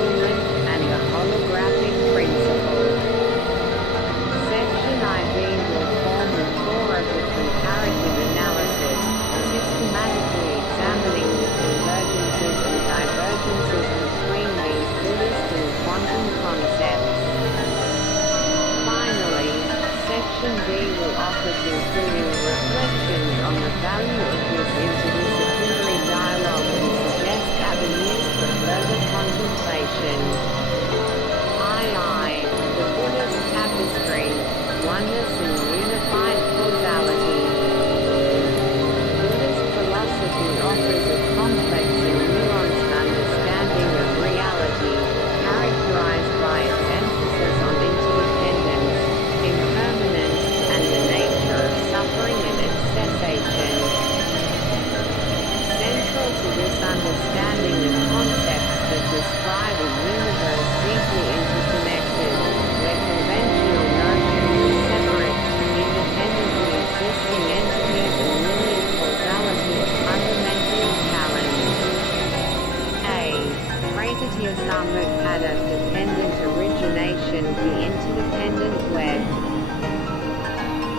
mentioned the interdependent web.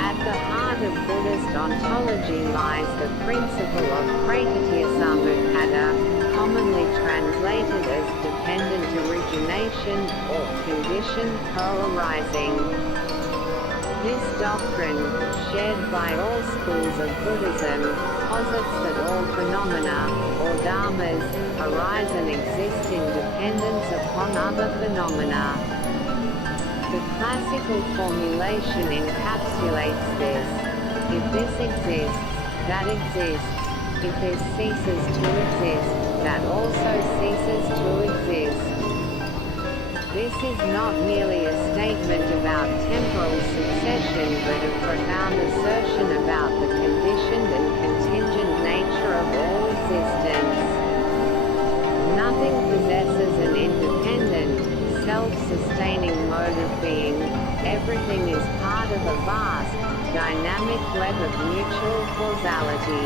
At the heart of Buddhist ontology lies the principle of prakriti-samutpada, commonly translated as dependent origination, or conditioned co-arising. This doctrine, shared by all schools of Buddhism, posits that all phenomena, or dharmas, arise and exist in dependence upon other phenomena. The classical formulation encapsulates this. If this exists, that exists. If this ceases to exist, that also ceases to exist. This is not merely a statement about temporal succession but a profound assertion about the conditioned and contingent nature of all existence. Nothing possesses an independent, self-sustaining mode of being. Everything is part of a vast, dynamic web of mutual causality.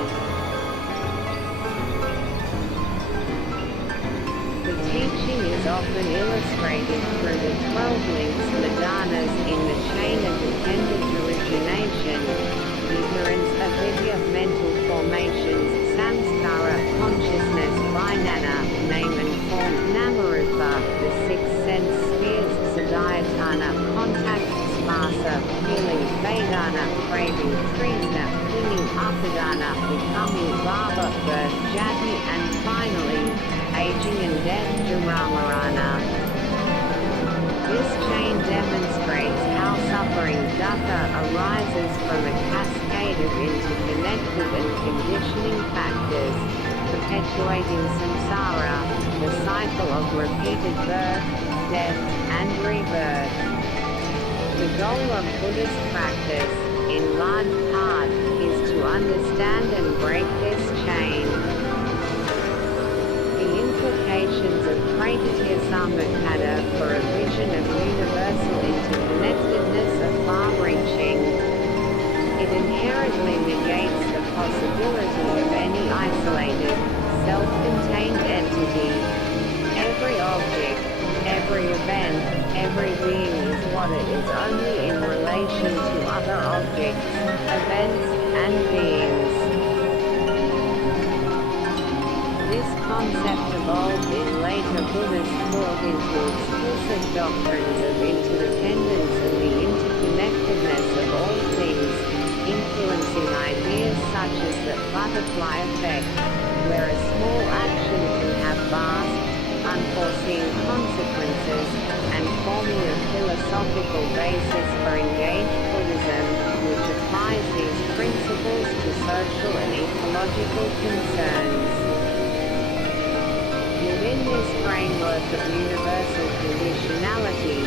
The teaching is often illustrated through the 12 links madhanas in the chain of dependent origination: ignorance, avidya, mental formations, samskara, consciousness, vijnana, name and form, namarupa, the six sense spheres, sadayatana, contact, spasa, feeling, vedana, craving, trisna, clinging, upadana, becoming, bhava, birth, jati, and finally, aging and death, jaramarana. This chain demonstrates how suffering, dukkha, arises from a cascade of interconnected and conditioning factors, perpetuating samsara, the cycle of repeated birth, death, and rebirth. The goal of Buddhist practice, in large part, is to understand and break this chain. The implications of prakriti-samutpada for a vision of universal interconnectedness are far-reaching. It inherently negates the possibility of any isolated, self-contained entity. Every object, every event, every being is what it is only in relation to other objects, events, and beings. This concept evolved in later Buddhist thought into explicit doctrines of interdependence and the interconnectedness of all things, influencing ideas such as the butterfly effect, where a small action can have vast, unforeseen consequences, and forming a philosophical basis for engaged Buddhism, which applies these principles to social and ecological concerns. Within this framework of universal conditionality,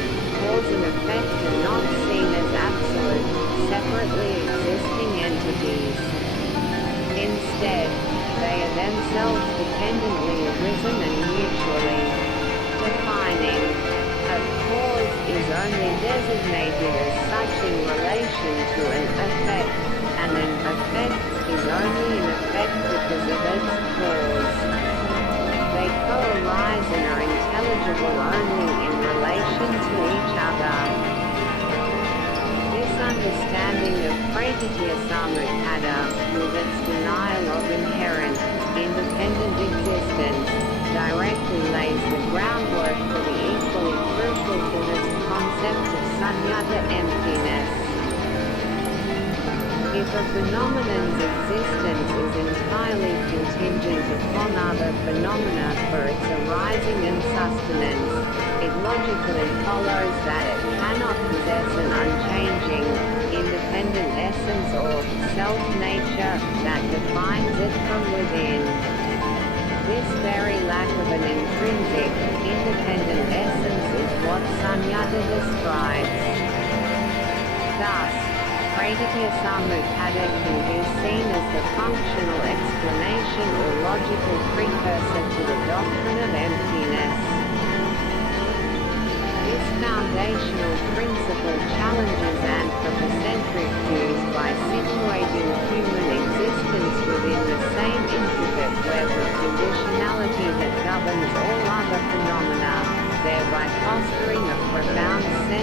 cause and effect are not seen as absolute, separately existing entities. Instead, they are themselves dependently arisen and mutually defining. A cause is only designated as such in relation to an effect, and an effect is only an effect because of its cause. They co-arise and are intelligible only in relation to each other. This understanding of prakriti-samutpada, with its denial of inherent, independent existence, directly lays the groundwork for the equally crucial Buddhist concept of sunyata emptiness. If a phenomenon's existence is entirely contingent upon other phenomena for its arising and sustenance, it logically follows that it cannot possess an unchanging, independent essence or self-nature that defines it from within. This very lack of an intrinsic, independent essence is what sunyata describes. Thus, prakriti-samutpada can be seen as the functional explanation or logical precursor to the doctrine of emptiness. This foundational principle challenges anthropocentric views by situating human existence within the same intricate web of conditionality that governs all other phenomena, thereby fostering a profound sense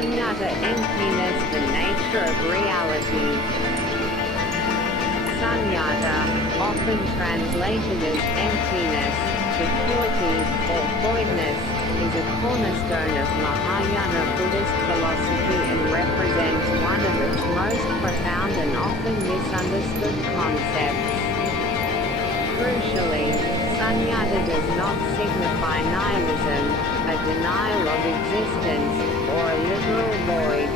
Sunyata emptiness, the nature of reality. Sunyata, often translated as emptiness, vacuity, or voidness, is a cornerstone of Mahayana Buddhist philosophy and represents one of its most profound and often misunderstood concepts. Crucially, sunyata does not signify nihilism, a denial of existence, or a literal void.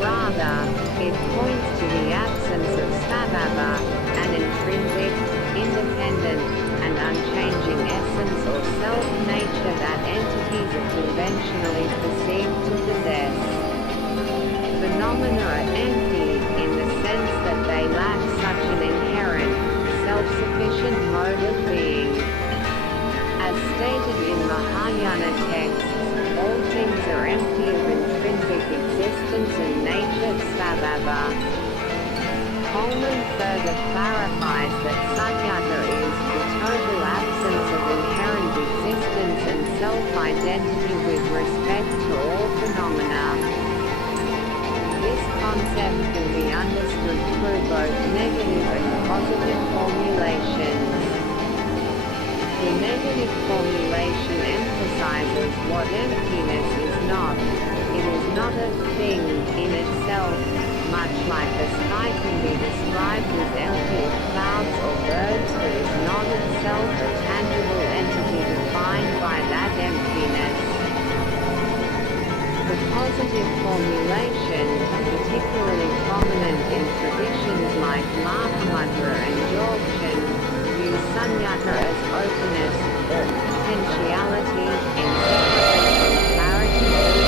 Rather, it points to the absence of sabhava, an intrinsic, independent, and unchanging essence or self-nature that entities are conventionally perceived to possess. Phenomena are empty, in the sense that they lack such an inherent, self-sufficient mode of being. As stated in Mahayana texts, all things are empty of intrinsic existence and nature sabhava. Coleman further clarifies that sunyata is the total absence of inherent existence and self-identity with respect to all phenomena. This concept can be understood through both negative and positive formulations. The negative formulation emphasizes what emptiness is not. It is not a thing in itself, much like the sky can be described as empty of clouds or birds, but is not itself a tangible entity defined by that emptiness. The positive formulation, particularly prominent in traditions like Mahamudra and Dzogchen, views sunyata as openness, or potentiality, inseparable from clarity.